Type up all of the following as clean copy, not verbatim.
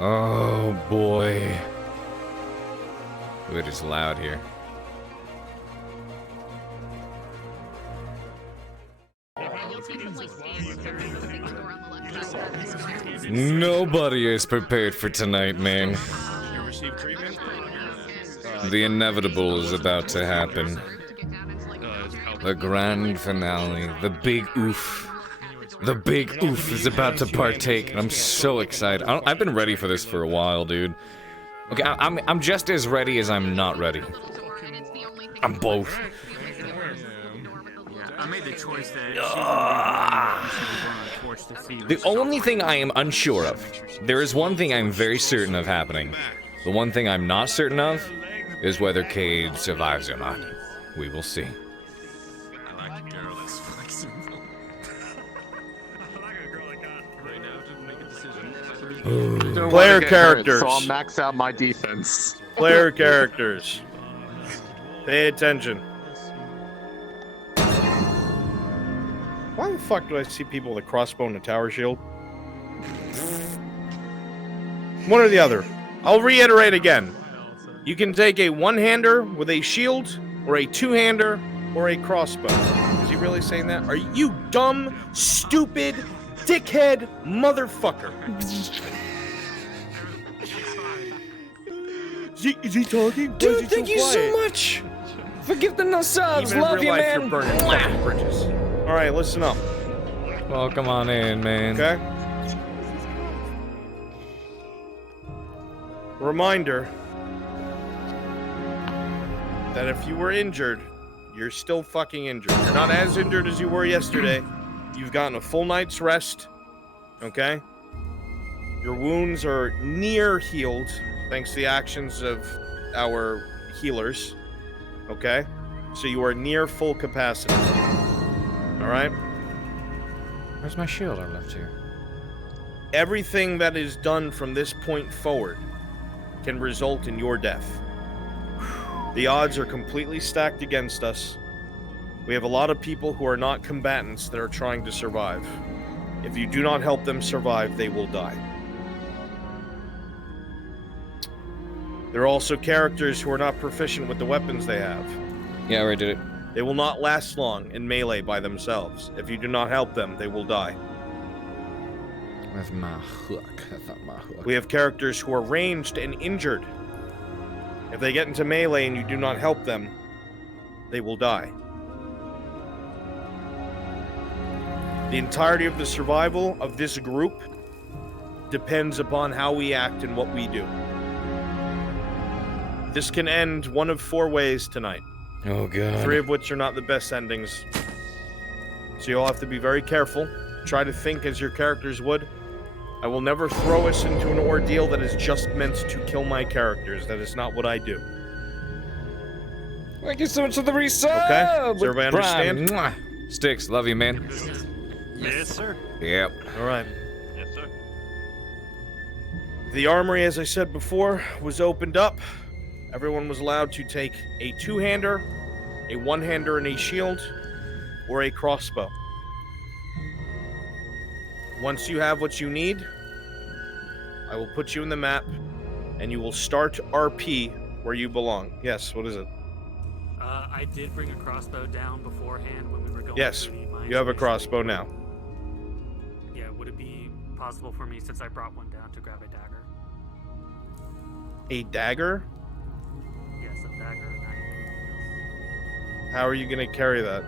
Oh boy. It is loud here. Nobody is prepared for tonight, man. The inevitable is about to happen. The grand finale, the big oof. The big oof is about to partake, and I'm so excited. I've been ready for this for a while, dude. Okay, I'm just as ready as I'm not ready. I'm both. I made the choice that the only thing I am unsure of, there is one thing I'm very certain of happening. The one thing I'm not certain of is whether Cade survives or not. We will see. I like a girl that's flexible. I like a girl like that right now to make a decision. Player characters. So I'll max out my defense. Player characters. Pay attention. Why the fuck do I see people with a crossbow and a tower shield? One or the other. I'll reiterate again. You can take a one-hander with a shield, or a two-hander, or a crossbow. Is he really saying that? Are you dumb, stupid, dickhead motherfucker? Is he talking? Dude, thank you so much for gifting us subs. Even Love in you, real life, man. you're burning fucking bridges. All right, listen up. Well, come on in, man. Okay. Reminder that if you were injured, you're still fucking injured. You're not as injured as you were yesterday. You've gotten a full night's rest. Okay? Your wounds are near healed, thanks to the actions of our healers. Okay? So you are near full capacity. Alright? Where's my shield I left here? Everything that is done from this point forward can result in your death. The odds are completely stacked against us. We have a lot of people who are not combatants that are trying to survive. If you do not help them survive, they will die. There are also characters who are not proficient with the weapons they have. Yeah, I already did it. They will not last long in melee by themselves. If you do not help them, they will die. Where's my hook? I thought my hook. We have characters who are ranged and injured. If they get into melee and you do not help them, they will die. The entirety of the survival of this group depends upon how we act and what we do. This can end one of 4 ways tonight. Oh, God. 3 of which are not the best endings. So you'll have to be very careful. Try to think as your characters would. I will never throw us into an ordeal that is just meant to kill my characters. That is not what I do. Thank you so much for the resub. Okay? Does everybody understand? Mwah. Sticks, love you, man. Yes, sir. Yep. All right. Yes, sir. The armory, as I said before, was opened up. Everyone was allowed to take a two-hander, a one-hander and a shield, or a crossbow. Once you have what you need, I will put you in the map, and you will start RP where you belong. Yes, what is it? I did bring a crossbow down beforehand when we were going. Yes, through the mines you have a initially. crossbow now. Yeah, would it be possible for me, since I brought one down, to grab a dagger? A dagger? Yes, a dagger, a knife. How are you going to carry that?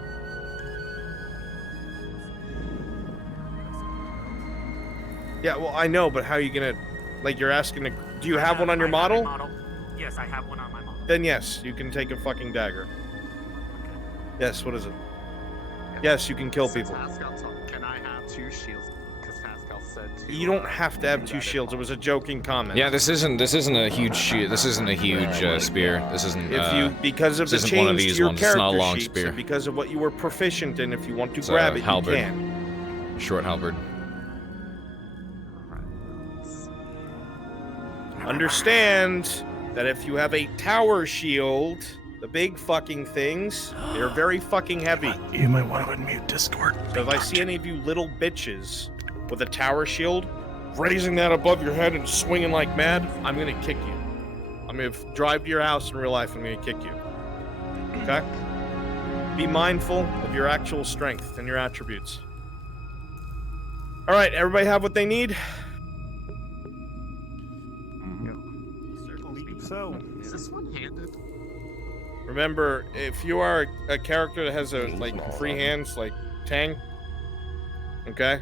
Yeah, well, I know, but how are you going to... Like, you're asking to... Do you have one on your I have a model? Yes, I have one on my model. Then yes, you can take a fucking dagger. Yes, what is it? Yes, you can kill people. Can I have 2 shields? Because Pascal said 2. You don't have to have 2 shields. It was a joking comment. Yeah, this isn't a huge shield. This isn't a huge spear. This isn't. If you, because of the this isn't one of change these to your ones. It's not a character long sheets, spear. and because of what you were proficient in, if you want to It's grab a it, halberd. you can. Short halberd. Understand that if you have a tower shield, the big fucking things, they're very fucking heavy. You might want to unmute Discord. So if I see any of you little bitches with a tower shield, raising that above your head and swinging like mad, I'm gonna kick you. I'm gonna drive to your house in real life. I'm gonna kick you. Okay? Be mindful of your actual strength and your attributes. All right, everybody have what they need? So, Is this one-handed? Remember, if you are a character that has free hands, like Tang, okay?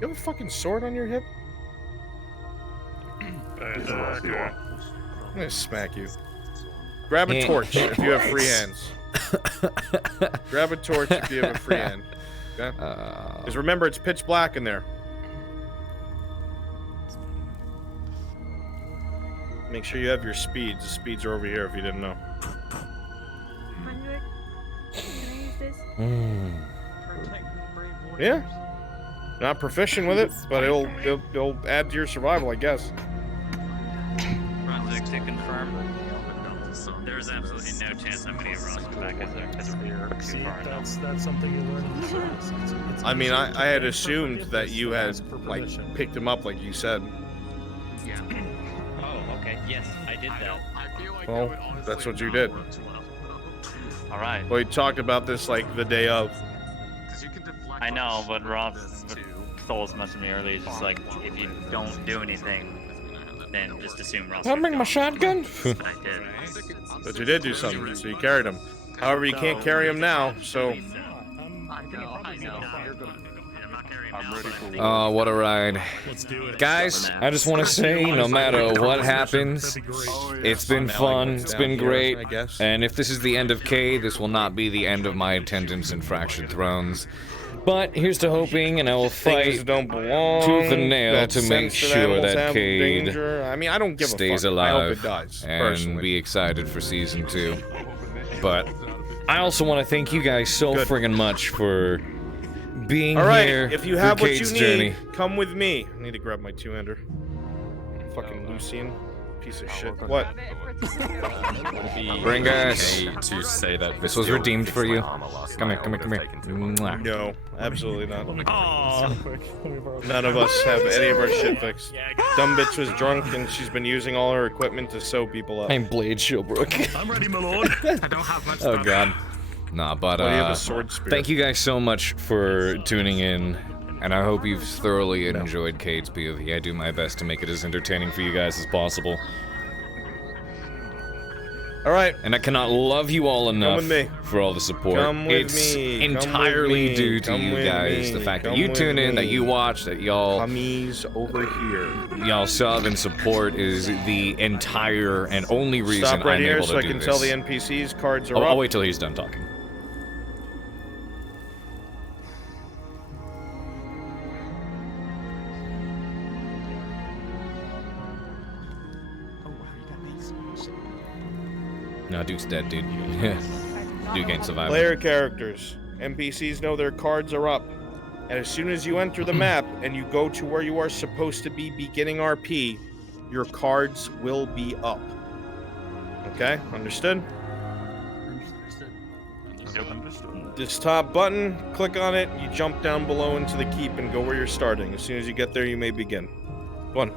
You have a fucking sword on your hip? I'm gonna smack you. Grab a torch if you have free hands. Grab a torch if you have a free hand. Okay? Because remember, it's pitch black in there. Make sure you have your speeds. The speeds are over here if you didn't know. 100. Can I use this? Yeah. Not proficient with it, but it'll add to your survival, I guess. Project to confirm. There's absolutely no chance I'm gonna get Ross back as a rear see, too far enough. that's something you learn in the class. It's I mean, easy I had to assumed that you had ask for permission. picked him up, like you said. Yeah. Oh, okay. Yes, I did that. I feel like Well, that would honestly that's what you not did. work too well. All right. Well, we talked about this like the day of. 'Cause you can deflect I know, off but Ross this too. Soul's messaged me earlier. Just like, if you don't do anything, then just assume Ross. I'll bring my shotgun. And I did. But you did do something, so you carried him. However, you can't carry him now, so... I'm gonna probably I know. I'm not carrying I'm now, ready but I for think- Oh, what a ride. Let's do it. Guys, I just want to say, no matter what happens, That'd be great. it's been fun, it's been great, I guess. and if this is the end of Cade, this will not be the end of my attendance in Fractured Thrones. But here's to hoping, and I will Things fight don't belong. tooth and nail that to make sensitive sure animals that have Cade danger. I mean, I don't give stays a fuck. I hope alive it dies, and personally. be excited for season 2. But I also want to thank you guys so Good. friggin' much for being All right, here if you through have what Cade's you need, journey. come with me. I need to grab my two-hander. Fucking Lucian. Piece of shit. What? Bring us. To say that This was redeemed for you. Come here, come here, come here. Mwah. No, absolutely not. Aw. Quick, let me borrow None of us have any of our shit fixed. Dumb bitch was drunk and she's been using all her equipment to sew people up. I'm Blade Shilbrouk. I'm ready, my lord. I don't have much Oh stuff. god. Nah, but Well, you have a sword spear. thank you guys so much for tuning in, and I hope you've thoroughly enjoyed Cade's POV. I do my best to make it as entertaining for you guys as possible. All right. And I cannot love you all enough with me. for all the support. Come with it's me. Come with entirely me. due to Come you with guys. me. The fact that Come you with tune in, that me. you watch, that y'all Hummies over here. y'all sub and support is the entire and only reason Stop right I'm here able so to I do can this. tell the NPCs cards are Oh, up. I'll wait till he's done talking. No, Duke's dead, dude. Duke ain't surviving. Player characters. NPCs know their cards are up. And as soon as you enter the map and you go to where you are supposed to be beginning RP, your cards will be up. Okay? Understood? This top button, click on it, you jump down below into the keep and go where you're starting. As soon as you get there, you may begin. One.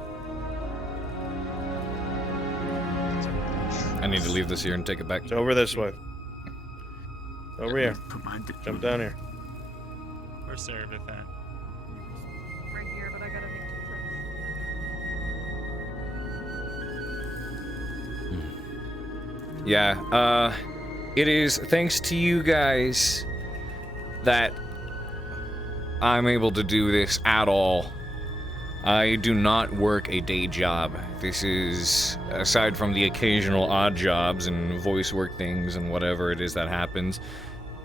I need to leave this here and take it back. It's over this way. Over here. Jump down here. Where's Sarah at? Right here, but I gotta make two trips. Yeah, it is thanks to you guys that I'm able to do this at all. I do not work a day job. This is, aside from the occasional odd jobs and voice work things and whatever it is that happens,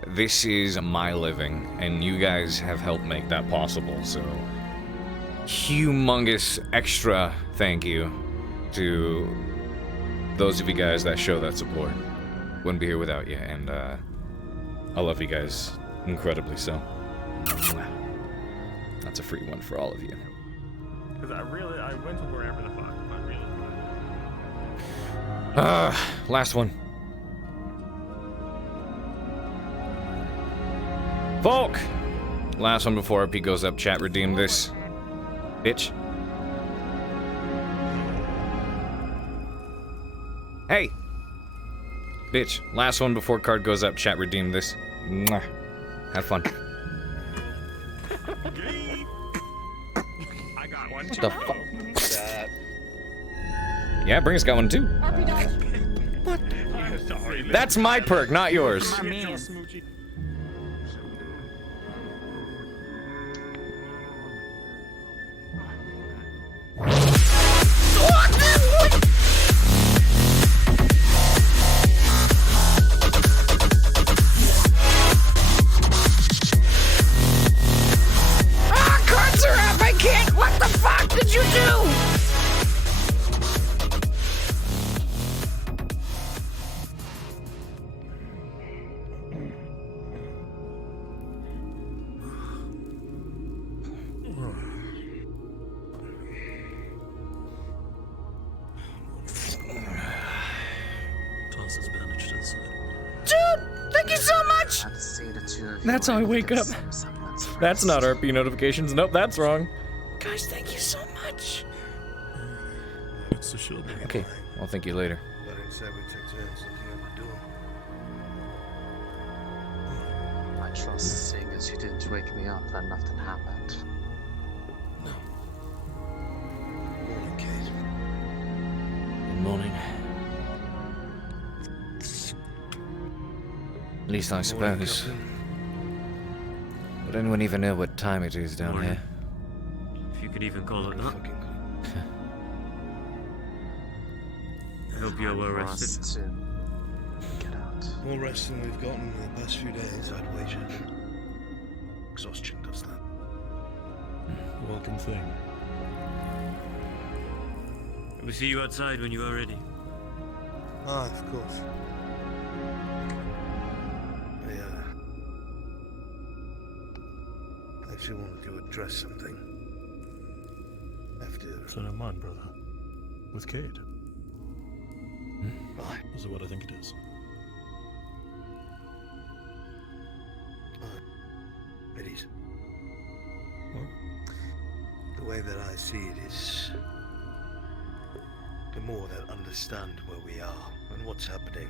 this is my living, and you guys have helped make that possible, so humongous extra thank you to those of you guys that show that support. Wouldn't be here without you, and I love you guys incredibly so. That's a free one for all of you. Because I went to wherever the fuck, but really. Last one. Volk! Last one before RP goes up. Chat, redeem this. Bitch. Hey! Bitch, last one before card goes up. Chat, redeem this. Mwah. Have fun. I got one. What the fuck? Yeah, Bring's got one too. That's my perk, not yours. Ah, cards are up! I can't! What the fuck did you do? Toss his bandage to the side. Dude, thank you so much! That's how I wake up. That's not RP notifications. Nope, that's wrong. Guys, thank you so much. It's the Shilbrouk. Okay, I'll thank you later. But instead we took turns looking at the door. I trust, seeing as you didn't wake me up, that nothing happened. Morning, Cade. Good morning. At least I suppose. Would anyone even know what time it is down Morning. here? If you could even call it that. Fucking I hope you're well For us rested. to get out. more rest than we've gotten in the past few days, I'd wager. Exhaustion does that. Welcome thing. We'll see you outside when you are ready. Ah, of course. I actually wanted to address something. After. So don't mind, brother. With Cade. Aye. Is it what I think it is? It is. What? The way that I see it is, the more that understand where we are and what's happening,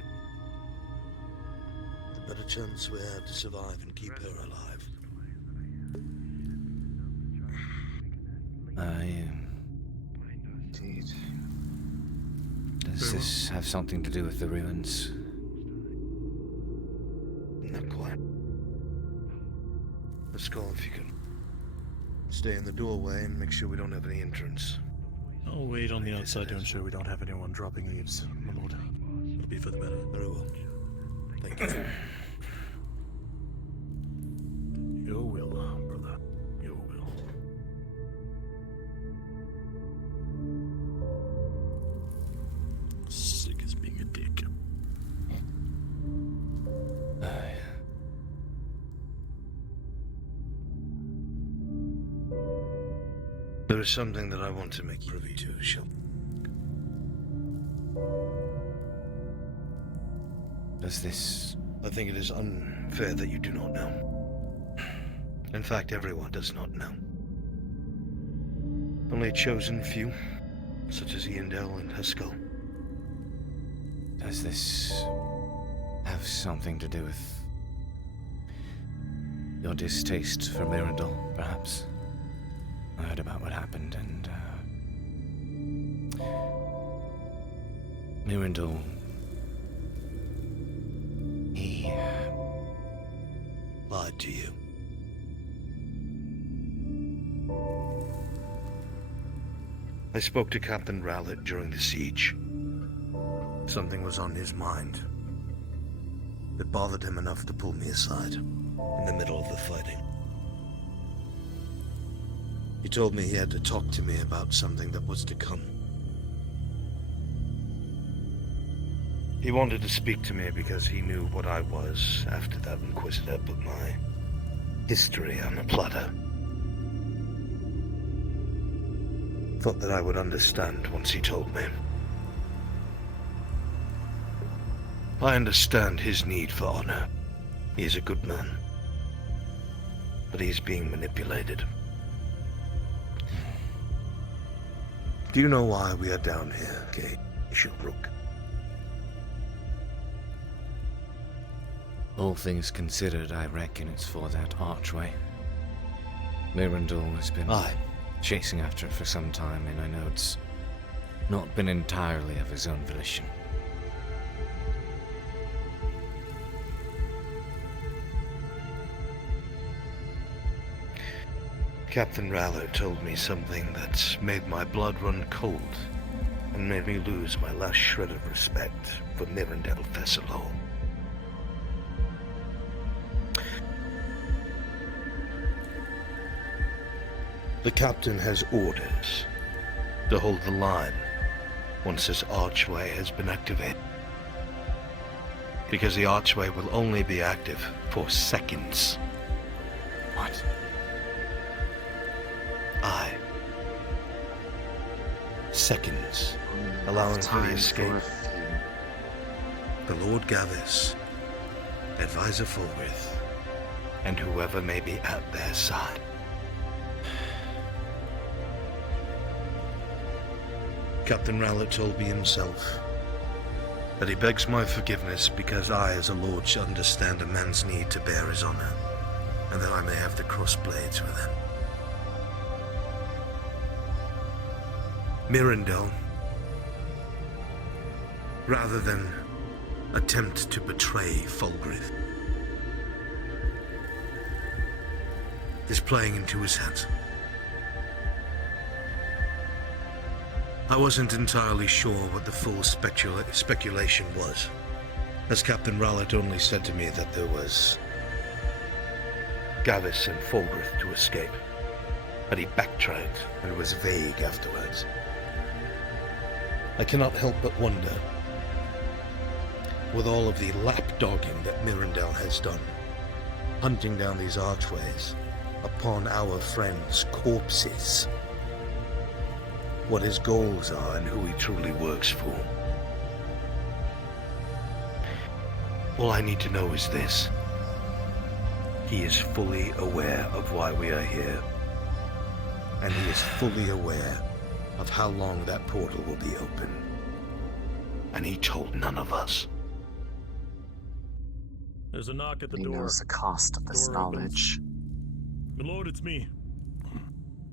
the better chance we have to survive and keep her alive. Indeed. Does this have something to do with the ruins? Not quite. Let's go if you can. Stay in the doorway and make sure we don't have any entrance. I'll wait on the outside to ensure we don't have anyone dropping leaves, my lord. It'll be for the better. Very well. Thank you. Your will, brother. Your will. Sick as being a dick. There is something that I want to make privy to, Shilbrouk. Does this... I think it is unfair that you do not know. In fact, everyone does not know. Only a chosen few, such as Iandel and Haskell. Does this have something to do with your distaste for Mirandol, perhaps? I heard about what happened, and Mirandol, he Lied to you. I spoke to Captain Rowlett during the siege. Something was on his mind. It bothered him enough to pull me aside in the middle of the fighting. He told me he had to talk to me about something that was to come. He wanted to speak to me because he knew what I was after that Inquisitor put my history on a platter. Thought that I would understand once he told me. I understand his need for honor. He is a good man. But he is being manipulated. Do you know why we are down here, Cade, Shilbrouk? All things considered, I reckon it's for that archway. Mirandol has been chasing after it for some time, and I know it's not been entirely of his own volition. Captain Rallo told me something that's made my blood run cold and made me lose my last shred of respect for Mirandel Thessalon. The captain has orders to hold the line once this archway has been activated. Because the archway will only be active for seconds. What? Seconds, allowing for the escape. The Lord Gavis, Advisor Fulgrith, and whoever may be at their side. Captain Rallo told me himself that he begs my forgiveness because I, as a lord, should understand a man's need to bear his honor, and that I may have the crossblades with him. Mirandel, rather than attempt to betray Fulgrith, is playing into his hands. I wasn't entirely sure what the full speculation was, as Captain Rallet only said to me that there was Gavis and Fulgrith to escape, but he backtracked and was vague afterwards. I cannot help but wonder, with all of the lapdogging that Mirandel has done, hunting down these archways upon our friends' corpses, what his goals are and who he truly works for. All I need to know is this. He is fully aware of why we are here, and he is fully aware of how long that portal will be open. And he told none of us. There's a knock at the He door. knows the cost of this Door opens. knowledge. My lord, it's me.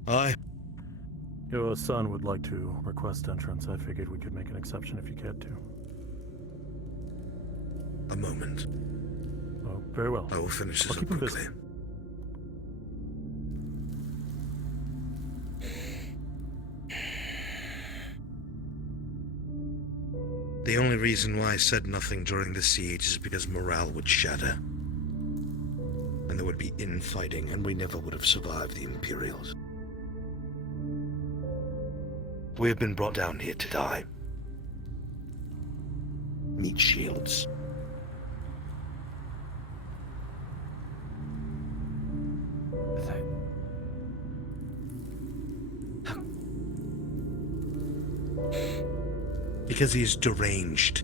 Aye. Your son would like to request entrance. I figured we could make an exception if you cared to. A moment. Oh, very well. I will finish this I'll up keep him quickly. busy. The only reason why I said nothing during the siege is because morale would shatter. And there would be infighting, and we never would have survived the Imperials. We have been brought down here to die. Meat shields. Because he is deranged.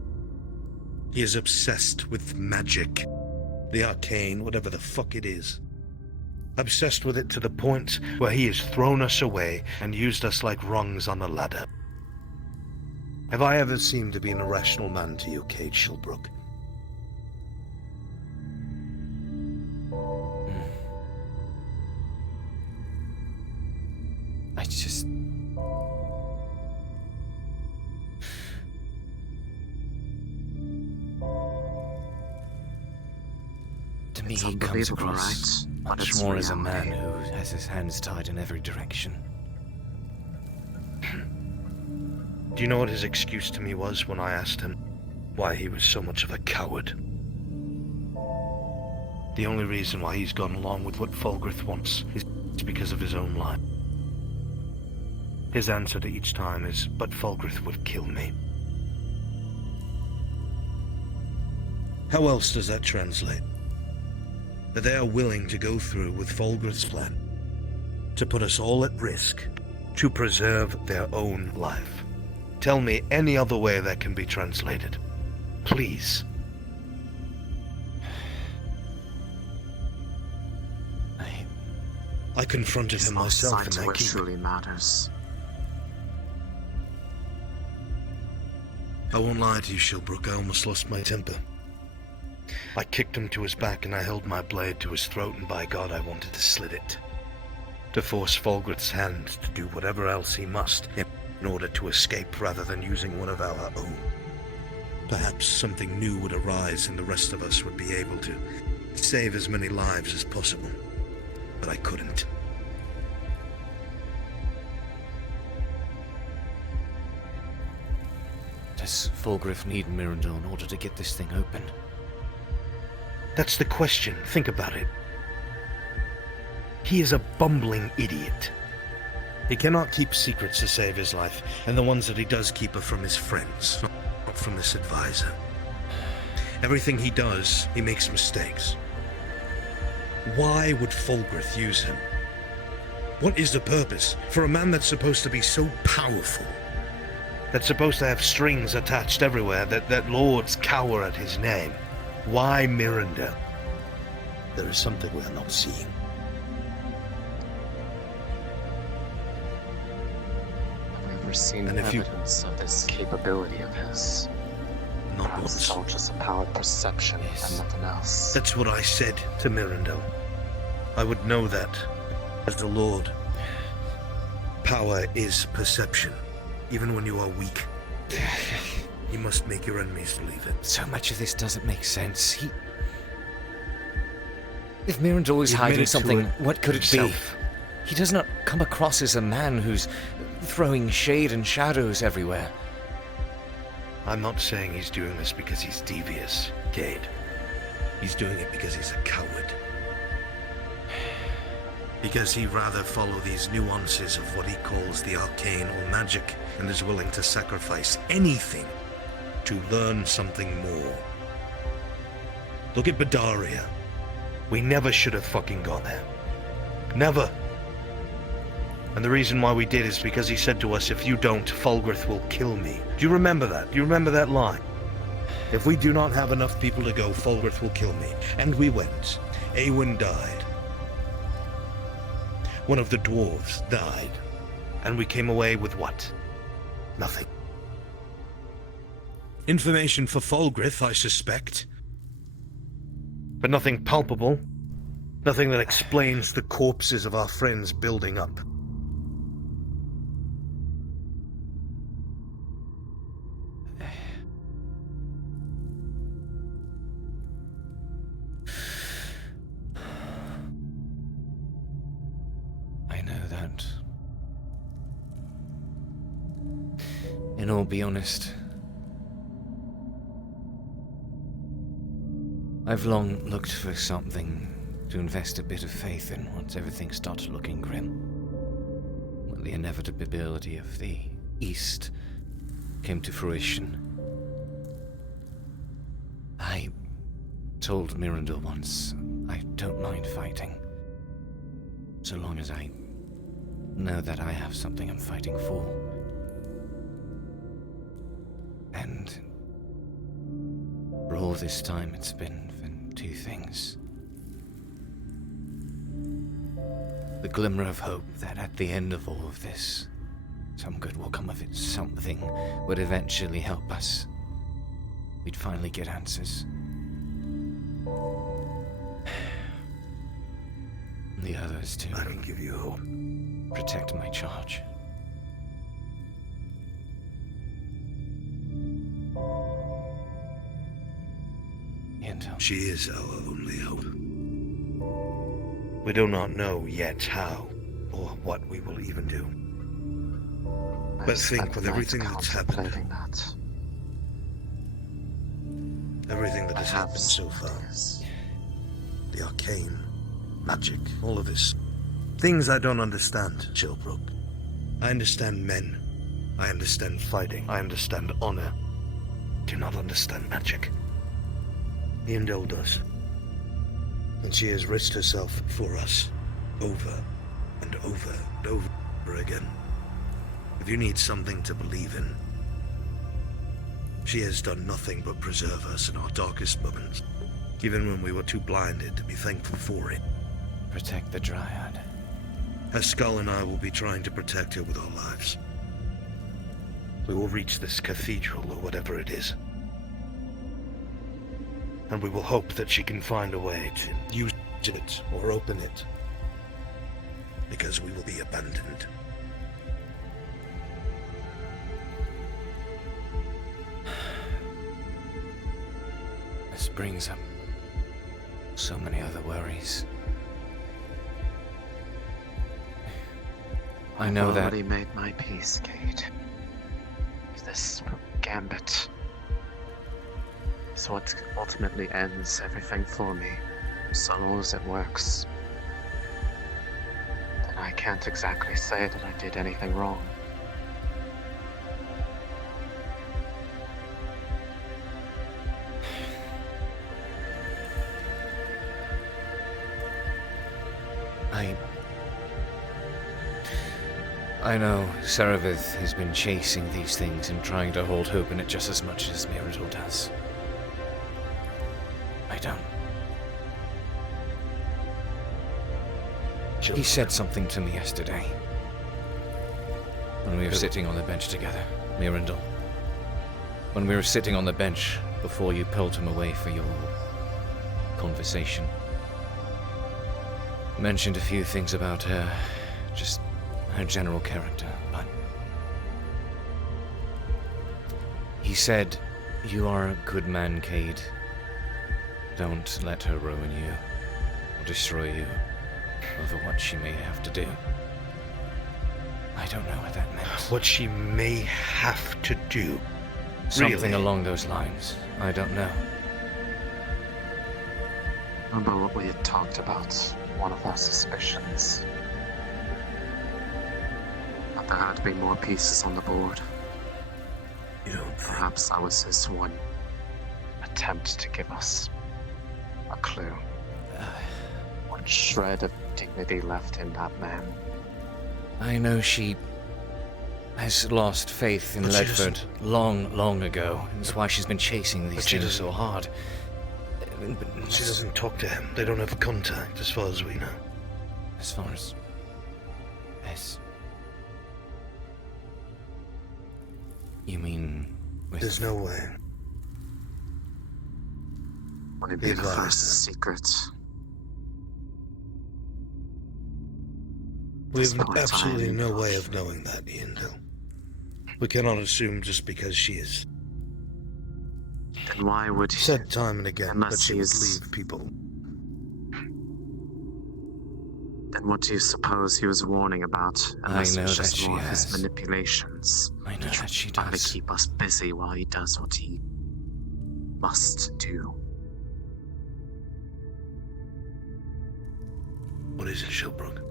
He is obsessed with magic. The arcane, whatever the fuck it is. Obsessed with it to the point where he has thrown us away and used us like rungs on a ladder. Have I ever seemed to be an irrational man to you, Cade Shilbrouk? I just... To me, It's he comes unbelievable, across right? But much it's more as a man reality. who has his hands tied in every direction. Do you know what his excuse to me was when I asked him why he was so much of a coward? The only reason why he's gone along with what Fulgrith wants is because of his own line. His answer to each time is, but Fulgrith would kill me. How else does that translate? That they are willing to go through with Fulgrith's plan, to put us all at risk, to preserve their own life. Tell me any other way that can be translated. Please. I confronted him myself in that what keep. truly matters. I won't lie to you, Shilbrouk, I almost lost my temper. I kicked him to his back and I held my blade to his throat, and by God I wanted to slit it. To force Fulgurith's hand to do whatever else he must in order to escape rather than using one of our own. Perhaps something new would arise and the rest of us would be able to save as many lives as possible. But I couldn't. Does Fulgurith need Mirandol in order to get this thing open? That's the question. Think about it. He is a bumbling idiot. He cannot keep secrets to save his life, and the ones that he does keep are from his friends, not from this advisor. Everything he does, he makes mistakes. Why would Fulgurith use him? What is the purpose for a man that's supposed to be so powerful? That's supposed to have strings attached everywhere, that lords cower at his name. Why Miranda? There is something we are not seeing. Have we ever seen And if you- evidence of this capability of his? Not Perhaps it's once. all just a powered perception Yes. and nothing else. That's what I said to Mirandel. I would know that as the Lord. Power is perception, even when you are weak. You must make your enemies believe it. So much of this doesn't make sense. If Mirandol is He hiding admitted to something, it what could it be? himself. He does not come across as a man who's throwing shade and shadows everywhere. I'm not saying he's doing this because he's devious, Cade. He's doing it because he's a coward. Because he'd rather follow these nuances of what he calls the arcane or magic, and is willing to sacrifice anything to learn something more. Look at Badaria. We never should have fucking gone there. Never. And the reason why we did is because he said to us, if you don't, Fulgurith will kill me. Do you remember that? Do you remember that line? If we do not have enough people to go, Fulgurith will kill me. And we went. Awen died. One of the dwarves died. And we came away with what? Nothing. Information for Fulgurith, I suspect. But nothing palpable. Nothing that explains the corpses of our friends building up. I know that. And I'll be honest, I've long looked for something to invest a bit of faith in once everything started looking grim. When the inevitability of the East came to fruition. I told Mirandol once, I don't mind fighting, so long as I know that I have something I'm fighting for. And for all this time, it's been for two things. The glimmer of hope that at the end of all of this, some good will come of it, something would eventually help us. We'd finally get answers. The other is to I can give you hope. protect my charge. Intel. She is our only hope. We do not know yet how or what we will even do. I But spent think with the night everything that's happened. contemplating that. Everything that I has have happened so far. this. The arcane, magic, all of this. Things I don't understand, Shilbrouk. I understand men. I understand fighting. I understand honor. Do not understand magic. Mirandol does. And she has risked herself for us over and over and over again. If you need something to believe in, she has done nothing but preserve us in our darkest moments, even when we were too blinded to be thankful for it. Protect the Dryad. Her skull and I will be trying to protect her with our lives. We will reach this cathedral or whatever it is. and we will hope that she can find a way to use it or open it. Because we will be abandoned. This brings up so many other worries. I know I've that. already made my peace, Cade. This gambit is what ultimately ends everything for me. So long as it works, then I can't exactly say that I did anything wrong. I know Saravith has been chasing these things and trying to hold hope in it just as much as Mirrodil does. I don't. He said something to me yesterday when we were sitting on the bench together, Mirrodil. When we were sitting on the bench before you pulled him away for your conversation. Mentioned a few things about her, just her general character, but he said, "You are a good man, Cade. Don't let her ruin you or destroy you over what she may have to do." I don't know what that meant. What she may have to do. Something Really? along those lines. I don't know. Remember what we had talked about? One of our suspicions. That there had to be more pieces on the board. You don't think? Perhaps that was his one attempt to give us a clue. One shred of dignity left in that man. I know she has lost faith in But she Ledford long ago. That's why she's been chasing these But she things so doesn't- hard. She doesn't talk to him. They don't have contact, as far as we know. As far as... Yes. You mean with... There's no way. Would it be He's the lying. first secret? We have Despite absolutely time. no way of knowing that, Ian Hill. We cannot assume just because she is Then why would he? said time and again Unless that she would he's- leave people. Then what do you suppose he was warning about? Unless know it was that just she more of his has. manipulations. I know that she Trying to does. keep us busy while he does what he must do. What is it, Shilbrouk?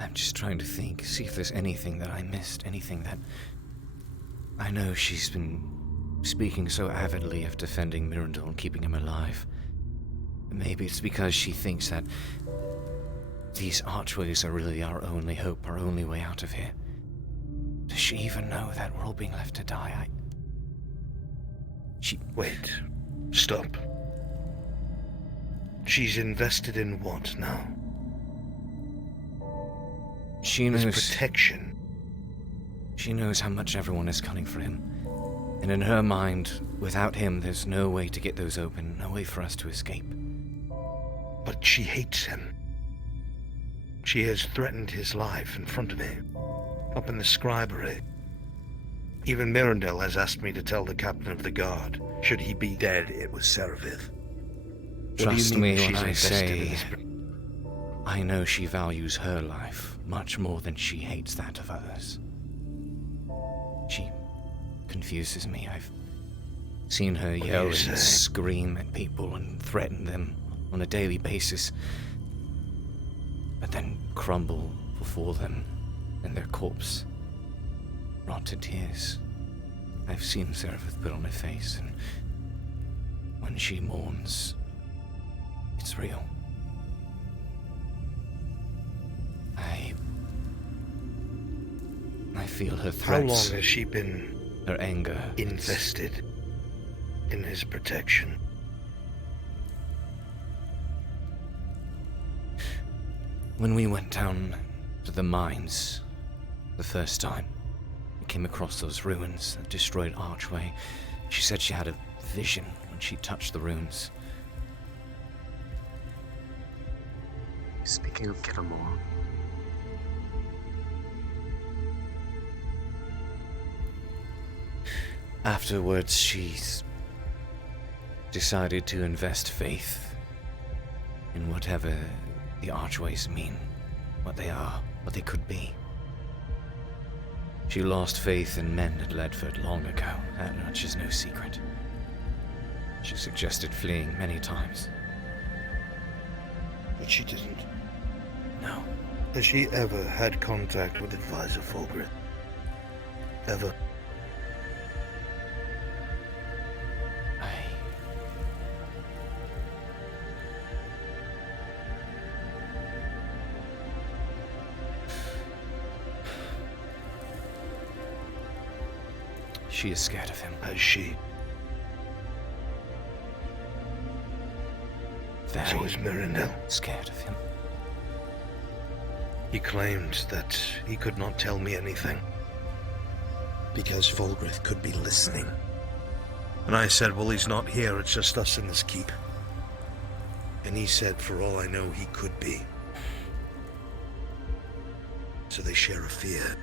I'm just trying to think, see if there's anything that I missed, anything that... I know she's been speaking so avidly of defending Mirrodil and keeping him alive. Maybe it's because she thinks that these archways are really our only hope, our only way out of here. Does she even know that we're all being left to die? Wait. Stop. She's invested in what now? She His knows... protection. She knows how much everyone is gunning for him. And in her mind, without him, there's no way to get those open, no way for us to escape. But she hates him. She has threatened his life in front of me, up in the scribery. Even Mirrodil has asked me to tell the captain of the guard, should he be dead, it was Saravith. What do you Trust mean me when she's I invested in say, his- I know she values her life much more than she hates that of others. She confuses me. I've seen her do yell you and say? scream at people and threaten them on a daily basis, but then crumble before them and their corpse rot to tears. I've seen Seraph put on her face, and when she mourns, it's real. I feel her How threats, long has she been her anger. invested in his protection? When we went down to the mines the first time, came across those ruins, that destroyed archway. She said she had a vision when she touched the runes. Speaking of Gilmore, Afterwards, she's decided to invest faith in whatever the archways mean, what they are, what they could be. She lost faith in men at Ledford long ago. That much is no secret. She suggested fleeing many times. But she didn't. No. Has she ever had contact with Advisor Fulgrim? Ever? She is scared of him. Has she? Very So is Mirandel. scared of him. He claimed that he could not tell me anything because Volgrith could be listening. And I said, well, he's not here, it's just us in this keep. And he said, for all I know, he could be. So they share a fear.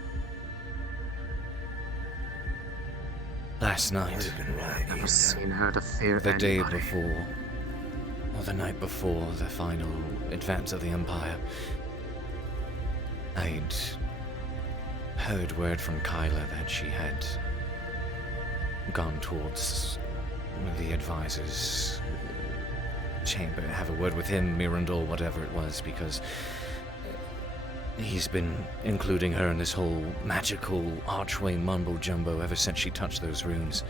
Last night, I've never seen her to fear the day anybody. before, or the night before the final advance of the Empire, I'd heard word from Kyla that she had gone towards the advisor's chamber, have a word with him, Mirandol, whatever it was, because he's been including her in this whole magical archway mumbo-jumbo ever since she touched those runes.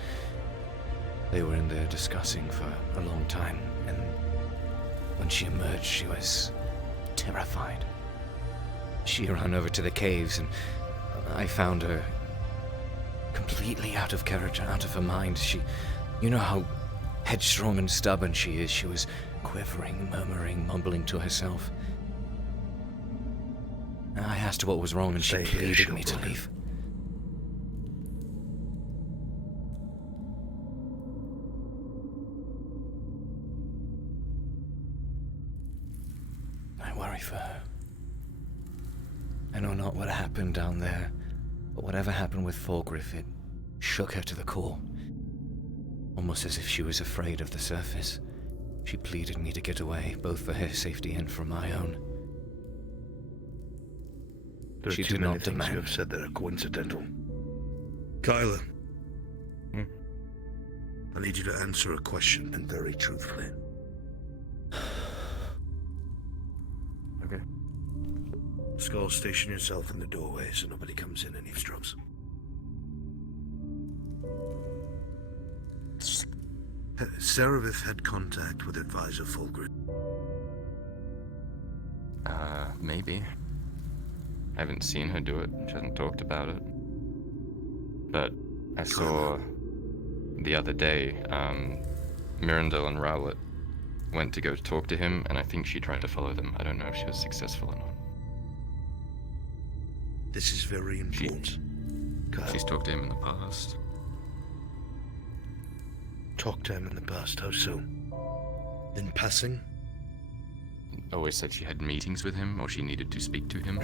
They were in there discussing for a long time, and when she emerged, she was terrified. She ran over to the caves, and I found her completely out of character, out of her mind. You know how headstrong and stubborn she is. She was quivering, murmuring, mumbling to herself. I asked her what was wrong, and she Stay here, pleaded me to Shilbrouk. leave. I worry for her. I know not what happened down there, but whatever happened with Fulgrim, it shook her to the core. Almost as if she was afraid of the surface. She pleaded me to get away, both for her safety and for my own. There are She too did many not things demand. you have said that are coincidental. Kyla. I need you to answer a question, and very truthfully. Okay. Skull, station yourself in the doorway so nobody comes in and eavesdrops. Serevith had contact with Advisor Fulgrim. Maybe. I haven't seen her do it. She hasn't talked about it. But I saw the other day, Mirandel and Rowlett went to go talk to him, and I think she tried to follow them. I don't know if she was successful or not. This is very important. Kyle, She's talked to him in the past. talked to him in the past. How so? In passing? Always said she had meetings with him, or she needed to speak to him.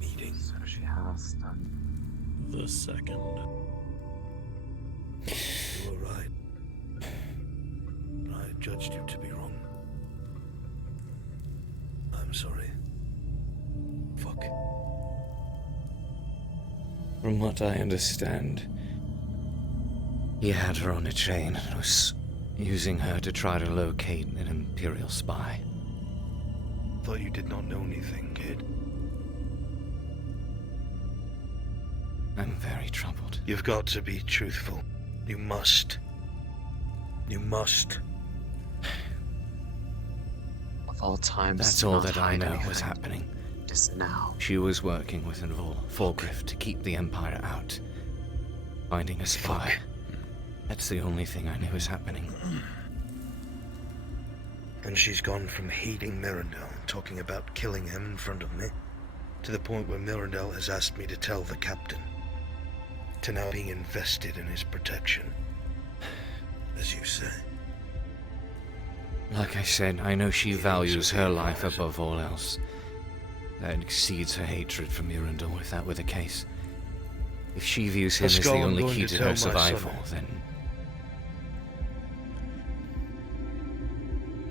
Meetings. So she has done. The second. You were right. I judged you to be wrong. I'm sorry. Fuck. From what I understand, he had her on a chain and was using her to try to locate an Imperial spy. Thought you did not know anything, kid. I'm very troubled. You've got to be truthful. You must. You must. Of all times, That's to all not that I hide know anything, was happening. it is now. She was working with Fulgrim to keep the Empire out. Finding a spy. Fuck. That's the only thing I knew was happening. And she's gone from hating Mirandel, talking about killing him in front of me, To the point where Mirandel has asked me to tell the captain. To now being invested in his protection. As you say. Like I said, I know she values her life above all else. That exceeds her hatred for Mirandel, if that were the case. If she views him as the only key to her survival, then...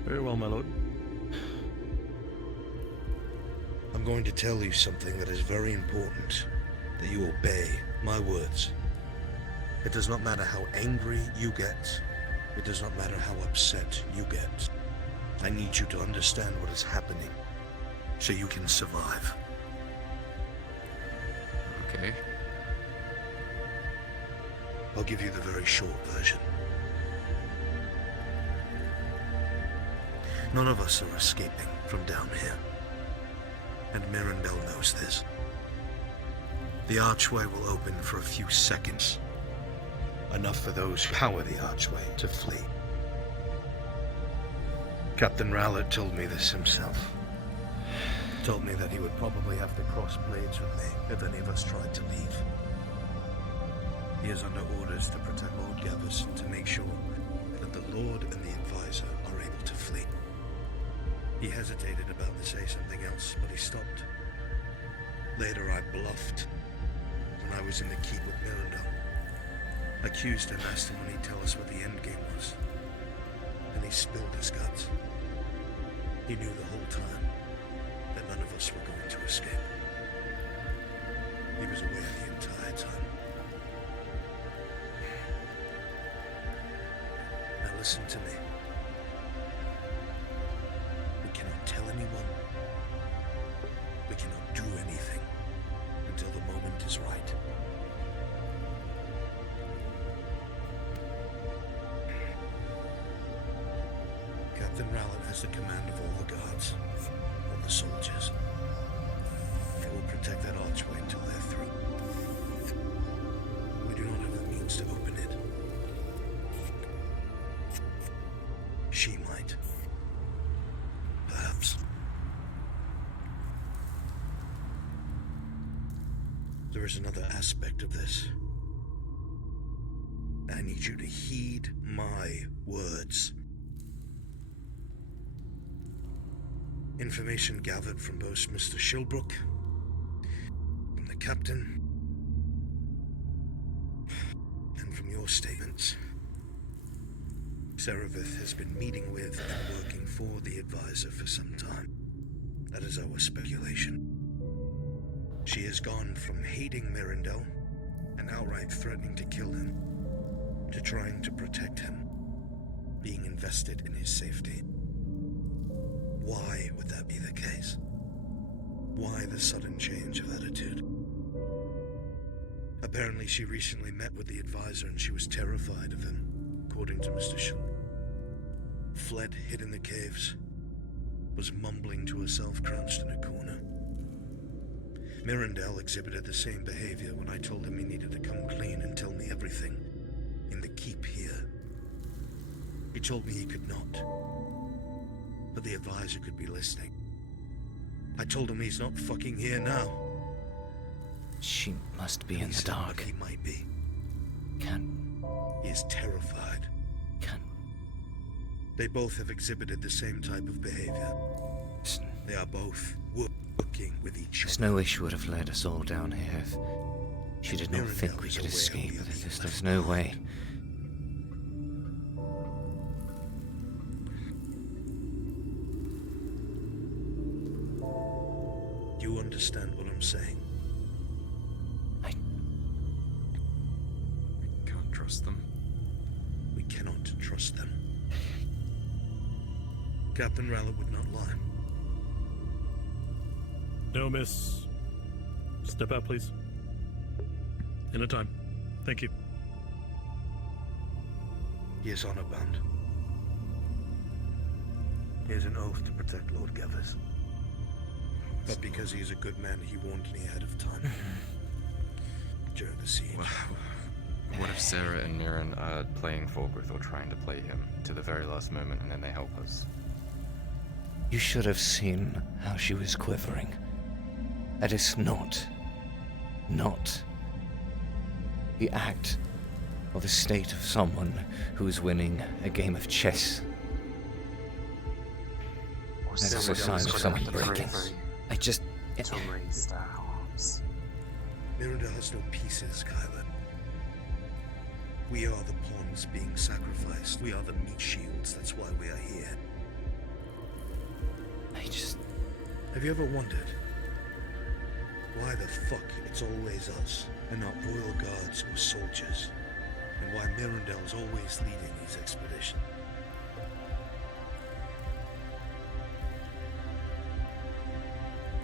Very well, my lord. I'm going to tell you something that is very important. That you obey my words. It does not matter how angry you get. It does not matter how upset you get. I need you to understand what is happening. So you can survive. Okay. I'll give you the very short version. None of us are escaping from down here. And Mirandel knows this. The archway will open for a few seconds. Enough for those who power the archway to flee. Captain Rowlett told me this himself. Told me that he would probably have to cross blades with me if any of us tried to leave. He is under orders to protect Lord Gavus to make sure that the Lord and the Advisor are able to flee. He hesitated about to say something else, but he stopped. Later I bluffed when I was in the keep with Mirandel. Accused him, asked him when he'd tell us what the endgame was. And he spilled his guts. He knew the whole time that none of us were going to escape. He was aware the entire time. Now listen to me. We cannot tell anyone. We cannot do anything until the moment is right. Captain Rowlett has the command of all the guards, all the soldiers. They will protect that archway until they're through. We do not have the means to open it. She might. Perhaps. There is another aspect of this. I need you to heed my words. Information gathered from both Mr. Shilbrouk, from the captain, and from your statements. Serevith has been meeting with and working for the Advisor for some time. That is our speculation. She has gone from hating Mirandel and outright threatening to kill him, to trying to protect him, being invested in his safety. Why would that be the case? Why the sudden change of attitude? Apparently she recently met with the Advisor and she was terrified of him, according to Mr. Shilbrouk. Fled, hid in the caves, was mumbling to herself crouched in a corner. Mirandel exhibited the same behavior when I told him he needed to come clean and tell me everything in the keep here. He told me he could not. But the Advisor could be listening. I told him he's not fucking here now. She must be in the dark. He might be. Can... He is terrified. Can... They both have exhibited the same type of behavior. They are both working with each other. There's no way she would have led us all down here if she did not think we could escape. There's no way. You understand what I'm saying? I can't trust them. We cannot trust them. Captain Rowlett would not lie. No, miss. Step out, please. In a time. Thank you. He is honor bound. He has an oath to protect Lord Gavus. But because he's a good man, he warned me ahead of time. During the siege. What if Sarah and Mirren are playing Forgrith or trying to play him to the very last moment and then they help us? You should have seen how she was quivering. That is not the act or the state of someone who's winning a game of chess. That is a sign of someone breaking. I just... To raise their arms. Miranda has no pieces, Kyler. We are the pawns being sacrificed. We are the meat shields. That's why we are here. Have you ever wondered why the fuck it's always us and not royal guards or soldiers? And why Mirandel's always leading these expeditions?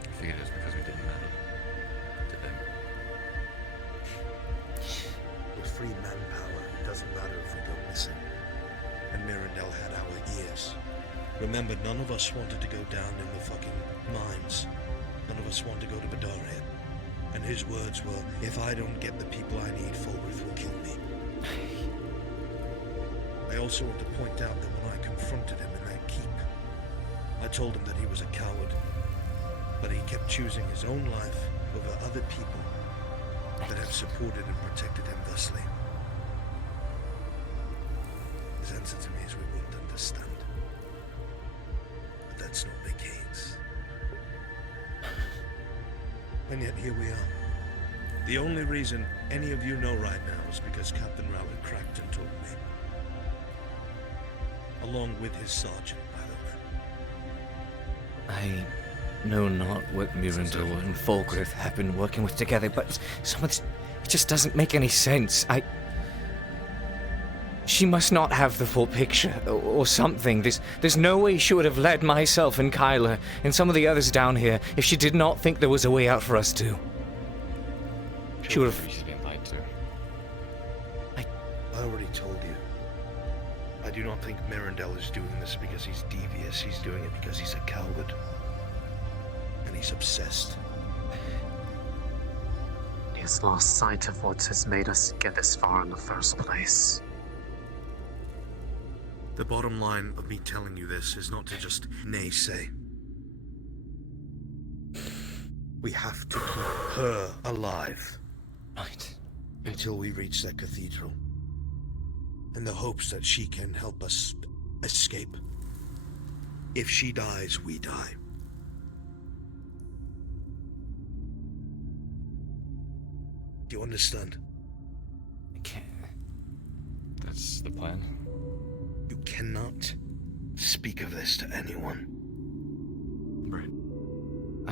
I figured it's because we didn't matter to them. With free manpower, it doesn't matter if we go missing. And Mirandel had our ears. Remember, none of us wanted to go down in the fucking mines. None of us wanted to go to Badaria. And his words were, if I don't get the people I need, Fulgrith will kill me. I also want to point out that when I confronted him in that keep, I told him that he was a coward. But he kept choosing his own life over other people that have supported and protected him thusly. His answer to me is we wouldn't understand. But that's not the case. And yet here we are. The only reason any of you know right now is because Captain Rowley cracked and told me. Along with his sergeant, by the way. I know not what Mirandel and Fulgrith have been working with together, but it just doesn't make any sense. She must not have the full picture, or something. There's no way she would have led myself and Kyler and some of the others down here if she did not think there was a way out for us too. She would have... She's been lied to. I already told you. I do not think Mirandel is doing this because he's devious. He's doing it because he's a coward. And he's obsessed. He has lost sight of what has made us get this far in the first place. The bottom line of me telling you this is not to just naysay. We have to keep her alive. Right. Until we reach that cathedral. In the hopes that she can help us escape. If she dies, we die. Do you understand? I can't. That's the plan. You cannot speak of this to anyone. Right.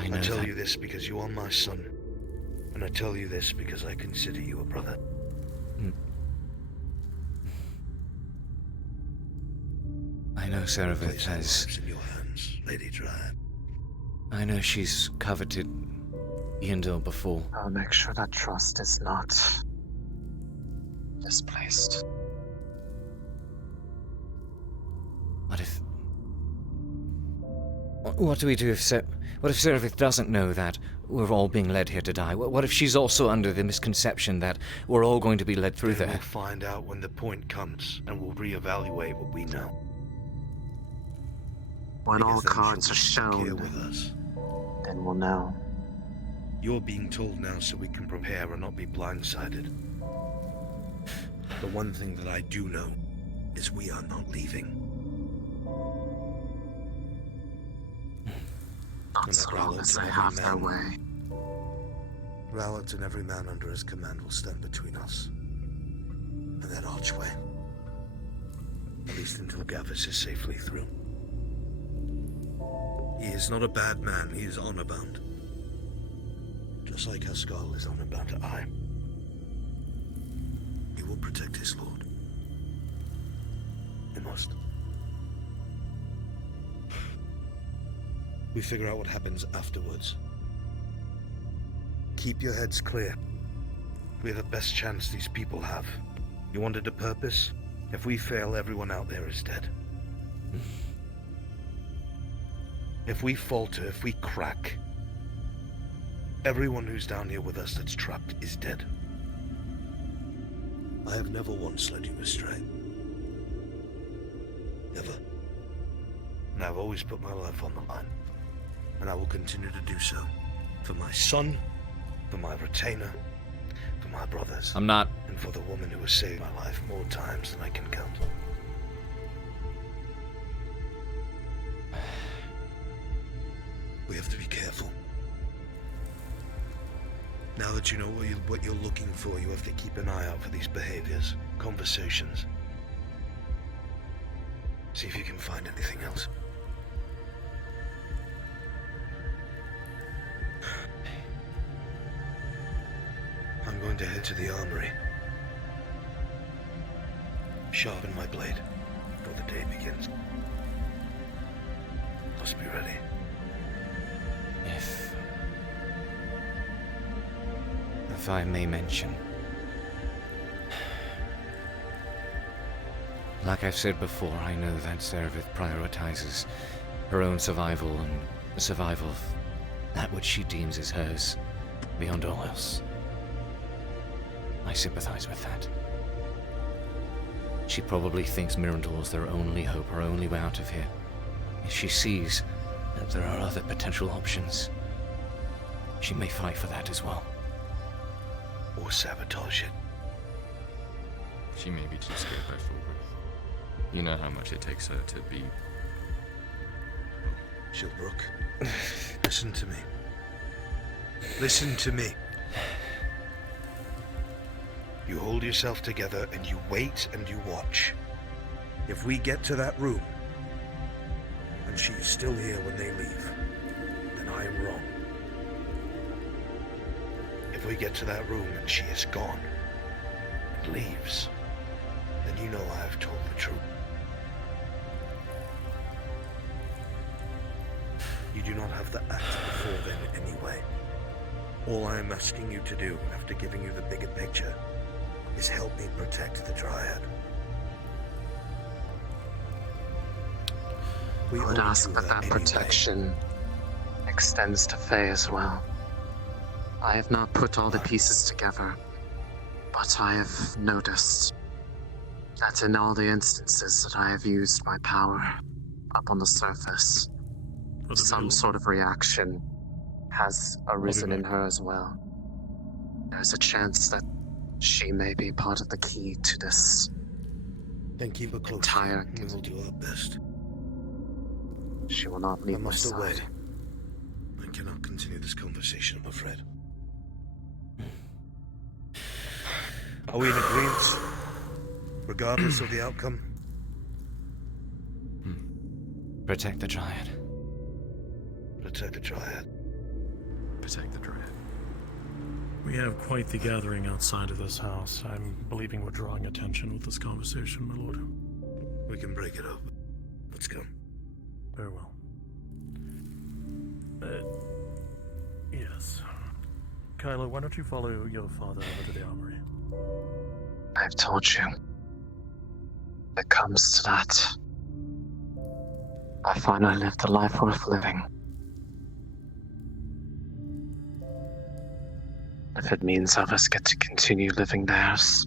I know I tell that. you this because you are my son. And I tell you this because I consider you a brother. I know Serevith Place our has... lives in your hands, Lady Dryad. I know she's coveted Yindel before. I'll make sure that trust is not misplaced. What do we do if what if Serevith doesn't know that we're all being led here to die? What if she's also under the misconception that we're all going to be led through We'll there? find out when the point comes, and we'll reevaluate what we know. When all Because then cards she'll are be stuck here shown, with us. then we'll know. You're being told now so we can prepare and not be blindsided. The one thing that I do know is we are not leaving. Not so long as they have their way. Rowlett and every man under his command will stand between us and that archway. At least until Gavis is safely through. He is not a bad man, he is honor-bound. Just like Haskell is honor-bound to I. He will protect his lord. He must. We figure out what happens afterwards. Keep your heads clear. We have the best chance these people have. You wanted a purpose? If we fail, everyone out there is dead. If we falter, if we crack, everyone who's down here with us that's trapped is dead. I have never once led you astray. Never. And I've always put my life on the line. And I will continue to do so. For my son, for my retainer, for my brothers. I'm not. And for the woman who has saved my life more times than I can count. We have to be careful. Now that you know what you're looking for, you have to keep an eye out for these behaviors, conversations. See if you can find anything else. I'm going to head to the armory. Sharpen my blade before the day begins. Must be ready. If I may mention, like I've said before, I know that Servith prioritizes her own survival and the survival of that which she deems as hers beyond all else. I sympathize with that. She probably thinks Mirandol's their only hope, her only way out of here. If she sees that there are other potential options, she may fight for that as well. Or sabotage it. She may be too scared by Fulbreath. You know how much it takes her to be... Shilbrouk, listen to me. Listen to me. You hold yourself together and you wait and you watch. If we get to that room and she is still here when they leave, then I am wrong. If we get to that room and she is gone and leaves, then you know I have told the truth. You do not have the act before then anyway. All I am asking you to do, after giving you the bigger picture, is help me protect the Dryad. I would ask that protection extends to Faye as well. I have not put all the pieces together, but I have noticed that in all the instances that I have used my power up on the surface, some sort of reaction has arisen in her as well. There's a chance that she may be part of the key to this Then keep her close. entire... We will do our best. She will not leave I my must away. side. I cannot continue this conversation, I'm afraid. Are we in agreement? Regardless of the outcome? Protect the Dryad. Protect the Dryad. Protect the Dryad. We have quite the gathering outside of this house. I'm believing we're drawing attention with this conversation, my lord. We can break it up. Let's go. Very well. Yes. Kylo, why don't you follow your father over to the armory? I've told you. If it comes to that, I find I lived a life worth living. If it means others get to continue living theirs,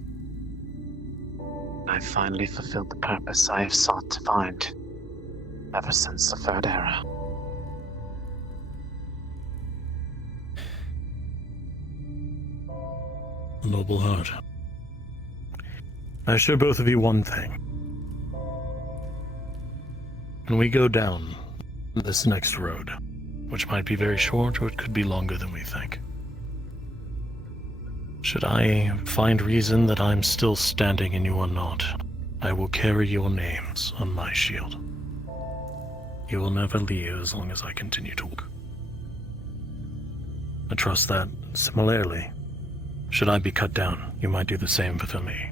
I've finally fulfilled the purpose I have sought to find ever since the Third Era. Noble heart. I assure both of you one thing. When we go down this next road, which might be very short or it could be longer than we think, should I find reason that I'm still standing and you are not, I will carry your names on my shield. You will never leave as long as I continue to walk. I trust that, similarly, should I be cut down, you might do the same for me.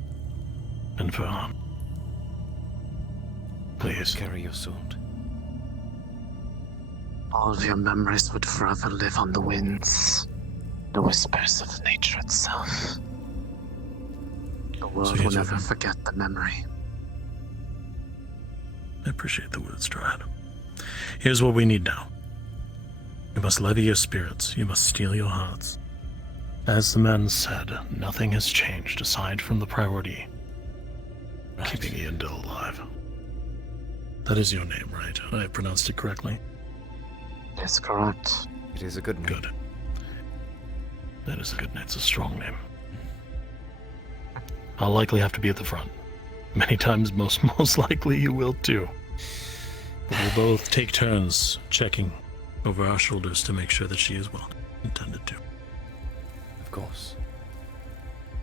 And for Han. Please. Carry your sword. All of your memories would forever live on the winds, the whispers of nature itself. The world will never forget the memory. I appreciate the words, Dryad. Here's what we need now. You must levy your spirits. You must steel your hearts. As the man said, nothing has changed aside from the priority. Right. Keeping Iandel alive. That is your name, right? I pronounced it correctly? That's correct. It is a good name. Good. That is a good name. It's a strong name. I'll likely have to be at the front. Many times, most likely you will too. But we'll both take turns checking over our shoulders to make sure that she is well intended to. Of course.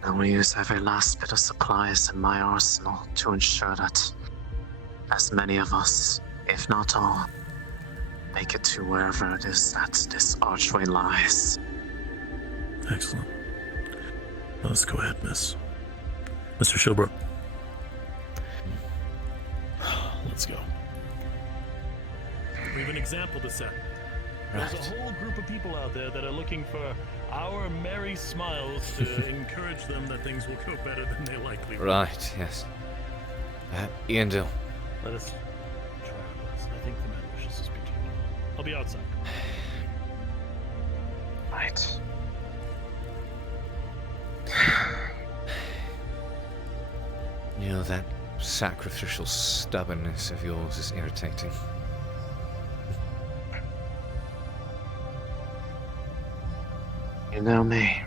I will use every last bit of supplies in my arsenal to ensure that as many of us, if not all, make it to wherever it is that this archway lies. Excellent. Now let's go ahead, Miss. Mr. Shilbrouk. Let's go. We have an example to set. Right. There's a whole group of people out there that are looking for our merry smiles to encourage them that things will go better than they likely will. Right, yes. Ian Dill. Let us try our best. I think the man wishes to speak to you. I'll be outside. Right. You know, that sacrificial stubbornness of yours is irritating. You know me.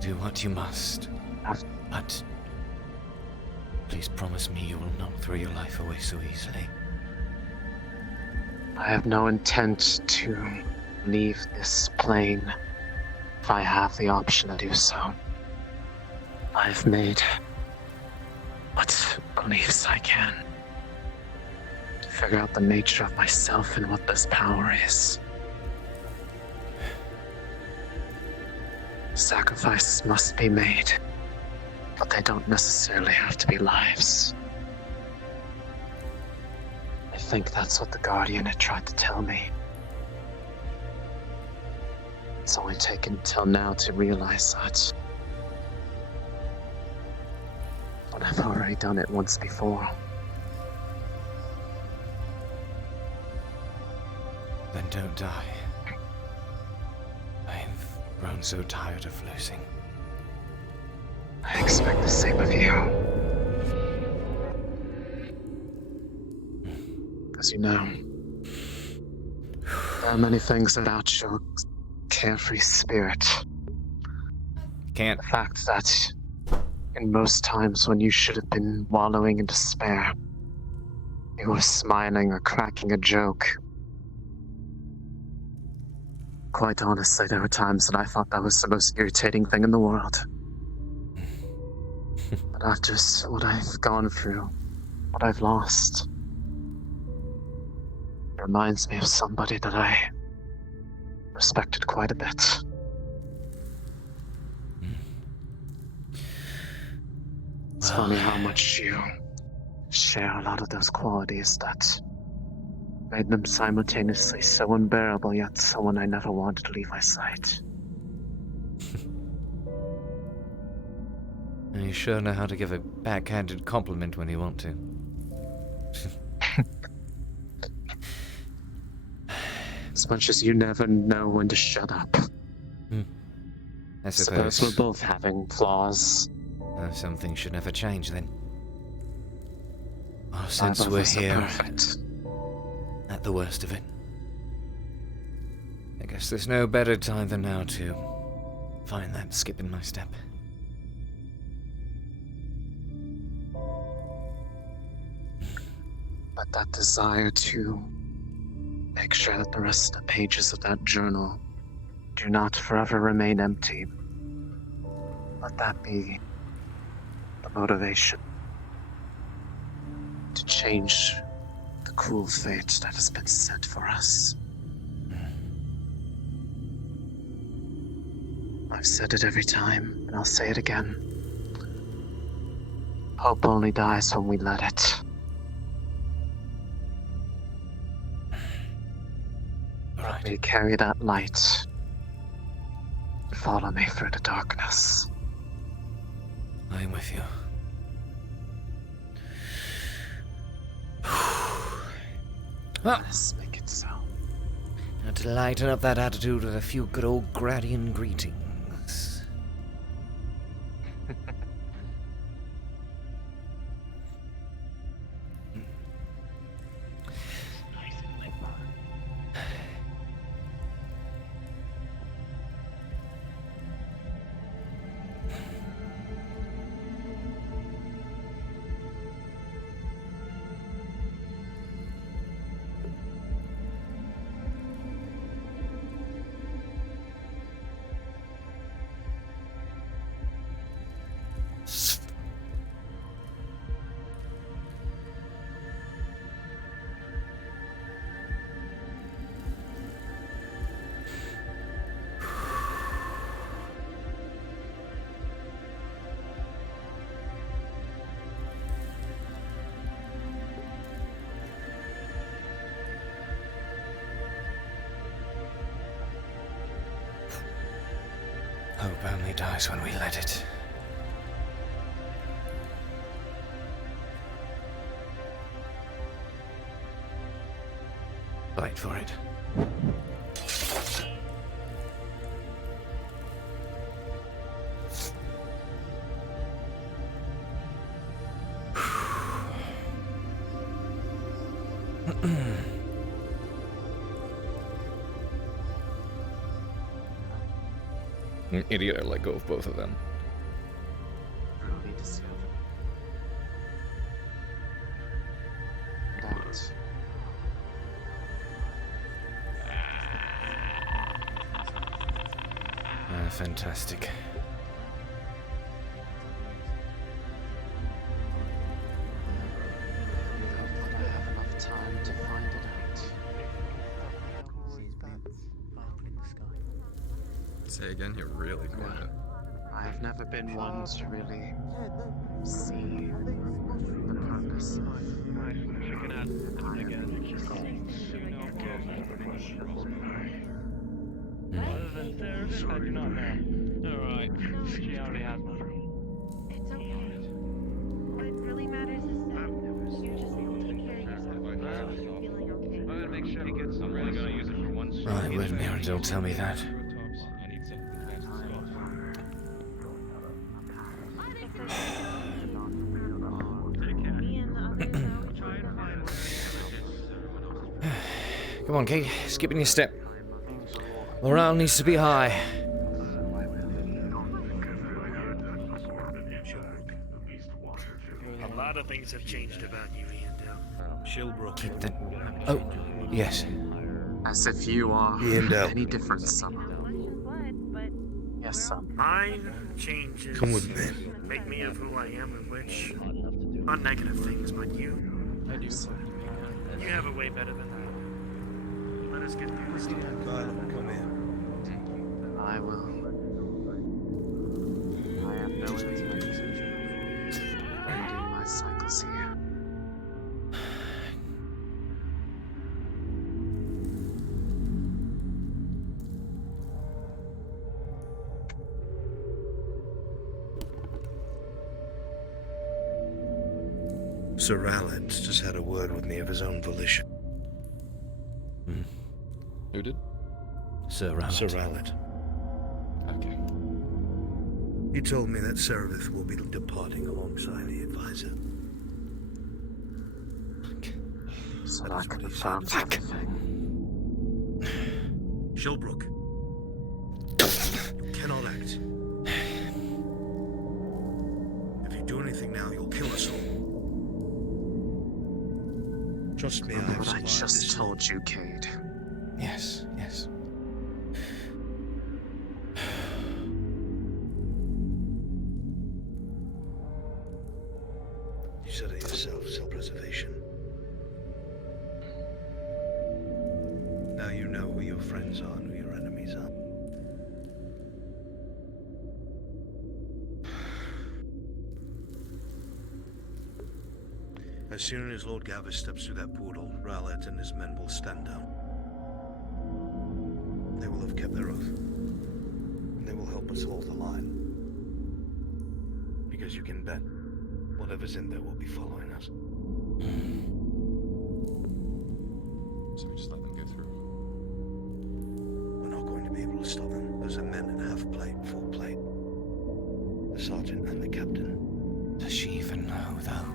Do what you must. But please promise me you will not throw your life away so easily. I have no intent to leave this plane if I have the option to do so. I've made what beliefs I can to figure out the nature of myself and what this power is. Sacrifices must be made, but they don't necessarily have to be lives. I think that's what the Guardian had tried to tell me. It's only taken till now to realize that. But I've already done it once before. Then don't die. I've grown so tired of losing. I expect the same of you. As you know, there are many things about your carefree spirit. Can't. The fact that in most times when you should have been wallowing in despair, you were smiling or cracking a joke. Quite honestly, there were times that I thought that was the most irritating thing in the world. But after what I've gone through, what I've lost, it reminds me of somebody that I respected quite a bit. It's funny how much you share a lot of those qualities that made them simultaneously so unbearable, yet someone I never wanted to leave my sight. And you sure know how to give a backhanded compliment when you want to. As much as you never know when to shut up. I suppose. Suppose we're both having flaws. Some things should never change then. Oh, Neither since of we're us are here perfect. at the worst of it, I guess there's no better time than now to find that skip in my step. But that desire to make sure that the rest of the pages of that journal do not forever remain empty. Let that be the motivation to change the cruel fate that has been set for us. I've said it every time, and I'll say it again. Hope only dies when we let it. Let me carry that light. Follow me through the darkness. I'm with you. Let's make it so. Now to lighten up that attitude with a few good old Gradian greetings. only dies when we let it. Fight for it. An idiot, I let go of both of them. Truly discovered. That Fantastic. I have enough time to find it out. Say again, you're really quiet. I've never been one to really see the purpose. Other than Theris, I do not know. Alright, she already has one. It's okay. What really matters is that you just take care of yourself. You're feeling okay. I'm gonna make sure he gets some. I'm really gonna use it for one shot. My word, Mira, don't tell me that. I need something fast to stop. Me and the others now try and find Come on, Cade, skipping your step. Morale needs to be high. A lot of things have changed about you, Ian. Shilbrouk. Keep the... Oh, yes. As if you are Iandel. any different, son. but Yes, son. Mine changes. Come with me. Make me of who I am, of which not negative things, but you have a way better than that. Let us get through this together. Violet, come here. I will. I have no intent of ending my cycles here. Sir Rallard's just had a word with me of his own volition. Who did? Sir Rallard. Sir Rallard. Okay. He told me that Seraph will be departing alongside the advisor. So That I is could what have he found said. everything. Shilbrouk. You cannot act. If you do anything now, you'll kill us all. Trust me, I Remember have what I survived just this. told you, Cade. Yes, yes. You said it yourself, self-preservation. Now you know who your friends are and who your enemies are. As soon as Lord Gavin steps through that portal, Rowlett and his men will stand down. They will have kept their oath. And they will help us hold the line. Because you can bet, whatever's in there will be following us. So we just let them go through. We're not going to be able to stop them. Those are men in half plate, full plate. The sergeant and the captain. Does she even know, though?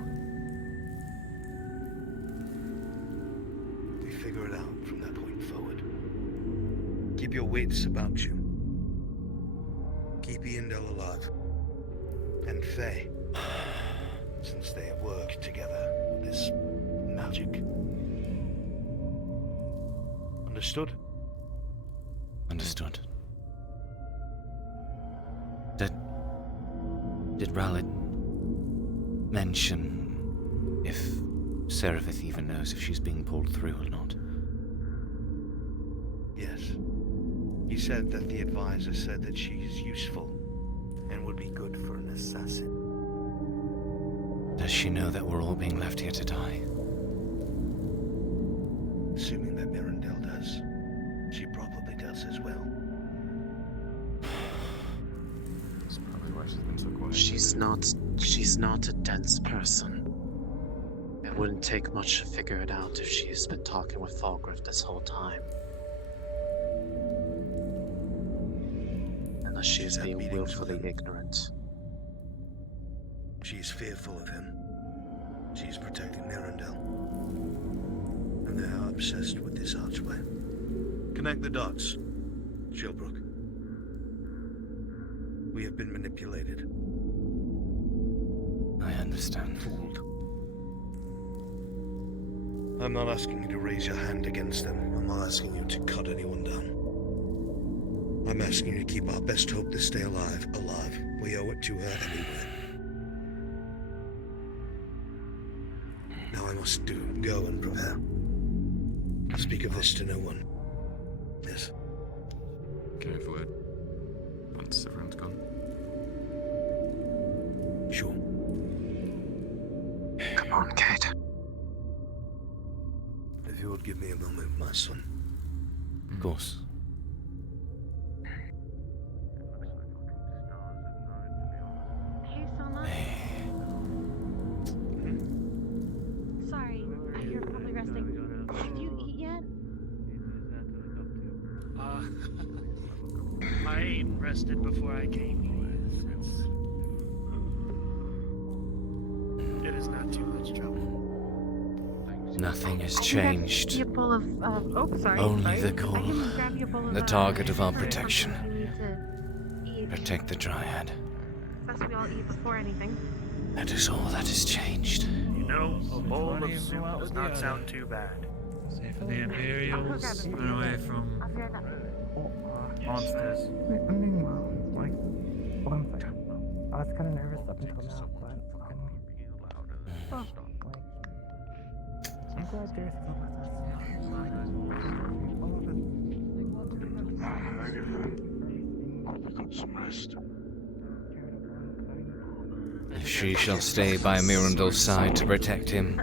We figure it out from that point forward. Keep your wits about you. Keep Iandel alive. And Faye. Since they have worked together with this magic. Understood? Understood. Did Rallard mention if Seraph even knows if she's being pulled through or not? Yes. He said that the advisor said that she is useful and would be good for an assassin. Does she know that we're all being left here to die? Assuming that Mirandel does, she probably does as well. She's not a dense person. It wouldn't take much to figure it out if she's been talking with Falgriff this whole time. Unless she's being willfully ignorant. She's fearful of him. She's protecting Mirandel. And they are obsessed with this archway. Connect the dots, Shilbrouk. We have been manipulated. I understand. Fooled. I'm not asking you to raise your hand against them. I'm not asking you to cut anyone down. I'm asking you to keep our best hope to stay alive. We owe it to her anyway. Now I must go and prepare. Speak of this to no one. Yes. Can I have a word? Once everyone's gone. Sure. Come on, Cade. If you would give me a moment, my son. Of course. Hey, Soma. Sorry, you're probably resting. Did you eat yet? I ain't rested before I came here. It is not too much trouble. Nothing has I can changed. grab you a bowl of, oh, sorry. Only sorry. the goal. I can grab you a bowl of, The target of our sorry, protection. something you need to eat. Protect the Dryad. That's what we all eat before anything. That is all that has changed. You know, a bowl of soup does not sound too bad. Say for the I'll go grab Imperials, it. run away from I'll be right back. monsters. Meanwhile, like, one second. I was kind of nervous up until now, but I'm glad there's still with us. I've got some rest. She shall stay by Mirandel's side to protect him,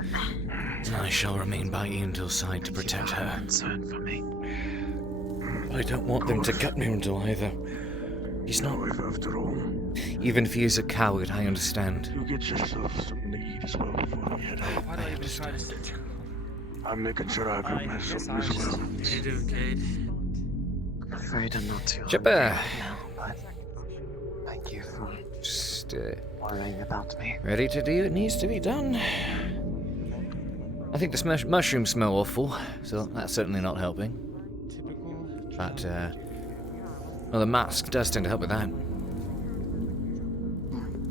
and I shall remain by Iandel's side to protect her. Concern for me. I don't want them to cut Mirandel either. He's not. After all, Even if he is a coward, I understand. you get yourself something to eat as well before we head out. Why do I even try to stitch you? I'm making sure I've got myself as well. You do, Cade. I'm afraid I'm not too Chipper! hungry now, but thank you for Just worrying about me. ready to do what needs to be done. I think the mushrooms smell awful, so that's certainly not helping. But, well, the mask does tend to help with that.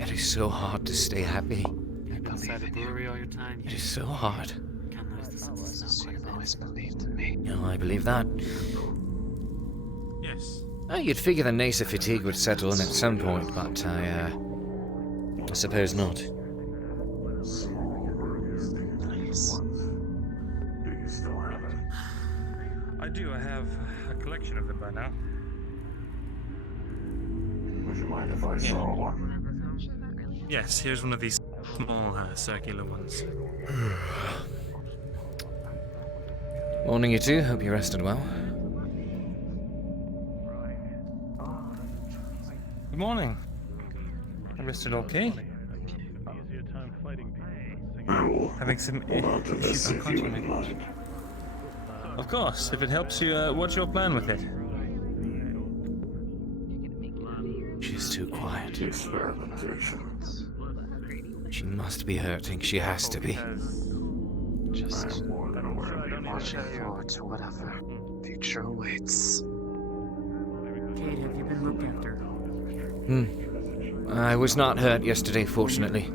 It is so hard to stay happy. Inside the brewery all your time. It is so hard. Can't lose the sense of smell. You've always believed in me. No, I believe that. Yes. Oh, you'd figure the Nasa fatigue would settle in at some point, but I suppose not. Please. I do. I have a collection of them by now. Would you mind if I saw one? Yes, here's one of these small circular ones. Morning, you two. Hope you rested well. Good morning. I rested okay. Having some issues unconsciously. Of course, if it helps you, what's your plan with it? She's too quiet. She must be hurting. She has to be. Just watching forward to whatever future awaits. Cade, have you been looked after? I was not hurt yesterday, fortunately.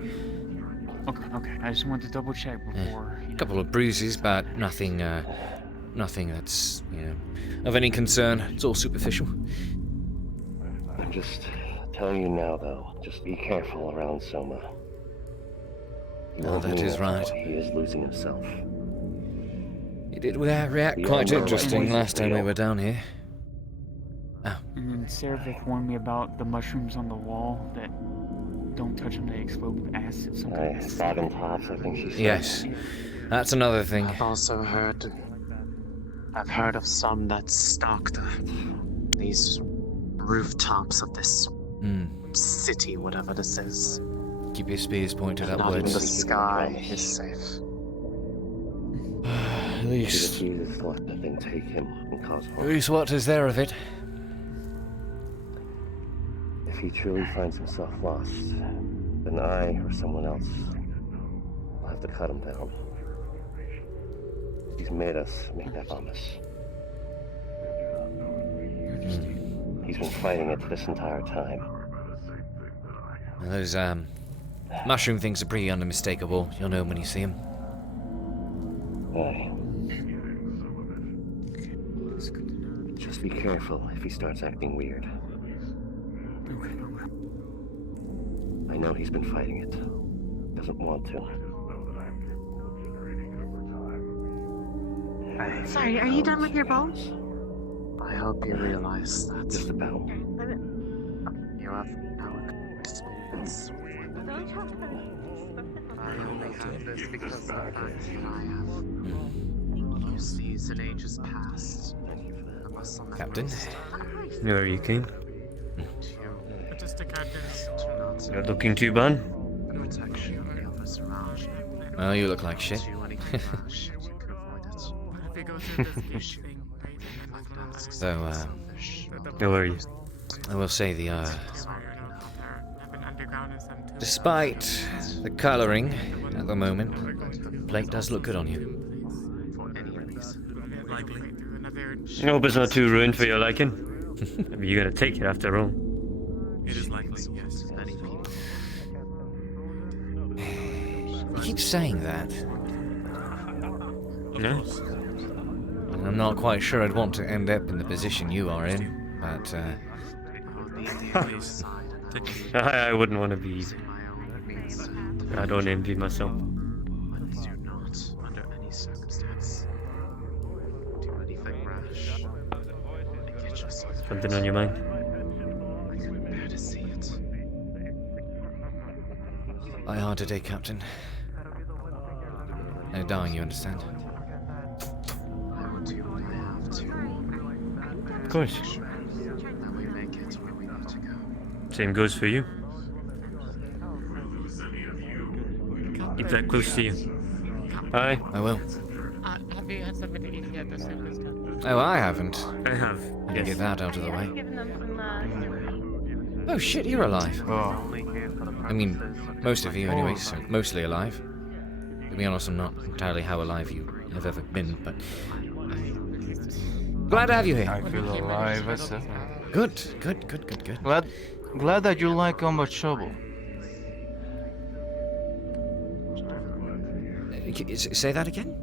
Okay. I just wanted to double check before. A couple of bruises, but nothing, nothing that's, of any concern. It's all superficial. I'm just telling you now, though. Just be careful around Soma. Oh, that is right. He is losing himself. He did react quite interesting last time we were down here. Oh. And then Seraphic warned me about the mushrooms on the wall that don't touch them, they explode with acid. Seven tops, I think she said. Yes, that's another thing. I've also heard of some that stalked these rooftops of this city, whatever this is. Keep your spears pointed Not even the upwards. sky is safe. At least. Jesus let the thing take him and cause At harm. least what is there of it? If he truly finds himself lost, then I or someone else will have to cut him down. He's made us make that promise. He's been fighting it this entire time. Well, those mushroom things are pretty unmistakable. You'll know when you see them. Aye. Just be careful if he starts acting weird. I know he's been fighting it. Doesn't want to. Sorry, are you done with your bow? I hope you realize that Just about. you have no experience. I only have this because of the fact that I have used these in ages past. The muscle memories Captain? Are you keen? Just a captain. You're looking too bad. Protection of the others around you. Well, you look like shit. Do anything rash, you could avoid it. If we go through this gate thing, right? So, How are you? I will say the, Sorry, I don't know if they're having underground or something. despite the colouring at the moment, the plate does look good on you. Likely through another. I hope it's not too ruined for your liking. I mean, you gotta take it after all. It is likely, yes. You keep saying that. No? And I'm not quite sure I'd want to end up in the position you are in, but, I wouldn't want to be either. I don't envy myself. Do not, under any circumstance, do anything rash. And get yourself Something on your mind? I couldn't bear to see it. I hard today, Captain. No dying, you understand? I will do what I have to. Of course. That we make it where we need to go. Same goes for you. Keep that close to you. Aye. I will. Have you had something to eat yet this time? Oh, I haven't. I have. Yes. Get that out of the way. Giving them some, Oh shit, you're alive. I mean, most of you anyway, so mostly alive. To be honest, I'm not entirely how alive you have ever been, but... glad to have you here. I feel alive, myself. Good. Glad that you like combat shovel. Say that again?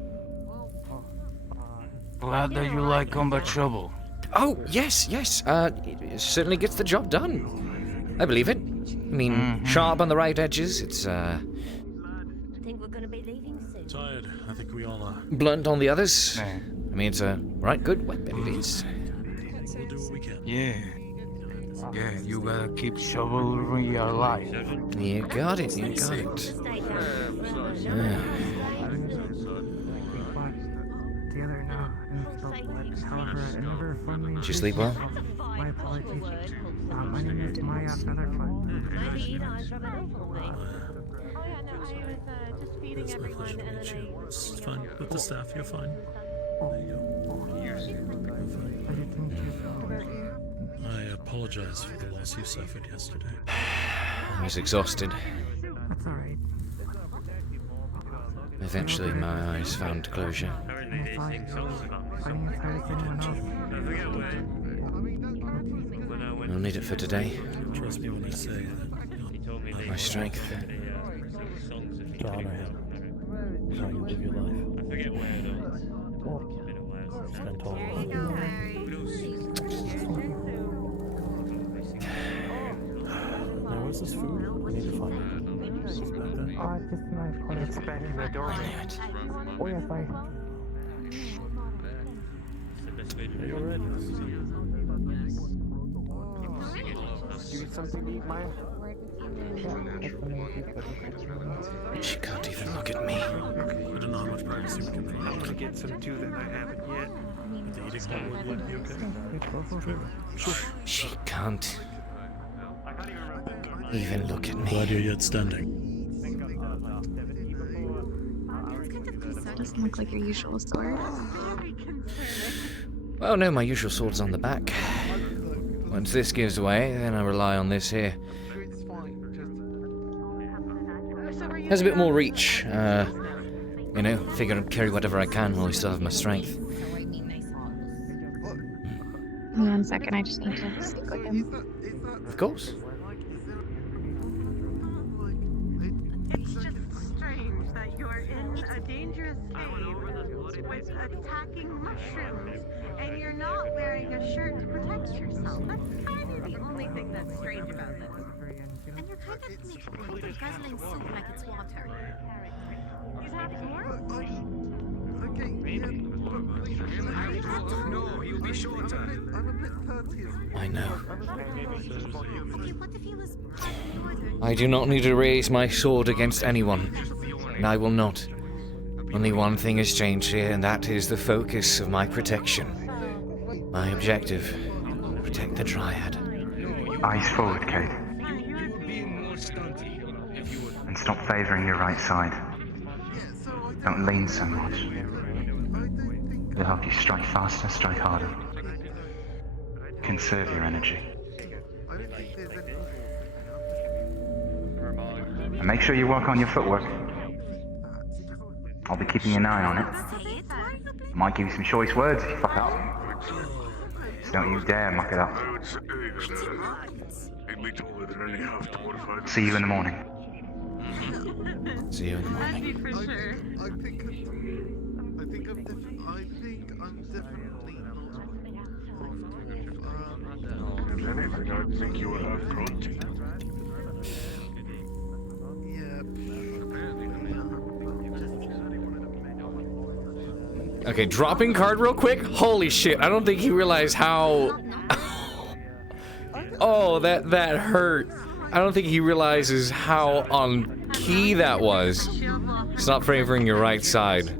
Glad that you like combat shovel. Oh, yes. It certainly gets the job done. I believe it. I mean, sharp on the right edges, it's, think we're gonna be leaving soon. Tired. I think we all are. blunt on the others. I mean, it's a right good weapon, it is. We'll do what we can. Yeah. Yeah, you gotta keep chivalry alive. You got it. Did you sleep well? My apologies. My name is Maya Featherfoot. Maybe you know, drop it off all day. Oh yeah, no, I was just feeding It's my everyone pleasure to and meet then you. It's fine. With the staff, you're fine. There you go. You're fine. I apologize for the loss you suffered yesterday. I was exhausted. That's alright. Eventually, my eyes found closure. I'll need it for today. Trust me when I say that. My strength. To honor him. How you live your life. Spend all Now, where's this food? We need to find it. Just a nice corner. It's back in the door. Oh yes, Are you alright? You need something to eat, Maya? She can't even look at me. I don't know how much privacy we can provide. I'm gonna get some too that I haven't yet. The eating one would be okay? She can't. even look at me. Glad you're yet standing. That doesn't look like your usual sword. Well, no, my usual sword's on the back. Once this gives way, then I rely on this here. Has a bit more reach. You know, figure I'd carry whatever I can while I still have my strength. One second, I just need to speak with him. Of course. It's just strange that you're in a dangerous cave with attacking mushrooms, and you're not wearing a shirt to protect yourself. That's kind of the only thing that's strange about this. And you're kind of making guzzling soup like it's water. Is that more? No, he'll be shorter. I know. Okay, what if he was I do not need to raise my sword against anyone, and I will not. Only one thing has changed here, and that is the focus of my protection. My objective: protect the Dryad. Eyes forward, Cade. And stop favoring your right side. Don't lean so much. It'll help you strike faster, strike harder. Conserve your energy. And make sure you work on your footwork. I'll be keeping an eye on it. Might give you some choice words if you fuck up. Just don't you dare muck it up. See you in the morning. See you in the morning. That'd be for sure. Anything, I think you would have protein. Okay, dropping card real quick. Holy shit! I don't think he realized how. Oh, that hurt. I don't think he realizes how on key that was. Stop favoring your right side.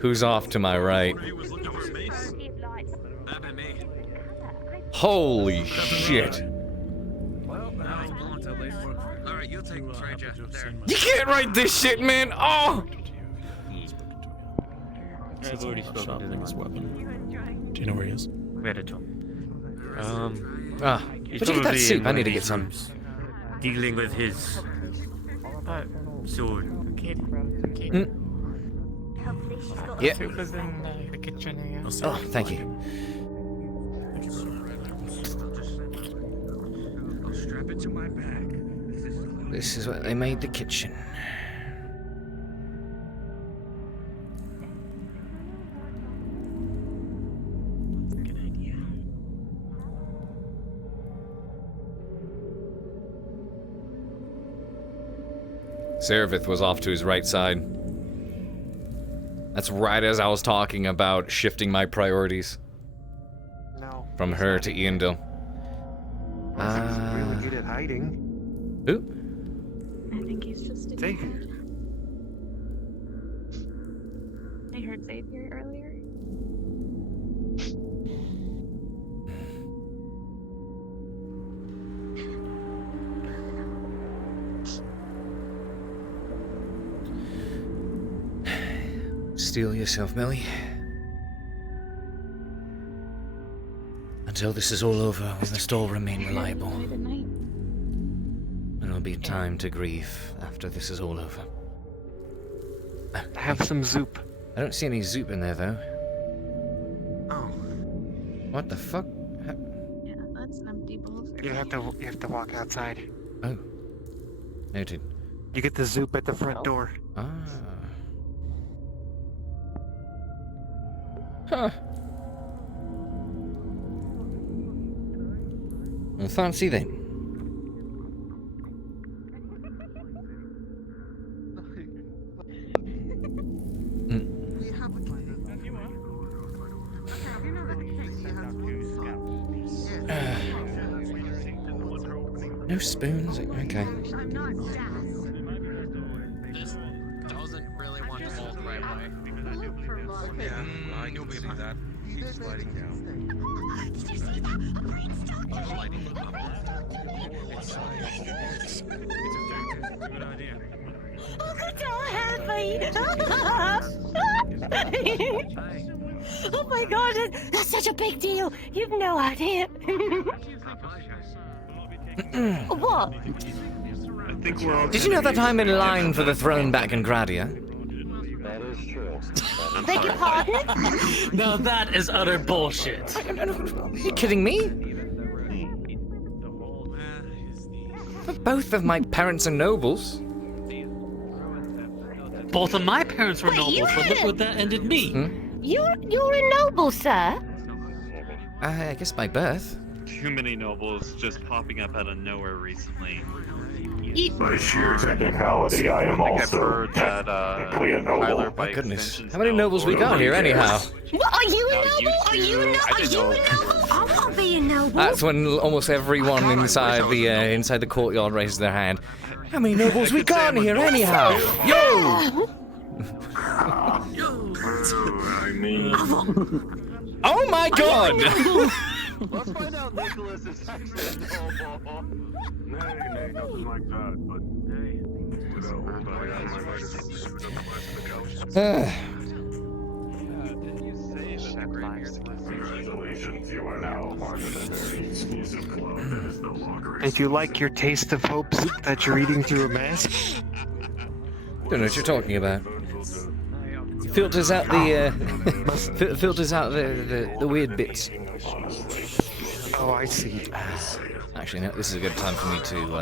Who's off to my right? Holy shit. Alright, you'll take Treasure. There. You can't write this shit, man! Oh! I've already spoken to his weapon. Do you know where he is? Where to? Where'd you get that soup? I need to get some. Dealing with his sword. Yeah. Soup is in the kitchen, I guess. Oh, thank you. I'll strap it to my back. This is what they made the kitchen. Serevith was off to his right side. That's right as I was talking about shifting my priorities. No. From her to Iandel. Really good at hiding. Who? I think he's just in Take bed. I heard Xavier earlier. Steel yourself, Millie. Until this is all over, we must all remain reliable. There will be time to grieve after this is all over. Have some soup. I don't see any zoop in there, though. Oh. What the fuck? Yeah, that's an empty bowl. You have to walk outside. Oh. Noted. You get the soup at the front door. Ah. Huh. Well, fancy then. No spoons? Okay. This doesn't really want to hold right away. Yeah, I can believe that. She's sliding down. Did you see that? A brainstorm! It's a good idea. Oh, good old Happy! Oh my god, that's such a big deal! You've no idea. What? I think we're all. Did you know that I'm in line for the throne back in Gradia? That is true. Beg your pardon? Now that is utter bullshit. Are you kidding me? Both of my parents are nobles. Both of my parents were nobles, but look what that ended me. You're a noble, sir. I guess by birth. Too many nobles just popping up out of nowhere recently. By sheer technicality, I am also technically a noble. My goodness. How many nobles we got here, anyhow? What, are you a noble? Are you a noble? Are you a noble? I want to be a noble. That's when almost everyone inside the courtyard raises their hand. How many nobles we got in here, anyhow? Yo! I mean... Oh my god! Let's find out Nicholas is actually noble. Nay, nothing like that, but hey. Congratulations, you are now part of a very exclusive club that is no longer. Did you like your taste of hope soup that you're eating through a mask? Don't know what you're talking about. Filters out the the weird bits. Oh, I see. Actually, no, this is a good time for me to.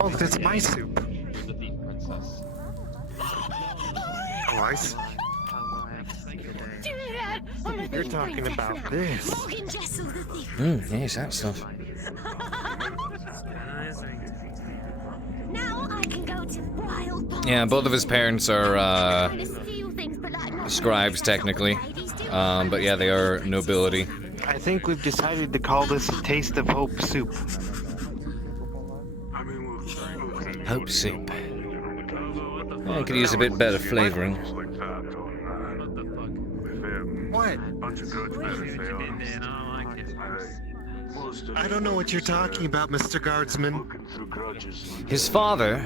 Oh, that's my soup. Oh, I see. You're talking about this. Yes, that stuff. Now I can go to wild. Yeah, both of his parents are scribes technically, but yeah, they are nobility. I think we've decided to call this a taste of hope soup. Hope soup. I could use a bit better flavoring. What? I don't know what you're talking about, Mr. Guardsman. His father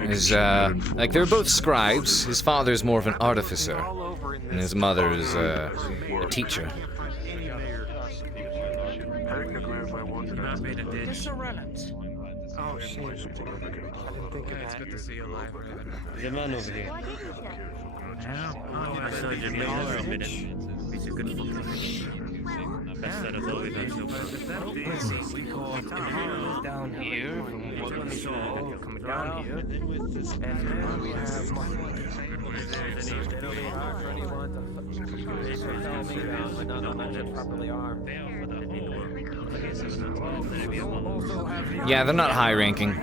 is, like, they're both scribes. His father is more of an artificer, and his mother is a teacher. Mr. Reynolds. Oh, shit. I didn't think of that. It's good to see you alive, Raven. There's a man over here. I saw your name for a minute. He's a good fucker. Best set of those we've had so far. We call down here from what we saw coming down here. And then we have Yeah, they're not high ranking.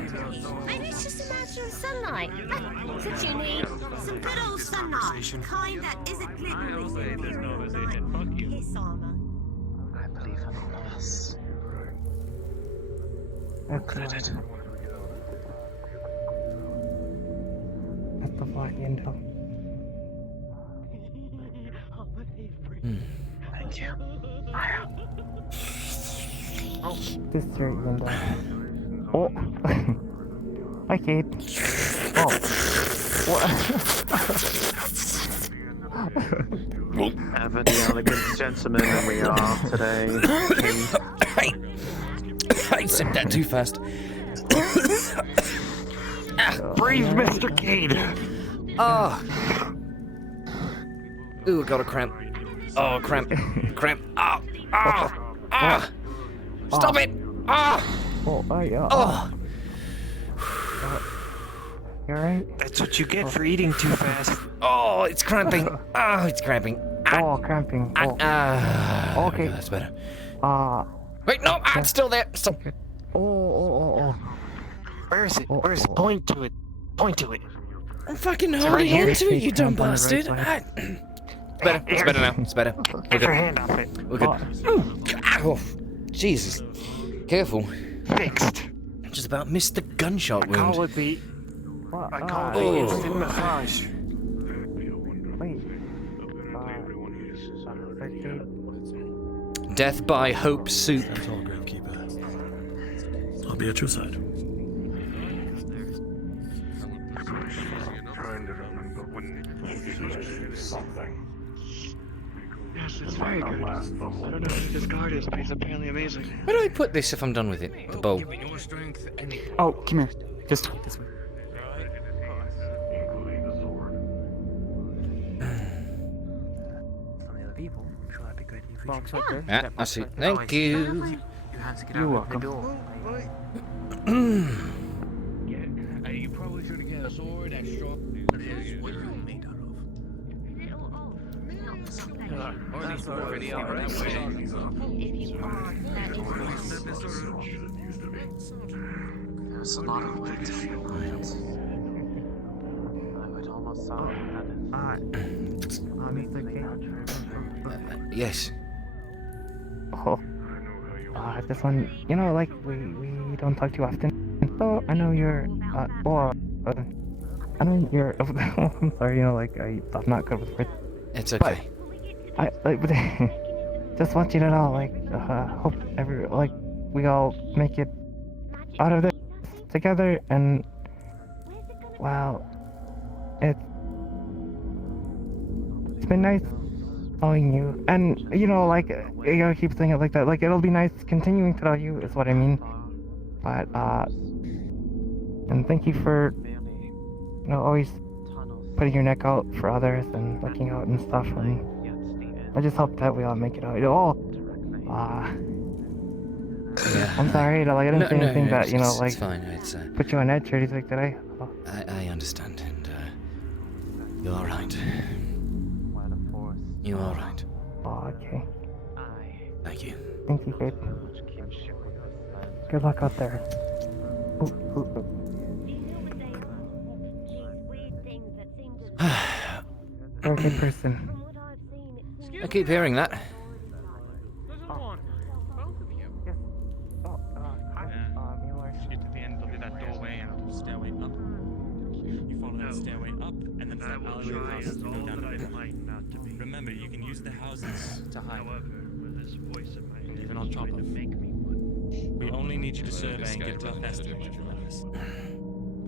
Maybe it's just a matter of sunlight. That's what you need. Some good old sunlight. The kind that isn't glittery. Peace armor. I believe in us. That's the black intel. Thank you. Oh, this straight window. Oh, hi, Cade. Oh, what? Ever the elegant gentleman we are today. I sipped that too fast. Breathe, Mr. Cade. Oh. Ooh, got a cramp. Oh, cramp. Cramp. Ah. Ah. Ah. Stop it. Ah. Oh, Oh. You alright? That's what you get for eating too fast. Oh, it's cramping. Oh, it's cramping. Oh, cramping. Oh. Okay. That's better. Wait, no, it's still there. Stop. Oh. Where is it? Where is it? Point to it. Point to it. I'm fucking Is it holding right on here? to it, you dumb Hand on the bastard. right It's better. It's better now. It's better. Get your hand off it. We're good. Oh, Jesus. Careful. Fixed. Just about missed the gunshot wound. I call it the instant massage. Wait. Death by hope soup. That's all, Gravekeeper. I'll be at your side. Trying to remember when something. Yes, it's very good. I don't know who this guard is, but he's apparently amazing. Where do I put this if I'm done with it? The bowl. Oh, come here. Just this way. Box up there. Ah, I see. Thank you. You're welcome. You probably should get a sword that's strong. What you made out of? That's already out that There's a lot of work to find. I would almost Yes. Oh. This one, you know, like, we don't talk too often. So, I know you're, I know you're, I'm sorry, you know, like, I'm not good with words. It's okay. But just want you to know, like, hope we all make it out of this together, and, well, it's been nice knowing you, and, you know, like, you gotta keep saying it like that, like, it'll be nice continuing to know you, is what I mean, but, and thank you for, you know, always putting your neck out for others, and looking out and stuff, and I just hope that we all make it out. Yeah. I'm sorry, like, I didn't say anything that, you know, like, it's fine. It's, put you on edge or anything like that. I understand, and you're all right. You're all right. Oh, okay. Thank you. Thank you, Cade. Good luck out there. You're a good person. I keep hearing that. Shoot to the end, there'll be that doorway and stairway up. You follow that stairway up, and then that alleyway passes to go down to the pit. Remember, you can use the houses to hide. Even on top of. We only need you to survey and get a rough estimate of your numbers.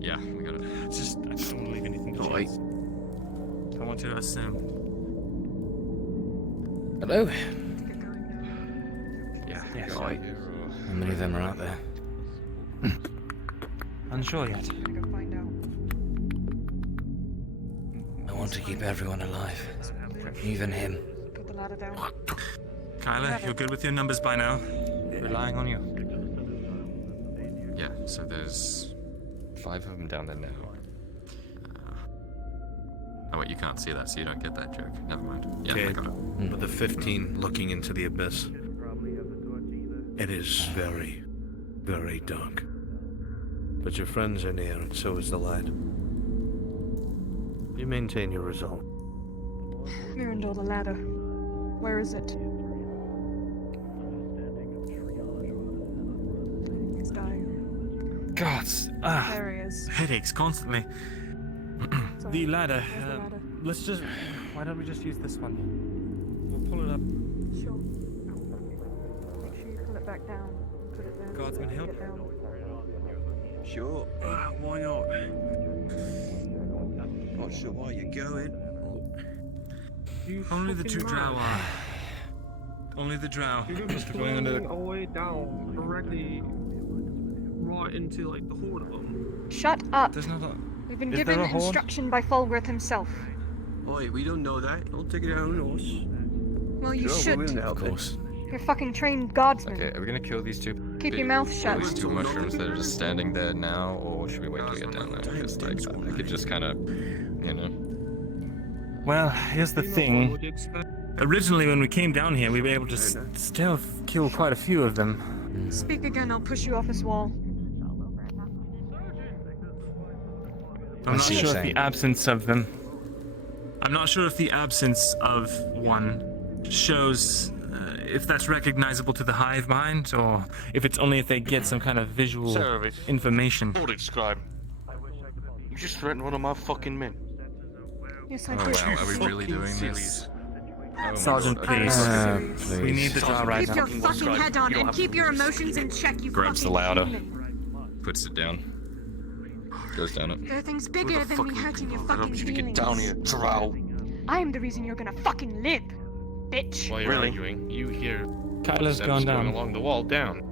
Yeah, we got it. It's just, I don't want to leave anything to chance. I want to assume. Hello? Yeah, How many of them are out there? Unsure yet. I want to keep everyone alive. Even him. Kyla, you're good with your numbers by now. Relying on you. Yeah, so there's 5 of them down there now. Oh wait, you can't see that, so you don't get that joke. Never mind. Yeah, I got it. With the 15 looking into the abyss. It is very, very dark. But your friends are near, and so is the light. You maintain your resolve. Mirandol, the ladder. Where is it? He's dying. God, There he is. headaches constantly. The ladder. Let's just. Why don't we just use this one? We'll pull it up. Sure. Make sure you pull it back down. Put it there. Guardsman, Get help. it down. Sure. Why not? Not sure why you're going. Only the 2 drow are. Only the drow. You're gonna be Going under the. all the way down directly right into like the horde of them. Shut up! There's not a. We've been Is given there a horde? instruction by Fulworth himself. Oi, we don't know that. Don't take it out on us. Well, you Sure, should. we're willing to Of help it. course. You're fucking trained guardsmen. Okay, are we gonna kill these 2? Keep your mouth shut. These 2 mushrooms that are just standing there now, or should we wait till we get down there? Because like, I could just kind of, you know. Well, here's the thing. Originally, when we came down here, we were able to stealth kill quite a few of them. Speak again, I'll push you off this wall. I'm not sure if the absence of them. I'm not sure if the absence of one shows if that's recognizable to the hive mind, or if it's only if they get some kind of visual information. Hold it, scribe. You just threatened one of my fucking men. Yes, I Oh did. wow, are we really doing this? Sergeant, please. Please. We need the job right Keep now. your fucking head on and keep your emotions in check, you Grabs the fucking louder. human. Puts it down. Goes down it. There are things bigger than me hurting your fucking you to get feelings. down here, drow. I am the reason you're gonna fucking live, bitch. While you're arguing, you hear Kyla's steps gone going down. along the wall down.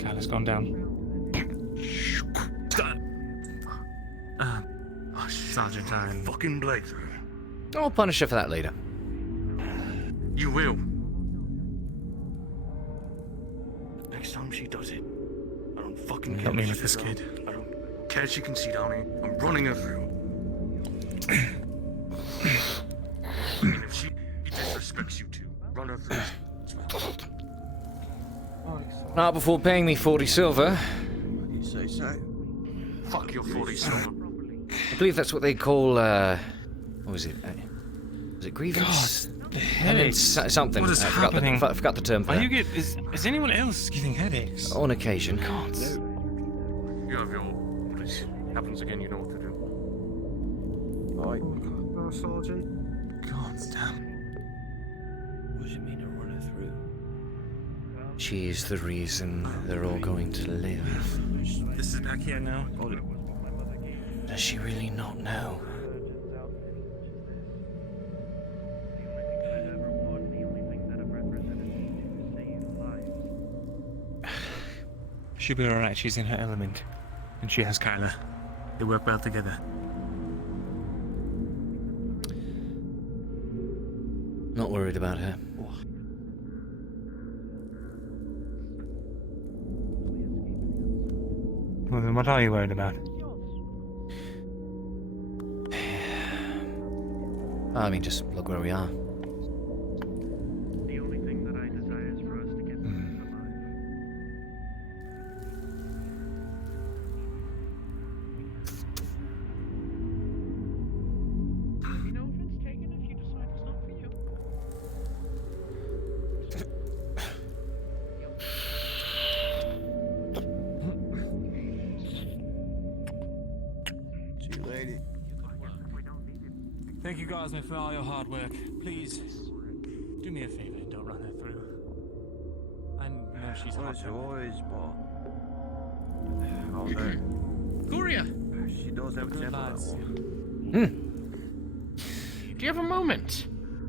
Kyla's gone down. Sergeant, I'm... Fucking Blake. I'll punish her for that later. You will. Next time she does it, I don't fucking care. Help me if with she's this, a kid. girl. I don't care she can see down here. I'm running her through. And if she disrespects you two, run her through. Not before paying me 40 silver. You say so? Fuck your 40 silver. I believe that's what they call, what was it? Was it grievance? God, And then headaches. something. What is I forgot happening? I forgot the term for Are that. you get? Is anyone else getting headaches? On occasion. God. You have your orders. Happens again, you know what to do. Right. No, Sergeant. God damn. What does it mean to run her through? She is the reason they're all going to live. This is back here now. Does she really not know? She'll be alright, she's in her element. And she has Kyla. They work well together. Not worried about her. Well, then what are you worried about? I mean, just look where we are. The only thing that I desire is for us to get alive. No offense taken if you decide it's not for you. See you later. Thank you, Gosman, for all your hard work. Please, do me a favor and don't run her through. I know she's Well, hot. it's always, but... I'll do. Gloria, She does have a temper. Lads. do you have a moment?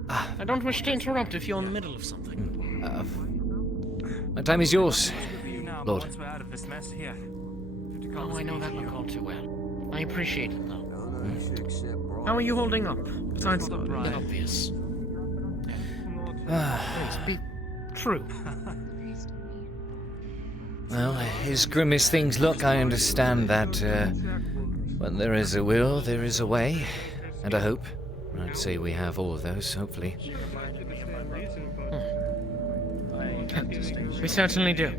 I don't wish to interrupt if you're in the middle of something. My time is yours, Now, Lord. once we're out of this mess here. Oh, I know that look all too well. I appreciate it, though. No, you should accept bribe. How are you holding up? Besides the obvious. Please, be true. Well, as grim as things look, I understand that when there is a will, there is a way. And a hope. I'd say we have all of those, hopefully. We certainly do.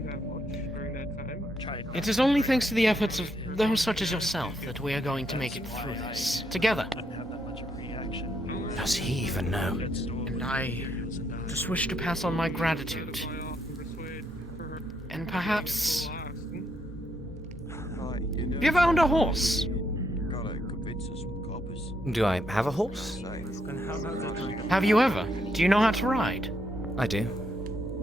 It is only thanks to the efforts of those such as yourself that we are going to make it through this. Together. Does he even know? And I just wish to pass on my gratitude. And perhaps... Right, you know. Have you ever owned a horse? Gotta convince us with coppers. Do I have a horse? Have you ever? Do you know how to ride? I do.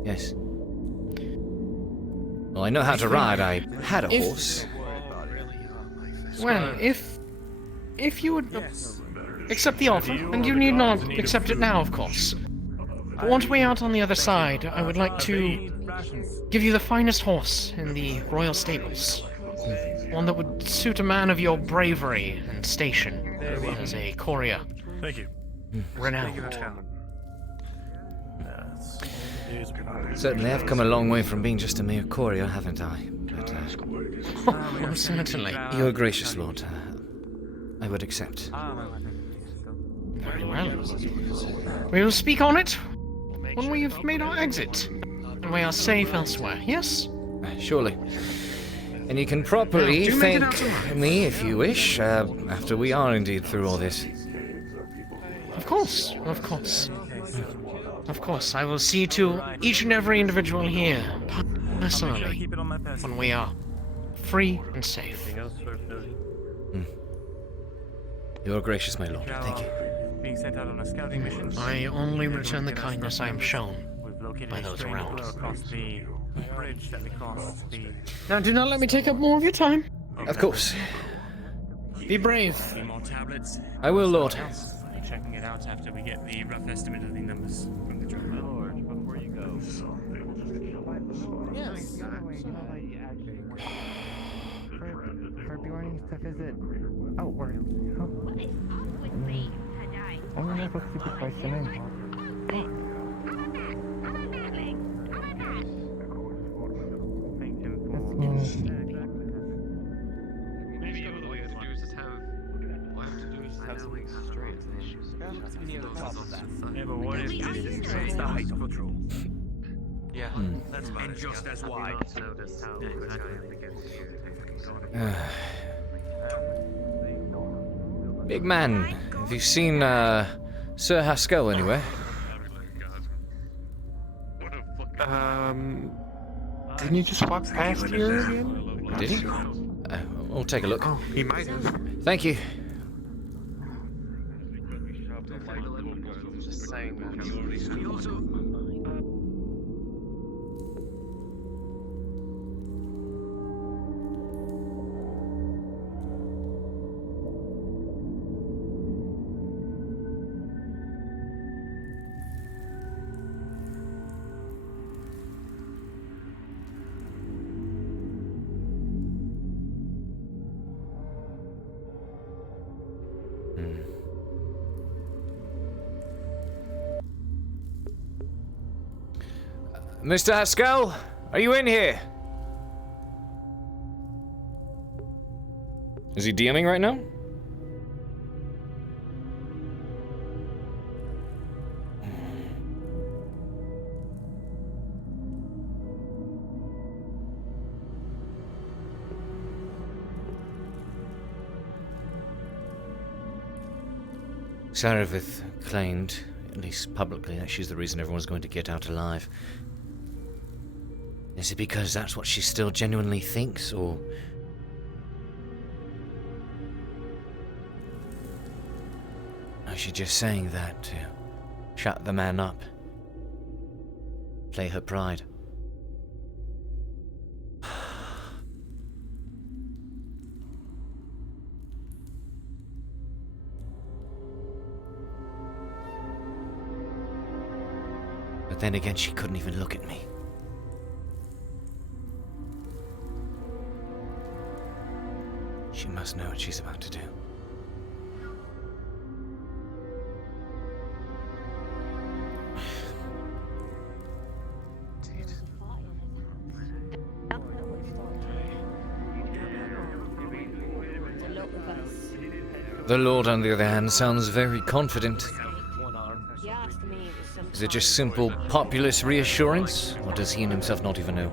Yes. Well, I know how to ride. I had a horse. Well, if you would accept the offer, and you need not accept it now, of course. But once we're out on the other side, I would like to give you the finest horse in the royal stables. One that would suit a man of your bravery and station as a courier. Thank you. Renowned. Certainly, I've come a long way from being just a mere courier, haven't I? But, Oh, certainly. you're a gracious lord. I would accept. Very well. We will speak on it when we have made our exit. And we are safe elsewhere, yes? Surely. And you can properly Now, do make it thank out alive. me if you wish, after we are indeed through all this. Of course, of course. Of course, I will see to each and every individual here, personally, when we are free and safe. You're gracious, my lord. Thank you. being sent out on a scouting mission. I only return the kindness I am shown We've located by a those strange around. glow across the bridge that we crossed the... Now, do not let me take up more of your time. Of course. Be brave. Need more tablets. I will, Lord. Checking it out after we get the rough estimate of the numbers from the drone. Lord, before you go. Yes. For Bjorn to visit outward. What is up with me today? I mean, that's a stupid question anymore. Maybe the way to do is just have. What I have to do is just have something straight. Yeah, but what if this is It's the height control. Yeah, That's about and just as wide. Big man, have you seen Sir Haskell anywhere? Didn't you just walk past here again? Did he? We'll take a look. Oh, he might have. Thank you. Just saying that. Mr. Haskell, are you in here? Is he DMing right now? Sarevith claimed, at least publicly, that she's the reason everyone's going to get out alive. Is it because that's what she still genuinely thinks, or... is she just saying that to shut the man up? Play her pride? But then again, she couldn't even look at me. She must know what she's about to do. The Lord, on the other hand, sounds very confident. Is it just simple populist reassurance, or does he and himself not even know?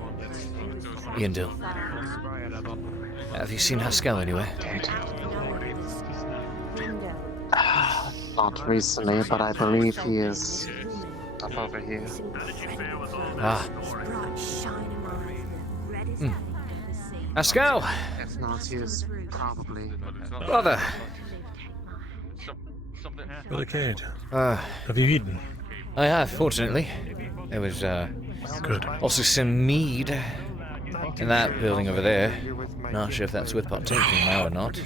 Ian Dill. Have you seen Haskell anywhere? Not recently, but I believe he is up over here. Ah. Haskell! If not, he is probably... Brother! Brother Cade, have you eaten? I have, fortunately. There was, good. Also some mead in that building over there. Not sure if that's worth partaking now or not.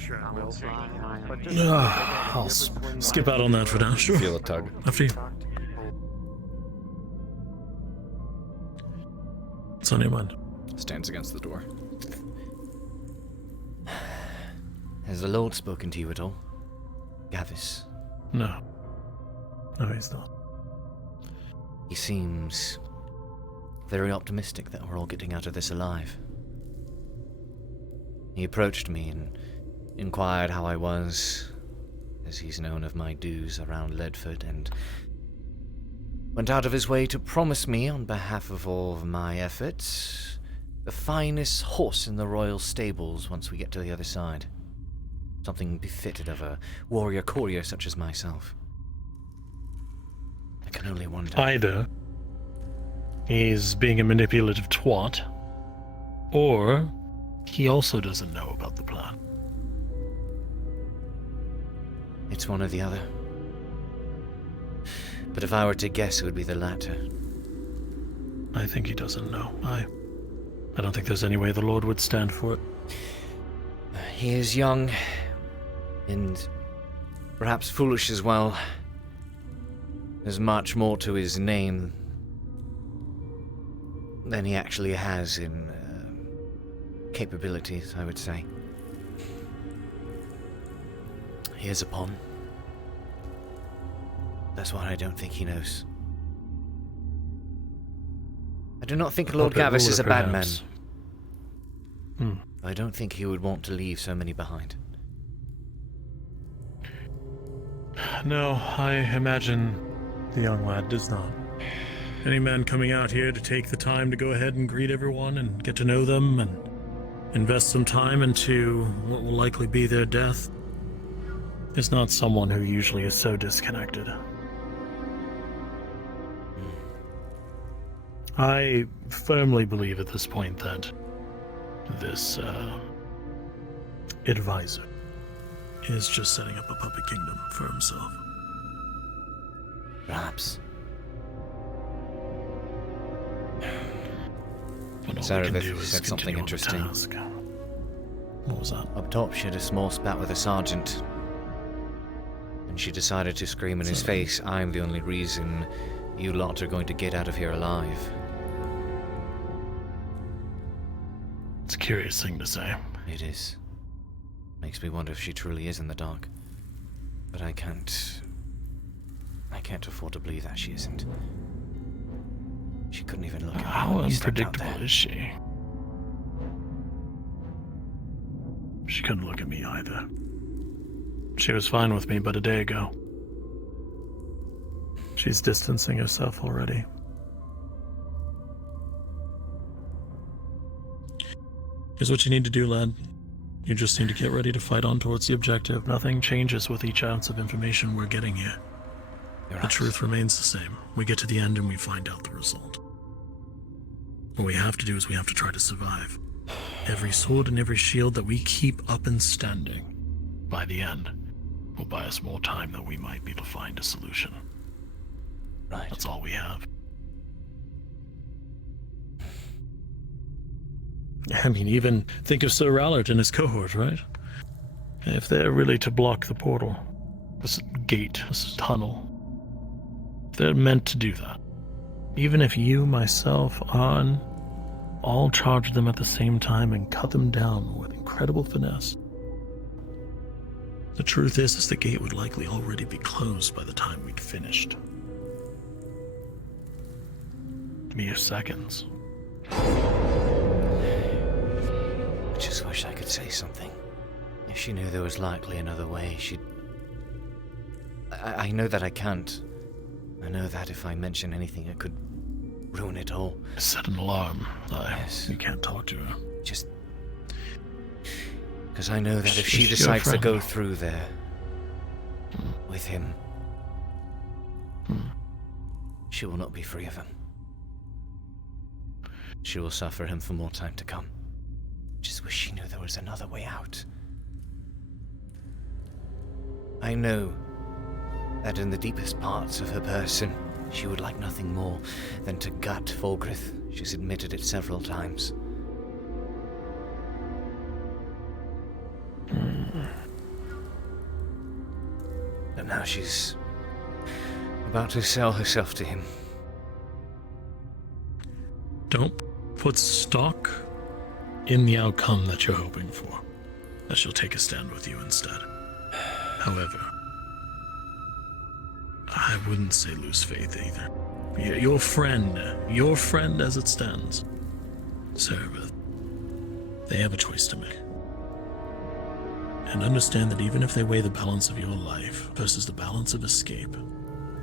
I'll skip out on that for now. Sure. Feel a tug. After you. What's on your mind? Stands against the door. Has the Lord spoken to you at all? Gavis? No. No, he's not. He seems very optimistic that we're all getting out of this alive. He approached me and inquired how I was, as he's known of my dues around Ledford, and went out of his way to promise me, on behalf of all of my efforts, the finest horse in the royal stables once we get to the other side. Something befitted of a warrior courier such as myself. I can only wonder. Either he's being a manipulative twat, or he also doesn't know about the plan. It's one or the other. but if I were to guess, it would be the latter. I think he doesn't know. I don't think there's any way the Lord would stand for it. He is young, and perhaps foolish as well. There's much more to his name than he actually has in capabilities, I would say. He is a pawn. That's what I don't think he knows. I do not think Lord Gavis is a bad man. I don't think he would want to leave so many behind. No, I imagine the young lad does not. Any man coming out here to take the time to go ahead and greet everyone and get to know them and invest some time into what will likely be their death is not someone who usually is so disconnected. I firmly believe at this point that this advisor is just setting up a puppet kingdom for himself. Perhaps. Zareth said something interesting. What was that? Up top, she had a small spat with a sergeant. And she decided to scream in his face, "I'm the only reason you lot are going to get out of here alive." It's a curious thing to say. It is. Makes me wonder if she truly is in the dark. But I can't afford to believe that she isn't. She couldn't even look at me. How unpredictable is she? She couldn't look at me either. She was fine with me but a day ago. She's distancing herself already. Here's what you need to do, lad. You just need to get ready to fight on towards the objective. Nothing changes with each ounce of information we're getting here. The truth remains the same. We get to the end and we find out the result. What we have to do is we have to try to survive. Every sword and every shield that we keep up and standing, by the end, will buy us more time than we might be to find a solution. Right. That's all we have. I mean, even think of Sir Rallard and his cohort, right? If they're really to block the portal, this gate, this tunnel, they're meant to do that. Even if you, myself, Arn, all charge them at the same time and cut them down with incredible finesse. The truth is the gate would likely already be closed by the time we'd finished. Mere seconds. I just wish I could say something. If she knew there was likely another way, she'd... I know that I can't. I know that if I mention anything, it could ruin it all. Set an alarm. Yes. You can't talk to her. Just... because I know that if she decides to go through there with him, she will not be free of him. She will suffer him for more time to come. Just wish she knew there was another way out. I know that in the deepest parts of her person, she would like nothing more than to gut Fulgrith. She's admitted it several times. And now she's about to sell herself to him. Don't put stock in the outcome that you're hoping for, that she'll take a stand with you instead. However, I wouldn't say lose faith either. Your friend as it stands, Seraph, they have a choice to make. And understand that even if they weigh the balance of your life versus the balance of escape,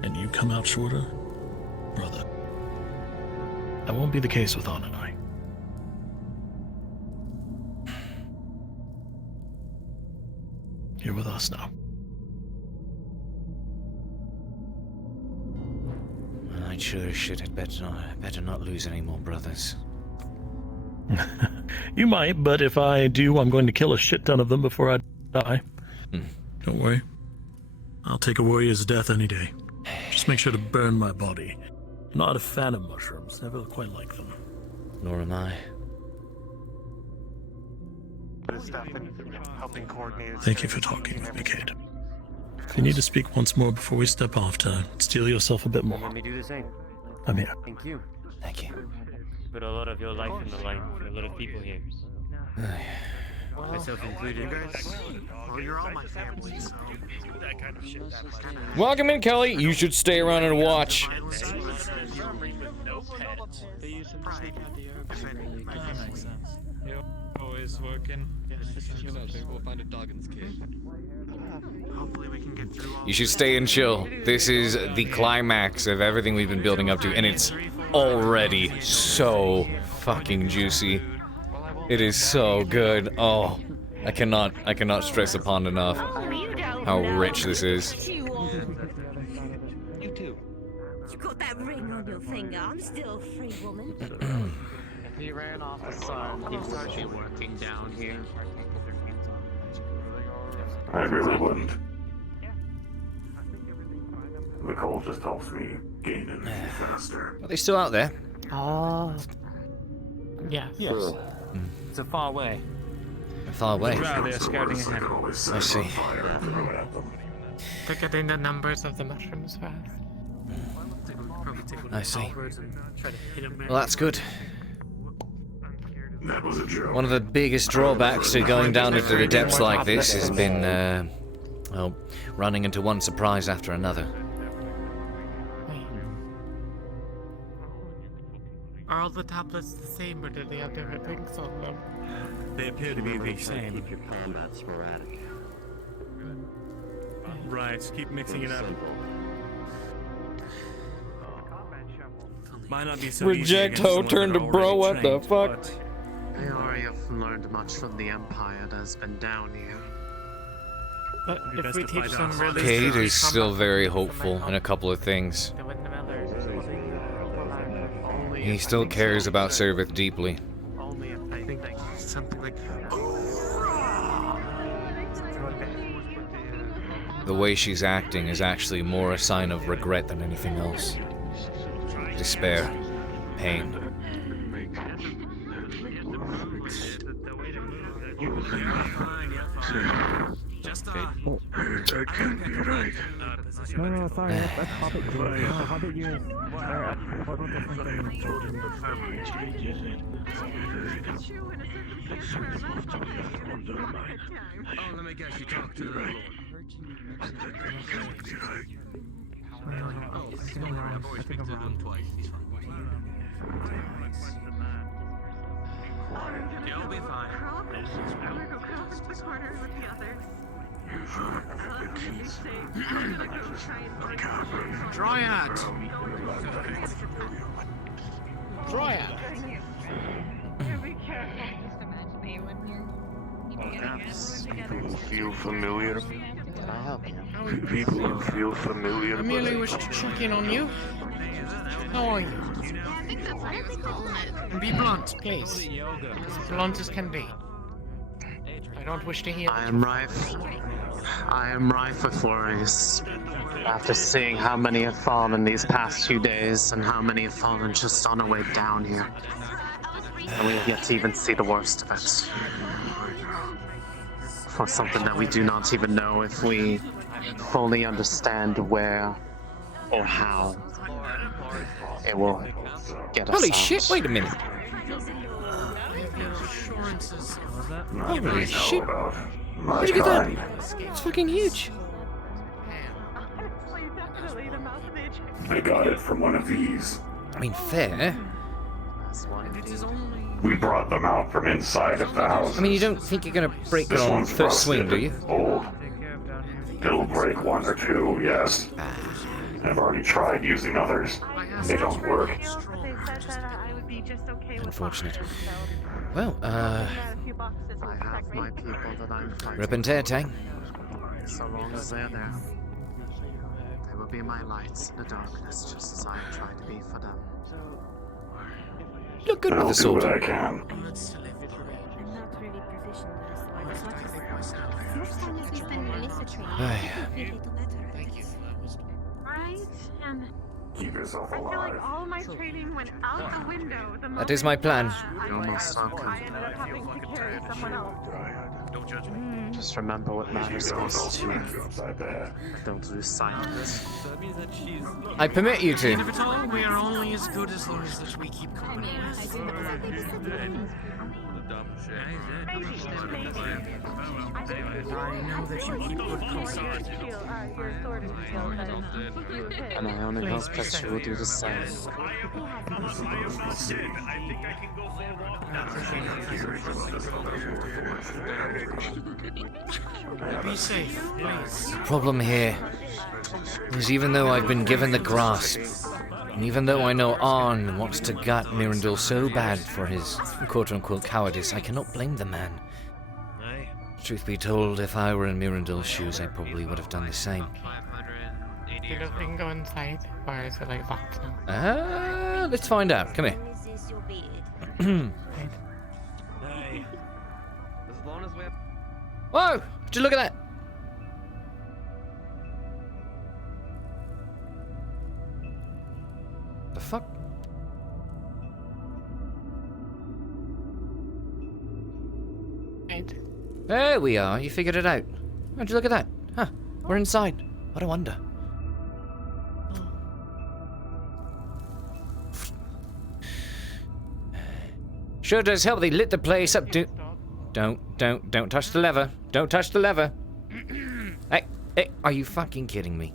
and you come out shorter, brother, that won't be the case with Ann and I. You're with us now. I'd sure as shit had better not lose any more brothers. You might, but if I do, I'm going to kill a shit ton of them before I die. Don't worry. I'll take a warrior's death any day. Just Just make sure to burn my body. Not a fan of mushrooms. Never quite like them. Nor am I. Thank you for talking with me, Cade. If you need to speak once more before we step off to steel yourself a bit more, Let me do the same. I'm here. Thank you. Thank you. Put a lot of your life in the line for a lot of people here. Myself included. Well, you're all my family, so that kind of shit. Welcome in, Kelly. You should stay around and watch. Always working. We'll find a dog in this cave. Hopefully we can get through all You should stay and chill. This is the climax of everything we've been building up to, and it's already so fucking juicy. It is so good. Oh, I cannot stress upon enough how rich this is. You too. You got that ring on your finger. I'm still a free woman. If he ran off the sun, he would be working down here. I really wouldn't. The coal just helps me gain energy faster. Are they still out there? Yeah. Yes. It's a far way. Far away. They're scouting ahead. I see. They're getting the numbers of the mushrooms fast. I see. Well, that's good. That was a joke. One of the biggest drawbacks to going down into the depths like this has been, well, running into one surprise after another. Are all the tablets the same, or do they have different things on them? They appear to be the same. Keep your combat sporadic. Right, keep mixing it up. Might not be so Reject ho, turn to bro, what the fuck? I already have learned much from the Empire that has been down here. But if we teach them really... Cade is still very hopeful in a couple of things. He still cares about Servith deeply. I think something like The way she's acting is actually more a sign of regret than anything else. Despair. Pain. That can't be right. No, sorry, that's Hobbit gear. The Hobbit gear is... Oh, let me guess, you talked to the Lord. Oh, don't worry, I've always picked it up twice. He's from You'll be fine. Dryad! Dryad! Feel familiar? Can I help you? People who feel familiar. I merely wish to check in on you. How are you? And be blunt, please. As blunt as can be. I don't wish to hear. I am rife with worries. After seeing how many have fallen these past few days, and how many have fallen just on our way down here. And we have yet to even see the worst of it. For something that we do not even know if we fully understand where or how it will get us Holy out. shit, wait a minute. Holy shit. Where'd you get that? It's fucking huge. I got it from one of these. I mean, fair. We brought them out from inside of the house. I mean, you don't think you're gonna break it This on one's first swing, do you? Old. It'll break one or two, yes. I've already tried using others. They don't work. Unfortunate. Well, I have my people that I'm fighting. rip and tear, Tang. So long as they're there, they will be my lights in the darkness, just as I try to be for them. Look good with I'll the do sword. what I can. I'm not really proficient in this one. As much time as we spend in Lissa training, Aye. I feel a little better at it. right? And Keep yourself I feel like alive. all my training went out the window. The That is my plan. I ended up having to carry someone else. Don't judge me. Just remember what matters most to you. Upside the head. Don't lose sight of this. That means that she's. I permit you to. If at all, we are only as good as those that we keep company with. Dumb shit. Maybe, maybe. I know that you keep good company. Your sword and shield that you hit. And I only hope that you will do the same. Be safe, please. The problem here is even though I've been given the grasp, and even though I know Arn wants to gut Mirandul so bad for his quote-unquote cowardice, I cannot blame the man. Truth be told, if I were in Mirandul's shoes, I probably would have done the same. Do you know if we can go inside, or is it like locked now? Let's find out. Come here. Hey. As long as we're. Whoa! Just look at that! The fuck? Right. There we are. You figured it out. How'd you look at that? Huh. We're inside. What a wonder. Sure does help they lit the place up. Don't touch the lever. Don't touch the lever. Hey, are you fucking kidding me?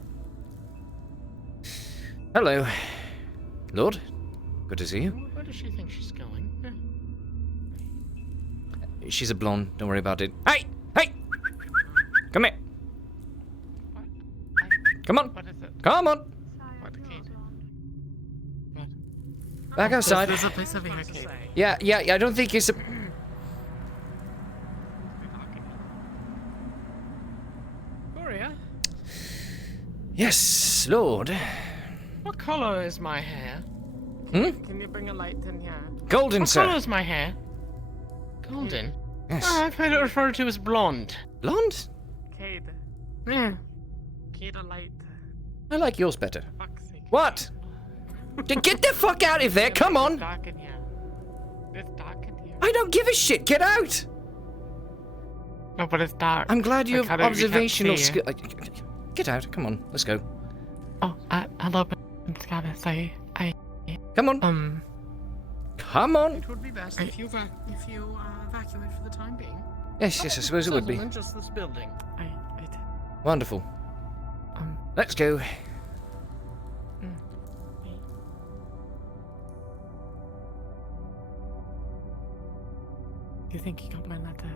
Hello. Lord, good to see you. Where does she think she's going? She's a blonde, don't worry about it. Hey! Come here. Come on. Come on. Back outside. There's a place over here, Cade. Yeah, I don't think it's a... Gloria? Yes, Lord. What color is my hair? Hmm? Can you bring a light in here? Golden, sir. What color is my hair? Golden? Yes. Oh, I've heard it referred to as blonde. Blonde? Cade. Yeah. Cade a light. I like yours better. What? Get the fuck out of there, come on! It's dark in here. It's dark in here. I don't give a shit, get out! No, but it's dark. I'm glad you have observational skill. skill. Get out, come on, let's go. Oh, hello, Scabbers. Come on. Come on. It would be best if you evacuate for the time being. Yes, I suppose it would be. Other than just this building. Wonderful. Let's go. Do you think you got my letter?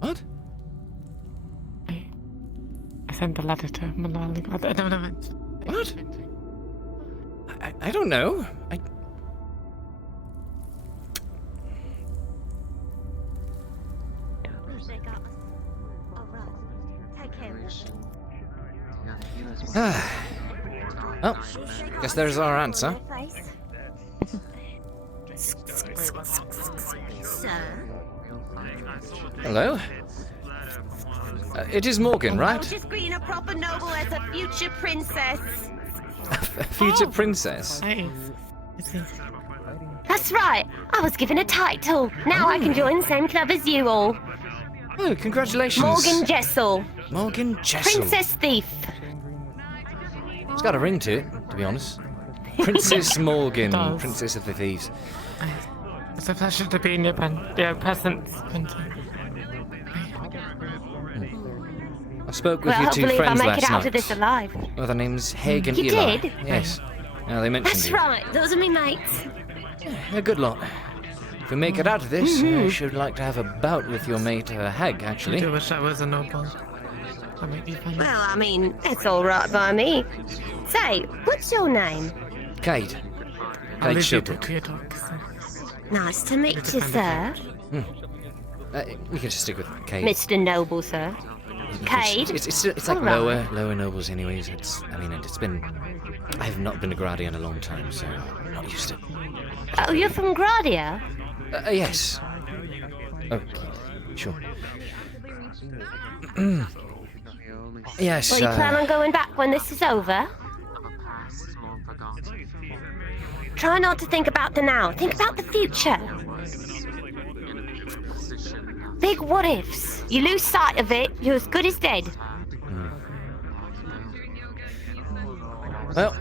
What? I sent a letter to Malali. No. What? I don't know. Oh, guess there's our answer. Hello? It is Morgan, right? Just greeting a proper noble as a future princess. Future princess? That's right. I was given a title. Now I can join the same club as you all. Oh, congratulations. Morgan Jessel. Morgan Jessel. Princess Thief. It's got a ring to it, to be honest. Princess Morgan, Princess of the Thieves. It's a pleasure to be in your presence, Quentin. I spoke with Well, your two hopefully friends if I make last it out night. of this alive. Well, their name's Haig and You Eli. did? Yes. Now they mentioned That's you. right. Those are my mates. A good lot. If we make it out of this, I should like to have a bout with your mate Hag, actually. I do wish I was a noble. That might be funny. Well, I mean, it's all right by me. Say, what's your name? Cade. I'll Cade leave you to Shilbrouk. your talk, sir. Nice to meet you, sir. We can just stick with Cade. Mr. Noble, sir. Cade? It's like All right. lower nobles anyways. It's been... I have not been to Gradia in a long time, so I'm not used to it. Oh, you're from Gradia? Yes. Oh, sure. Yes, Well, you plan on going back when this is over? Try not to think about the now. Think about the future. Big what ifs. You lose sight of it, you're as good as dead. Well,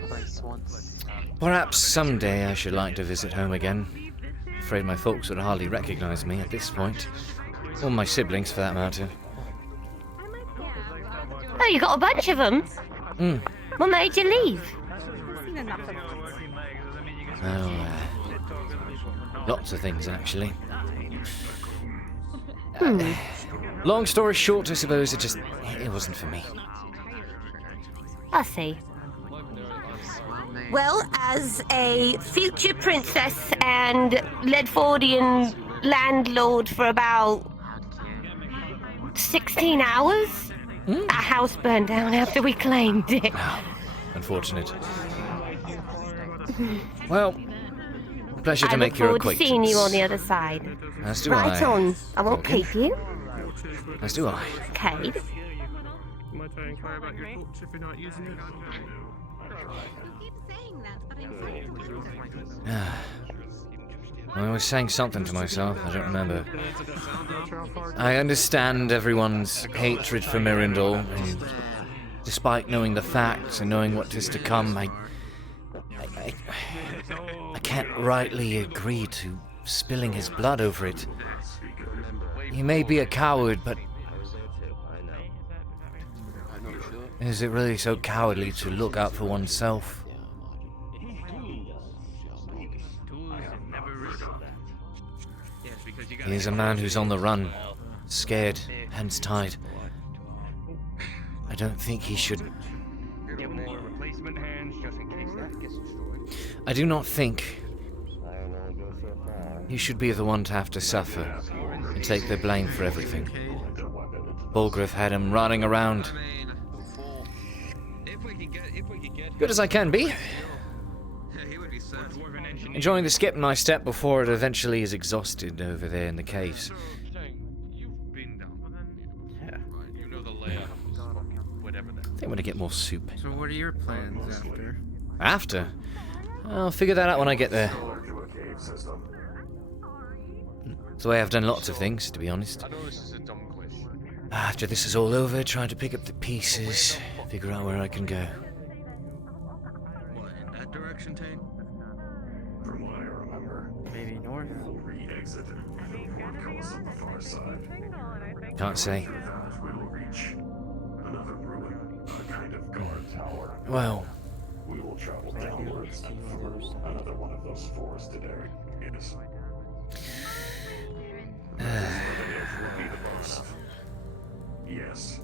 perhaps someday I should like to visit home again. Afraid my folks would hardly recognize me at this point. Or my siblings, for that matter. Oh, you got a bunch of them? What made you leave? Well, lots of things, actually. Long story short, I suppose it wasn't for me. I see. Well, as a future princess and Ledfordian landlord for about 16 hours, our house burned down after we claimed it. Unfortunate. Well, pleasure to make your I look forward to acquaintance. seeing you on the other side. As do right I. on. I won't keep you. As do I. Cade. You might try and inquire about your books if you're not using it. I was saying something to myself, I don't remember. I understand everyone's hatred for Mirandol, and despite knowing the facts and knowing what is to come, I can't rightly agree to spilling his blood over it. He may be a coward, but is it really so cowardly to look out for oneself? He is a man who's on the run, scared, hands tied. I don't think he should... I do not think he should be the one to have to suffer and take the blame for everything. Bulgriff had him running around. Good as I can be. Enjoying the skip in my step before it eventually is exhausted over there in the caves. I think I'm gonna get more soup. So what are your plans after? After? I'll figure that out when I get there. It's the way I've done lots of things, to be honest. After this is all over, try to pick up the pieces, figure out where I can go. What, in that direction, Tate? From what I remember, maybe north. We'll re-exit before it goes on the far side. Can't say. We will reach another ruin, a kind of guard tower. Well, we will travel downwards and through another one of those forested areas. Yes.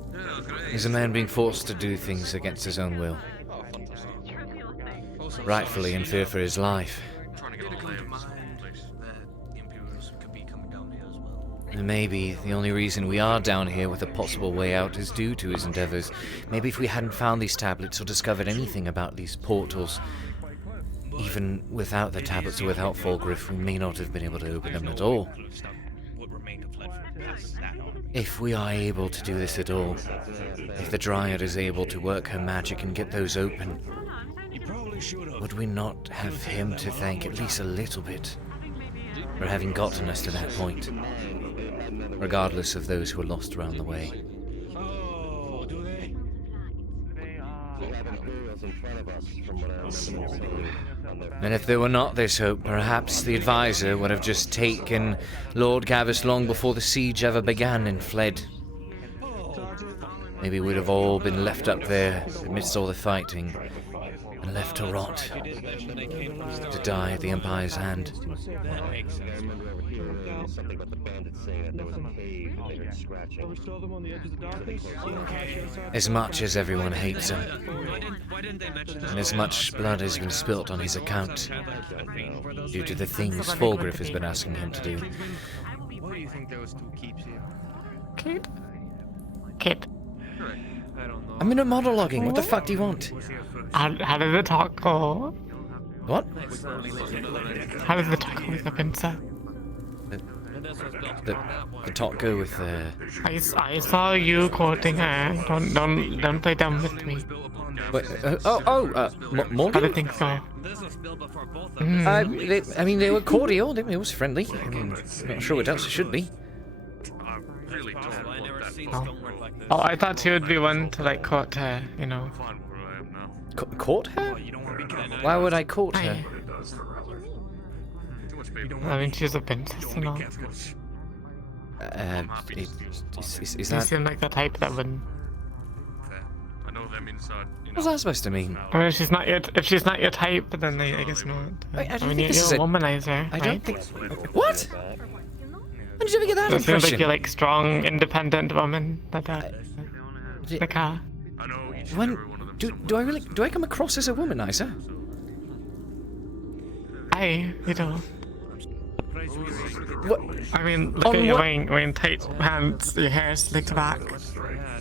he's a man being forced to do things against his own will. Rightfully in fear for his life. And maybe the only reason we are down here with a possible way out is due to his endeavors. Maybe if we hadn't found these tablets or discovered anything about these portals, even without the tablets or without Fulgriff, we may not have been able to open them at all. If we are able to do this at all, if the Dryad is able to work her magic and get those open, would we not have him to thank at least a little bit for having gotten us to that point, regardless of those who are lost around the way? And if there were not this hope, perhaps the advisor would have just taken Lord Gavis long before the siege ever began and fled. Maybe we'd have all been left up there amidst all the fighting and left to rot, to die at the Empire's hand. Something about the bandits saying that there was a cave and they heard scratching. As much as everyone hates him, and as much blood has been spilt on his account, due to the things Fulgriff has been asking him to do. What do you think those two keeps here? Kid? Kid. I'm in a monologuing, what the fuck do you want? How did the talk go? What? How did the talk go with the princess? the talk go with I saw you courting her. Don't play dumb with me. Morgan? I don't think so. I mean, they were cordial. It was friendly. I mean, not sure what else it should be. Oh, I thought you would be one to like court her, you know. Court her? Why would I court her? I mean, she's a princess, you know. Is You that... seem like the type that would. What's that supposed to mean? I mean, if she's not your type, then I guess not. I mean, think you're this is a a womanizer, I right? don't think... What? When did you ever get that It impression? seems like you're like strong, independent woman. The car. When... Do I come across as a womanizer? You know. What? I mean, look at you wearing tight pants, your hair slicked back.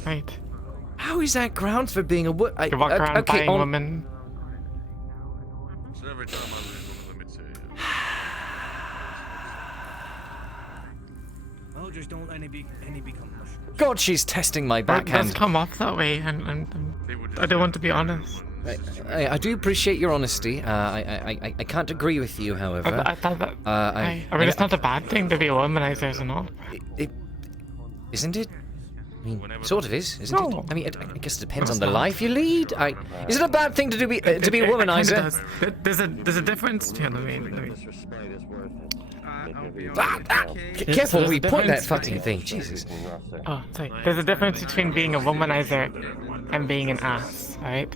Right. How is that grounds for being a You walk around buying women. Oh, just don't any become mushrooms. God, she's testing my It backhand. does come off that way, and I don't want to be honest. I do appreciate your honesty. I can't agree with you, however. I thought that. I mean, it's not a bad thing to be a womanizer, is it not? Isn't it? I mean, sort of is, isn't it? I mean, I guess it depends on the life you lead. Is it a bad thing to be a womanizer? There's a difference between Careful, we point that fucking thing. Jesus. Oh, sorry. There's a difference between being a womanizer and being an ass, right?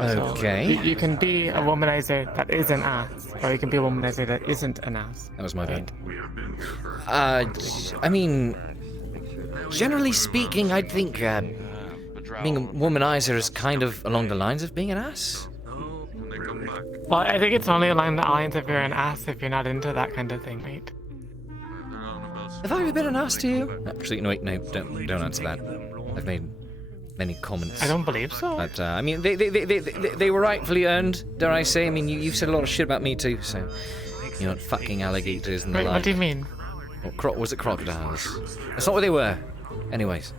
Okay. So you can be a womanizer that is an ass, or you can be a womanizer that isn't an ass. That was my bad. I mean, generally speaking, I'd think being a womanizer is kind of along the lines of being an ass. Well, I think it's only along the lines if you're an ass if you're not into that kind of thing, right? Have I ever been an ass to you? Actually, no, wait, no, don't answer that. I've made many comments. I don't believe so. But I mean, they were rightfully earned, dare I say? I mean, you've said a lot of shit about me too, so you know, fucking alligators and the Wait, like. what do you mean? Well, was it crocodiles? That's not what they were. Anyways.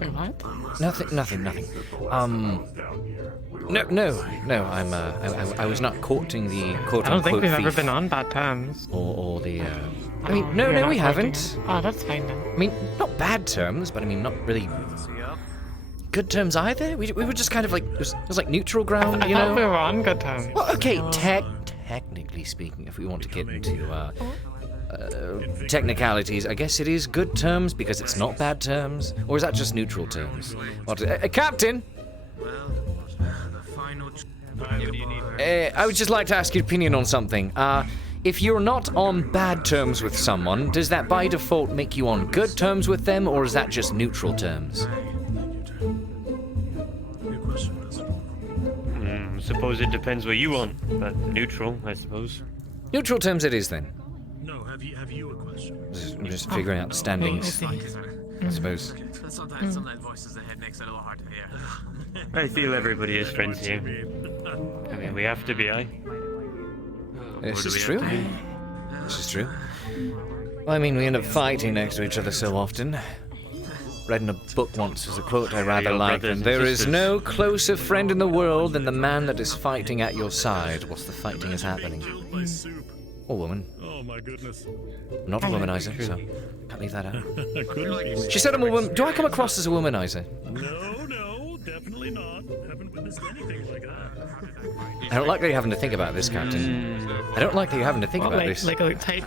Wait, what? Nothing. No. I was not courting the quote-unquote I don't think we've thief. ever been on bad terms. Or the. I mean, no, we haven't. Oh, that's fine then. I mean, not bad terms, but I mean, not really good terms either. We were just kind of like it was like neutral ground, you I know. thought we were on good terms. Well, okay, technically speaking, if we want to get into technicalities, I guess it is good terms because it's not bad terms, or is that just neutral terms? What, Captain? I would just like to ask your opinion on something. If you're not on bad terms with someone, does that by default make you on good terms with them, or is that just neutral terms? Suppose it depends what you want, but neutral, I suppose. Neutral terms it is then. No, have you a question? I'm just figuring out standings, I suppose. Sometimes voices ahead makes it a little hard to hear. I feel everybody is friends here. I mean, we have to be, eh? This is true. This is true. Well, I mean, we end up fighting next to each other so often. Read in a book once as a quote I rather like, and there is no closer friend in the world than the man that is fighting at your side whilst the fighting is happening. Or woman. Oh my goodness. I'm not a womanizer, so can't leave that out. Couldn't be. She said I'm a woman. Do I come across as a womanizer? No, definitely not. Haven't witnessed anything like that. I don't like that you're having to think about this, Captain. I don't like that you're having to think about this. Like tight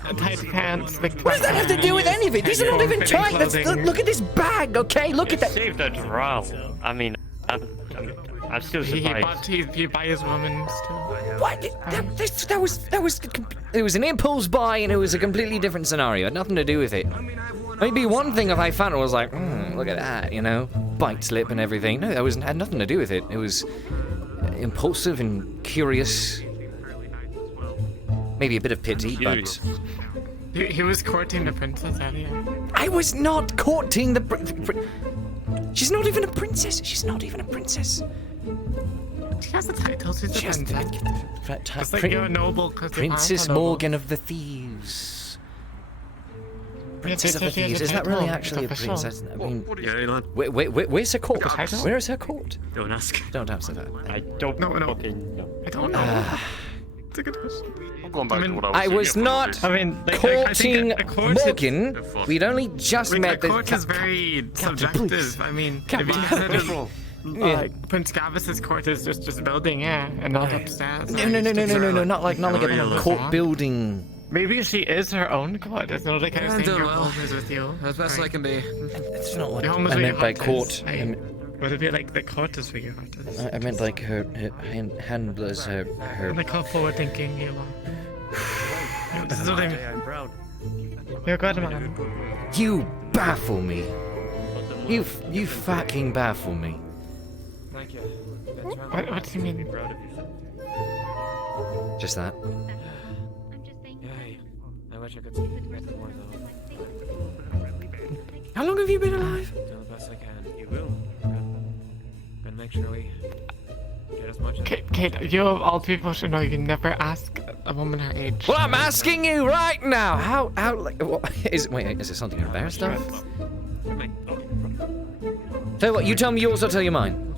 pants. What does that have to do with any of it? These are not even tight. Look at this bag, okay? Look at that. Saved a drow. I mean, I'm still surprised. He buys women still. What? That was. It was an impulse buy, and it was a completely different scenario. It had nothing to do with it. Maybe one thing if I found it was like, look at that, you know, bite slip and everything. No, that had nothing to do with it. It was impulsive and curious. Maybe a bit of pity, but he was courting the princess earlier. I was not courting the. She's not even a princess. She's not even a princess. She has the title, she's a Just princess. It's like you're noble because Princess Morgan of the Thieves. Princess of the Thieves. Is that really actually a princess? I mean, where's her court? Where is her court? Don't ask. Don't answer that. I don't know. I don't know. It's a good question. I was not courting Morgan. We'd only just met. The court is very subjective. I mean, if you consider Prince Gavis's court is just building, yeah, and not upstairs. No, not like a court building. Maybe she is her own court. It's not like I'm saying your home is with you. As best I can be. That's not what I meant by court. Would it be like the court is where your heart is? I meant like her handlers, her. Like how forward thinking you are. This is what I mean. I'm proud. You're good, man. You baffle me. You fucking baffle me. Thank you. What do you mean? Proud of you. Just that. Yay. I wish I could speak more though. How long have you been alive? Do the best I can. You will. Gonna make sure we get as much as... Cade, you of all people should know you never ask a woman her age. Well, I'm asking you right now. How what, is it something embarrassed of? Tell you what, you tell me yours, I'll tell you mine.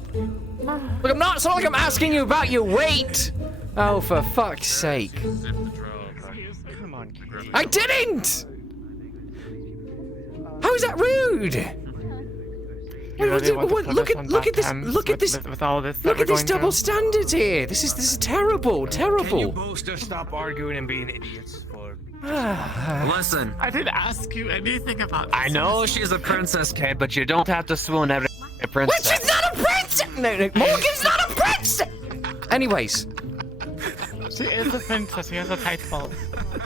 Look, it's not like I'm asking you about your weight. Oh, for fuck's sake. Come on, Cade. I didn't! How is that rude? Look at this double standard here. This is terrible. Can you both just stop arguing and being idiots for... Listen. I didn't ask you anything about this. I know she's a princess, Cade, but you don't have to swoon every princess. What? She's not a princess! No, Morgan's not a princess! Anyways. She is a princess, she has a title.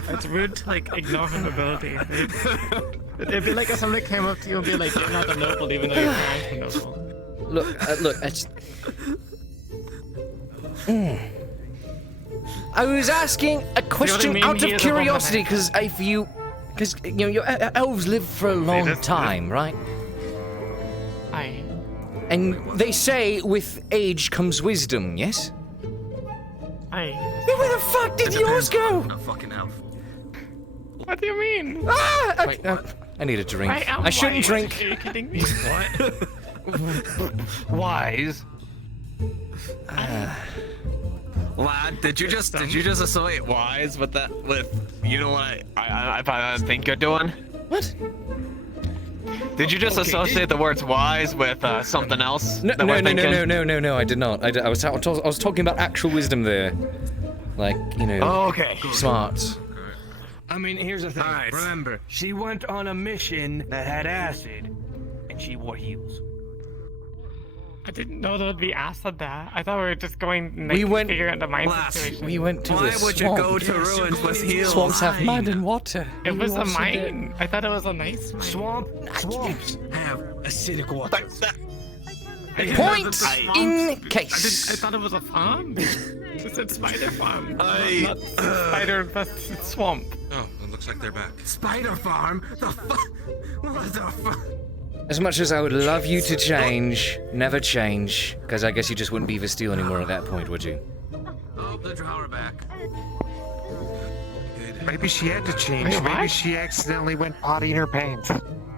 It's rude to like ignore her ability. It'd be like if somebody came up to you and be like, you're not a noble even though you're trying to noble. Look, I was asking a question out of curiosity because your elves live for a long time, right? Aye. And they say with age comes wisdom, yes? Aye. Where the fuck did yours go? A fucking elf. What do you mean? I need a drink. I shouldn't drink. Are you kidding me? What? Wise. Lad, did you just associate wise with that? With you know what I think you're doing? What? Did you just associate the words wise with something else? No, I did not. I was talking about actual wisdom there, like smart. I mean, here's the thing. Right. Remember, she went on a mission that had acid, and she wore heels. I didn't know there would be acid there. I thought we were just going figuring out the mine situation. We went to a swamp. Why would you go to ruins with heels? Swamps have mud and water. It was a mine. I thought it was a nice mine. Swamps have acidic water. Point in case. I thought it was a farm. It said spider farm. Not spider infested swamp. Oh, it looks like they're back. Spider farm? The fuck? What the fuck? As much as I would love you to change, never change, because I guess you just wouldn't be Vesteel anymore at that point, would you? Oh, the drower back. Maybe she had to change. Maybe she accidentally went potty in her pants.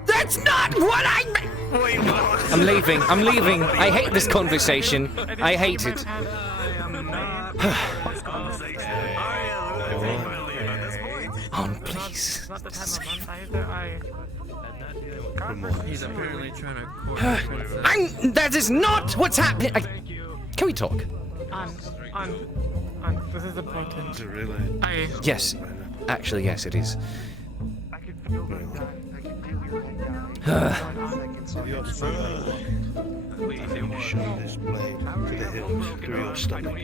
That's not what I meant! Wait, what? I'm leaving. I hate this conversation. I hate it. On, please. He's apparently trying to court. That is not what's happening. Can we talk? This is important. Is it really? Yes. Actually, yes, it is. You're shove this blade to the hilt through your stomach.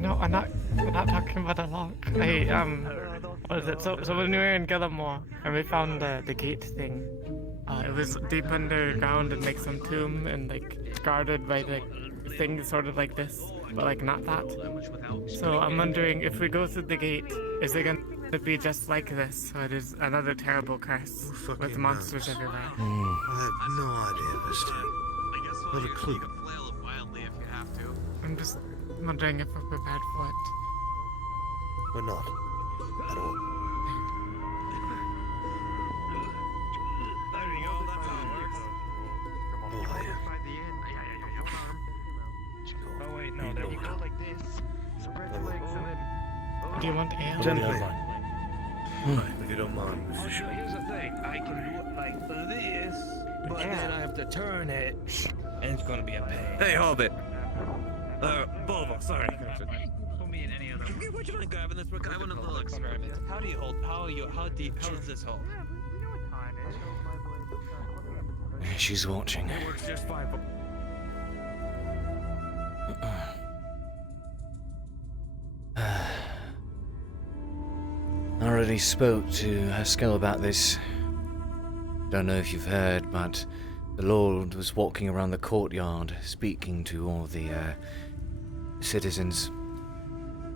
No, I'm not talking about the lock. What is it? So when we were in Gillimore and we found the gate thing, it was deep underground and like some tomb and like guarded by like things sort of like this, but like not that. So I'm wondering if we go through the gate, is it gonna be just like this, or it is another terrible curse with monsters everywhere? I have no idea, Vesteel. Not a clue. I'm just wondering if we're prepared for it. We're not. At all. There you go, that's how it works. Oh wait, no, there you go like this. Spread your legs and then... Do you want air? Gently. If you don't mind, Mr. Shilbrouk. Here's the thing, I can do it like this, but then I have to turn it, and it's gonna be a pain. Hey, Hobbit. Bulbo, sorry. Put me in any other one. Would you mind grabbing this? We're grabbing a little experiment. How do you hold? How deep? How does this hold? She's watching. It works just fine. I already spoke to Haskell about this. Don't know if you've heard, but the Lord was walking around the courtyard speaking to all the citizens.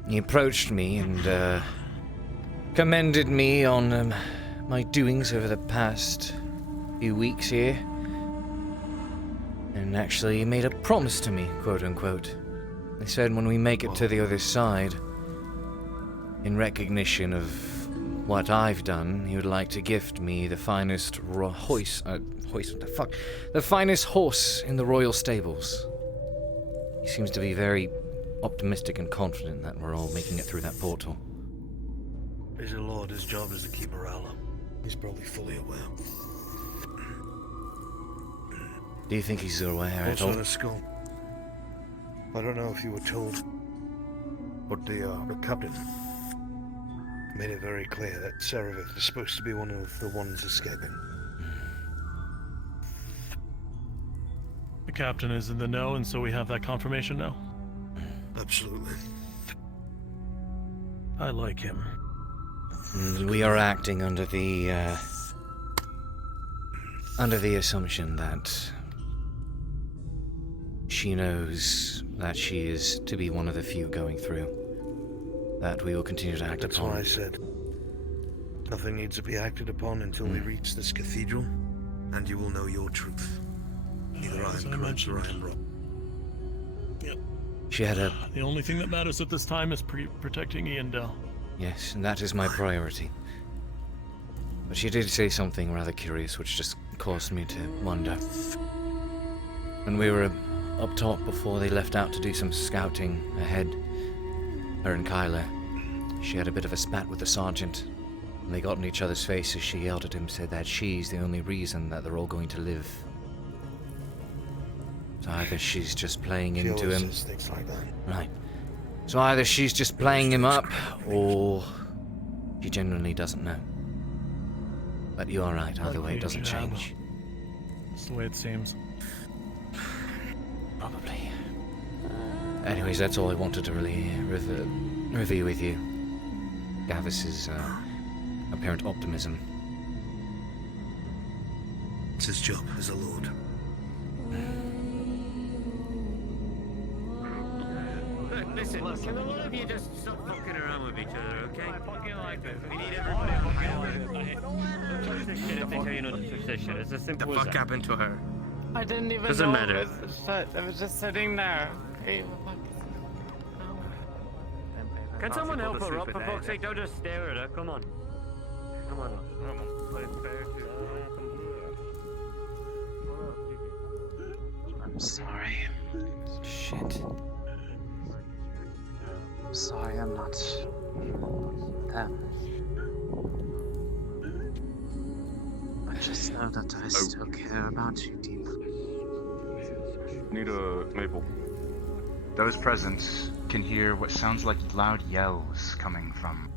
He approached me and commended me on my doings over the past few weeks here. And actually made a promise to me, quote unquote. They said when we make it to the other side, in recognition of what I've done, he would like to gift me the finest the finest horse in the royal stables. He seems to be very optimistic and confident that we're all making it through that portal. He's a lord, his job is to keep morale up. He's probably fully aware. Do you think he's aware at all? Also the skull. I don't know if you were told, but the captain made it very clear that Serevith is supposed to be one of the ones escaping. The captain is in the know, and so we have that confirmation now. Absolutely. I like him. We are acting under the assumption that she knows that she is to be one of the few going through. That we will continue to act That's upon. what I said. Nothing needs to be acted upon until we reach this cathedral, and you will know your truth. Either I am correct or I am wrong. Yep. She had a... The only thing that matters at this time is protecting Iandel. Yes, and that is my priority. But she did say something rather curious, which just caused me to wonder. When we were up top before they left out to do some scouting ahead, her and Kyla, she had a bit of a spat with the sergeant. And they got in each other's faces. She yelled at him, said that she's the only reason that they're all going to live. So either she's just playing into him. Things like that. Right. So either she's just playing him up, or she genuinely doesn't know. But you are right, either way it doesn't change. That's the way it seems. Probably. Anyways, that's all I wanted to really review with you. Gavis's apparent optimism. It's his job as a lord. Listen, can a lot of you just stop fucking around with each other, okay? I fucking like this. We need everybody on if they tell you not to touch this shit. It's as simple as that. What happened to her? I didn't even Doesn't know matter. it was just sitting there. Hey, can someone help her up, for fuck's sake? Don't just stare at her. Come on. Come on. Come on. I'm sorry. Shit. I'm sorry I'm not them. I just know that I still care about you deeply. Nita, Maple. Those present can hear what sounds like loud yells coming from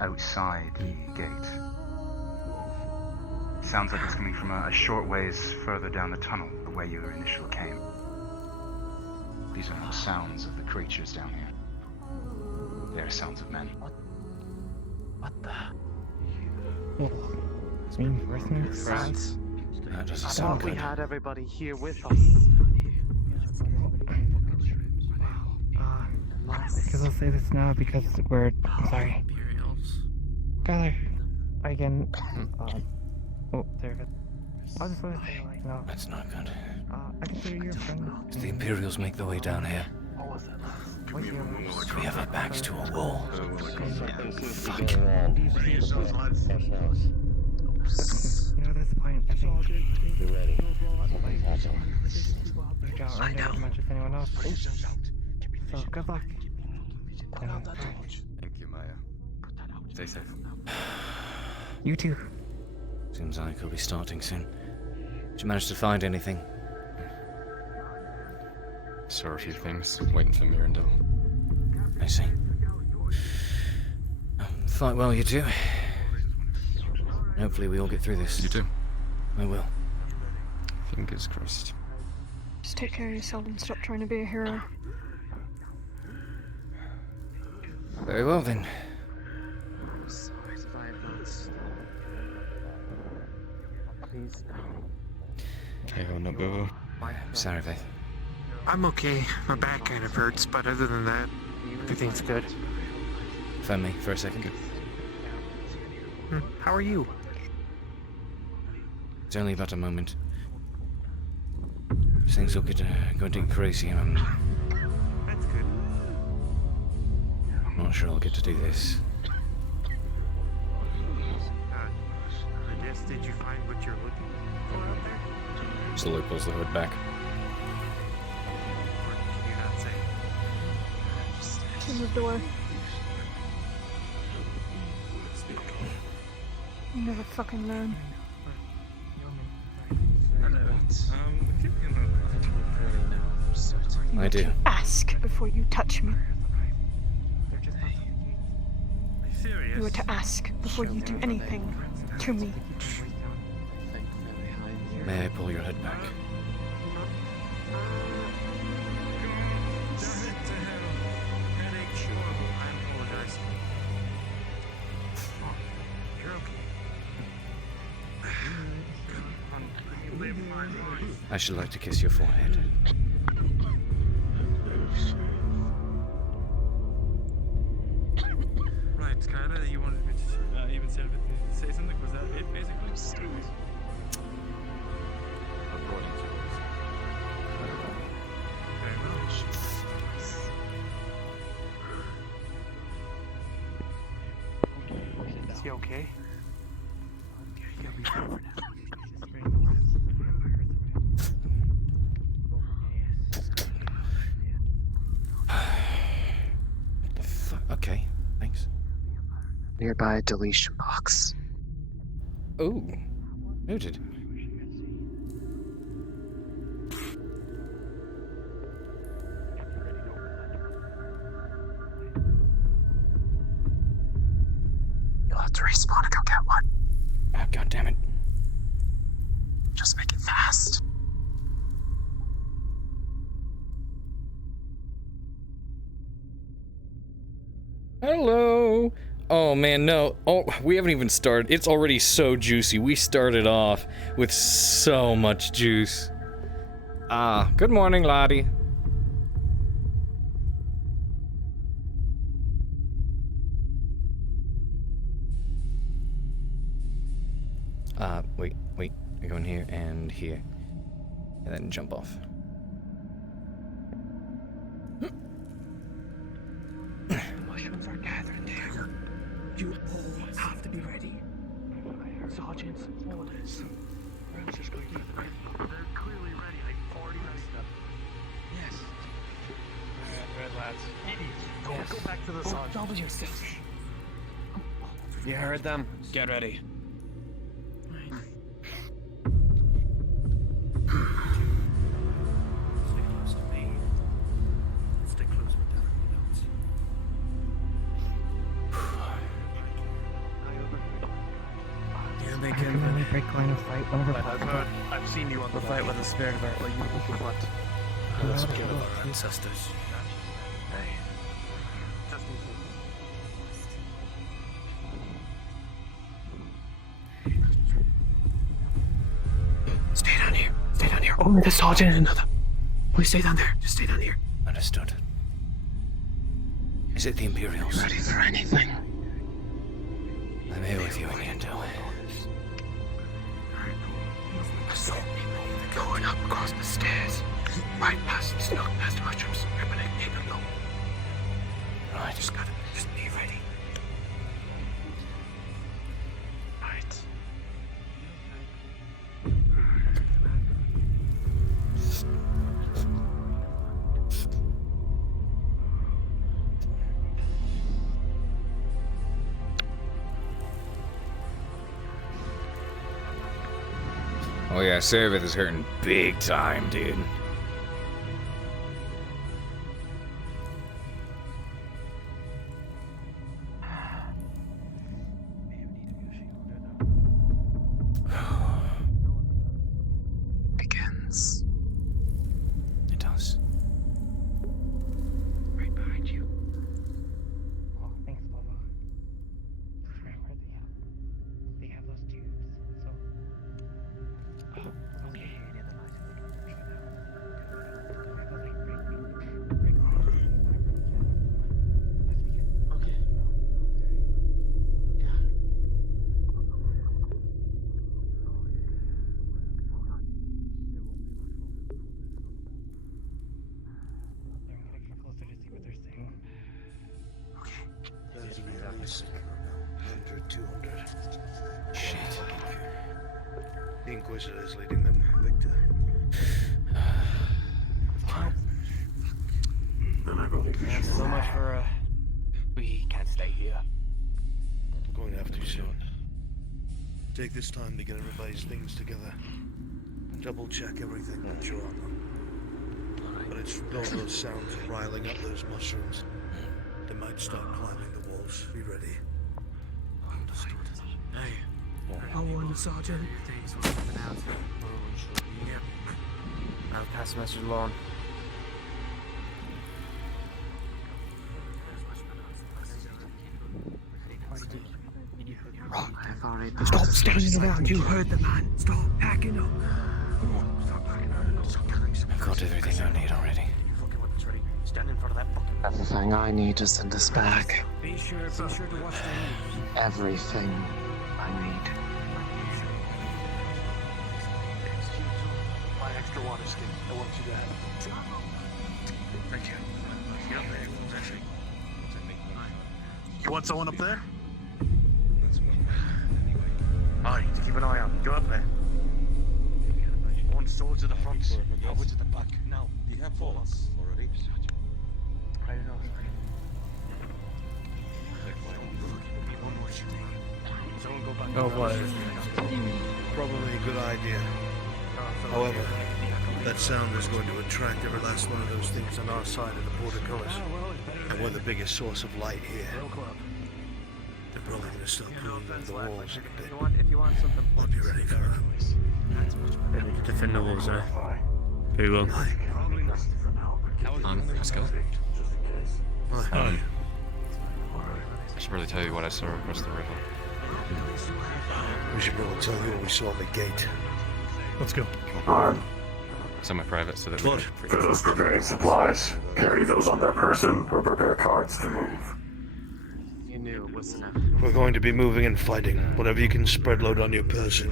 outside the gate. Sounds like it's coming from a short ways further down the tunnel, the way you initially came. These are not sounds of the creatures down here. They are sounds of men. What the? It's me, Sense? That doesn't I sound thought we good. had everybody here with us. Because I'll say this now because we're sorry. Tyler, again. Oh, there it is. I'll just let it say no. That's not good. I can say you're a friend. If the Imperials make their way down here, We have our backs to a wall. Fuck. You know, at this point, I think Be ready. you don't earn as much as anyone else. So good luck. Thank you, Maya. Stay safe. You too. Seems like we'll be starting soon. Did you manage to find anything? Saw a few things, waiting for Mirandel. I see. Fight well, you two. Hopefully we all get through this. You too. I will. Fingers crossed. Just take care of yourself and stop trying to be a hero. Very well then. Please, Okay, well, not go. Sorry, Faith. I'm okay. My back kind of hurts, but other than that, everything's good. Phone me for a second. How are you? It's only about a moment. Things will get going to get crazy, and I'm That's good. not sure I'll get to do this. I guess, did you find what you're looking for out there? Slowly pulls the hood back. Or can you not say? In the door. You never fucking learn. I do. Ask before you touch me. Serious? You are to ask before you do anything to me. May I pull your hood back? I should like to kiss your forehead. Right, Skylar, you wanted me to even say something? Was that it, basically? According to yours. Very well. Is he okay? Yeah, he'll be fine for now. Okay, thanks. Nearby deletion box. Ooh, noted. You'll have to respawn and go get one. Oh, God damn it. Just make it fast. Hello. Oh man, no. Oh, we haven't even started. It's already so juicy. We started off with so much juice. Good morning, Lottie. Wait. I go in here and here. And then jump off. Mushrooms are gathered there. You all have to be ready. Sergeant's orders. They're clearly ready. They already messed up. Yes. Red lads. Go back to the sergeant. Double yourself. You heard them. Get ready. I can really break line of sight whenever possible. I've seen you on the fight with the spirit of our what? the spirit of our ancestors. Hey. Just in case. Stay down here. Stay down here. Only the sergeant and another. Please stay down there. Just stay down here. Understood. Is it the Imperials? Ready for anything. I'm here with you, Iniendo. I saw people going up across the stairs. Right past the smoke, past the mushrooms. Everybody, keep it low. Right. Just be ready. Right. Oh yeah, Sarvith is hurting big time, dude. Begins. It does. Right behind you. Oh, thanks, Bubba. Remember, they have those tubes, so... Oh, okay. Shit. The Inquisitor is leading them, Victor. So much for, we can't stay here. We're going to have to soon. Take this time to get everybody's things together. Double check everything that you're on. But it's all those sounds riling up those mushrooms. They might start climbing the walls. Be ready. Understood. Hey. I warned the sergeant. Things were coming out. Yep. I'll pass the message along. Stop standing around. You heard the man. Stop packing up. Come on. Stop packing up. Stop packing up. I've got everything I need already. Fucking weapons ready. Stand in front of that fucking. Everything I need is in this bag. Be sure to watch the news. Everything I need. My extra water skin. I want you to have it. Thank you. Get up there. Actually. You want someone up there? Alright, keep an eye out. Go up there. One sword to the front, other to the back. Now, you have four already. I don't know. One more shooting. Someone go back. Oh, what? Probably a good idea. However, that sound is going to attract every last one of those things on our side of the portcullis. And we're the biggest source of light here. They're probably going to start pulling on the walls a bit. If you want something, I'll be ready for that. Defend the walls, eh? Very well. Let's go. Hi. I should probably tell you what I saw across the river. We should probably tell you what we saw at the gate. Let's go. Semi-private, so that What? For those preparing supplies, carry those on their person or prepare cards to move. You knew it was enough. We're going to be moving and fighting. Whatever you can spread load on your person.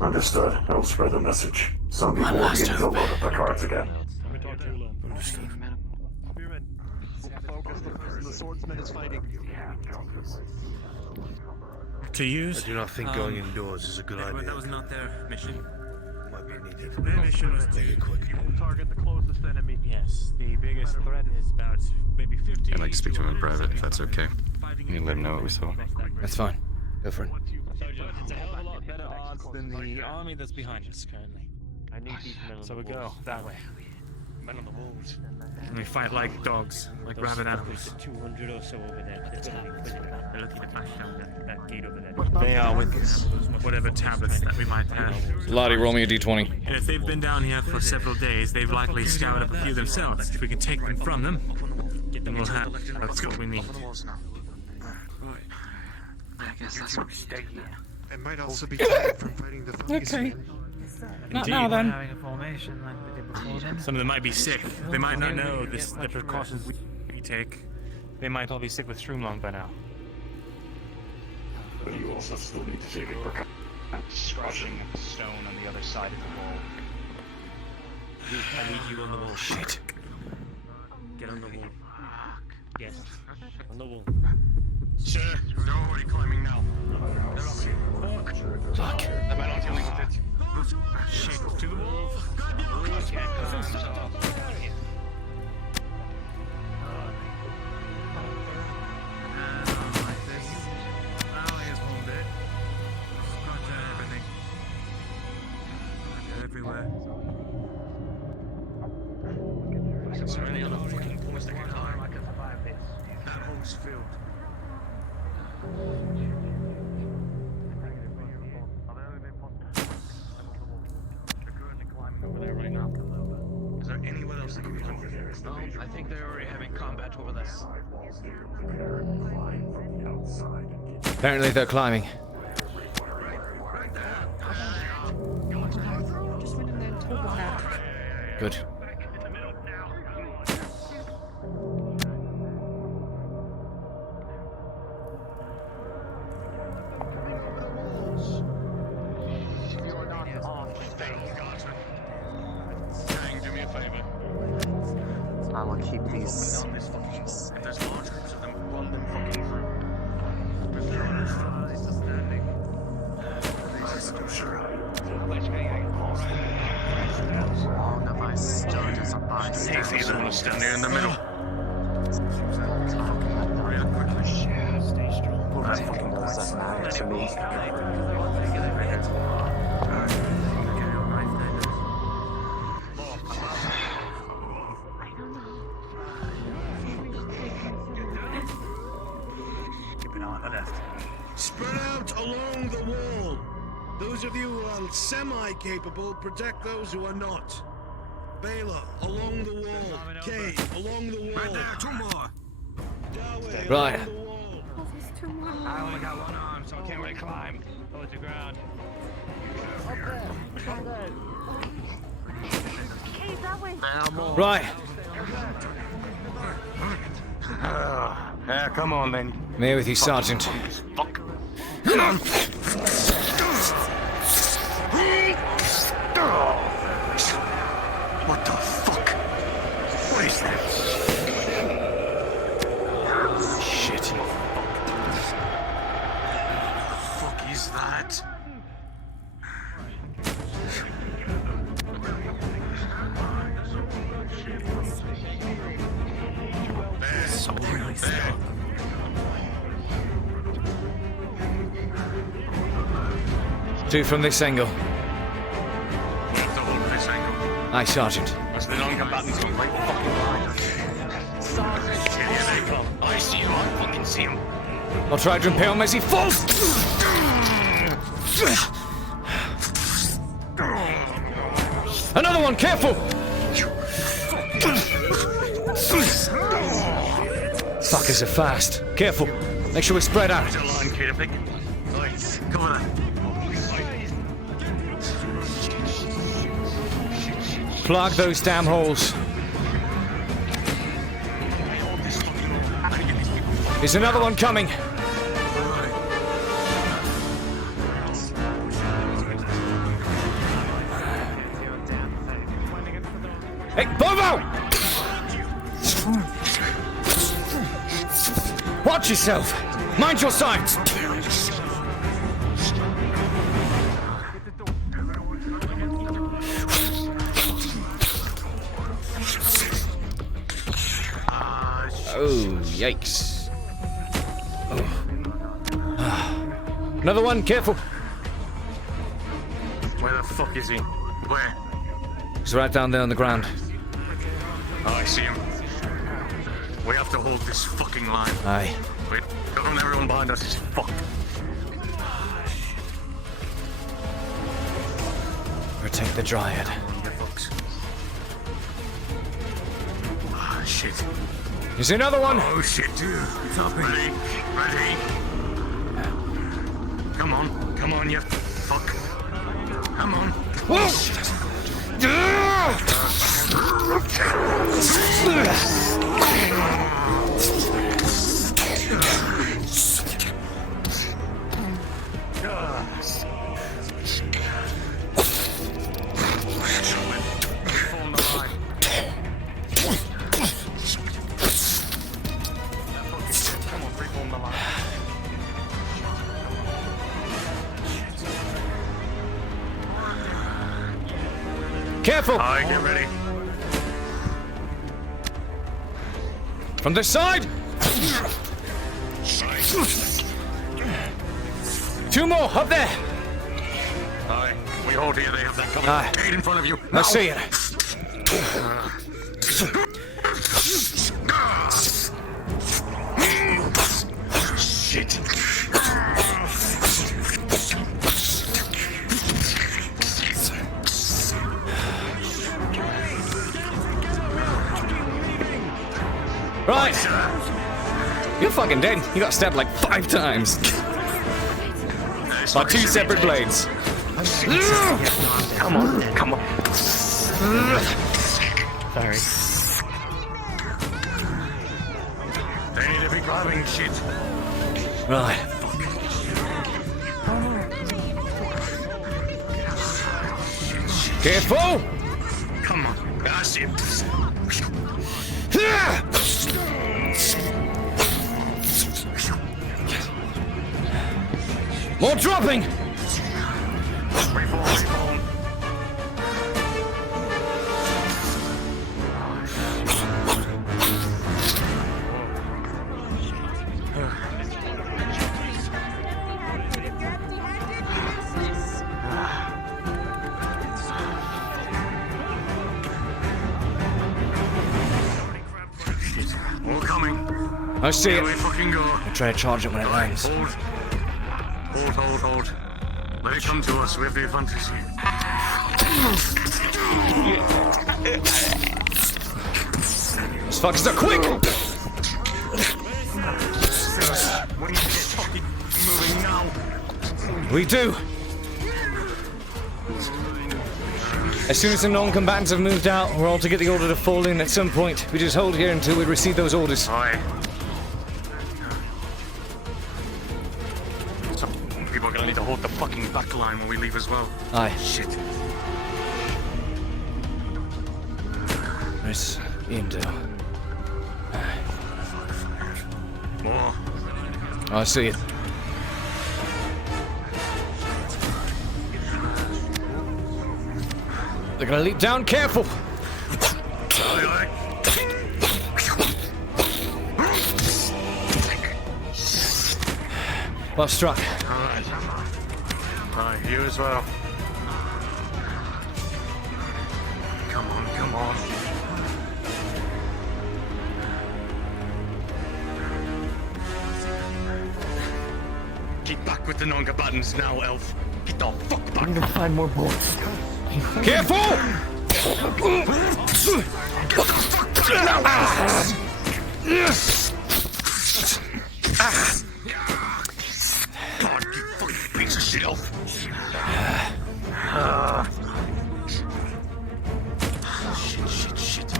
Understood. I will spread the message. Some people will begin to load up the cards again. Understood. The swordsman is fighting. To use? I do not think going indoors is a good idea. That was not their mission. Might be needed. Their mission was to Make it quick. Target the closest enemy. Yes, the biggest threat is about maybe 50. I'd like to speak to him in private, if that's okay. You let him know what we saw. That's fine. Go for it. It's a hell of a lot better odds than the army that's behind us currently. I need these men on So the we go walls. that way. Men on the walls. And we fight like dogs, like rabid animals. 200 or so over there. They're looking to bash down that gate over there. They are with whatever tablets that we might have. Lottie, roll me a d20. And if they've been down here for several days, they've likely scoured up a few themselves. If we can take them from them, then we'll have that's what we need. I guess that's what we Stay here. It might also be tired from fighting the fungus. Okay. Not Indeed. now then. Having a formation like we did before then. Some of them might be sick. They might not know the precautions we take. They might all be sick with Shroomlong by now. But you also still need to take a precaution. Crushing stone on the other side of the wall. I need you on the wall. Shit. Get on the wall. Yes. On the wall. Sir, they're already climbing now. Fuck. The men are dealing with it. Shit, to the wall. Everywhere. Is there any other fucking points that can climb? I can survive this. That hole's filled. Over there right now. Is there anywhere else they can climb? No, I think they're already having combat with us. Apparently they're climbing. Just went in there and told them that. Good. Do me a favor. I will keep these. If there's large groups of them, run them fucking through. If there are standing. Long have I stood as a bystander. If he's the one standing in the middle. Real quickly. What fucking does that matter to me? Spread out along the wall. Those of you who are semi-capable, protect those who are not. Baylor, along the wall. Cade, along the wall. Right there, two more. Right. I only got one arm, so I can't really climb. Hold the ground. Right. Yeah, come on then. Me with you, Sergeant. Fuck. What the fuck? What is that? Shit. Fuck is that? Two from this angle. We have to hold this angle. Aye, Sergeant. As the non-combatants come right fucking behind us. Here they come. I see him. I fucking see him. I'll try to impale him as he falls. Another one, careful! Fuckers are fast. Careful. Make sure we spread out. There's a line, Cade, I think. Right, cover that. Plug those damn holes. There's another one coming. Hey, Bobo! Watch yourself. Mind your sides. Oh, yikes. Oh. Another one, careful. Where the fuck is he? Where? He's right down there on the ground. Oh, I see him. We have to hold this fucking line. Aye. Wait, don't everyone behind us is fucked. Protect the Dryad. Ah, shit. Here's another one. Oh, shit. It's up. Ready? Ready? Come on. Come on, you fuck. Come on. Whoa! Careful! Alright, get ready. From this side! 2 more, up there! Alright, we hold here, they have that coming. Aye. Cade in front of you. I see it. Shit. Right. You're fucking dead. You got stabbed like 5 times. By 2 separate blades. Come on, come on. Sorry. They need to be grabbing shit. Right. Careful! Come on, that's it. More dropping! All coming. I see Here it. we fucking go. I'll try to charge it when it lands. Hold. Hold. Let it come to us. We have the advantage. This fuckers are quick! We need to get fucking moving now. We do. As soon as the non-combatants have moved out, we're all to get the order to fall in at some point. We just hold here until we receive those orders. Aye. Some people are gonna need to hold the fucking back line when we leave as well. Aye. Shit. Where's Indo? More. I see it. They're gonna leap down, careful! Well struck. Alright. Alright, you as well. Come on. Get back with the non-combatants now, Elf. Get the fuck back. I'm gonna find more bullets. Careful! God, you fucking piece of shit, Elf. Shit.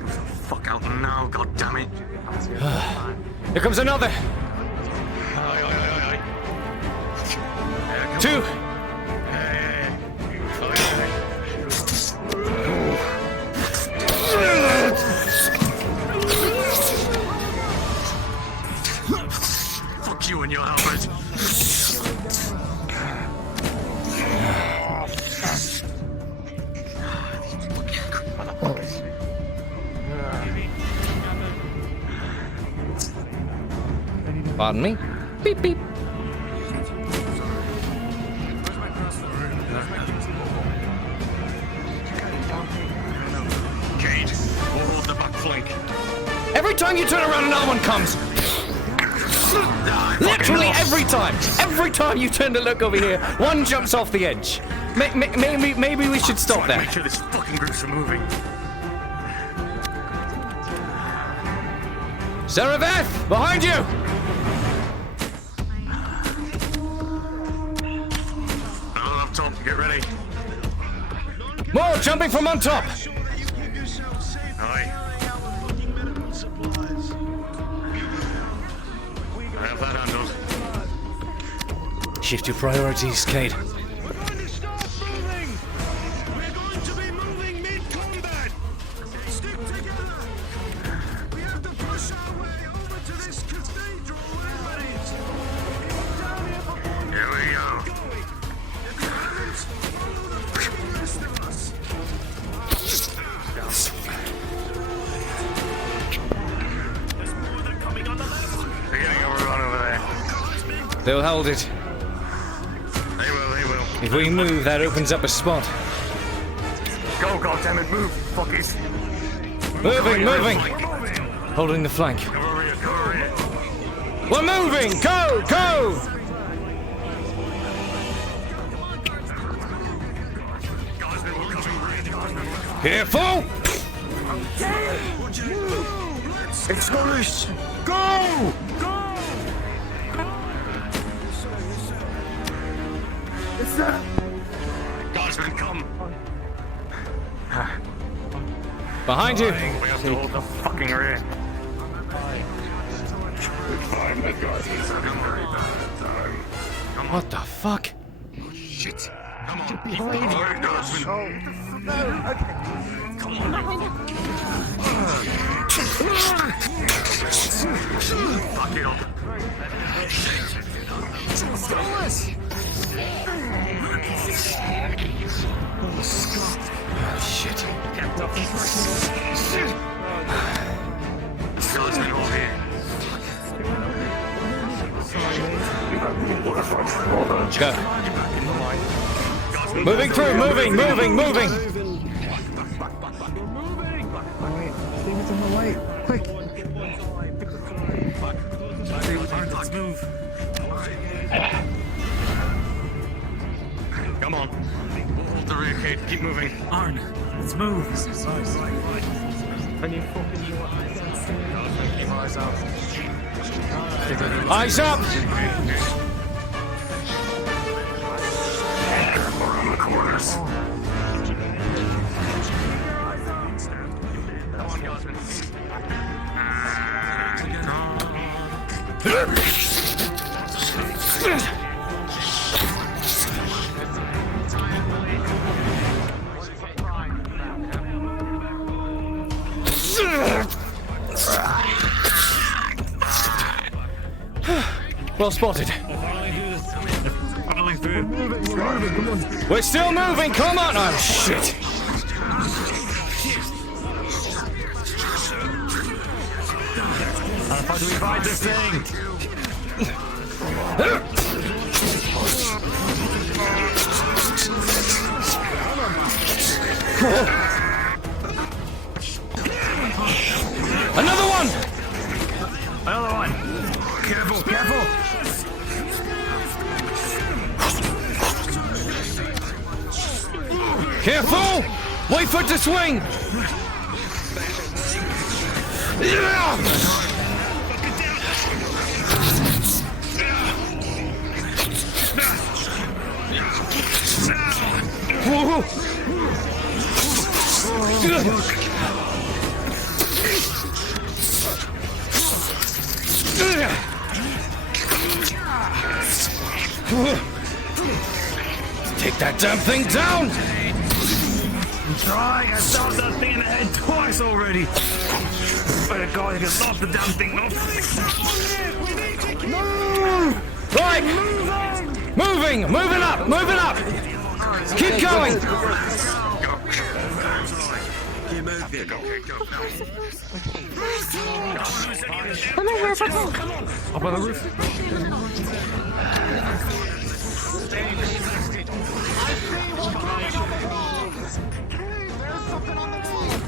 Move the fuck out now, god damn it. Here comes another! Aye. 2! Fuck you and your helmet. Pardon me? Beep beep. Cade, we'll hold the back flank. Every time you turn around, another one comes! Literally every time! Every time you turn to look over here, one jumps off the edge. Maybe we should stop that. Make sure this fucking group's moving. Seraph, behind you! Another up top, get ready. More jumping from on top! Aye. I have that handled. Shift your priorities, Cade. Here we go. They'll hold it. They will. If we move, that opens up a spot. Go, goddammit, move, fuckers. Moving! Holding the flank. We're moving! Go! Careful! Exposed! Go! It's that. Guardsmen, come. Behind you! We have to hold the fucking rear. What the fuck? Shit. Come on. Behind you. Come on. Fuck it up. Oh, shit. Kept up. Guardsmen over here. Go. Moving through, moving! Wait, stay within the light. Quick. Let's move. Come on. Hold the rear, Cade. Keep moving. Arn, let's move. I need fucking keep eyes out. Eyes up! Around the corners. Come on, guardsmen. Well spotted. We're still moving, come on! Oh, shit! How do we fight this thing? Another one! Another one! Careful! Careful! Wait for it to swing! Take that damn thing down! I'm trying. I stopped that thing in the head twice already. By God, you can stop the damn thing up. Right! Moving up! Keep going! Come on, Purple. Up on the roof.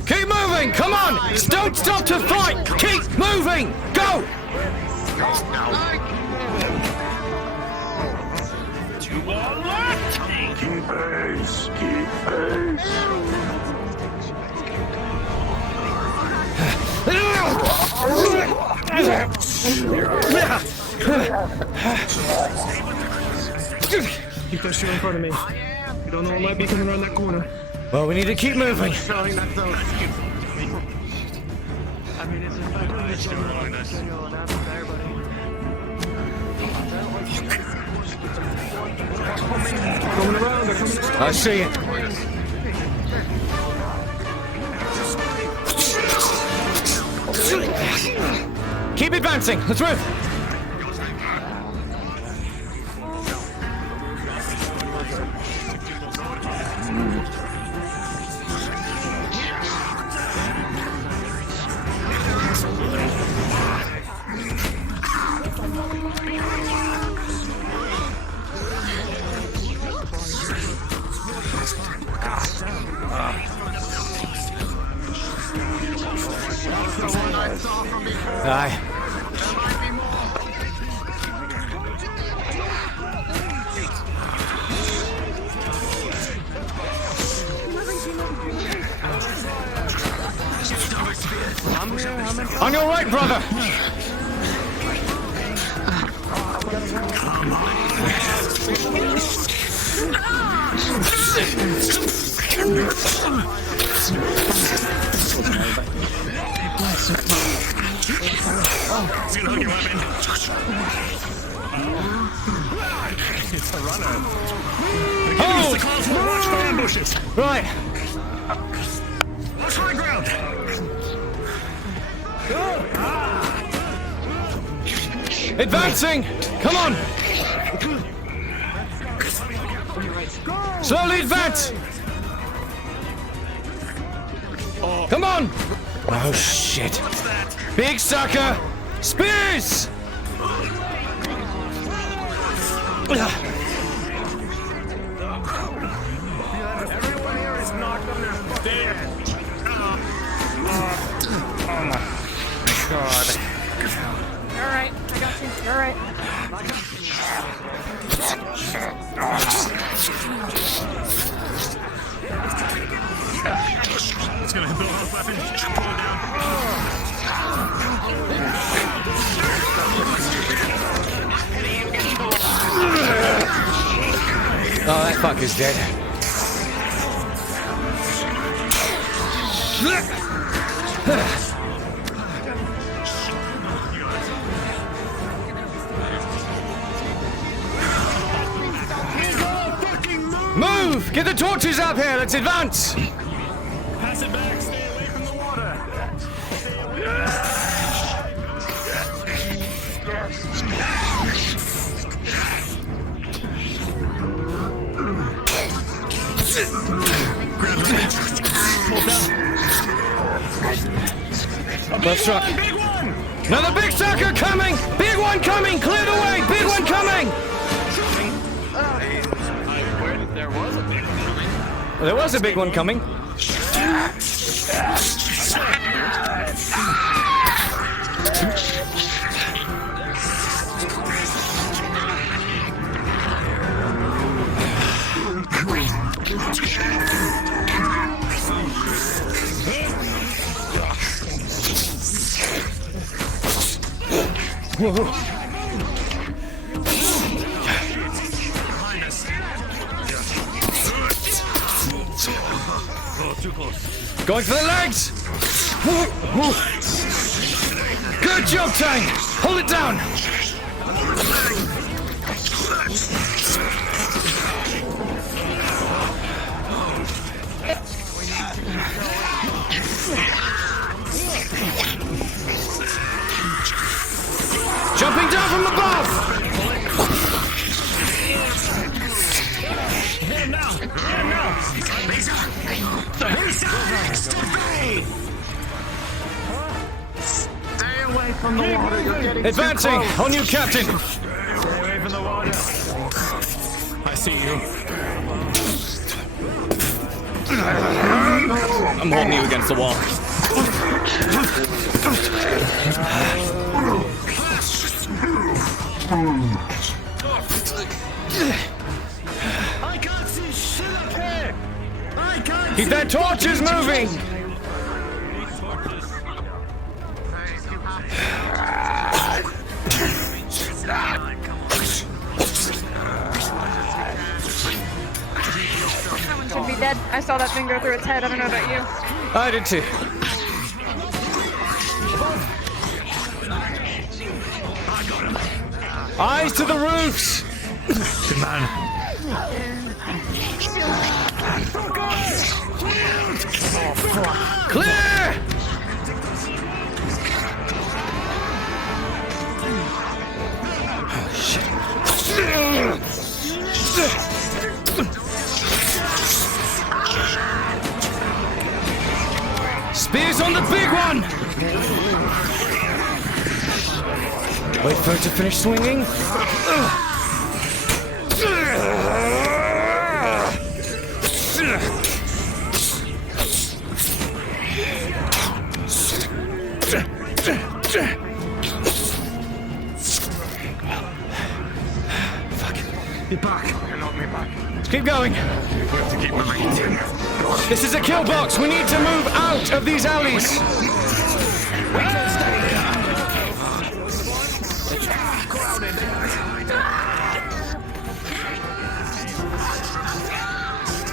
Keep moving! Come on! Don't stop to fight! Keep moving! Go! Keep pace. Keep that shit in front of me. You don't know what might be coming around that corner. Well, we need to keep moving. Selling that zone. I mean, it's just like coming around, they're coming around. I see it. Keep advancing. Let's move. Aye. On your right, brother! It's a runner. Hold! Watch for ambushes. Right. Watch for the ground. Advancing! Come on! Slowly advance! Come on! Oh shit! Big sucker! Spears! Everyone here is knocked on their dead. Oh my god. You're alright. I got you. You're alright. It's gonna blow up weapon. Pull it down. Oh, that fucker's dead. Move! Get the torches up here! Let's advance! Pass it back. Stay away from the water. Left truck. Big one. Another big sucker coming! Big one coming! Clear the way! Big one coming! There was a big one coming. Well, there was a big one coming. Too close. Going for the legs! Good job, Tang! Hold it down! Jumping down from above! Hit him now! Hit him now! Stay away from the water. You're getting Advancing! too close. On you, Captain! Stay away from the water. I see you. I'm holding you against the wall. I can't see shit up here! I can't Keep that torches moving! Should be dead. I saw that thing go through its head. I don't know about you. I did too. Eyes to the roofs! Good man. Clear! Oh, shit. Spears on the big one! Wait for it to finish swinging. Be back. You're not me back. Let's keep going. We have to keep moving. This is a kill box. We need to move out of these alleys.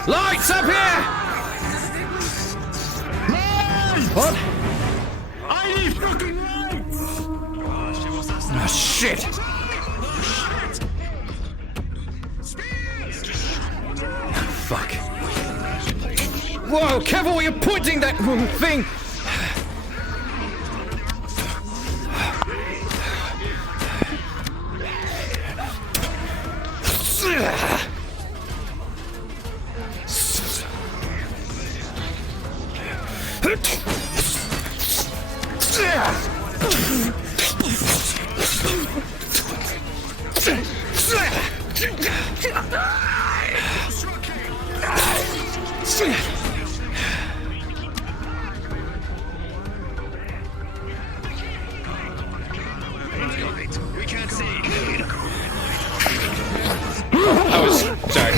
Lights up here! What? I need fucking lights! Oh, shit! Fuck. Whoa, careful where you're pointing that thing!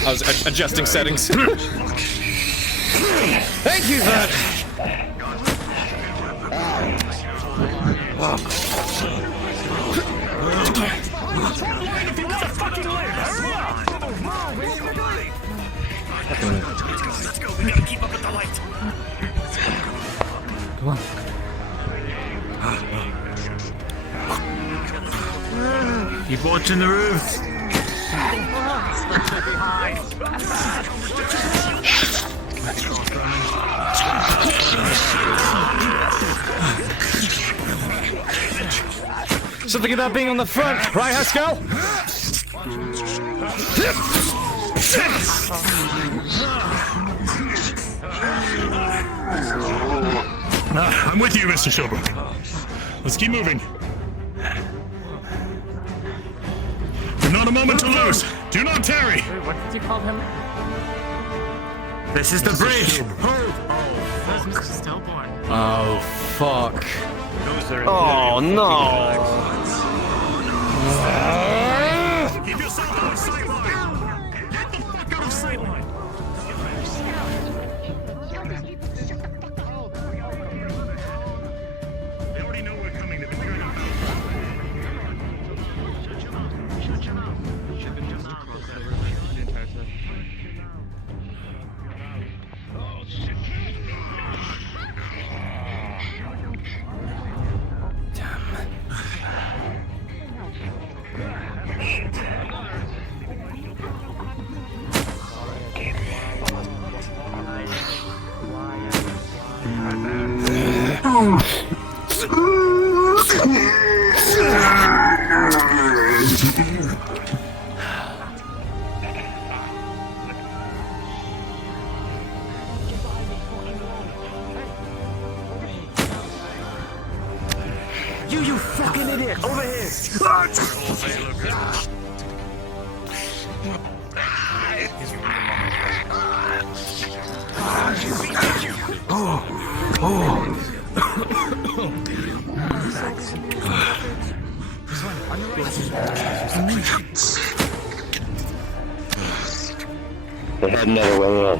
I was adjusting settings. Thank you for that. Let's go. We gotta keep up with the light. Come on. Keep watching the roof. Something about being on the front, right, Haskell? I'm with you, Mr. Shilbrouk. Let's keep moving. Not a moment to lose. Do not tarry. Wait, what did you call him? This is the bridge. Oh, fuck. Oh, no. Keep yourself on sight line. Get the fuck out of sight line. They already know we're coming. They've been trying to Shut your mouth. Should have just across the entire time. Oh, shit. You fucking idiot! Over here! They had another way in.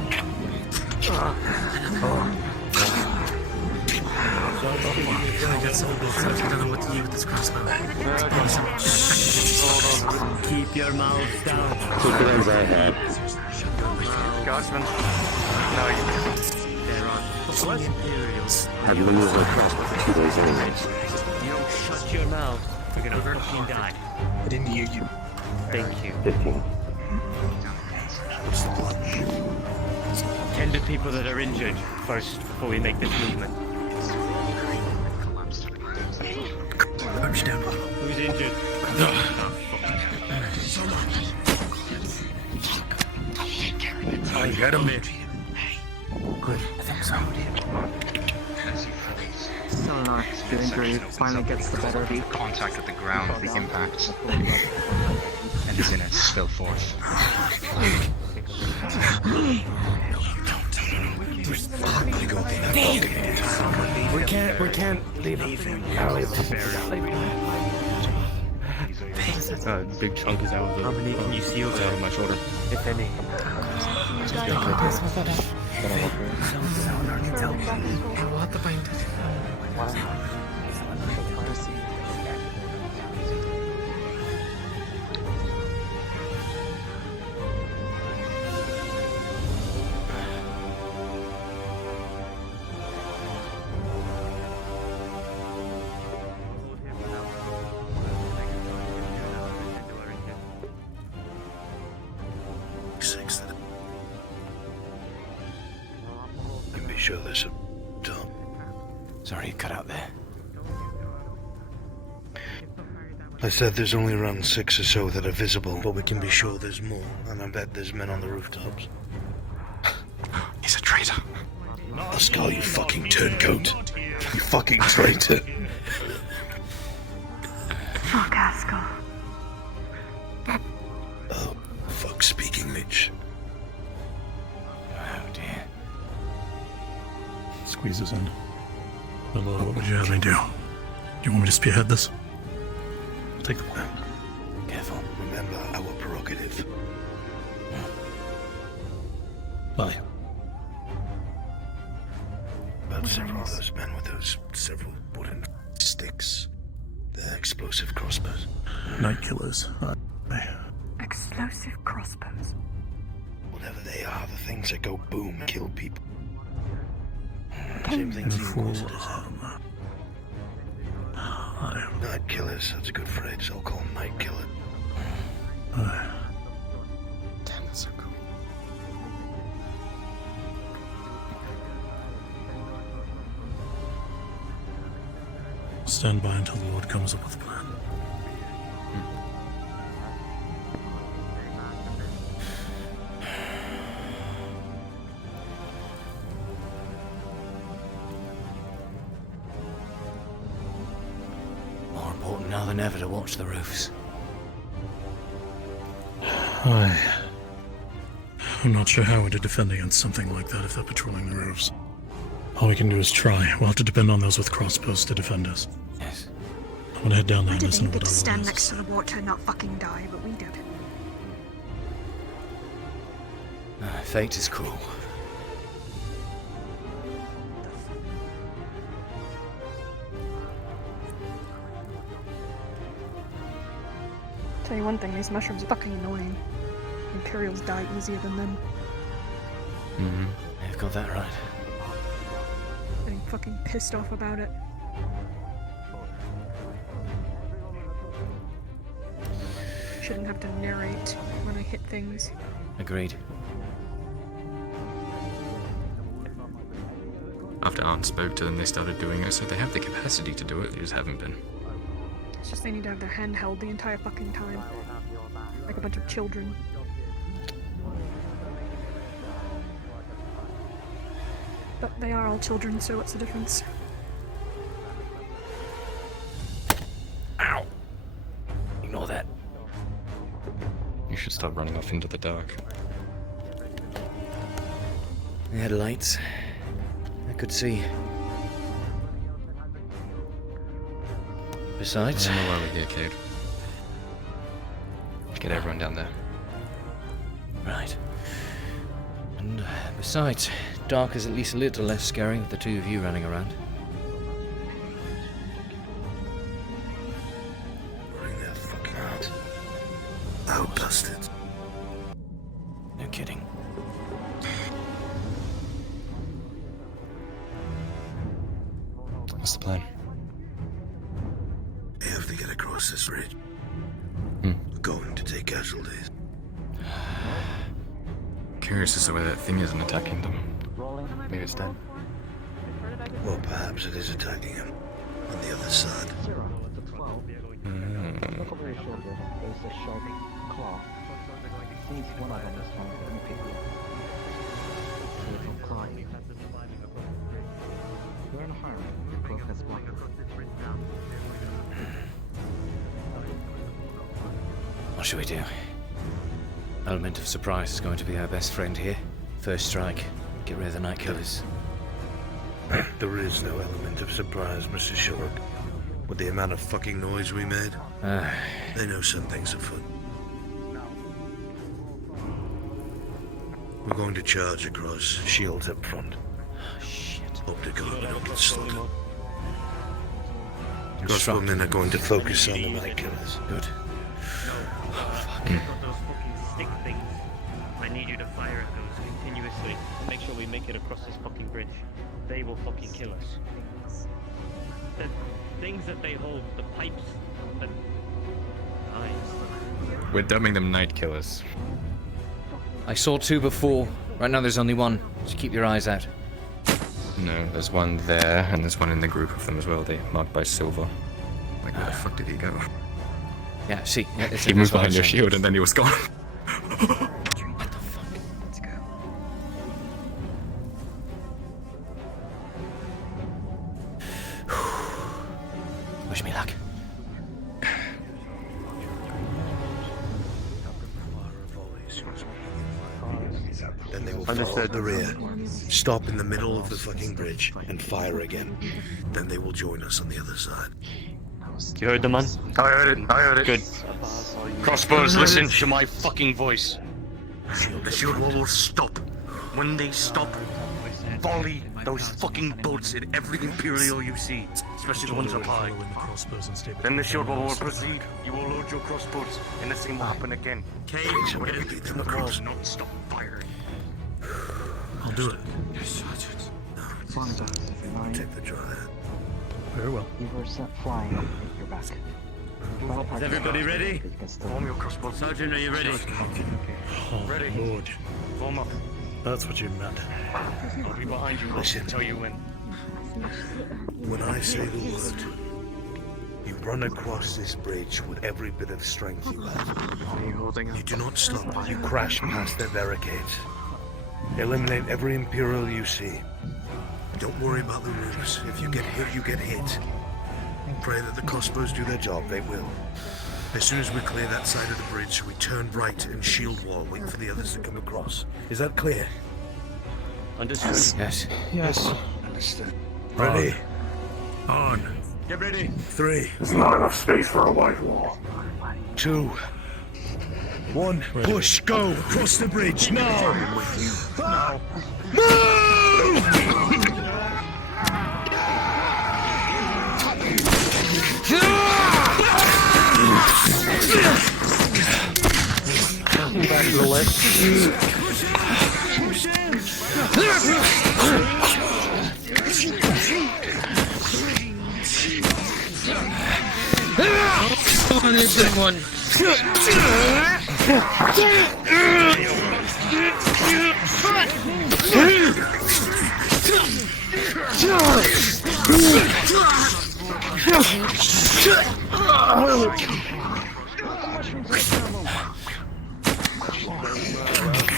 Keep your mouth down. Two guns I had. Guardsman. No, you can't. They're on. What? Imperials. Had to maneuver across for 2 days anyways. You don't shut your mouth, you're gonna fucking die. I didn't hear you. Thank you. 15. Tend to people that are injured first before we make this movement. Stand by. Who's injured? I got him in. Good. I think so. Sonar, your injury finally gets the better of you. Contact with the ground, the impact, and his innards spill forth. Fuck, I go. We can't leave him. No, Big chunk is out of the. How many can you see over on my shoulder? if any? What the bind? Can be sure there's a top. Sorry, you cut out there. I said there's only around 6 or so that are visible, but we can be sure there's more, and I bet there's men on the rooftops. He's a traitor. Oscar, you fucking turncoat. You fucking traitor. Fuck Haskell. Oh, fuck speaking, Mitch. Oh dear. Squeezes in. Hello, what would you have me do? You want me to spearhead this? I'll take the plan. Careful. Remember our prerogative. Bye. About several of those men with those several wooden sticks. They're explosive crossbows. Night killers. Explosive crossbows. Whatever they are, the things that go boom kill people. Same things in Inquisitors. Night killers, that's a good phrase. I'll call them night killers. Damn, that's so cool. Stand by until the Lord comes up with a plan. More important now than ever to watch the roofs. I'm not sure how we're to defend against something like that if they're patrolling the roofs. All we can do is try. We'll have to depend on those with crossbows to defend us. Yes. I'm gonna head down there I and didn't listen to get what to our stand Lord next has to the water and not fucking die, but we did. Fate is cruel. Tell you one thing, these mushrooms are fucking annoying. Imperials die easier than them. Mm-hmm. You've got that right. Getting fucking pissed off about it. Shouldn't have to narrate when I hit things. Agreed. After Aunt spoke to them, they started doing it, so they have the capacity to do it, they just haven't been. It's just they need to have their hand held the entire fucking time. Like a bunch of children. But they are all children, so what's the difference? Ow! Ignore that. You should start running off into the dark. They had lights. I could see. Besides... I don't know why we're here, Cade. Get everyone down there. Right. And besides, dark is at least a little less scary with the two of you running around. Bring that fucking out. Out, bastards. No kidding. What's the plan? We have to get across this bridge. We're going to take casualties. Curious as to why that thing isn't attacking them. Maybe it's dead. Well, perhaps it is attacking him on the other side. What should we do? Element of surprise is going to be our best friend here. First strike. Get rid of the night killers. There is no element of surprise, Mr. Shilbrouk. With the amount of fucking noise we made, they know something's afoot. We're going to charge across, shields up front. Shit. Hope to God we don't get stuck. Crossbowmen are going to focus on the night killers. Good. Those fucking stick things. I need you to fire at those continuously. Make sure we make it across this fucking bridge. They will fucking kill us. The things that they hold, the pipes, the knives. We're dubbing them night killers. I saw 2 before. Right now there's only 1. So keep your eyes out. No, there's one there, and there's one in the group of them as well. They marked by silver. Like, where the fuck did he go? Yeah, see. Yeah, He moved behind your shield and then he was gone. Let's go. Wish me luck. Then they will follow the rear, stop in the middle of the fucking bridge, and fire again. Then they will join us on the other side. You heard the man? I heard it. Good. Crossbows, listen to my fucking voice. The shield wall will stop. When they stop, volley those fucking bolts in every Imperial you see, especially the ones up high. Then the shield wall will proceed. You will load your crossbows, and the same will happen again. Cade, get into the wall, not stop firing. I'll do it. Yes, Sergeant. Take the drive. Very well. You were sent flying over your back. Is everybody ready? Form your crossbow. Sergeant, are you ready? Oh, Ready. Lord. Form up. That's what you meant. I'll be behind you. Listen. Until you win. When I say the word, you run across this bridge with every bit of strength you have. You do not stop. You crash past their barricades. Eliminate every Imperial you see. Don't worry about the roofs. If you get hit, you get hit. Pray that the crossbows do their job. They will. As soon as we clear that side of the bridge, we turn right and shield wall. Wait for the others to come across. Is that clear? Understood. Yes. Yes. Understood. Ready? On. Get ready. 3. There's not enough space for a white wall. 2. 1. Push. Go. Cross the bridge. Now. Back to the left. Oh, there's that one.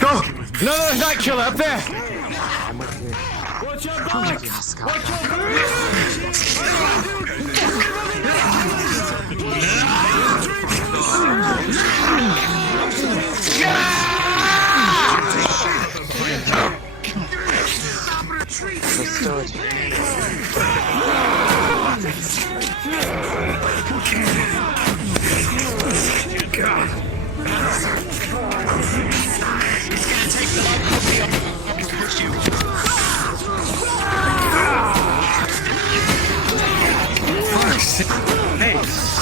Go! No, night killer up there. Watch your back! Watch your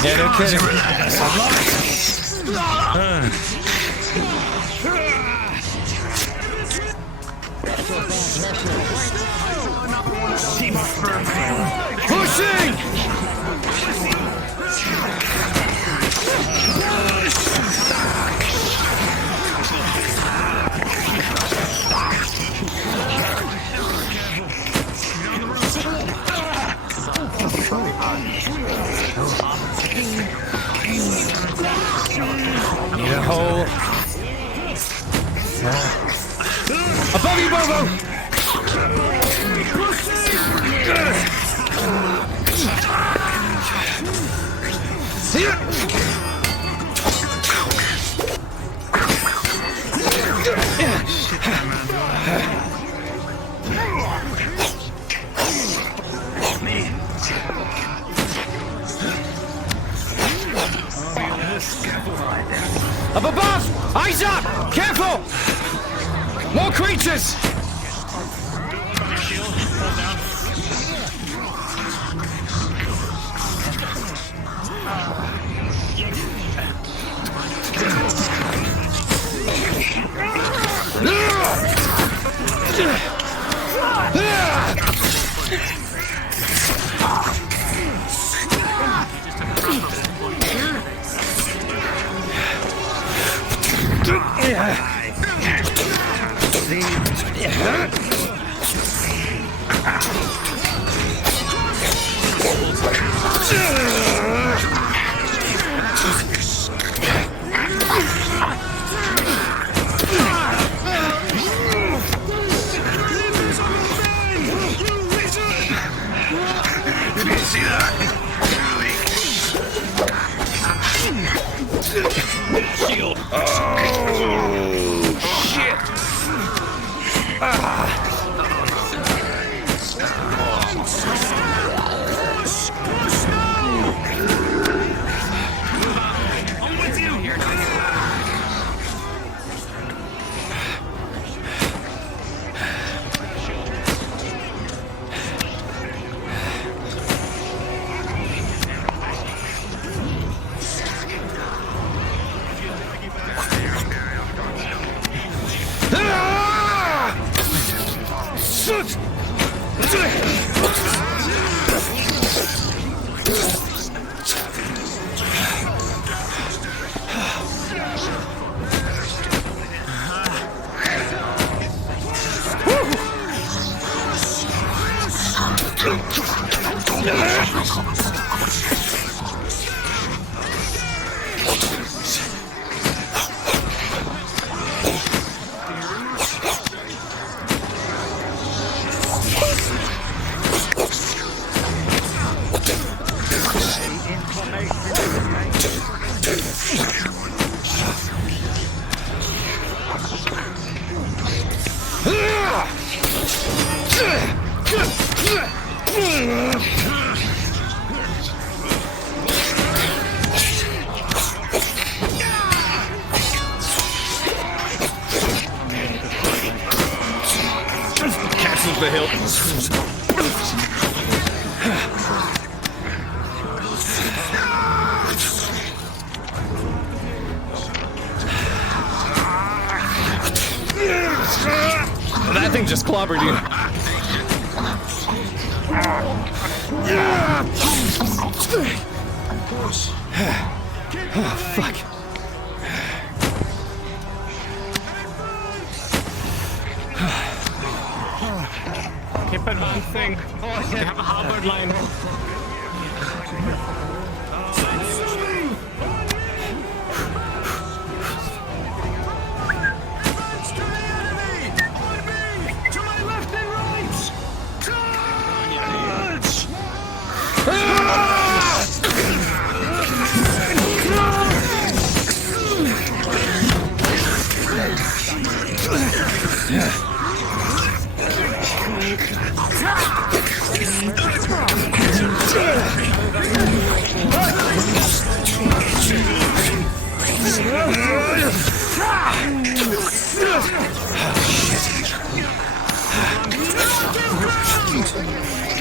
Yeah, no kidding. Pushing! Need a hole. Above you, Bobo! Up above! Eyes up! Careful! More creatures! Shield. Oh, shit. I'm with you here. Cancels the hill. That thing just clobbered you. Oh, fuck. Keep advancing. Oh, they have a halberd line.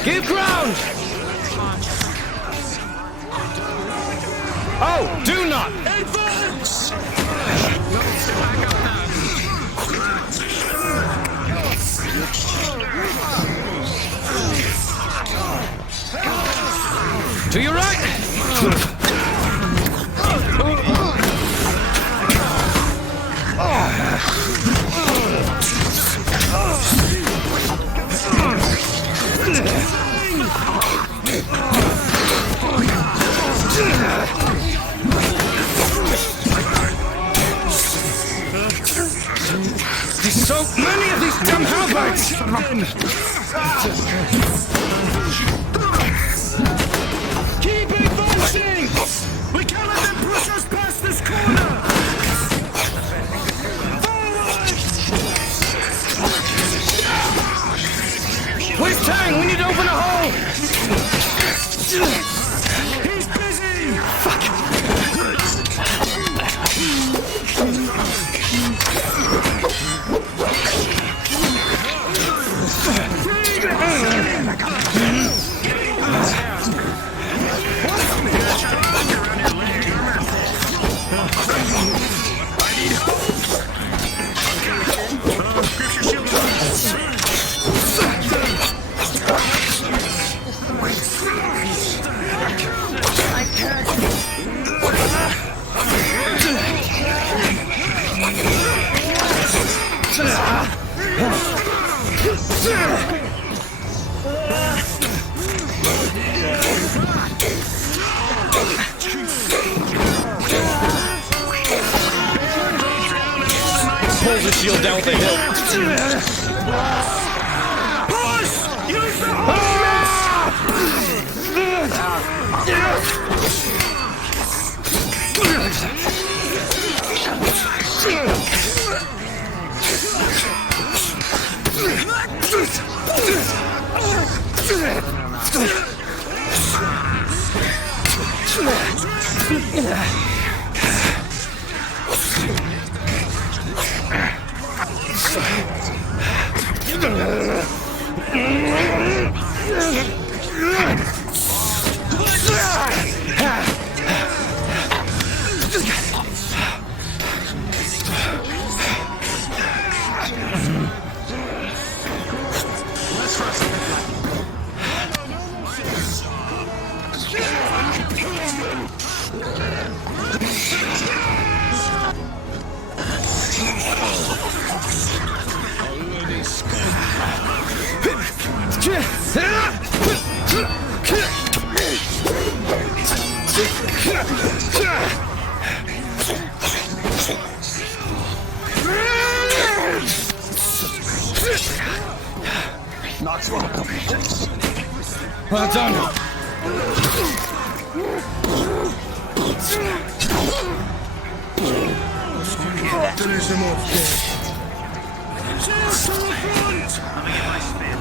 Give ground! Oh, do not! Advance! To your right! There's so many of these damn halberds! Keep advancing! We can't let them push us past this corner! Where's Tang? We need to open a hole! the shield down with the hilt. Push! Use the horse! Well done. Finish him off, Cade. Cheers to the front! I'm gonna get my spin.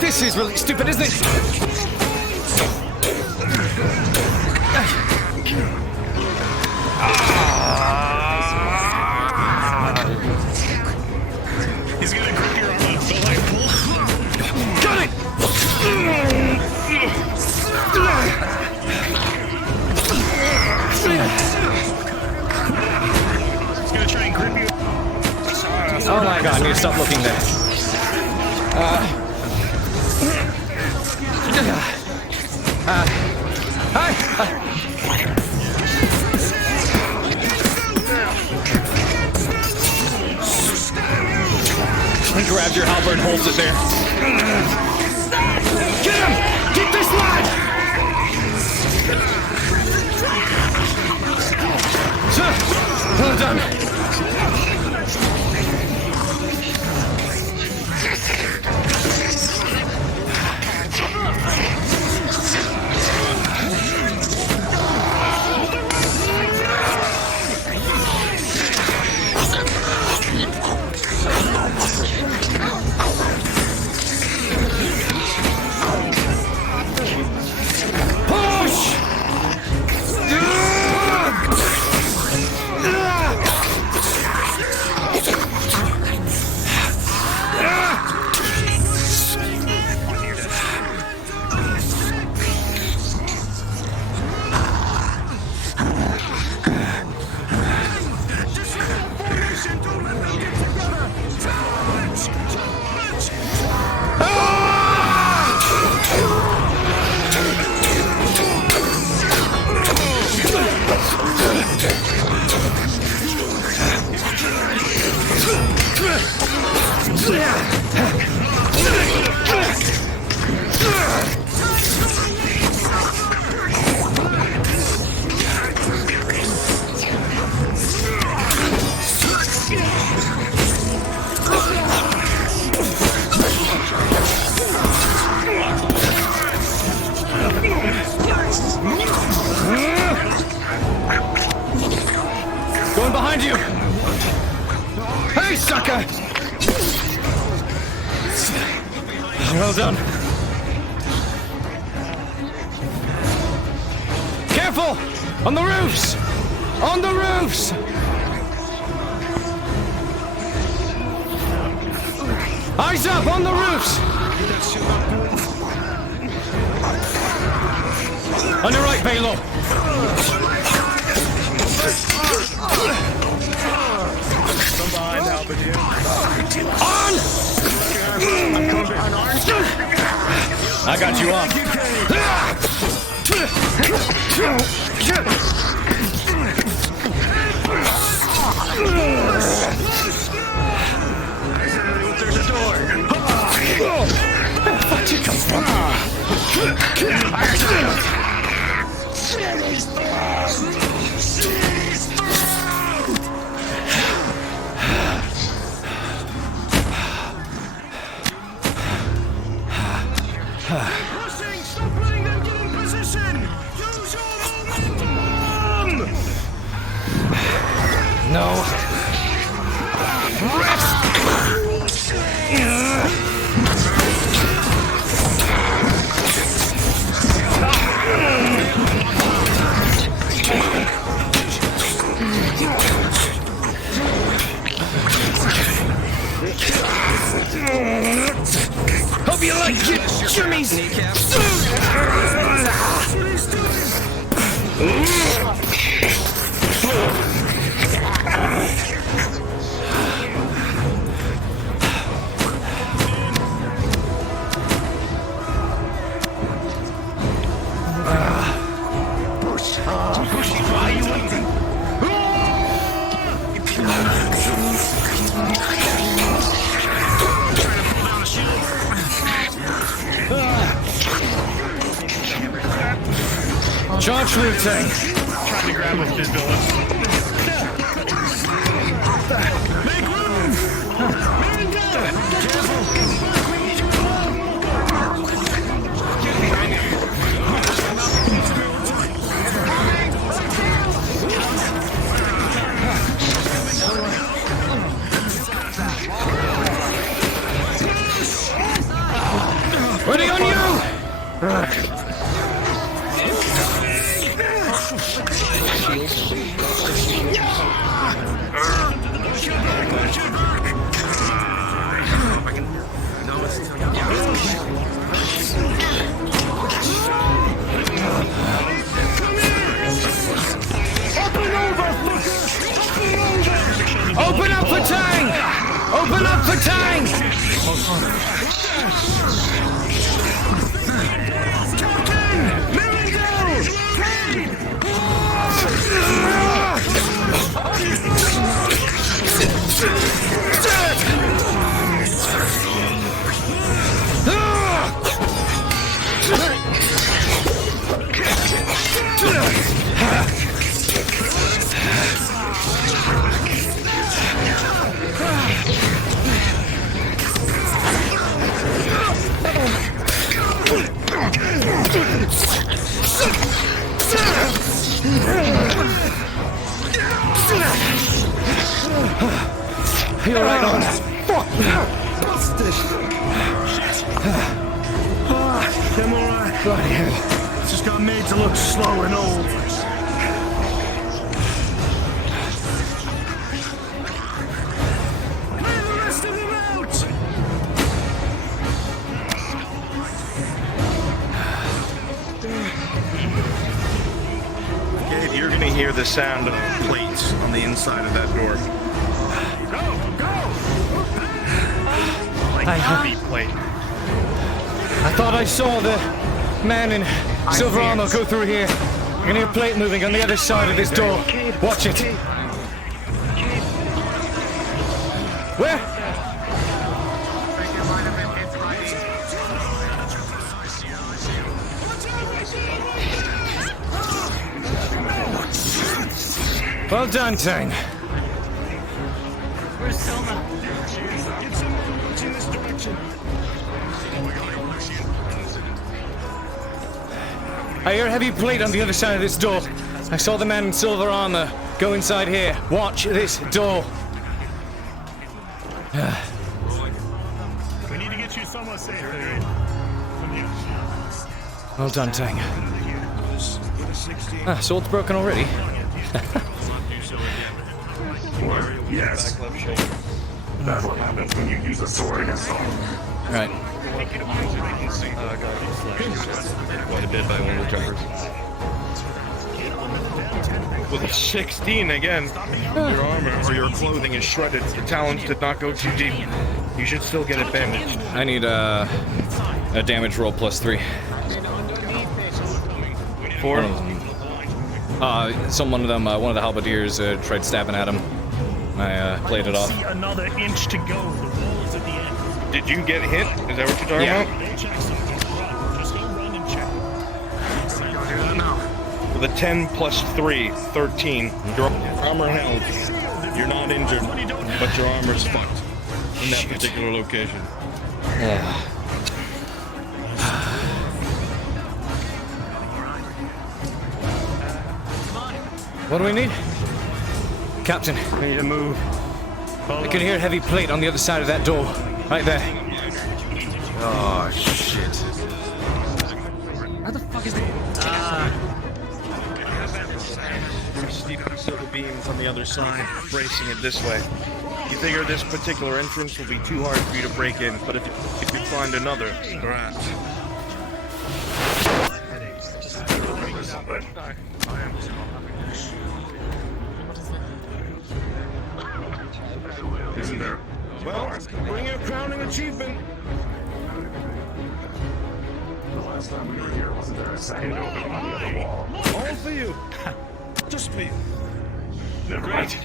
This is really stupid, isn't it? He's gonna grip your arm and feel like pull. Got it! He's gonna try and grip you. Oh my god, I need to stop looking there. Hi! He grabs your halberd and holds it there. Get him! Get this lad! Well done. Going behind you! Hey, sucker! Well done. Careful! On the roofs! On the roofs! Eyes up on the roofs! On your right, Baylor. Come behind, Halberdier. On! I got you on. There's a door. Where the fuck did you come from? Rushing! Stop letting them get in position! Use your momentum! No. Rest! Hope you like it, Jimmy's. Why are you waiting? Charge routine. Trying to grab with this villain. Make room! Miranda! Careful! We need you alone! Get behind you! Ready on you! Open up for Tang! Open up for Tang! You're right on. Busted! I'm alright. Bloody hell. Just got made to look slow and old. Clear the rest of them out! Cade, you're gonna hear the sound of plates on the inside of that door. Go! Go! Like heavy plate. I thought I saw the man in silver armor go through here. I can hear a plate moving on the other side of this door. Watch it. Where? Well done, Tang. Where's Selma? Get some boats in this direction. I hear a heavy plate on the other side of this door. I saw the man in silver armor go inside here. Watch this door. We need to get you somewhere safe, right? From here. Well done, Tang. Ah, sword's broken already. Yes. That's what happens when you use a sword against them. Right. Quite a bit by one of the jumpers. With a 16 again, your armor or your clothing is shredded. The talons did not go too deep. You should still get it damaged. I need a damage roll +3. 4. One of the halberdiers tried stabbing at him. I played it off. See another inch to go. The wall is at the end. Did you get hit? Is that what you're talking about? Just go run and check. With a 10 plus 3, 13. Your armor held. You're not injured, but your armor's fucked in that particular location. Yeah. What do we need? Captain. We need to move. I can hear heavy plate on the other side of that door. Right there. Oh, shit. How the fuck is it? Steep silver beams on the other side, bracing it this way. You figure this particular entrance will be too hard for you to break in, but if you find another, scratch. Isn't there? Well, bring your crowning achievement. The last time we were here, wasn't there a second opening on the other wall? All for you. Just for you. Never mind.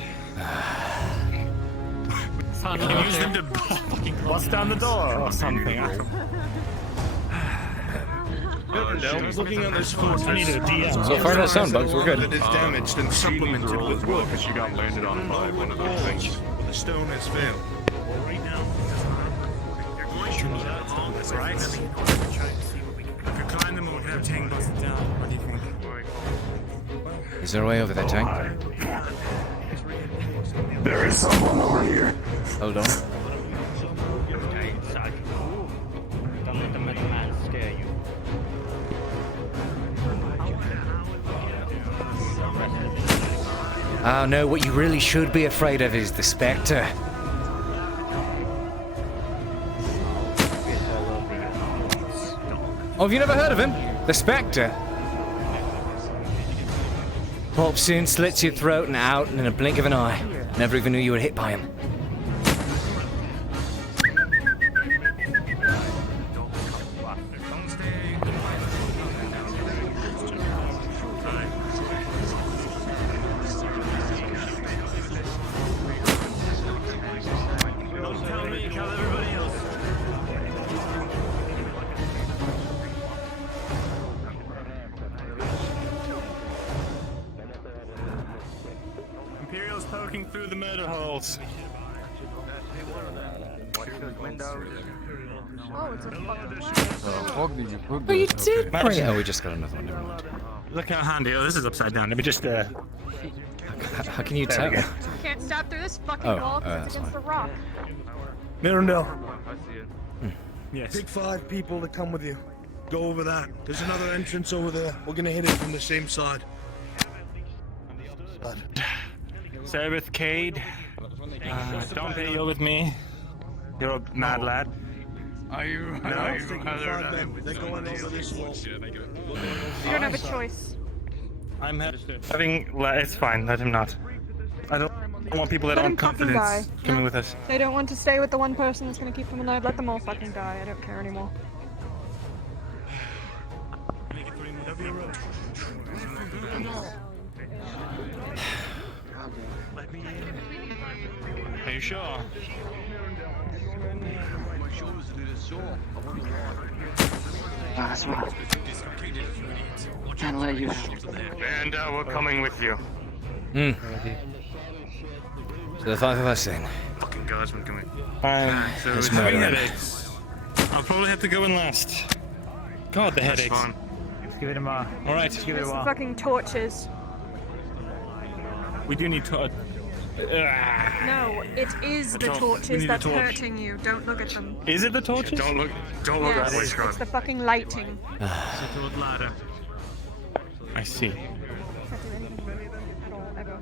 Use them to fucking bust down the door or something. Looking at this fortress. I need a DM. So far, no sound bugs. We're good. That is damaged and supplemented with wood. Because you got landed on by one of those things. The stone has failed. Right now. Right? If you climb them, we'll have Tang bust it down. What do you think? Is there a way over there, Tank? There is someone over here. Hold on. Don't let the metal man scare you. Oh no, what you really should be afraid of is the Spectre. Oh, have you never heard of him? The Spectre? Pops in, slits your throat and out in a blink of an eye. Never even knew you were hit by him. Imperial's poking through the murder holes. Oh, it's a fucking Oh, you did bring it. Oh, we just got another one. Never mind. Look how handy. Oh, this is upside down. Let me just, How can you tell? You can't stab through this fucking Oh, wall because that's it's against fine. the rock. Mirandel. Yes. Pick 5 people to come with you. Go over that. There's another entrance over there. We're gonna hit it from the same side. Sarah Cade. Don't pay you with me. You're a mad lad. Are you? No, Are it's you? taking 5 men. They're going over this wall. You don't have a choice. I'm having. It's fine. Let him not. I don't want people that Let him aren't fucking confident die. coming with us. They don't want to stay with the one person that's gonna keep them alive. Let them all fucking die. I don't care anymore. Are you sure? That's right. Can't let you out. And we're coming with you. Hmm. So the 5 of us then. Fucking guardsman coming. So Let's it's having murder him. headaches. I'll probably have to go in last. God, the That's headaches. fine. Let's give it a while. All right. Give it a There's while. fucking torches. We do need to. No, it is the We torches need a that's torch. hurting you. Don't look at them. Is it the torches? Don't look Yes, that way, it's Scott. the fucking lighting. ladder. I see. Can't do anything at all, ever.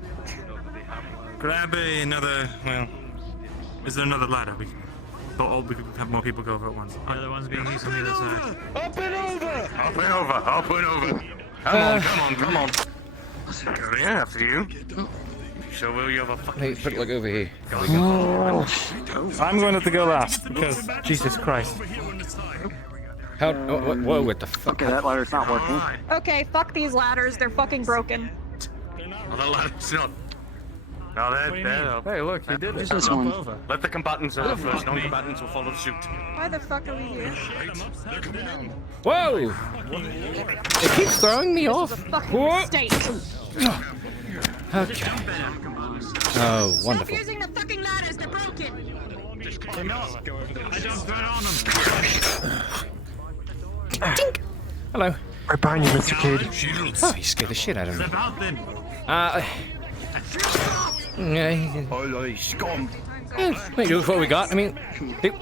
Grab another. Well, Is there another ladder? We could have more people go over at once. The other one's being used on the other side. Up and over! Up and over! Up and over! Come on! Going after you. So will you have a fucking... Hey, put it like over here. I'm going to go last because Jesus Christ. How? Whoa, what the fuck? Okay, that ladder's not working. Okay, fuck these ladders. They're fucking broken. Oh, the ladder's not. No, they're Hey, look, he did it. This one. Let the combatants over first. Non-combatants will follow suit. Why the fuck are we here? Whoa! It keeps throwing me off. Whoa! State. Okay. Oh, wonderful. Stop using the fucking ladders. They're broken. They're not. I don't burn on them. Tink. Hello. Right behind you, Mr. Cade. Oh, you scared the shit out of me. Step out then. Holy scum! Wait, look what we got. I mean,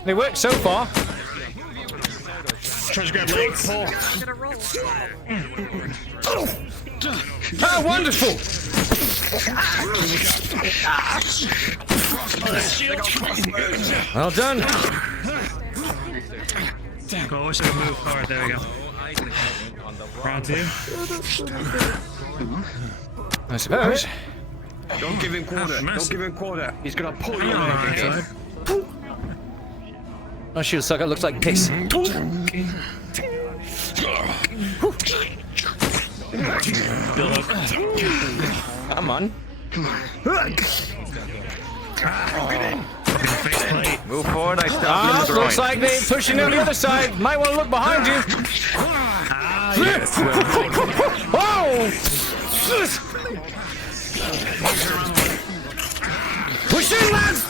they work so far. Try to grab legs. Oh, wonderful! Well done. Cool, I wish I could move forward. There we go. Round two. I suppose. Don't give him quarter. Don't give him quarter. He's gonna pull you Alright. My shield sucker looks like piss. Come on. Move forward. I stopped him. Looks like they're pushing on the other side. Might want to look behind you. Whoa! Push in, lads!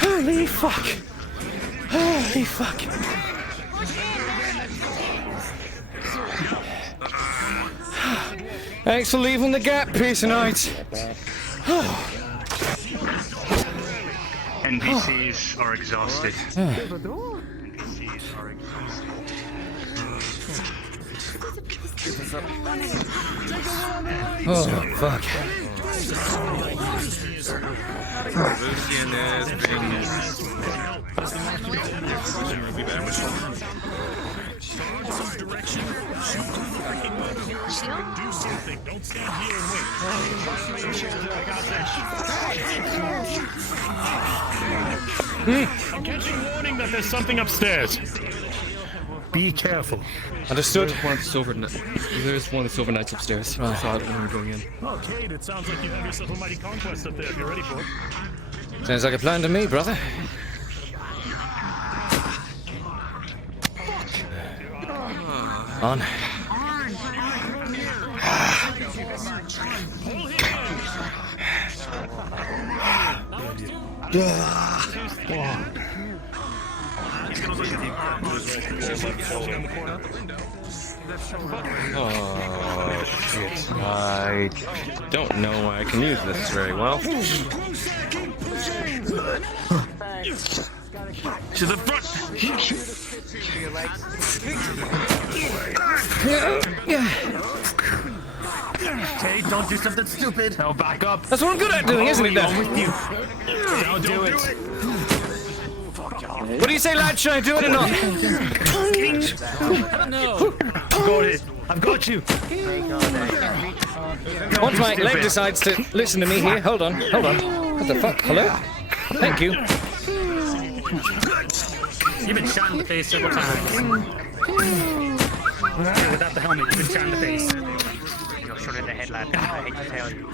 Holy fuck! Holy fuck! Thanks for leaving the gap, Peace and Knights. NPCs are exhausted. Oh, fuck. Do something. Don't stand here and wait. I'm catching warning that there's something upstairs. Be careful. Understood. There's one of the Silver Knights upstairs. I saw it when we were going in. Well, Cade, it sounds like you have yourself a mighty conquest up there if you're ready for it. Sounds like a plan to me, brother. On. Oh, shit. I don't know why I can use this very well. To the front! Okay, don't do something stupid. Now back up. That's what I'm good at doing, isn't it, then? With you. Don't do it. What do you say, lad? Should I do it or not? No. Got it. I've got you. Once my leg decides to listen to me here, hold on. What the fuck? Hello? Thank you. You've been shot in the face several times. Yeah, without the helmet, you've been shot in the face. You're shot in the head, lad. I hate to tell you.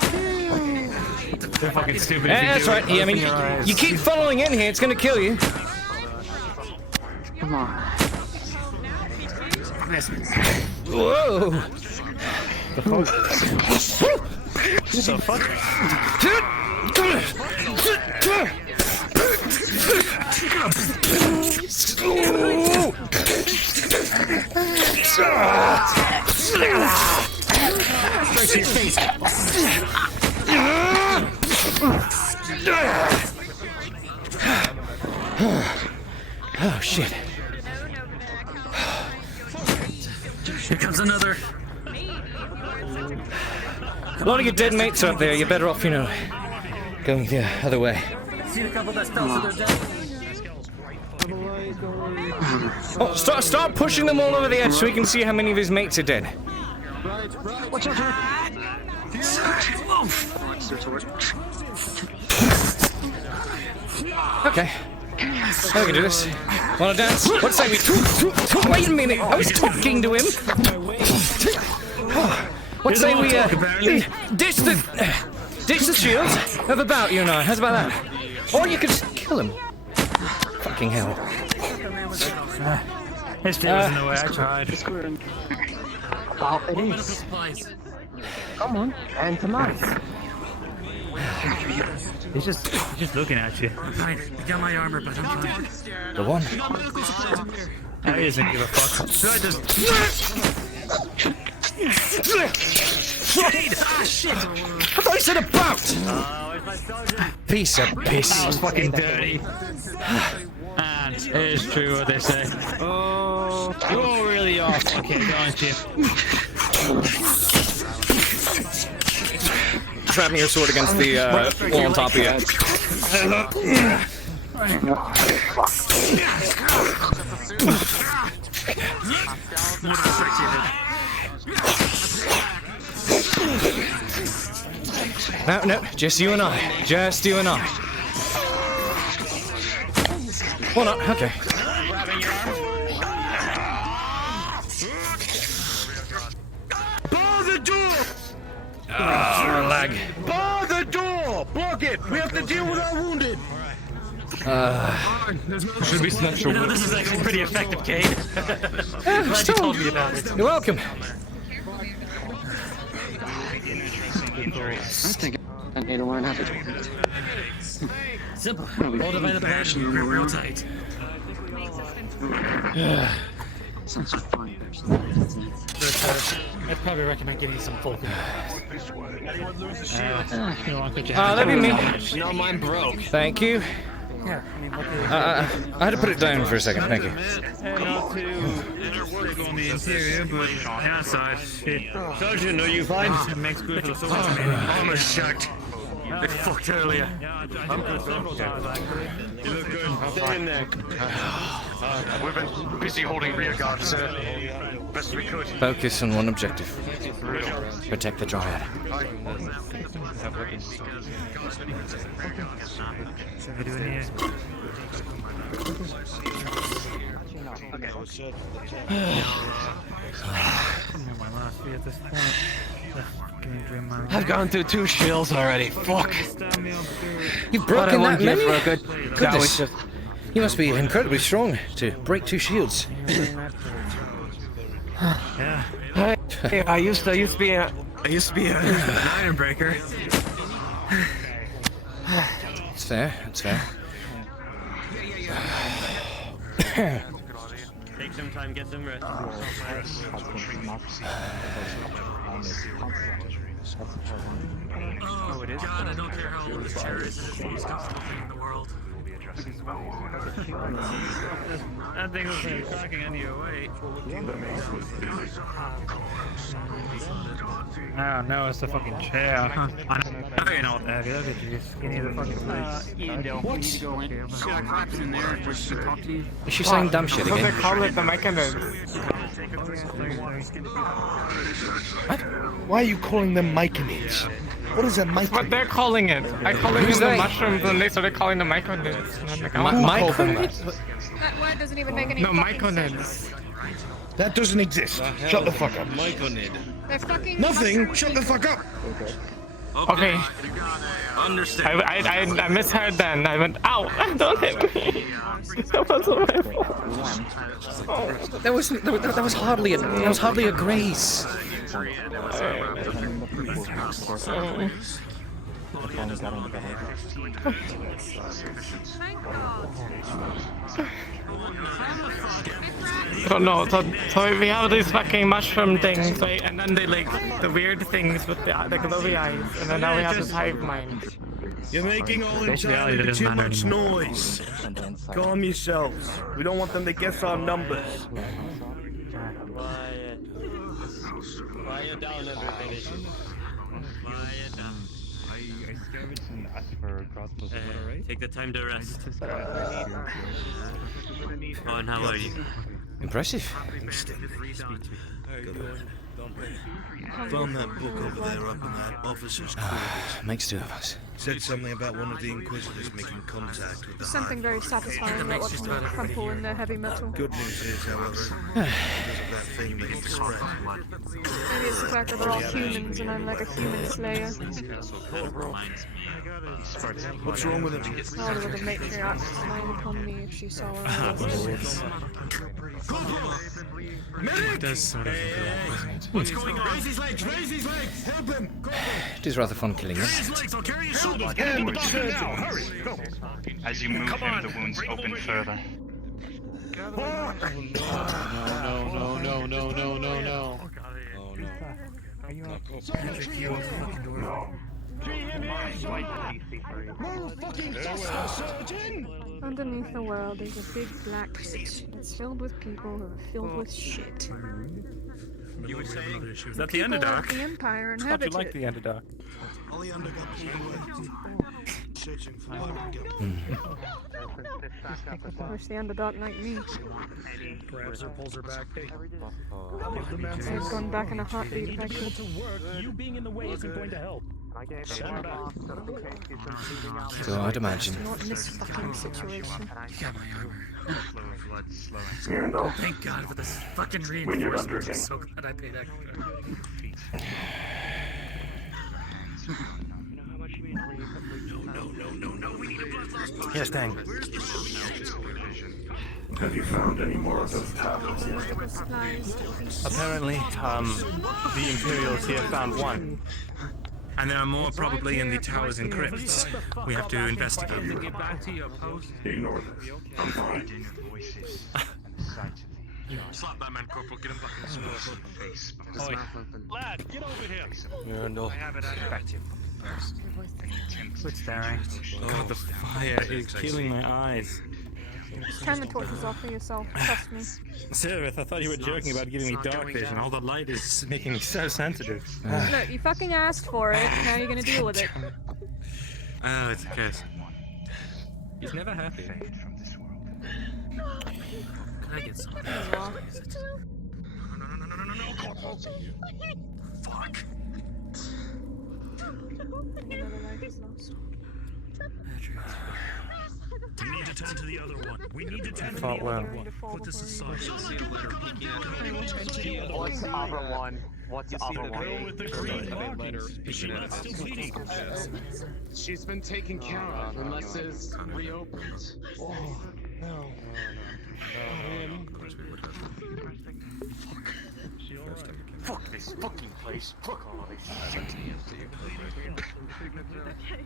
They're fucking stupid. Yeah, that's right. Yeah, I mean, you keep following in here, it's gonna kill you. Come on. Whoa! The fuck? So fuck? Straight to your face. Oh, shit. Here comes another. A lot of your dead mates are up there. You're better off, you know, going the other way. Seen a couple that fell to their death. Oh, start pushing them all over the edge so we can see how many of his mates are dead. Watch out, Okay. Now we can do this. Wanna dance? What say we wait a minute, I was talking to him! What say we, ditch the shields of about you and I, how's about that? Or you could just kill him. Fucking hell. His tail was in the way, I tried. Well, it is. Come on, and to nice. He's just looking at you. Fine, I got my armor, but I'm fine. The one. He doesn't give a fuck. Cade! Ah, shit! I thought he said about! Piece of piss. That was fucking dirty. And it is true what they say. Oh, you're really off, okay, aren't you? Trapping your sword against the wall on top of you. No, just you and I. Just you and I. Well, not, okay. Bar the door! Oh, lag. Bar the door! Block it! We have to deal with our wounded! Should be central. You know, this is actually pretty effective, Cade. Glad you told me about it. You're welcome. I think I need to learn how to do it. Simple. Hold it by the blade and grip real tight. Such a fine person. I'd probably recommend getting some folk. That'd be me. No, mine broke. Thank you. Yeah, I mean, what I had to put it down for a second, thank you. Not to work on the interior, but outside. Sergeant, are you fine? It makes good for the soldiers. I'm shocked. They fucked earlier. I'm good several times, actually. You look good. Stay in there. We've been busy holding rear guard, sir. Best we could. Focus on one objective. Protect the Dryad. So we doing here? I've gone through 2 shields already. Fuck. You've broken that many? For a good. Goodness. You must be incredibly strong to break 2 shields. Yeah. I used to be a iron breaker. It's fair. It's fair. Take some time, get some rest. Oh, it is? God, I don't care how old this chair is, it's the most comfortable thing in the world. That thing was like cracking under your weight. Oh no, it's the fucking chair. I know you know what the heck. Look at you, skinny as a fucking place. Ian, we need to go in. See that cracks in there, we should talk to you. Is she saying dumb shit What again? they call it, the mechanism. Why are you calling them myconids? What is a myconid? What they're calling it. I call them the mushrooms and they started calling them myconids. Myconids? That word doesn't even make any No, fucking myconids. sense. That doesn't exist. Shut the fuck up. Myconid. They're fucking Nothing. Shut the fuck up. Okay. Understand. I misheard then. I went, ow, don't hit me. That wasn't my fault. That was hardly a grace. I don't know, so we have these fucking mushroom things, right? And then they like the weird things with the glowy eyes, and then now we have this hive mind. You're making all entirely too much noise. Calm yourselves. We don't want them to guess our numbers. Quiet down, everybody. Quiet down. I scavenged and asked for crossbows. Take the time to rest. Oh, and how are you? Impressive. Found that book over there up in that officer's quarters. Makes two of us. Said something about one of the Inquisitors making contact with the Something very satisfying about watching them crumple in their heavy metal. Good news is, however, because of that thing being spread. Maybe it's the fact that they're all humans and I'm like a human slayer. What's wrong with him? Oh, there was a matriarch smiling upon me if she saw her. It does sort of What's going on? Raise his legs! Raise his legs! Help him! It is rather fun killing him. Raise his legs! I'll carry his shoulders! Get him now! Hurry! Go! As you move him, the wounds open further. No. Underneath the world there's a big black pit. It's filled with people who are filled with shit. You were saying? Is that the People Underdark? of the Empire I thought you inhabit liked the it. Underdark. All the searching for Wish the Underdark like me. Grabs her, pulls her back. I've gone back in a heartbeat if I could. You being in the way isn't going to help. So I'd imagine. Not in this fucking situation. Thank God for this fucking reinforcement. I'm so glad I paid extra. Yes, dang. Have you found any more of those tablets yet? Apparently, the Imperials here found one. And there are more probably in the towers and crypts. We have to investigate them. Ignore this. I'm fine. Slap that man, Corporal. Get him back in the squad. Oi. Lad, get over here. I have it at you. Quit staring. Oh, the fire is killing my eyes. Turn the torches off for yourself, trust me. Sirith, I thought you were joking about giving me dark vision. All the light is making me so sensitive. Look, you fucking asked for it, now you're gonna deal with it. Oh, it's a curse. He's never happy. Can I get some? No, Corporal. Fuck. Another life is lost. We need to turn to the other one. We need to turn to the Fought other well. one. Put this aside. What's the other one? What's the other Girl with the green markings. Is she not still bleeding? She's been taken care of unless it's reopened. Oh, no. Fuck this fucking place. Fuck all this shit.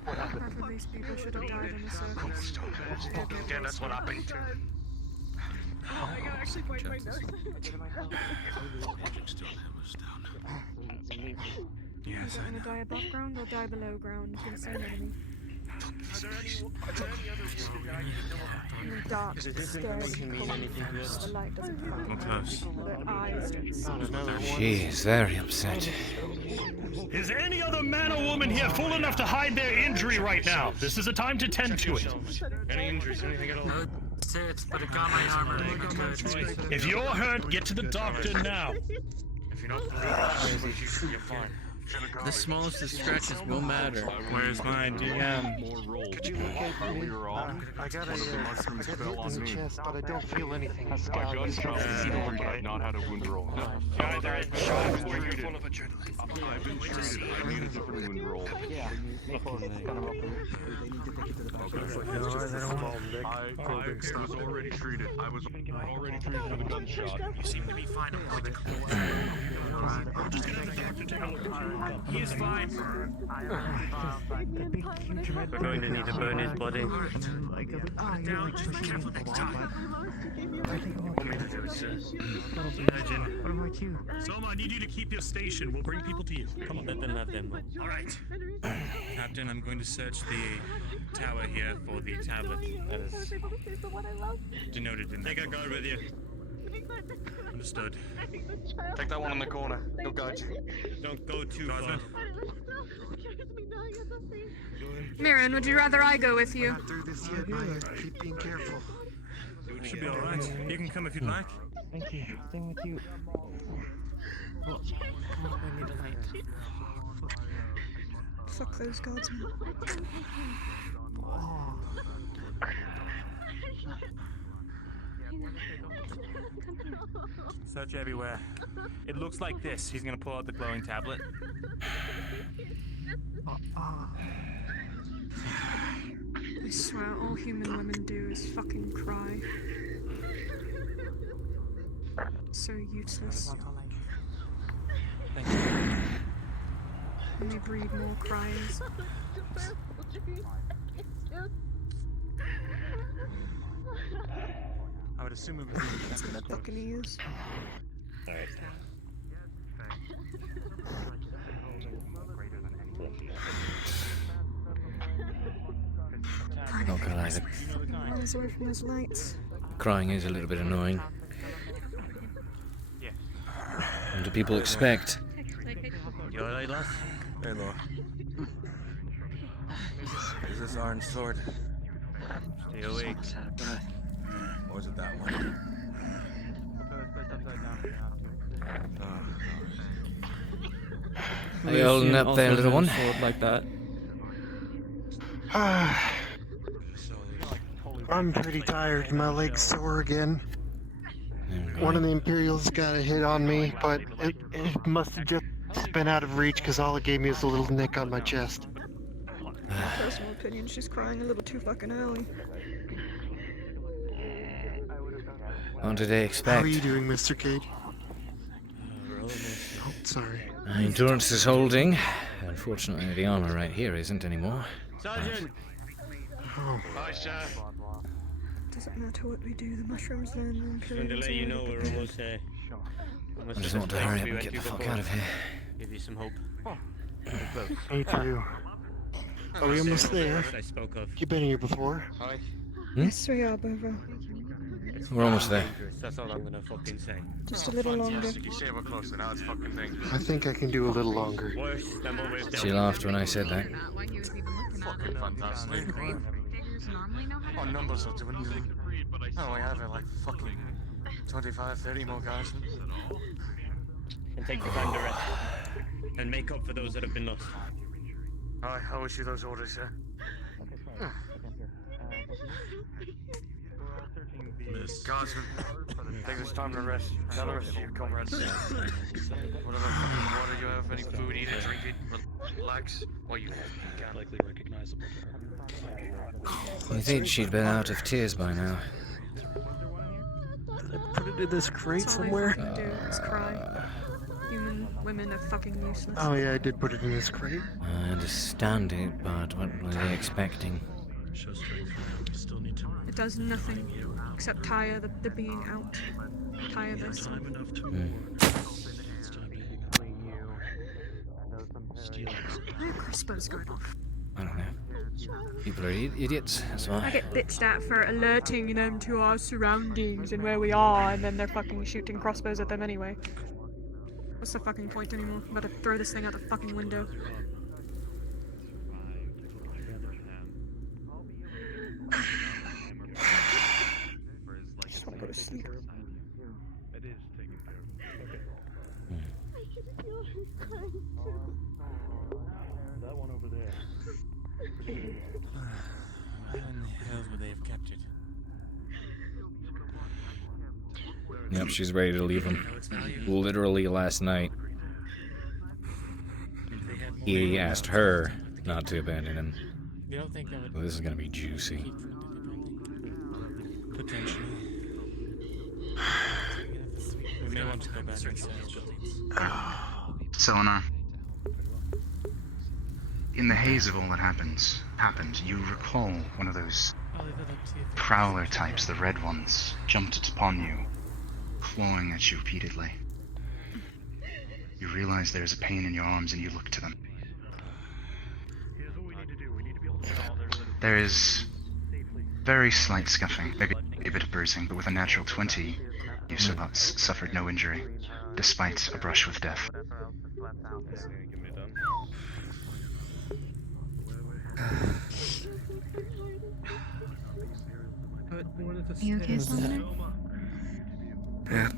Half of these people should have died in the circus. Yeah, that's what happened. I got actually quite notes. Yes, I'm gonna die above ground or die below ground to the same enemy. In the dark, scared and cold. The light doesn't come. Their eyes don't see. She is very upset. Is any other man or woman here fool enough to hide their injury right now? This is a time to tend to it. Any injuries, anything at all? No, it's but it got my armor. If you're hurt, get to the doctor now. If you're not bleeding, you're fine. The smallest of scratches will matter. Where's my DM? More rolls. Earlier on, I got one of the mushrooms fell on me. chest, but I don't feel anything. My gun's shot was healed, but I've not had a wound roll. Guys, alright, you're full of adrenaline. I've been treated. I need a different wound roll. Yeah, I was already treated. I was already treated with a gunshot. You seem to be fine. should take a look at you. He is fine. We're going to need to burn his body. Down, just be careful next time. What want me to do, sir? Imagine. What about you? Soma, I need you to keep your station. We'll bring people to you. Come on. Let them have them. All right. Captain, I'm going to search the tower here for the tablet that is denoted in Take a guard with you. Understood. Take that one in the corner. He'll guide you. Don't go too far. Mirren, would you rather I go with you? Through this yet, Maya. Keep being careful. Should be alright. You can come if you'd like. Thank you. Same with you. I need a light. Fuck those gods, man. Search everywhere. It looks like this. He's gonna pull out the glowing tablet. I swear, all human women do is fucking cry. So useless. Thank you. And they breed more cryers. I would assume it was That's gonna fucking ears. Alright. Not gonna lie, Miles away from those lights. crying is a little bit annoying. What do people expect? You alright, lass? Hey, Law. Is this Iron Sword? Stay awake. Or is it that one? Are you holding up there, little one? Like that. I'm pretty tired. My leg's sore again. One of the Imperials got a hit on me, but it must have just been out of reach because all it gave me was a little nick on my chest. Personal opinion, she's crying a little too fucking early. What did they How expect? are you doing, Mr. Cade? Oh, sorry. My endurance is holding. Unfortunately, the armor right here isn't anymore. Sergeant! Oh. Hi, sir. Doesn't matter what we do, the mushrooms learn the Just wanted to Imperials let you know already we're begun. almost there. I just want to hurry up and get the fuck out of here. Give you some hope. Me too. Are we almost there? I spoke of. You've been here before. Hi. Yes, we are, Bova. We're almost there. That's all I'm gonna fucking say. Just a little longer. You say we're closer now, it's fucking dangerous. I think I can do a little longer. Worse than what we've done. She laughed when I said that. Fucking fantastic. Our numbers are dwindling. Oh, we have like fucking 25, 30 more guys. And take the time to rest. And make up for those that have been lost. I'll issue those orders, sir. Guardsmen, take this time to rest. Tell the rest of your comrades. Whatever fucking water you have, any food, eat it, drink it, relax. Well, you can't likely recognizable. You think she'd been out of tears by now? Put it in this crate That's all they somewhere. fucking do is cry. Human women are fucking useless. Oh yeah, I did put it in this crate. I understand it, but what were they expecting? It does nothing except tire the being out. Tire this. Why are crossbows going off? I don't know. People are idiots, that's I why. get bitched at for alerting them to our surroundings and where we are, and then they're fucking shooting crossbows at them anyway. What's the fucking point anymore? I'm about to throw this thing out the fucking window. Just wanna go to sleep. That one over there. Where in the hell would they have kept it? Yep, she's ready to leave him. Literally last night, he asked her not to abandon him. You don't think that would... Well, this is gonna be juicy. Potentially. We may want to go back inside. Sonar, In the haze of all that happened, you recall one of those prowler types, the red ones, jumped upon you, clawing at you repeatedly. You realize there's a pain in your arms and you look to them. There is very slight scuffing, maybe a bit of bruising, but with a natural 20, you suffered no injury, despite a brush with death. You okay, son? Yeah.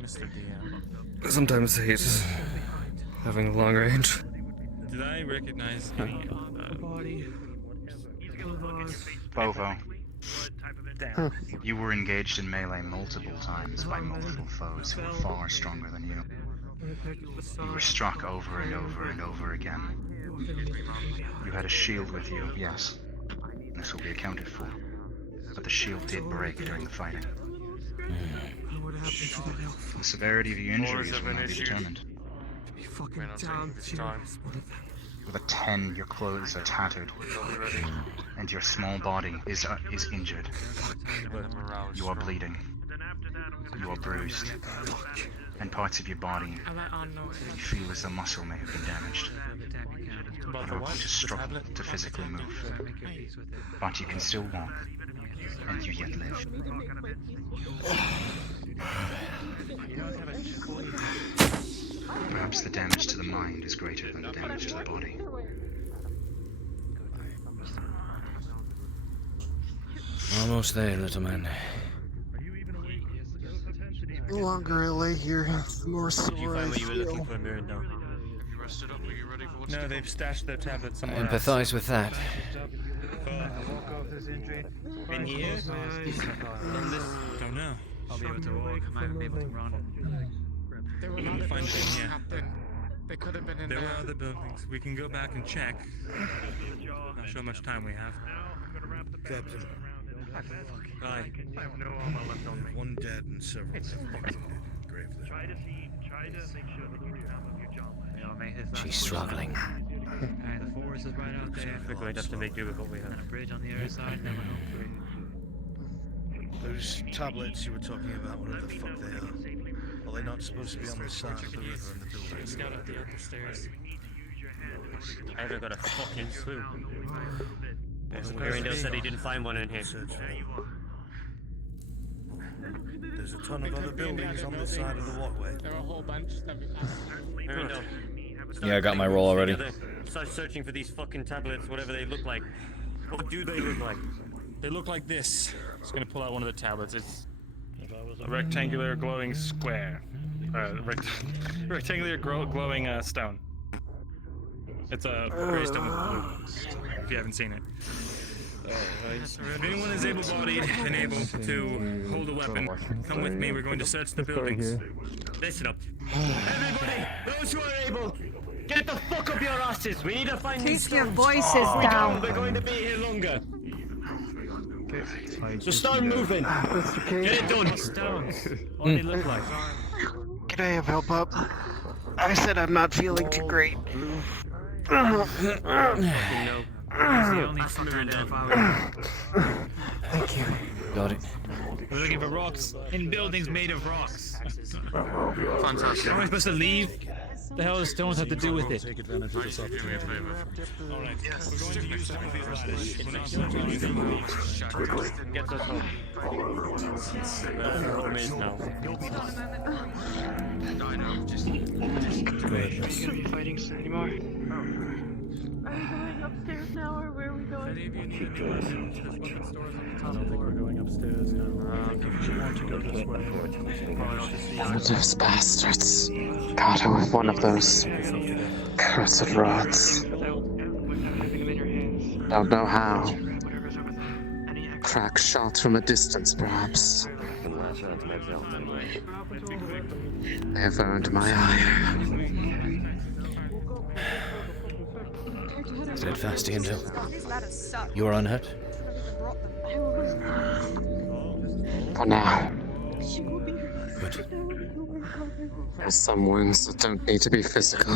Mr. DM. Sometimes I hate having long range. Did I recognize any body? Bovo. You were engaged in melee multiple times by multiple foes who were far stronger than you. You were struck over and over and over again. You had a shield with you, yes. This will be accounted for. But the shield did break during the fighting. The severity of your injuries will now be determined. With a 10, your clothes are tattered, and your small body is injured. You are bleeding. You are bruised, and parts of your body you feel as though muscle may have been damaged. You are going to struggle to physically move, but you can still walk, and you yet live. Perhaps the damage to the mind is greater than the damage to the body. Almost there, little man. The longer I lay here, the more sore I feel. No, they've stashed their tablets I somewhere empathize with that. In here? In this? Don't know. I'll be able to walk. I might be able to run. There were other find buildings, it in here. Captain. They could have been in there. There were other buildings. We can go back and check. Not sure how much time we have. Captain. Aye. I have no armor left on me. One dead and several grave there. Try to make sure that you remember your jawline. She's struggling. Alright, the forest is right out there. We're going to have to make do with what we have. And a bridge on the other side, then we're home free. Those tablets you were talking about, whatever the fuck they are. Are they not supposed to be on the side of the river in the building? Scout out the upper stairs. I haven't got a fucking clue. Arendelle said he didn't find one in here. There's a ton of other buildings on the side of the walkway. There are a whole bunch that we passed. Arendelle. Yeah, I got my roll already. Start searching for these fucking tablets, whatever they look like. What do they look like? They look like this. Just gonna pull out one of the tablets. It's a rectangular glowing square. Rectangular glowing stone. It's a gray stone with blue, if you haven't seen it. If anyone is able-bodied and able to hold a weapon, come with me. We're going to search the buildings. Listen up. Everybody, those who are able, get the fuck up your asses. We need to find these Keep your stones. voices If we down. don't, we're going to be here longer. So start moving. Get it done. Stones. What do they look like? Can I have help up? I said I'm not feeling too great. No. He's the only fucker in Thank you. Got it. We're looking for rocks in buildings made of rocks. Fantastic. How am I supposed to leave? What the hell does stones have to do with it? Take advantage of this opportunity. Alright, we're going to use some of these ladders. We're not going to Get us home. Where the home is now. Are you gonna be fighting anymore? Are we going upstairs now, or where are we going? Any of you need any weapons? There's weapon stores on the top. I don't think we're going upstairs now. I think if you want to go this way, Those bastards got her with one of those cursed rods. Don't know how. Crack shot from a distance, perhaps. They have earned my ire. Steadfast, Indo. You are unhurt? For now. Good. There's some wounds that don't need to be physical.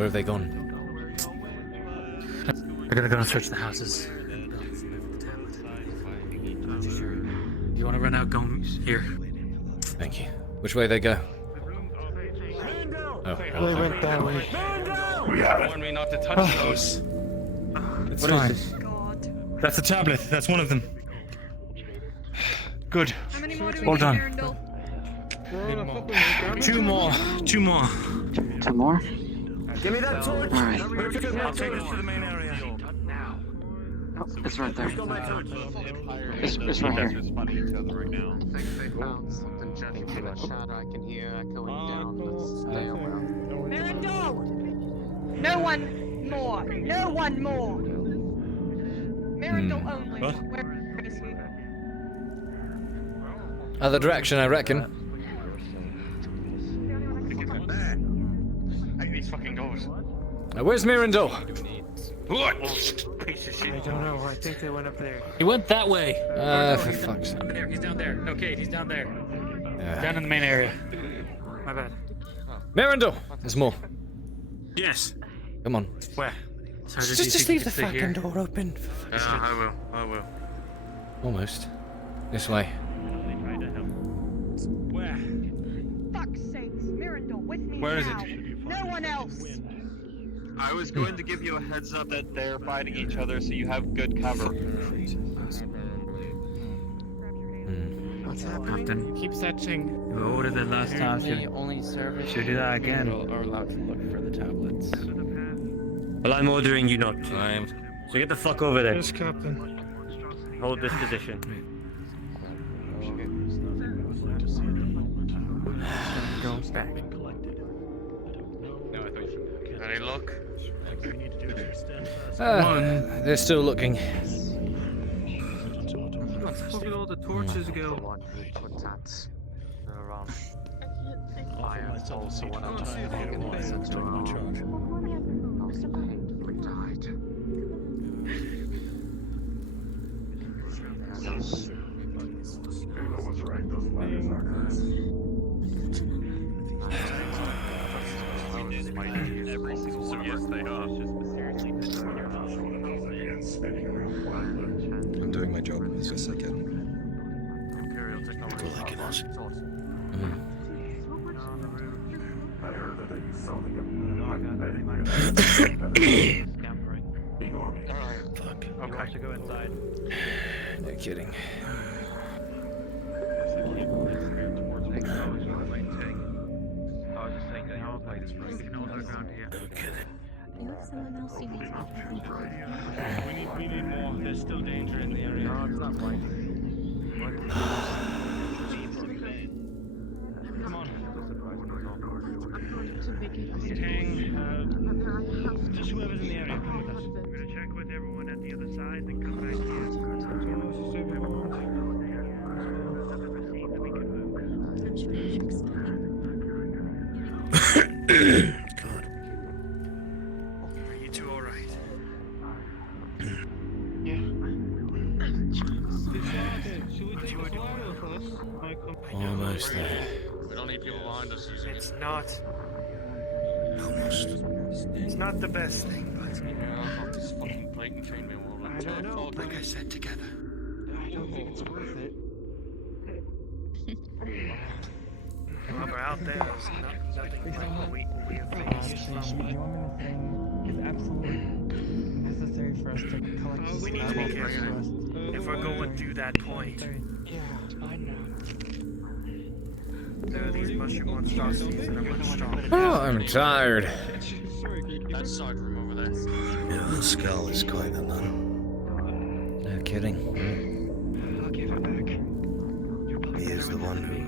Where have they gone? We're gonna go and search the houses. You wanna run out, go here. Thank you. Which way they go? Oh, They went that way. We have it. Warn me not to touch those. It's What is fine. this? That's a tablet. That's one of them. Good. How many more do we Well need, done. Arundel? Two more. Two more. Two more? Give me that torch. All right. I'll take this to the main area. Oh, it's right there. It's right here. I think they found something jutting from the shadow. I can hear echoing down the stairwell. Mirandol! No one more! No one more! Mirandol only. What? Where is he? Other direction, I reckon. These fucking doors. Where's Mirandol? What? Piece of shit. I don't know. I think they went up there. He went that way. For fuck's sake. Up there. He's down there. No, Cade, he's down there. Yeah. Down in the main area. My bad. Mirandol! There's more. Yes. Come on. Where? Just leave the fucking door open. I will. Almost. This way. Where? Fuck's sakes, Mirandol, with me Where is now. it? No one else. I was going to give you a heads up that they're fighting each other, so you have good cover. What's happening? Keep searching. You ordered it last time. Only service Should do that again. are allowed to look for the tablets. Well, I'm ordering you not. I am. So get the fuck over there. Yes, Captain. Hold this position. Go back. Any luck? They're still looking. Look at all the torches go. One who put that around. I am also one of the ones that most painfully died. Every single one. Yes, they are. I'm doing my job as best I can. All I can ask. I heard that they used something. Fuck. Okay. To go inside. No kidding. We need more. There's still danger in the area. No, it's not right. Come on. Tang, just whoever's in the area, come with us. We're gonna check with everyone at the other side, then come back here. God. Are you two alright? Almost there. We don't need people behind us. It's not. Almost. It's not the best thing, but This fucking blatant chainmail wall. I don't know. Like I said, together. I don't think it's worth it. While we're out there, there's nothing like what we have faced. It's absolutely necessary for us to collect. We need to be careful if we're going through that point. Yeah, I know. There are these mushroom monstrosities that are much stronger. Oh, I'm tired. That's aside from over there. Yeah, the skull is quite the man. No kidding. I'll give it back. He is the one who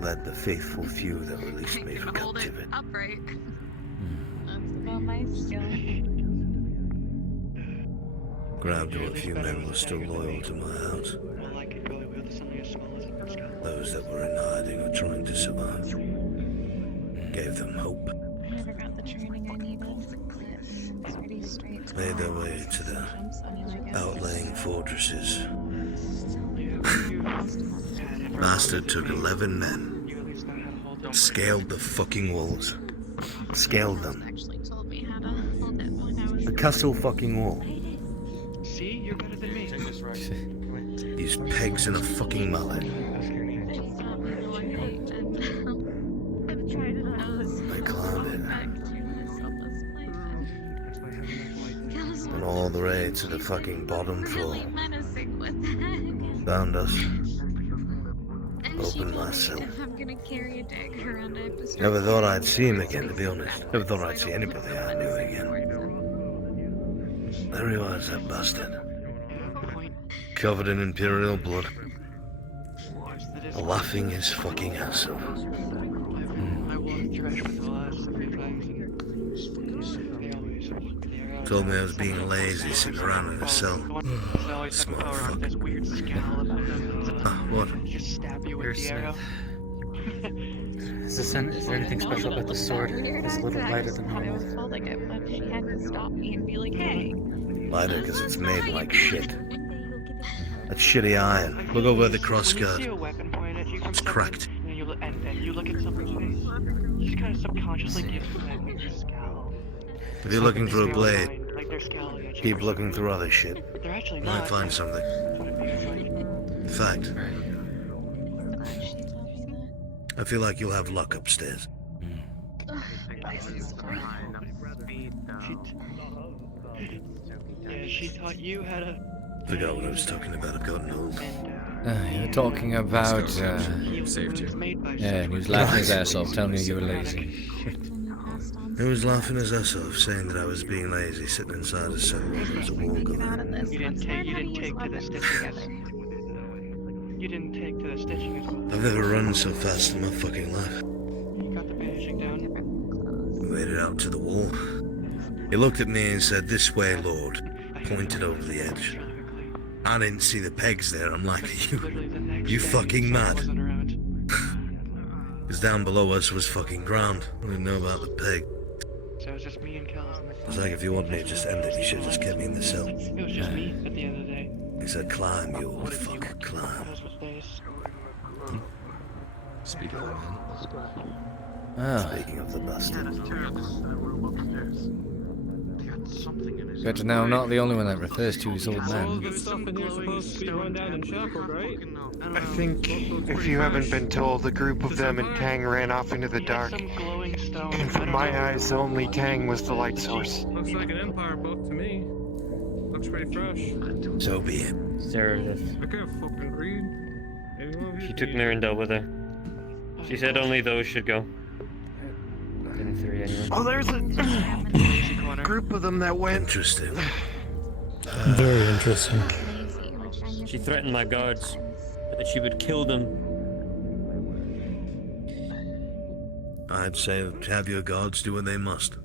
led the faithful few that released me from captivity. Upright. That's about my skill. Grabbed what few men were still loyal to my house. Those that were in hiding or trying to survive. Gave them hope. I never got the training I needed. It's pretty straight. Made their way to the outlying fortresses. Bastard took 11 men. Scaled the fucking walls. scaled them. The castle fucking wall. See, you're better than me. Take this right. These pegs and a fucking mallet. I climbed it. And all the way to the fucking bottom floor. Found us. Opened my cell. Never thought I'd see him again, to be honest. Never thought I'd see anybody I knew again. There he was, that bastard. Covered in Imperial blood. Laughing his fucking ass off. Told me I was being lazy, sitting around in a cell. Smart fuck. What? You're Smith. Is there anything special about the sword? It's a little lighter than normal. Lighter because it's made like shit. That shitty iron. Look over the crossguard. It's cracked. And you look at somebody's face, you just kind of subconsciously give them that scowl. If you're looking for a blade, Like they're scowling at you. keep looking through other shit. They're actually You might not. find something. In fact, I feel like you'll have luck upstairs. Yeah, she taught you how to. Forgot what I was talking about. I've gotten old. You're talking about, Saved you. yeah, and he was laughing his ass off, telling me you were lazy. He was laughing his ass off, saying that I was being lazy, sitting inside a cell where there was a wall going. You didn't take to the stitching. You didn't take to the stitching as well. I've never run so fast in my fucking life. You got the bandaging down. We made it out to the wall. He looked at me and said, "This way, Lord," pointed over the edge. I didn't see the pegs there. I'm like, you fucking mad. Because down below us was fucking ground. I didn't know about the peg. So it was just me and Kells. It's like, if you want me to just end it, you should just get me in the cell. It was just me at the end of the day. He said, "Climb, you old fuck, climb." Speak of that, man. Speaking of the bastard. Good to know I'm not the only one that refers to his old man. I think, if you haven't been told, the group of them and Tang ran off into the dark. And from my eyes, only Tang was the light source. Looks like an Empire book to me. Looks pretty fresh. So be it. Zereth. I can't fucking read. She took Mirandel with her. She said only those should go. In theory, anyway. Oh, there's a group of them that went. Interesting. Very interesting. She threatened my guards that she would kill them. I'd say have your guards do what they must.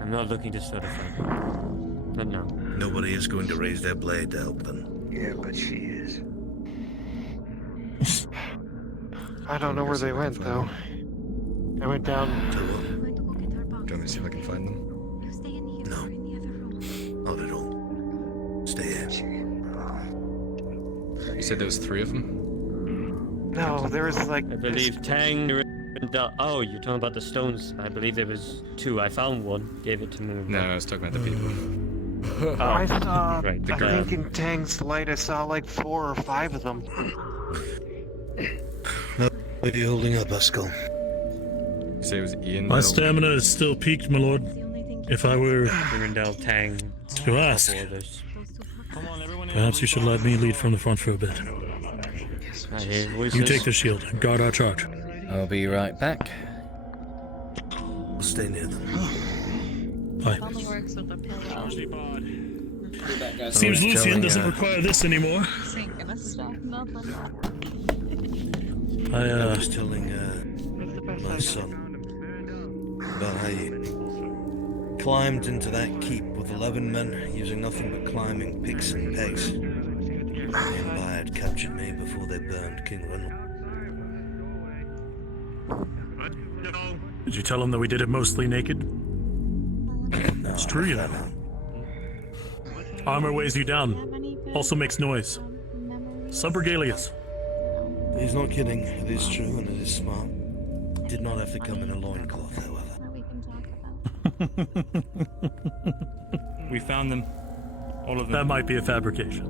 I'm not looking to start a fight. Not now. Nobody is going to raise their blade to help them. Yeah, but she is. I don't know where they went, though. I went down. Do you want me to see if I can find them? No. Not at all. Stay here. You said there was 3 of them? No, there was like. I believe Tang. Oh, you're talking about the stones. I believe there was 2. I found one, gave it to me. No, I was talking about the people. I saw. Right, I think in Tang's light, I saw like 4 or 5 of them. What are you holding up, Pascal? You say it was Ian? My stamina is still peaked, my lord. If I were Mirandel, Tang, to ask, perhaps you should let me lead from the front for a bit. You take the shield and guard our charge. I'll be right back. Stay near them. Aye. Seems Lucian doesn't require this anymore. I was telling my son about how you climbed into that keep with 11 men using nothing but climbing picks and pegs. The Empire had captured me before they burned King Renal. Did you tell him that we did it mostly naked? It's true, you know. Armor weighs you down. Also makes noise. Subrogalius. He's not kidding. It is true and it is smart. did not have to come in a loincloth, however. We found them. All of them. That might be a fabrication.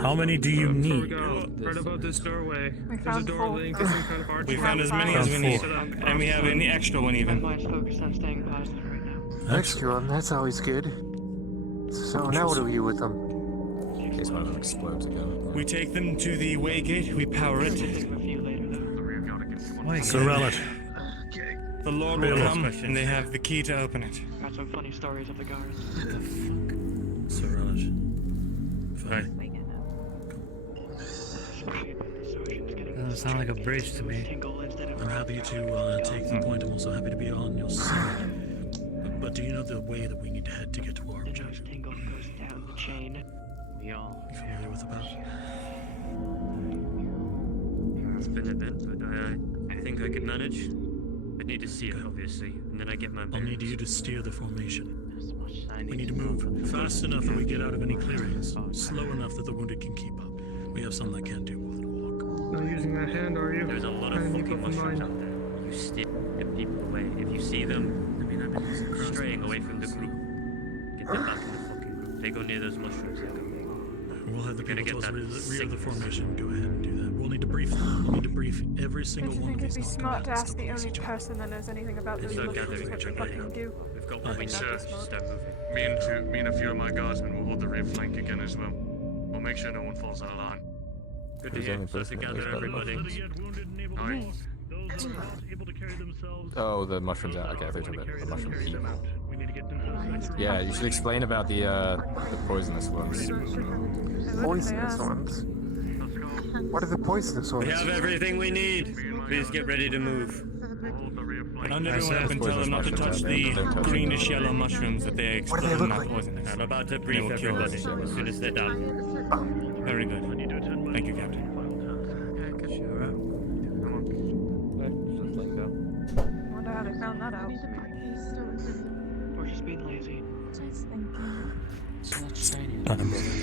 How many do you need? Right above this doorway. We There's a found door four. leading to some kind of arch. We found as many as we need. And we have an extra one even. Focus on staying positive right now. Extra one, that's always good. So now what do we do with them? In case one of them explodes again. We take them to the way gate, we power it. Sorrel it. The Lord will come and they have the key to open it. Got some funny stories of the guards. Sorrel it. Fine. Doesn't sound like a bridge to me. I'm happy to take the point. I'm also happy to be on your side. But do you know the way that we need to head to get to our objective? Tingle goes down the chain. You familiar with the path? It's been a bit, but I think I could manage. I need to see it, obviously, and then I get my I'll bearings. need you to steer the formation. We need to move fast enough that we get out of any clearings, slow enough that the wounded can keep up. We have some that can't do more than walk. Not using that hand, are you? There's a lot of fucking mushrooms out there. You steer people away. If you see them straying away from the group, get them back in the fucking group. They go near those mushrooms. We'll have the We're gonna people get to that rear the formation. Go ahead and do that. We'll need to brief them. We'll need to brief every Don't single you one think of it'd these be smart to ask the only person that knows anything about those Start mushrooms gathering what they everybody. fucking do? We've got what we need. Sir. Start moving. Me and a few of my guardsmen will hold the rear flank again as well. We'll make sure no one falls out of line. Good to hear. Start to gather everybody. Alright. Oh, the mushrooms out. Okay, I thought you were the mushroom people. Yeah, you should explain about the poisonous ones. Poisonous ones? What are the poisonous ones? We have everything we need. Please get ready to move. Hunt everyone up and tell them not to touch the greenish yellow mushrooms that they explode and not poisonous. I'm about to brief everybody as soon as they're done. Very good. Thank you, Captain. Wonder how they found that out. Or just being lazy.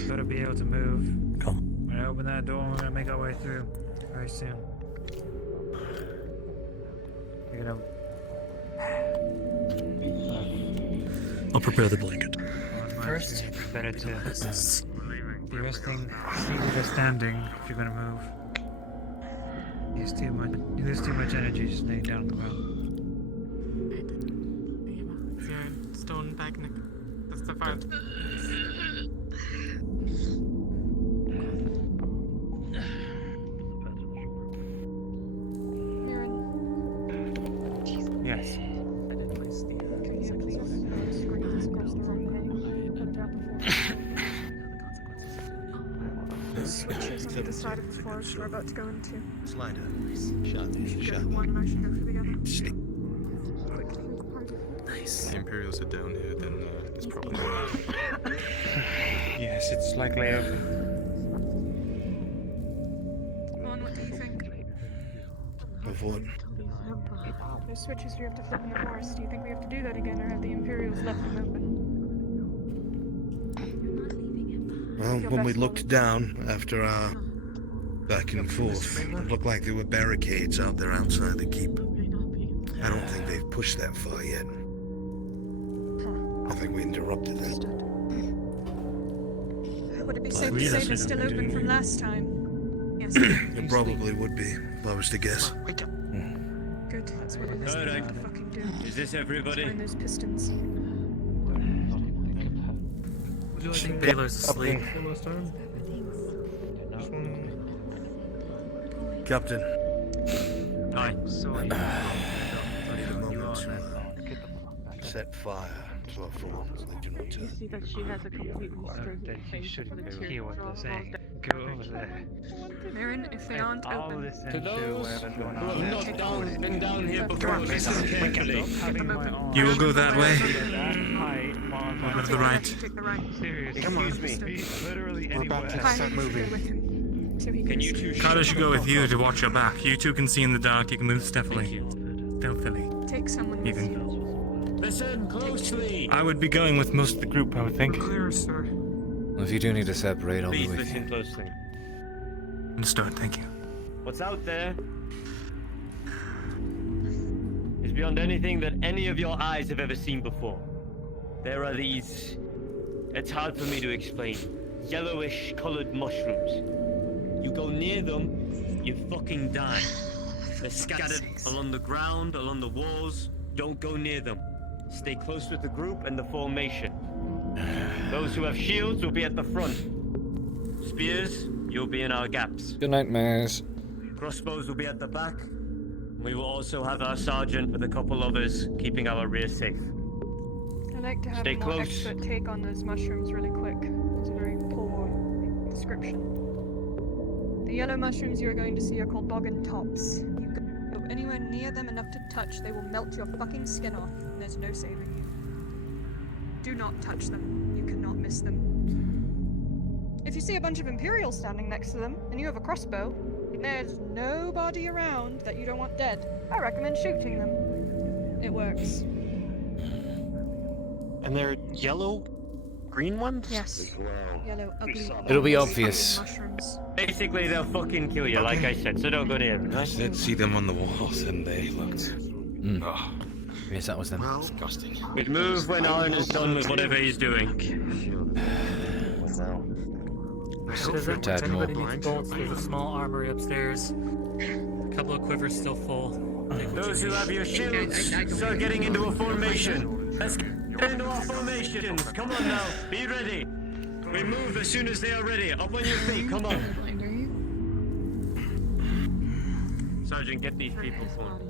Gotta be able to move. Come. When I open that door, we're gonna make our way through very soon. You're gonna. I'll prepare the blanket. First, better to be resting, seated or standing if you're gonna move. You lose too much energy just laying down on the ground. Stone back, Nick. That's the part. Yes. Can you please screen this across the room and put down the switches on either side of the forest we're about to go into. Slider. Shot. You should go for one and I should go for the other. Nice. The Imperials are down here, then it's probably. Yes, it's likely open. Vaughn, what do you think? Of what? Those switches we have to flip in the forest. Do you think we have to do that again, or have the Imperials left them open? Well, when we looked down after our back and forth, it looked like there were barricades out there outside the keep. I don't think they've pushed that far yet. I think we interrupted them. Would it be safe to say they're still open from last time? Yes. It probably would be, if I was to guess. Good. That's what it is. Alright. To fucking do. Is this everybody? Find those pistons. I think Baylor's asleep. Captain. Hi. I need a moment to set fire to our forms. They do not You see that she has a completely straight Then he face should with a hear what they're saying. Go over there. Marin, if they aren't open, To those who have not been down here before, listen carefully. You will go that way. Or go to the right. take the right. Seriously. Come on. Literally We're about to Tyler, start you should go moving. with him. So he Can you two Carter should go with you to watch your back. You two can see in the dark. You can move stealthily. take someone with you. Listen closely. I would be going with most of the group, I would think. Clear, sir. Well, if you do need to separate, I'll be Please with listen you. closely. Understood, thank you. What's out there? beyond anything that any of your eyes have ever seen before. There are these... It's hard for me to explain. Yellowish colored mushrooms. You go near them, you fucking die. They're scattered along the ground, along the walls. Don't go near them. Stay close with the group and the formation. Those who have shields will be at the front. Spears, you'll be in our gaps. Good night, Maze. Crossbows will be at the back. We will also have our sergeant with a couple others keeping our rear safe. I'd like to have Stay a more close. expert take on those mushrooms really quick. It's a very poor description. The yellow mushrooms you are going to see are called boggin tops. You go anywhere near them enough to touch, they will melt your fucking skin off, and there's no saving you. Do not touch them. You cannot miss them. If you see a bunch of Imperials standing next to them, and you have a crossbow, and there's nobody around that you don't want dead, I recommend shooting them. It works. And they're yellow, green ones? Yes. Yellow, ugly. It'll be obvious. Mushrooms. Basically, they'll fucking kill you, like I said, so don't go near them, I right? did see them on the walls and they looked... Oh, Yes, that was them. disgusting. We'd move when Aaron is done with whatever he's doing. For Tad more. Anybody needs bolts, there's a small armory upstairs. A couple of quivers still full. Those who have your shields, start getting into a formation. Let's get into our formations. Come on now, be ready. We move as soon as they are ready. Up on your feet, come on. Sergeant, get these people formed.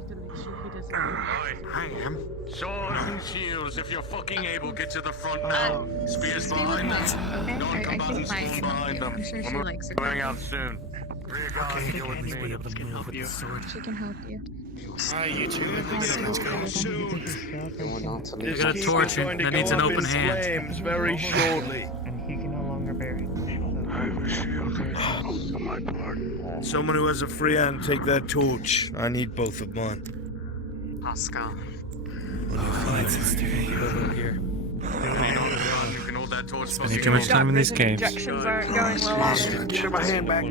I am. Sword and shields, if you're fucking able, get to the front now. Spears behind them. Non-combatants fall behind them. I'm sure she likes it. Going out soon. Rear guard, You'll be able to move with the sword. She can help you. Hi, you two. Let's go soon. You got a torch that needs an open hand. Flames very shortly. And he can no longer bear it. Someone who has a free hand, take that torch. I need both of mine. Pascal. You can hold that torch. Spending too much time in these caves. Injections aren't going well either. Get my hand back.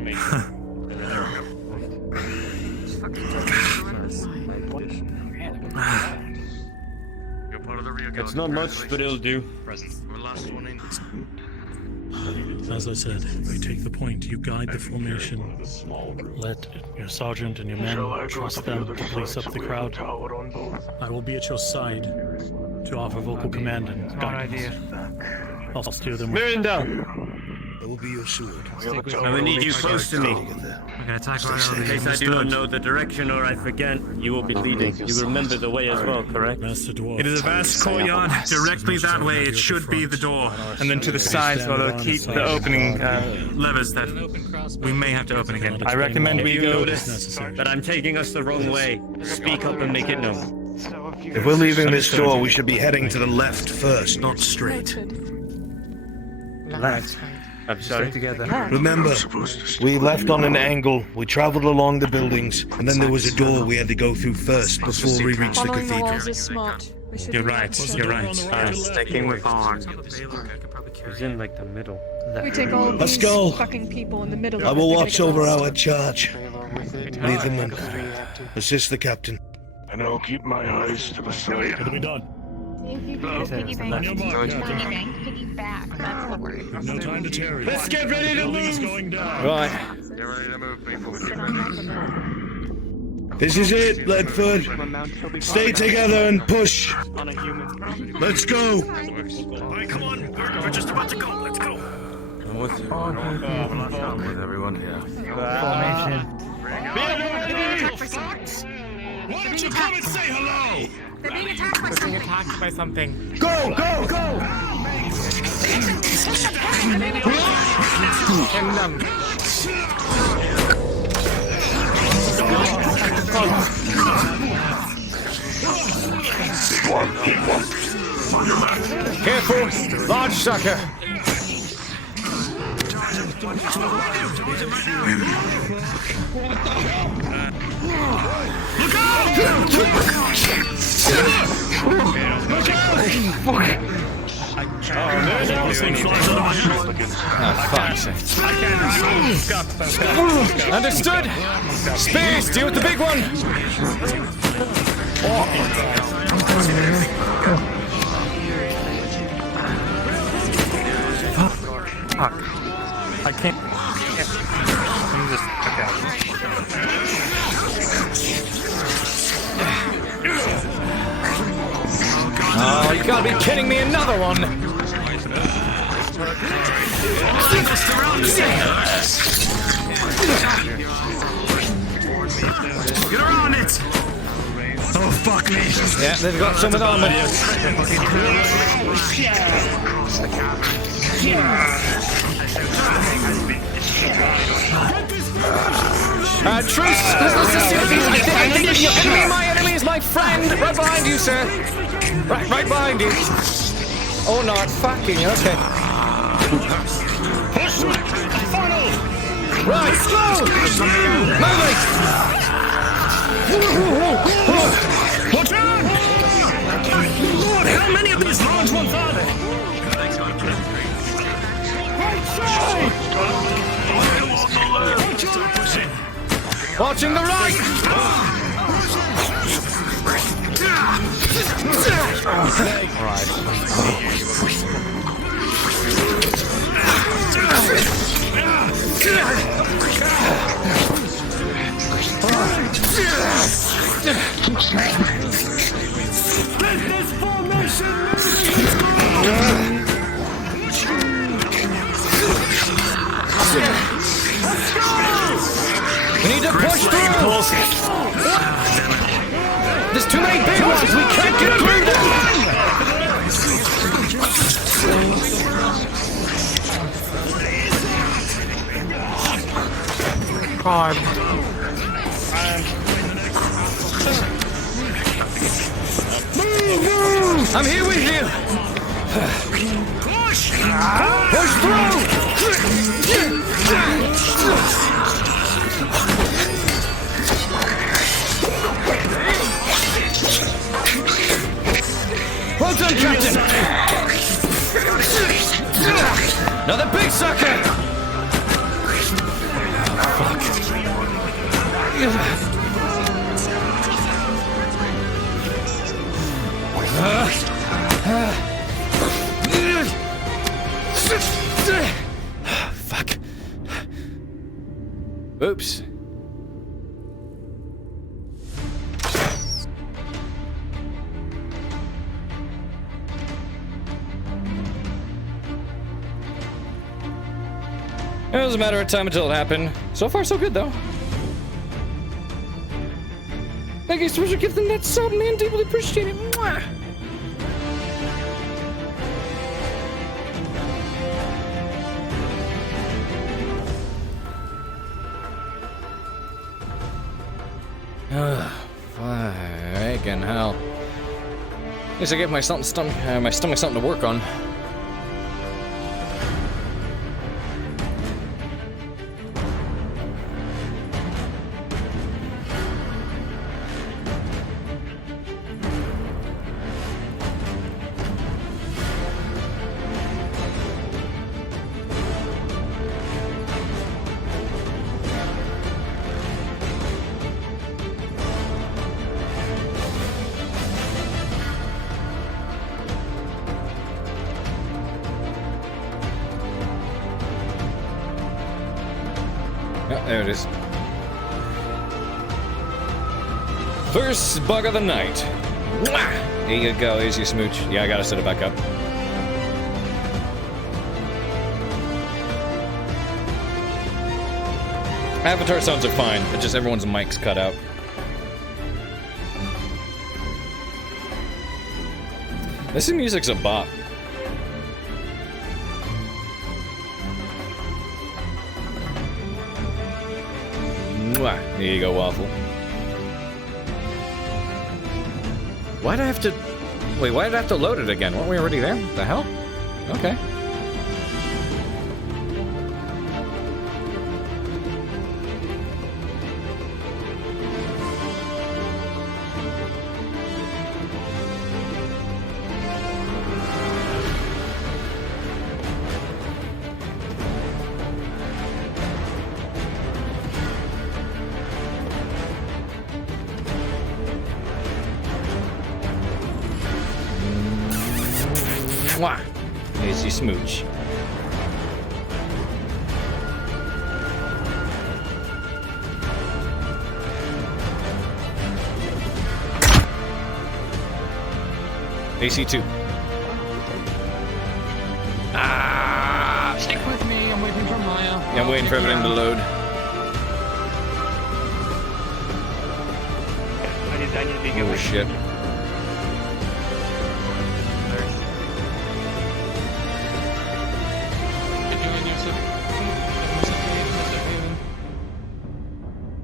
You're part of the rear guard. It's not much, but it'll do. We're last one in. As I said, we take the point. You guide the formation. Let your sergeant and your men trust them to police up the crowd. I will be at your side to offer vocal command and guidance. I'll steer them. Miranda! I will be your sword. I will need you close to me. We're gonna attack right out of In case I do not know the direction or I forget, you will be leading. You remember the way as well, correct? Master Dwarf. It is a vast courtyard. Directly that way, it should be the door. And then to the sides, where they'll keep the opening levers that we may have to open again. I recommend If we you go. notice that I'm taking us the wrong way, speak up and make it known. If we're leaving this door, we should be heading to the left first, not straight. Left. I'm sorry. Together. Remember, we left on an angle, we traveled along the buildings, and then there was a door we had to go through first before we reached the Following the walls cathedral. is smart. We should You're be right. able to- You're right. Sticking with Arn. He's in like the middle. We take all Let's these go. fucking people in the middle. I of will it, they're watch gonna get over lost. our charge. Lead them in. Assist the captain. And I'll keep my eyes to the side. It'll be done. Piggyback. Piggyback. That's the word. No time to tarry. Let's get ready to Building is move! going down. Right. Get ready to move, people. This is it, Ledford. Stay together and push. Let's go. Alright, come on. We're just about to go. Let's go. I'm with you. I'm with everyone here. Formation. Why don't you come and say hello? They're being attacked by We're being attacked by something. Go, go, go! Kill them. Careful! Large sucker! This thing flies out of my hand. Understood! Spears, deal with the big one! Fuck. I can't. You just. Oh, you gotta be kidding me, another one! Get around it! Oh, fuck me! Yeah, they've got some with armor. Truce! I think your enemy, my enemy is my friend! Right behind you, sir! Right behind you! Oh, not fucking, okay. Push! Funnel! Right! Go! Moving! Watch out! Lord, how many of these large ones are there? Right side! Watching the right! This formation! We need to push through! There's too many big ones! We can't get through them! God. I'm here with you! Push! Push through! Well done, Captain! Another big sucker! Fuck. Fuck. Oops. It was a matter of time until it happened. So far, so good, though. Thank you so much for gifting that sub, man. Deeply appreciate it. Mwah. Fucking hell. At least I gave my stomach something to work on. There it is. First bug of the night. Mwah! There you go, there's your smooch. Yeah, I gotta set it back up. Avatar sounds are fine, but just everyone's mic's cut out. This music's a bop. Mwah. There you go, Waffle. Why'd I have to... Wait, why did I have to load it again? Weren't we already there? The hell? Okay. Mwah. Here's your smooch. AC2. Ah! Stick with me, I'm waiting for Maya. Yeah, I'm waiting for everything to load. I need to be good Oh with shit.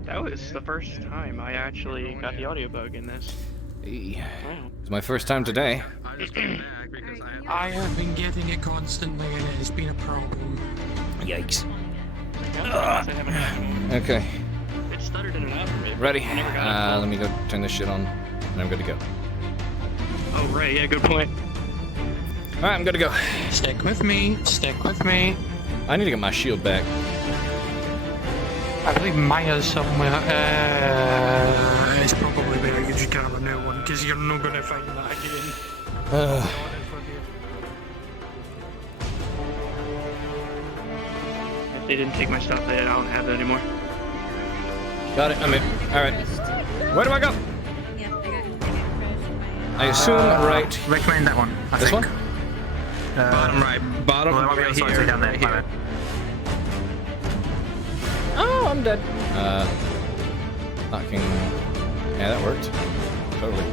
That was the first time I actually got the audio bug in this. Hey. Wow. It's my first time today. I have been getting it constantly and it's been a problem. Yikes. Yeah, Okay. it stuttered in and out of it. Ready? I never got it. Let me go turn this shit on, and I'm good to go. Oh, right, yeah, good point. Alright, I'm good to go. Stick with me, stick with me. I need to get my shield back. I believe Maya's somewhere. It's probably better you just get a new one, because you're not gonna find that again. If they didn't take my stuff, I don't have it anymore. Got it, I'm in. Alright. Where do I go? I assume right. Recommend that one. This one? Bottom right. Bottom right here. Down there. Here. Oh, I'm dead. Fucking. Yeah, that worked. Totally.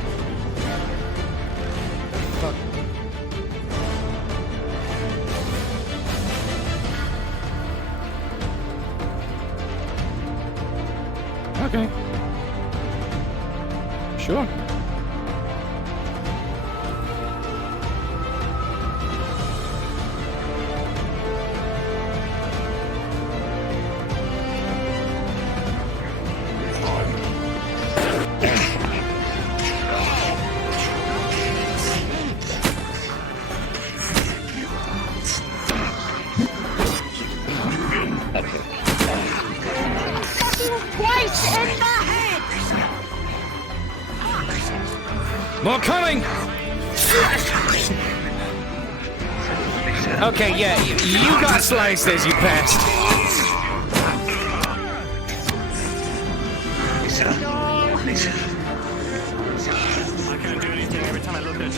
Fuck. Okay. Sure. More coming! Okay, yeah, you got sliced as you passed. I can't do anything every time I look at it.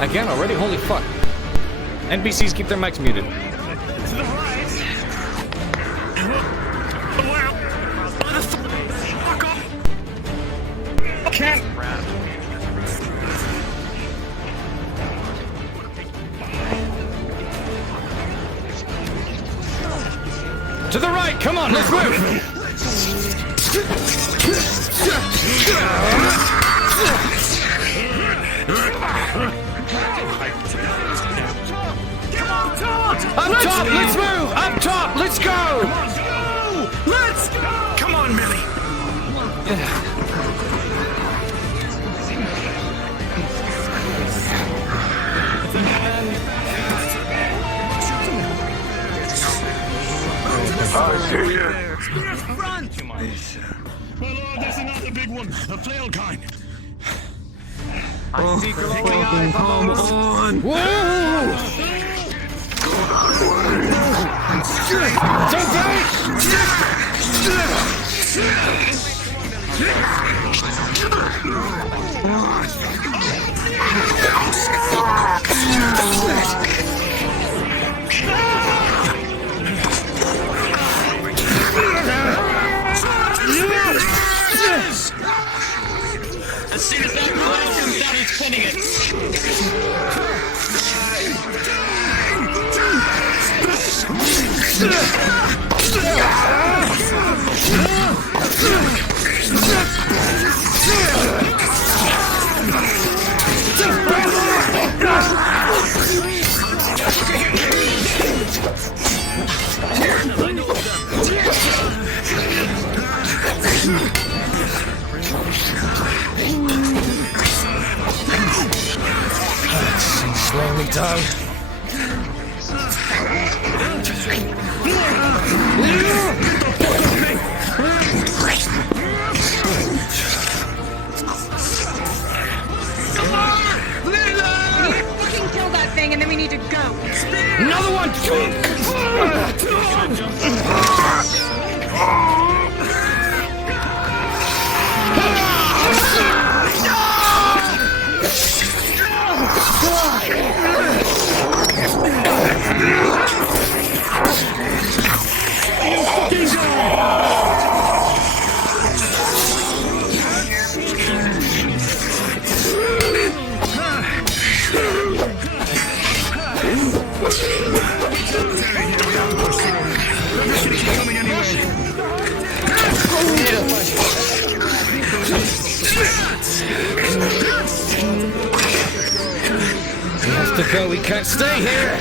Again already? Holy fuck. NPCs keep their mics muted. Can't. To the right, come on, let's move! Up top, let's move! Up top, let's go! Let's go! Come on, Billy! I see you. My lord, there's another big one. A flail kind. I see fucking come on! Whoa! As soon as that flail comes down, he's pinning it. Slowly down. We have to go, we can't stay here!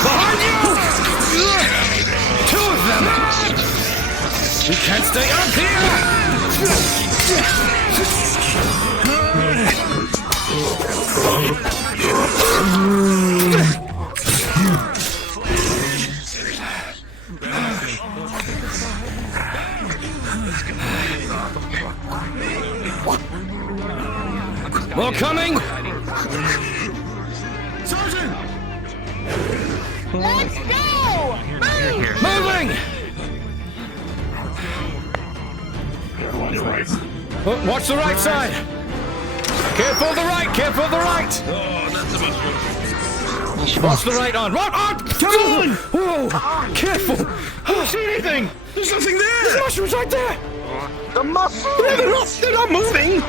Behind you! Two of them! We can't stay up here! More coming! Sergeant! Let's go! Move! Moving! Watch the right side! Careful the right! Careful the right! Oh, that's a mushroom. Watch the right on! Right on! Come on! Whoa! Careful! I don't see anything! There's nothing there! There's mushrooms right there! The mushrooms! They're not moving!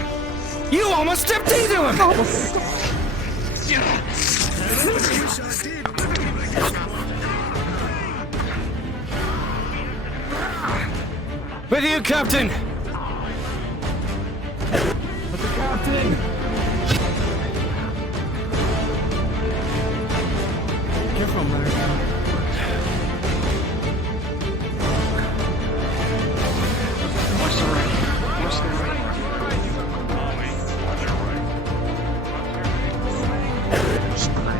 You almost stepped into them! With you, Captain! With the Captain! Careful, America. Watch the right. Watch the right.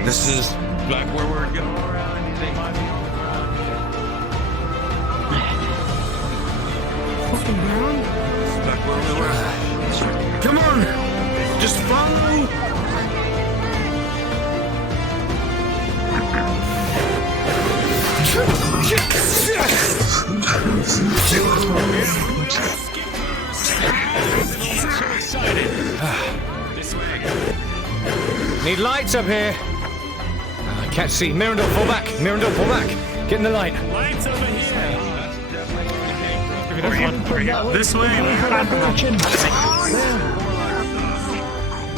This is back where we're going. Back where we were. Come on! Just follow! This way. Need lights up here. I can't see. Mirandol, pull back. Mirandol, pull back. Get in the light. Lights over here! This way.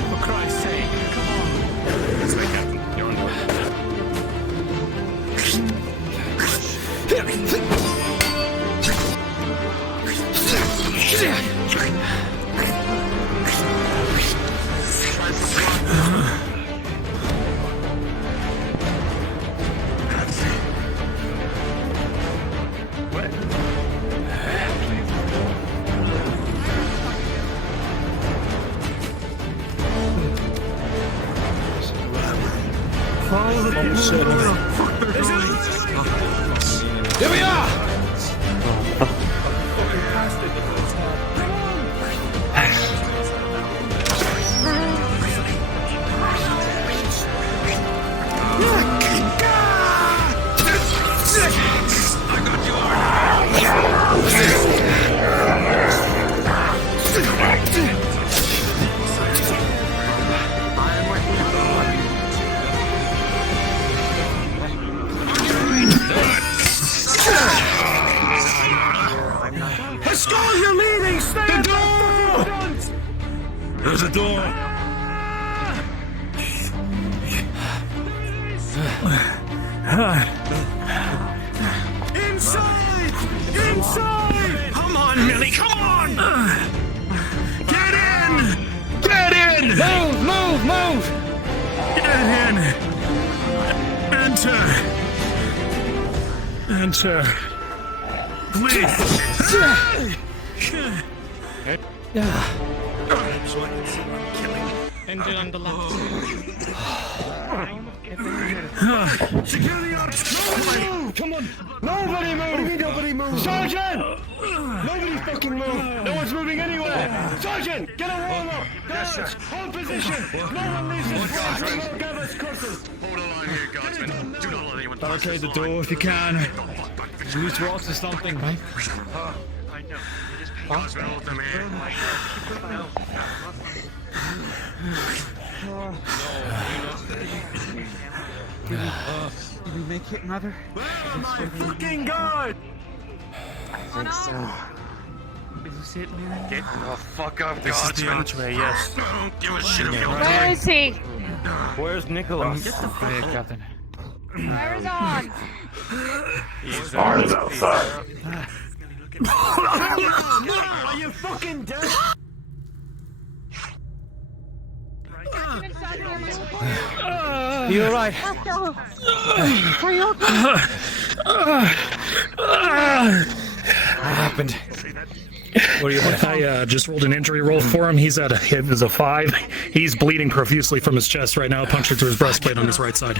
For Christ's sake, come on. This way, Captain. You're on board. Here we are! Pascal, you're leading! Stay the door! There's a door. Inside! Inside! Come on, Millie, come on! Get in! Get in! Move, move, move! Get in! Enter! Enter! Please! Engine on the left. Secure the arch! Come on! Nobody move! Nobody move! Sergeant! Nobody fucking move! No one's moving anywhere! Sergeant! Get a roll up! Guards! Hold position! No one leaves this place! Gathers courses! Hold the line here, guardsmen. Do not let anyone Barricade the door if you can. Loose rocks or something. I know. Guardsmen, hold them here. Did we make it, Mother? Where are my fucking guards? I think so. Is this it, man? Get the fuck up, This is the guardsmen. archway, yes. Don't give a shit about Where is he? Where's Nicholas? Get the fuck up. Captain. Where is on? Arms outside. Are you fucking dead? You alright? Are you okay? What happened? What do you want? I just rolled an injury roll for him. He's at a hit is a 5. He's bleeding profusely from his chest right now, punctured through his breastplate on his right side.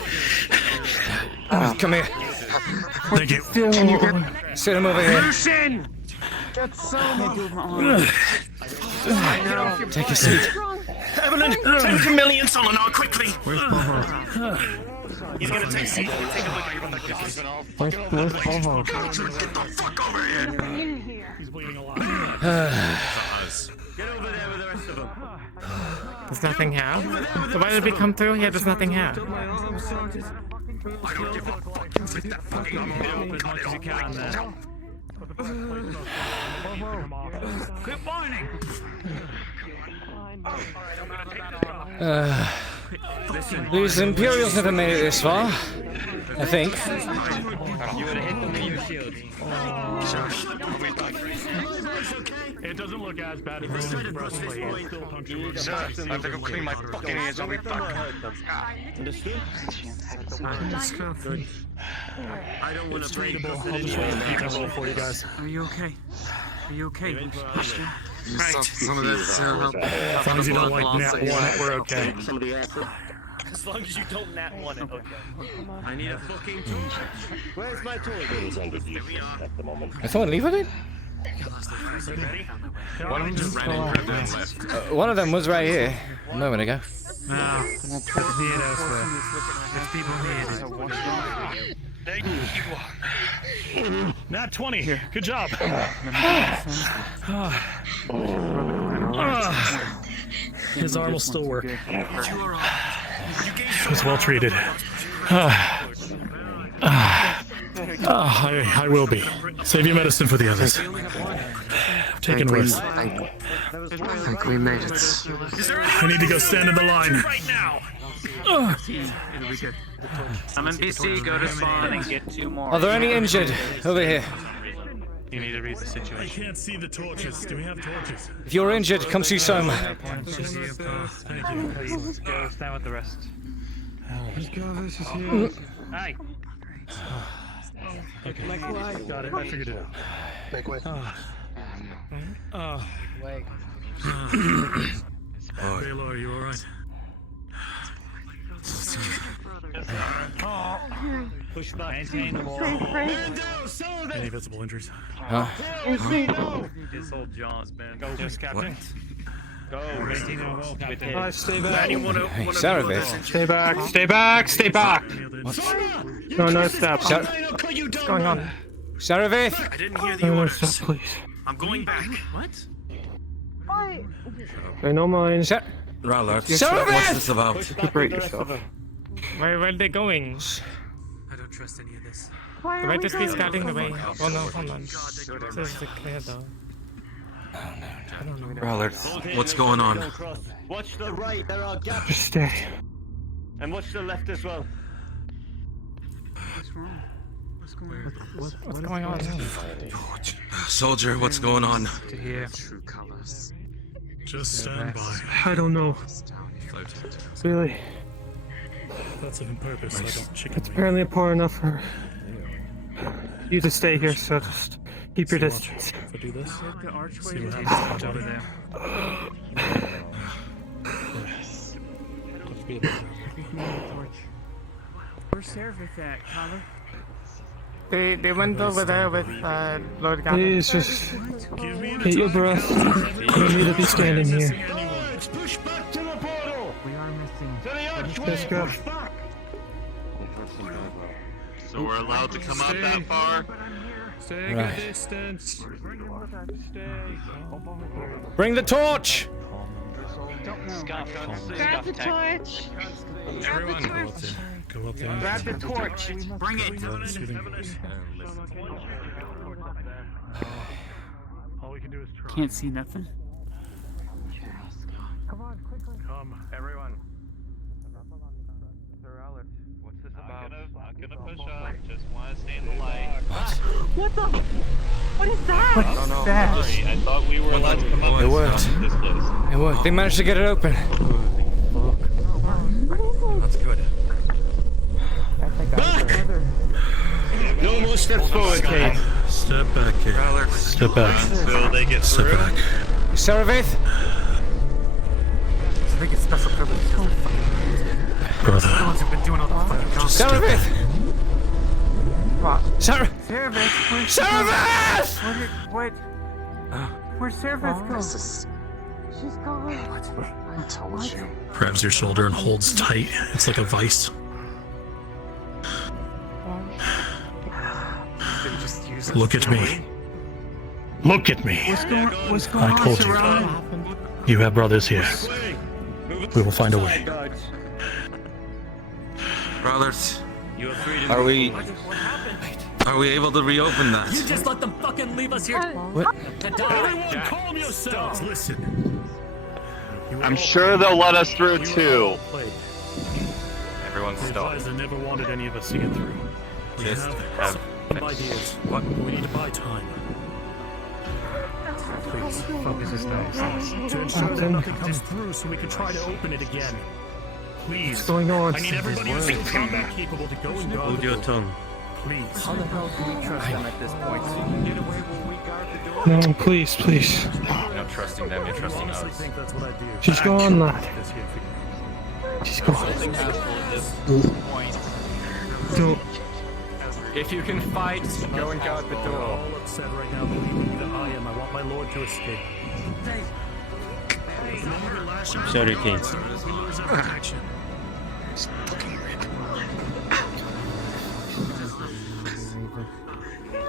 Come here. Thank you. Can you get... Sit him over here. Lucian! Get some. Take a seat. Evelyn, 10 chameleon Solinar, quickly! Where's Boho? He's gonna take a Where's Boho? Get the fuck over here! In here. He's bleeding a lot. Get over there with the rest of them. There's nothing here. So why did we come through here? There's nothing here. I don't give a fuck. You fit that fucking arm. Cut it off. Quit whining! These Imperials never made it this far. I think. You would have hit them with your shield. It doesn't look as bad as the breastplate. It's still punctured. Sir, I have to go clean my fucking hands. I'll be back. Understood? Good. I don't want to break I'll just roll a roll for you guys. Are you okay? Are you okay? Some of this help. As long as you don't like nat 1, we're okay. As long as you don't nat 1 it, okay. I need a fucking torch. Where's my torch? Here we are. I thought leave it in. One of them just ran in and left. One of them was right here a moment ago. No, it's needed elsewhere. There's people needed. There you are. Nat 20. Good job. His arm will still work. He was well treated. I will be. Save your medicine for the others. Taking risks. I think we made it. I need to go stand in the line. Right now. It'll be good. I'm in PC, go to spawn and get 2 more. Are there any injured over here? You need to read the I situation. can't see the torches. Do we have torches? If you're injured, come see Soma. Thank you. Please, go stand with the rest. Hey! Okay. Got it. I figured it out. Make way. Baylor, are you alright? Push back. Maintain the wall. Any visible injuries? Huh? This old Jaws, man. Go, Captain. Go, maintain the wall, Captain. Stay back. Saravith. Stay back, stay back, stay back! No steps. What's going on? Saravith! I didn't hear the No orders. steps, please. I'm going back. What? Why? I know mine. Rallard. What's this about? Separate yourself. Where are they going? I don't trust any of this. Why They are might we just be going? scouting the way. Oh no, hold on. This is the clear though. I don't know. Rallard, what's going on? Watch the right, there are gaps. Just stay. And watch the left as well. What's wrong? What's going on? What's going on? Soldier, what's going on? To hear. True colors. Just stand by. I don't know. Really. That's on purpose. I don't chicken It's apparently poor enough for you to stay here, so just keep your distance. If I do this, The archway see what is happens. over there. be able to. Where's Seraph at, Tyler? They went over there with Lord Gavin. Please just get your breath. You don't need to be standing here. Push back to the portal! We are missing. To the Let's go. So we're allowed to come up that far? Stay Right. a distance. Bring the torch! Grab the torch. Grab the torch. Go up there. Grab the torch. Bring it. All we can do is try. Can't see nothing. Come, everyone. What's this about? Not gonna push up, just wanna stay in the light. What the? What is that? Oh, no, sorry, I thought we were allowed to come up It and worked. stop this place. It worked. They managed to get it open. That's good. No more steps forward, Cade. Step back, Cade. Step back. Until they get Step through. back. Saravith? I think it's special privilege. Brother. The ones who've been doing all the fucking Saravith! What? Saravith! Seraph, where's Saravith! What? Where's Seraph go? She's gone. I told you. Grabs your shoulder and holds tight. It's like a vice. Look at me. Look at me. What's going I told you. You have brothers here. We will find a way. Brothers, You are free to are we able to reopen that? You just let them fucking leave us here. What? Everyone, calm yourselves. Listen. I'm sure they'll let us through too. Everyone stop. I never wanted any of us to get through. We Just have have some ideas. What? We need to buy time. Please, focus this now. To ensure that nothing comes through so we can try to open it again. Please. What's going on? I need everybody who's still combat capable to go and guard Hold the your door. tongue. Please. How the hell do we trust them at this point? So you can get away when we guard the door? No, please, please. You're not trusting them, you're trusting I honestly us. think that's what I do. She's gone, lad. This here for you. She's gone. Don't. If you can fight, go and guard the We're door. all upset right now, believe me that I am. I want my lord to escape. Sorry, Cade. We lose our protection.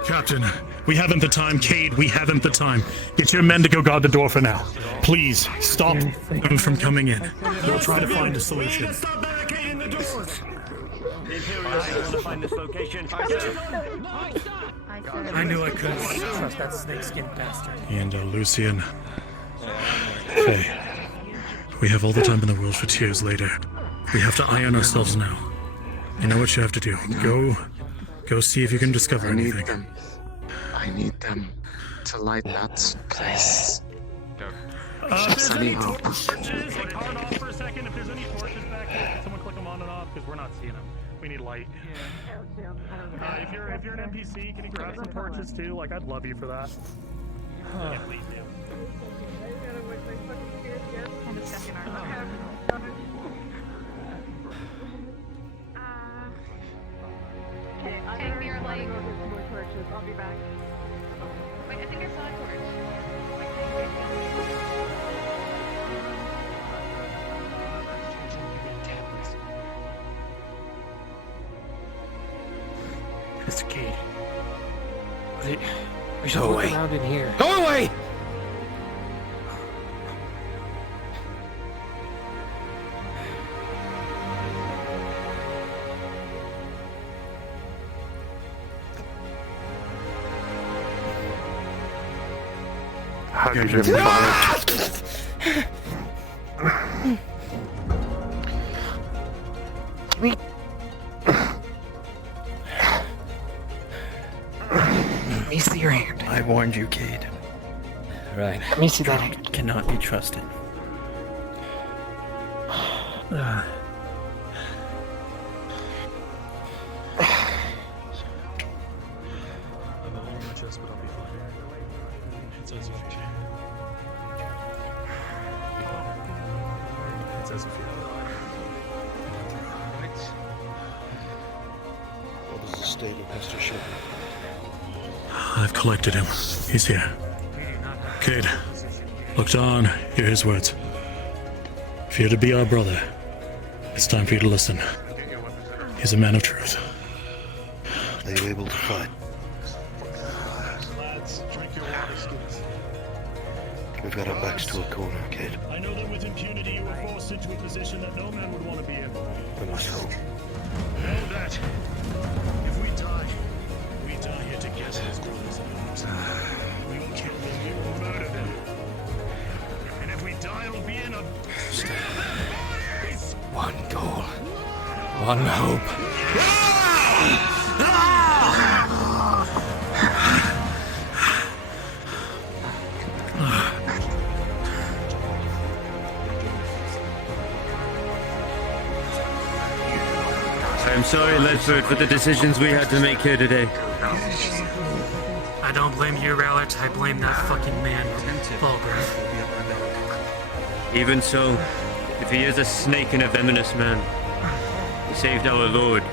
Captain, we haven't the time. Cade, we haven't the time. Get your men to go guard the door for now. Please, stop them from coming in. We'll try to find a solution. Stop barricading the doors! The Imperials want to find this location. I knew I couldn't Trust that snakeskin bastard. And Lucian. Hey, we have all the time in the world for tears later. We have to iron ourselves now. You know what you have to do. Go see if you can discover I need anything. them. I need them to light that place. If Just there's any any hope. torches, like hard off for a second. If there's any torches back there, someone click them on and off because we're not seeing them. We need light. If you're an NPC, can you grab some torches too? Like I'd love you for that. Yeah, please do. Take me or like. I'll be back. Wait, I think I saw a torch. Mr. Cade. We should Go look away. around in here. Go away! Hydrogen vomit. Let me see your hand. I warned you, Cade. Right. Let me see that hand. Cannot be trusted. I'm all on my chest, but I'll be fine. It's as if you. It's as if you. David, Mr. Shilbrouk? I've collected him. He's here. Cade, look down, hear his words. If you're to be our brother, it's time for you to listen. He's a man of truth. Are you able to fight? Lads, drink your water skins. We've got our backs to a corner, Cade. I know that with impunity you were forced into a position that no man would want to be in. We must hope. Know that if we die here together as brothers in arms. We will kill them, we will murder them. And if we die, it'll be in a... One goal. One hope. I'm sorry, Ledford, for the decisions we had to make here today. I don't blame you, Rowlett. I blame that fucking man, Bulger. Even so, if he is a snake and a venomous man, he saved our Lord.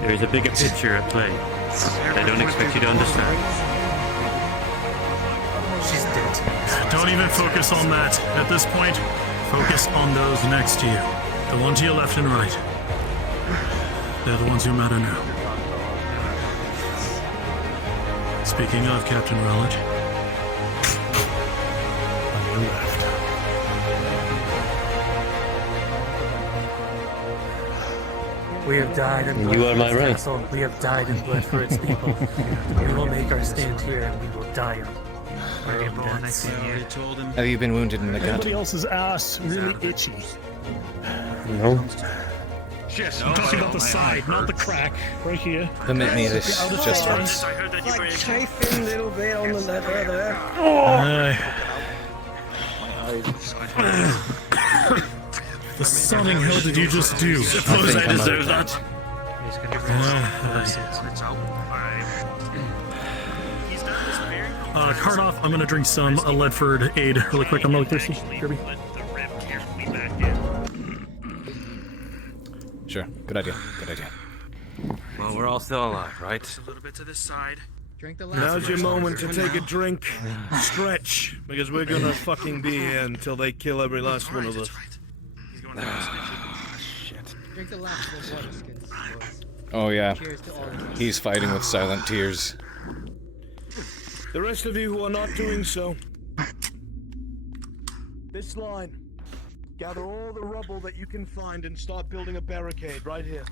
There is a bigger picture at play. I don't expect you to understand. She's dead. Don't even focus on that. At this point, focus on those next to you. The one to your left and right. They're the ones who matter now. Speaking of Captain Rowlett, on your left. We have died in blood. You are for my this right. castle. We have died in blood for its people. We will make our stand here and we will die of our own deaths. Have you been wounded in the gut? Anybody else's ass really itchy? No. Yes, I'm talking about the side, not the crack. Right here. Permit me this just once. I heard that you Like chafing a little bit on the leather there. The sodding hell did you just do? Suppose I deserve that. Card off, I'm gonna drink some Ledford aid really quick. I'm really thirsty. Kirby. Sure, good idea, good idea. Well, we're all still alive, right? A little bit to this side. Drink the Now's your moment to take a drink. Stretch, because we're gonna fucking be here until they kill every last one of us. Shit. Drink the last of the water skins, boys. Oh yeah, Cheers to all of you. he's fighting with silent tears. The rest of you who are not doing so, this line. Gather all the rubble that you can find and start building a barricade right here.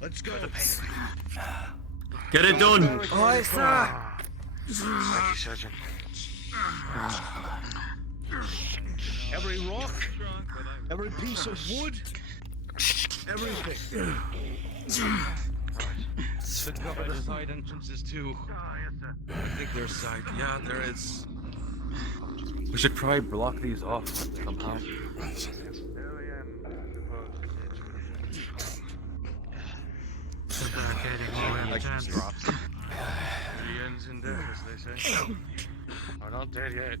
Let's go. Get it done! Aye, sir. Thank you, Sergeant. Every rock, every piece of wood, everything. Should cover the side entrances too. I think there's side. Yeah, there is. We should probably block these off somehow. Like drops. The ends in death, as they say. We're not dead yet.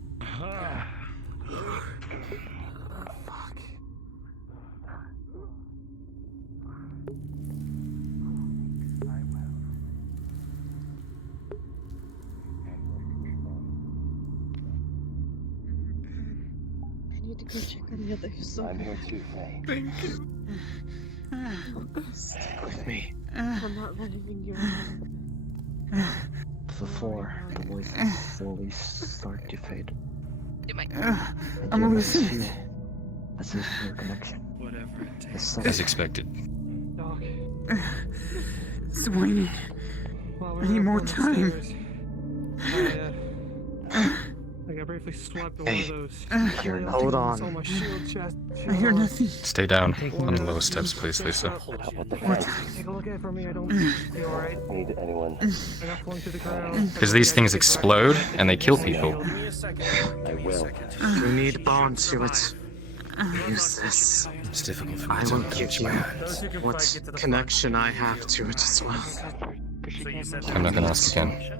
I need to go check on the other side. I'm here too, Faye. Thank you. Stick with me. I'm not letting you Before the voices slowly start to fade. I'm losing. This is your connection. Whatever it takes. As expected. Doc. It's waning. While I we're need up more on the time. stairs, I briefly swapped one of those. Hold on. On my shield chest. I hear nothing. Stay down on the low steps, please, Lisa. Take a look at it for me. I don't feel alright. Need anyone? I got flung to the ground. Because these things explode and they kill people. I will. You need bond to it. Use this. It's difficult for I me will to give catch you my hands. what connection I have to it as well. I'm not gonna ask again.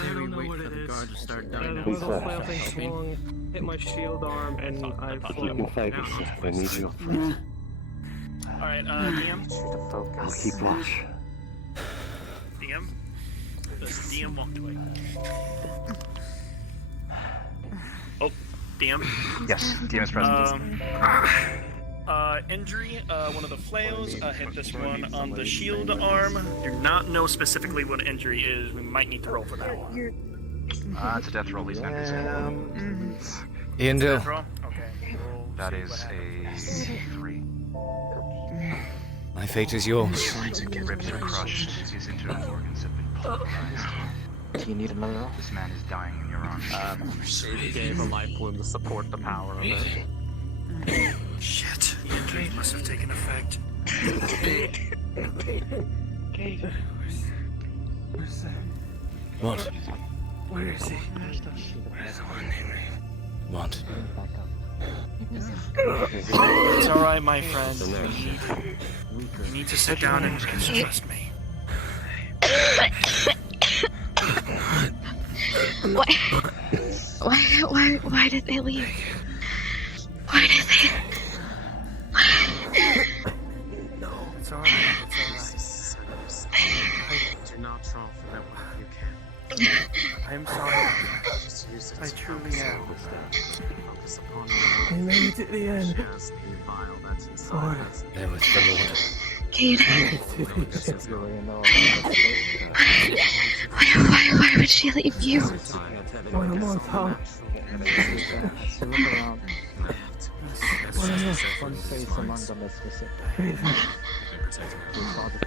I don't know what it is. The Please, little flail thing swung, hit my shield arm, and I flung. I need you. Alright, DM. I'll keep watch. DM. The DM walked away. Oh, DM. Yes, DM is present. Injury, one of the flails, hit this one on the shield arm. Do not know specifically what injury is. We might need to roll for that one. It's a death roll, he's not disabled. Ian Dill. Okay. That is a 3. My fate is yours. Ribs are crushed, his internal organs have been pulverized. Do you need another roll? This man is dying in your arms. She gave a life wound to support the power of it. Shit. The injury must have taken effect. Cade. Where's Sam? What? Where is he? Where's the one named me? What? It's alright, my friend. You need to sit down and trust me. Why did they leave? Why did they? No, it's alright. It's alright. Do not troll for them while you can. I'm sorry. I truly am. Focus upon They made it to the end. just the vial that's inside us. There was the Lord. Cade. Why would she leave you? One more time. One face among them is specific.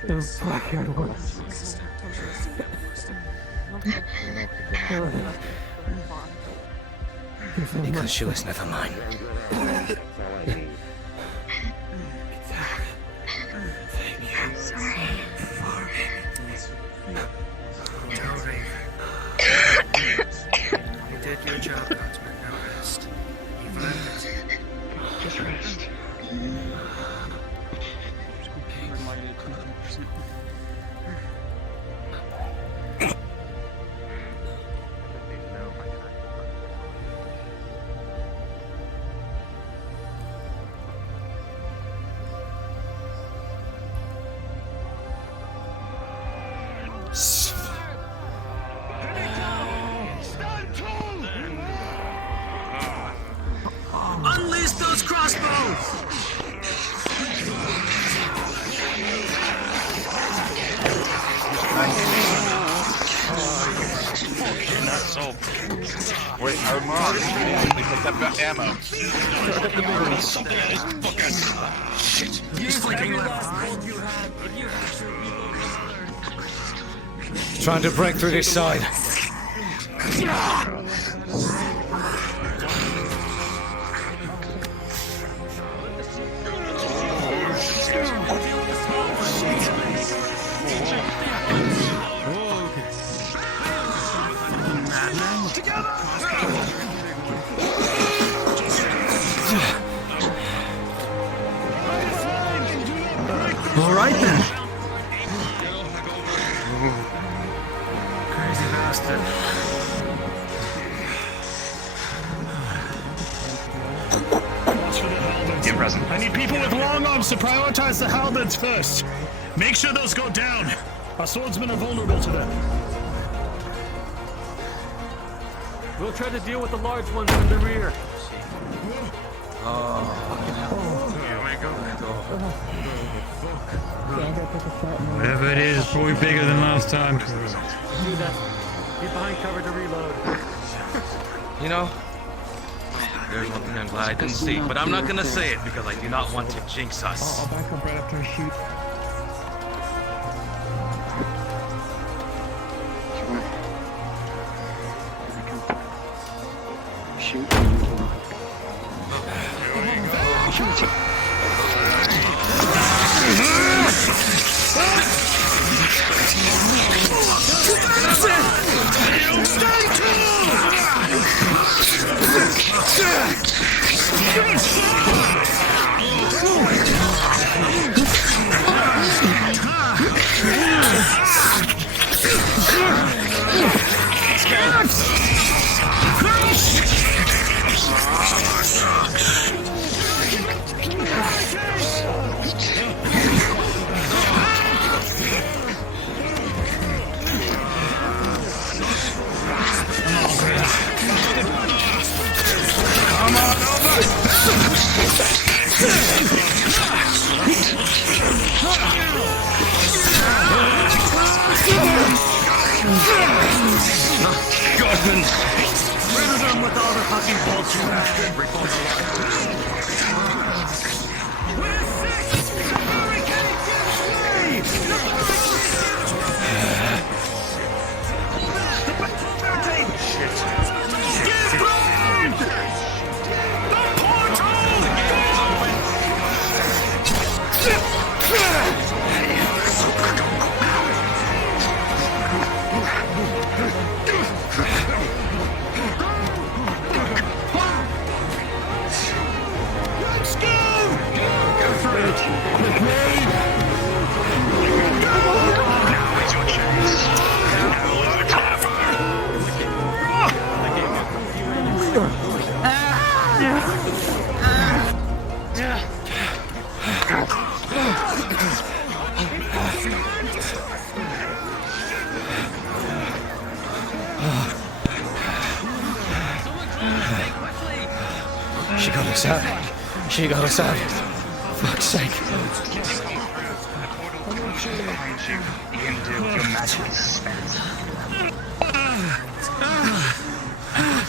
Those black-haired ones. Because she was never mine. Tell Raven. You did your job, Godsman. Now rest. Even at it. Just rest. Unleash those crossbows! Not so. Wait, I'm on. We picked up ammo. Something that is fucking. Shit. Use every last bolt you had. Trying to break through this side. All right then. Crazy bastard. Get present. I need people with long arms to prioritize the halberds first. Make sure those go down. Our swordsmen are vulnerable to them. We'll try to deal with the large ones in the rear. Whatever it is, probably bigger than last time. Do that. Get behind cover to reload. You know, there's one thing I'm glad I didn't see, but I'm not gonna say it because I do not want to jinx us. I'll back up right after I shoot. Shoot. weapons! Rid of them with all the fucking bolts you have! We're sick! The barricades get free! The shit. Get blind! The portal! Let's go! Go for it! Now is your chance. Now is the time. She got us out. She got us out. Fuck's sake. Behind you, Yindu, your magic is spent.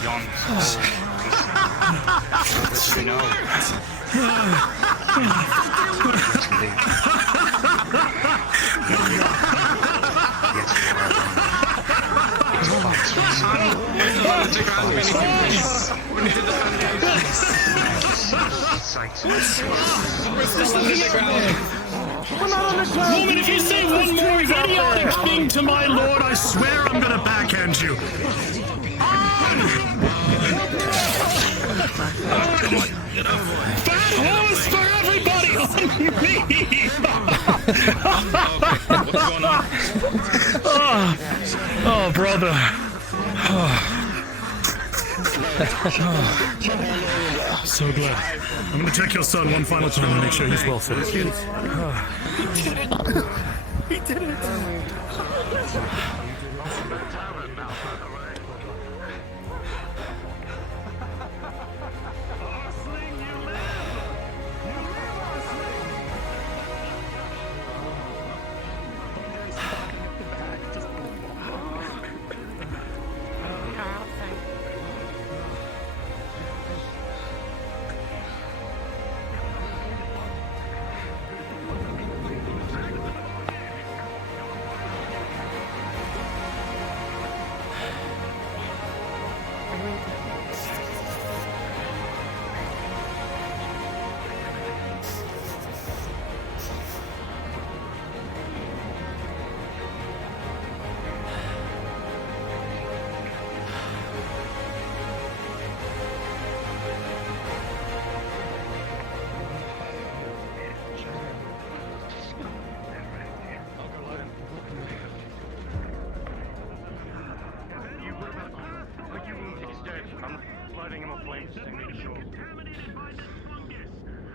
Beyond all that you know. Woman, if you say one more idiotic thing to my lord, I swear I'm gonna backhand you. Fat horse for everybody on me! What's going on? Oh, brother. So glad. I'm gonna check your son one final time and make sure he's well fed. He did it! He did it!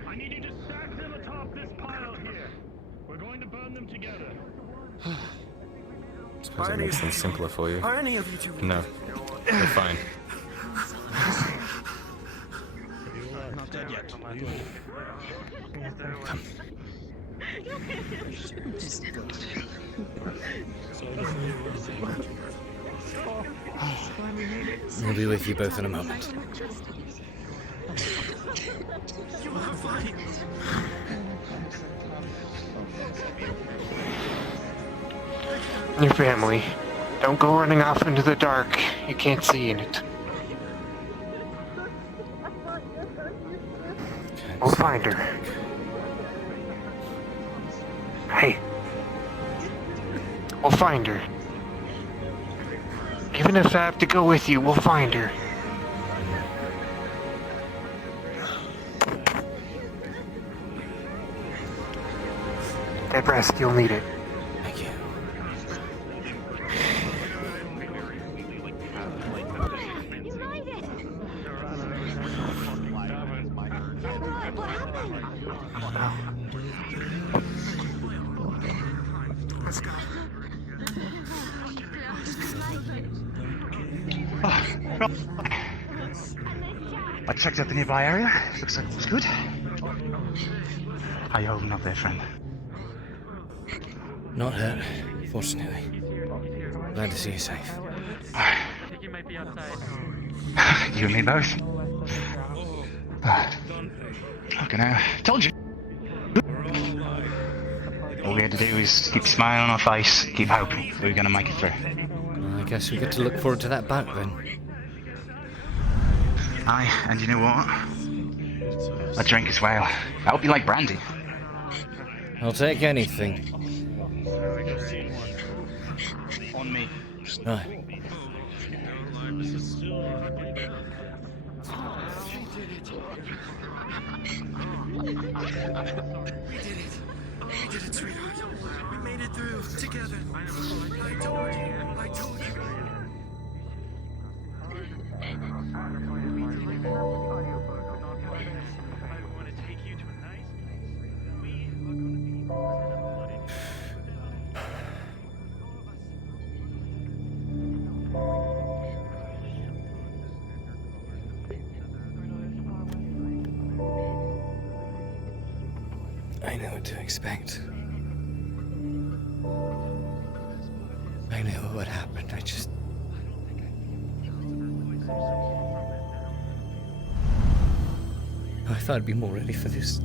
I need you to stack them atop this pile here. We're going to burn them together. Suppose it makes things simpler for you. Are any of you two? No, we're fine. Not dead yet. Come. We'll be with you both in a moment. Your family. Don't go running off into the dark. You can't see in it. We'll find her. Hey. We'll find her. Even if I have to go with you, we'll find her. That rest, you'll need it. Thank you. Let's go. I checked out the nearby area. Looks like it was good. How you holding up there, friend? Not hurt, fortunately. Glad to see you safe. She might be outside. You and me both. Fucking hell. Told you. All we had to do was keep a smile on our face, keep hoping we were going to make it through. Well, I guess we get to look forward to that back then. Aye, and you know what? A drink as well. That would be like brandy. I'll take anything. On me. Right. We did it, sweetheart. We made it through together. I told you. I told you. I know what to expect. I know what happened. I thought I'd be more ready for this.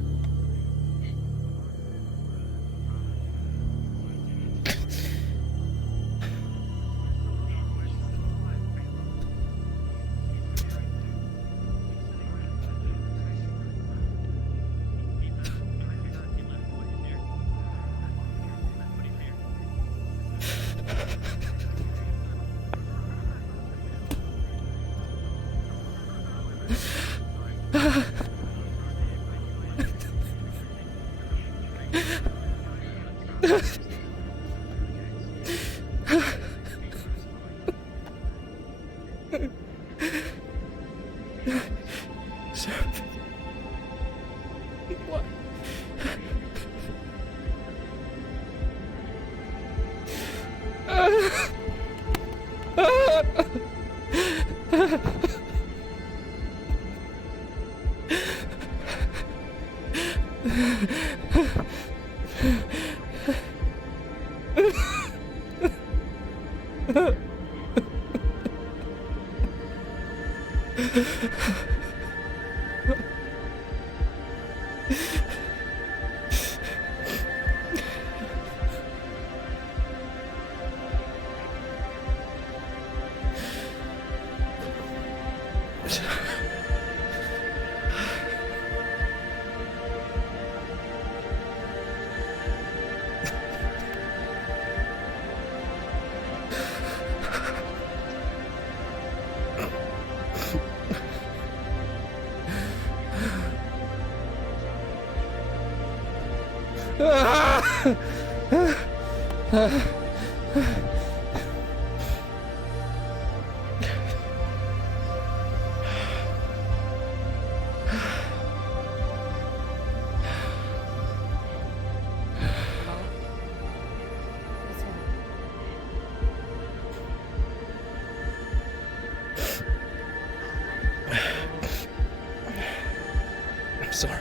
I'm sorry.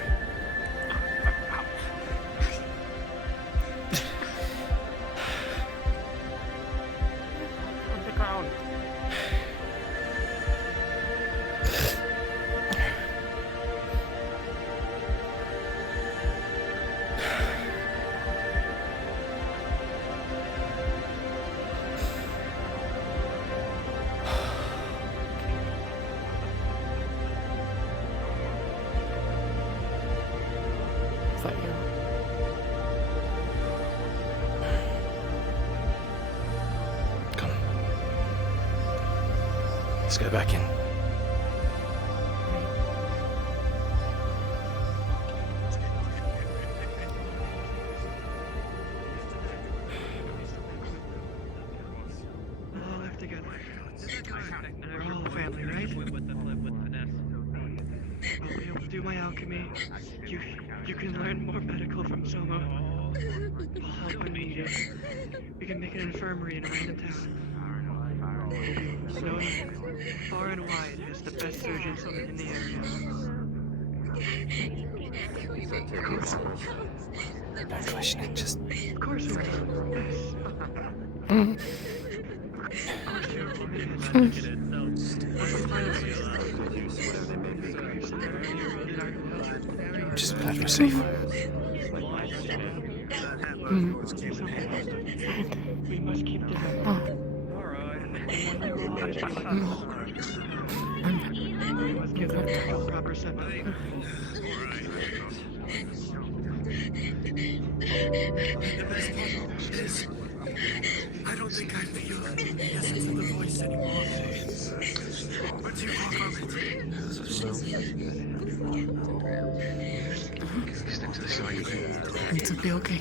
Let's go back in. We're all left together. We're all family, right? We'll be able to do my alchemy. You can learn more medical from Soma. I'll help when needed. We can make an infirmary in a random town. Known far and wide as the best surgeons in the area. Don't question it, just... Of course we will. Yes. Of course you will. I'm just glad we're safe. We must keep them We must give them proper separation. I don't think I feel the essence of the voice anymore. What's your walk on it? Step to the side. It's gonna be okay.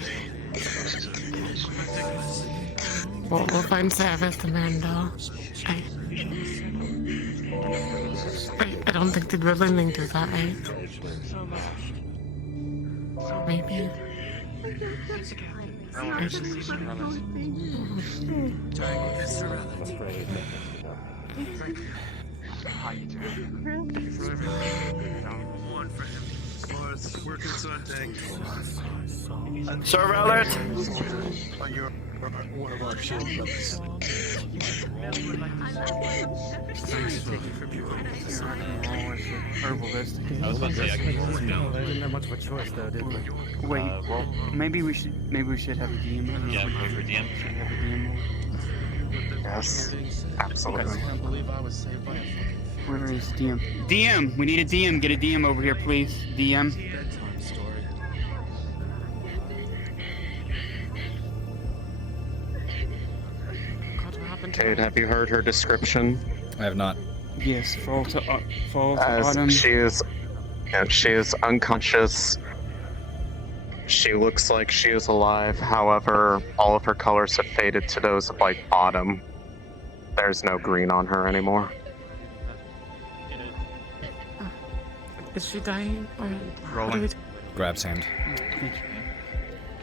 We'll find Sabbath and then, I don't think they'd willingly do that, right? Maybe. Working Sunday. Server alert! One of our shield brothers. Herbalist. I was about to say, I can We didn't have much of a choice though, did we? Wait, well, maybe we should have a DM. Yeah, wait for DM. Should we have a DM? Yes, absolutely. I can't believe I was saved by a fucking. Where is DM? DM! We need a DM. Get a DM over here, please. DM. Cade, have you heard her description? I have not. Yes, fall to As autumn. she is unconscious. She looks like she is alive. However, all of her colors have faded to those of like autumn. There's no green on her anymore. Is she dying? Or Rolling. Grabs hand.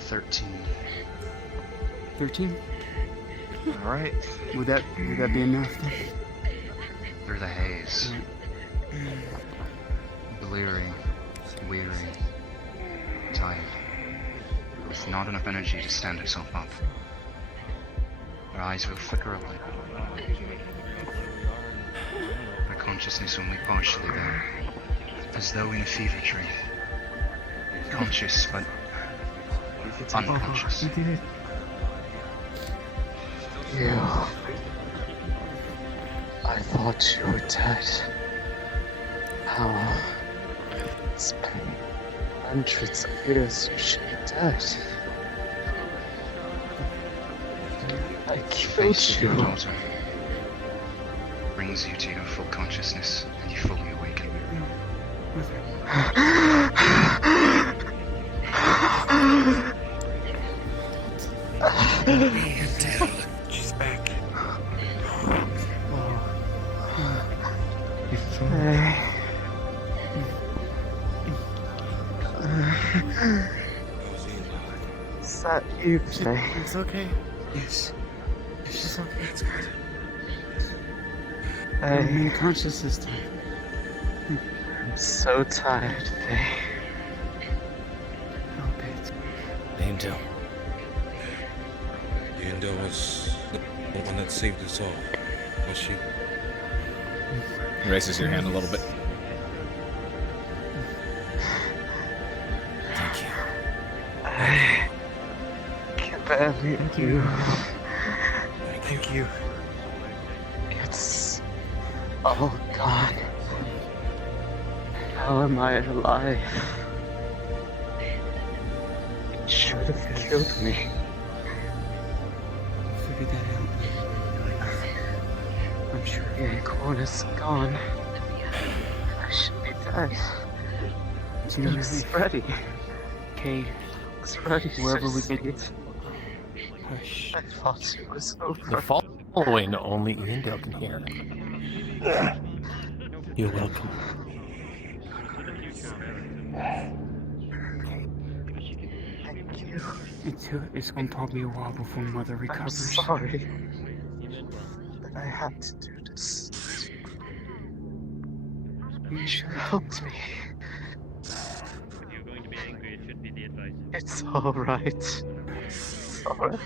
13. 13? Alright. Would that be enough? Through the haze. Bleary, weary, tired. With not enough energy to stand herself up. Her eyes will flicker a little. Her consciousness only partially there. As though in a fever dream. Conscious, but unconscious. You. I thought you were dead. How? It's been hundreds of years you should be dead. I killed Face you. of your daughter brings you to your full consciousness and you fully awaken. She's back. Is that you, Faye? It's okay. Yes. It's okay. It's good. I'm conscious this time. I'm so tired, Faye. Angel. The Angel was the one that saved us all. Was she? Raises your hand a little bit. Thank you. I can barely you. Thank you. It's all gone. How am I alive? It should have killed me. Figure that out. I'm sure. The acorn is gone. I should be dead. It's ready. Cade. It's ready. Wherever we get it. Hush. I thought it was over. The following only Iandale can hear. You're welcome. It's going to probably be a while before Mother recovers. I'm sorry that I had to do this. You should have helped me. If you're going to be angry, it should be the advice. It's alright. It's alright.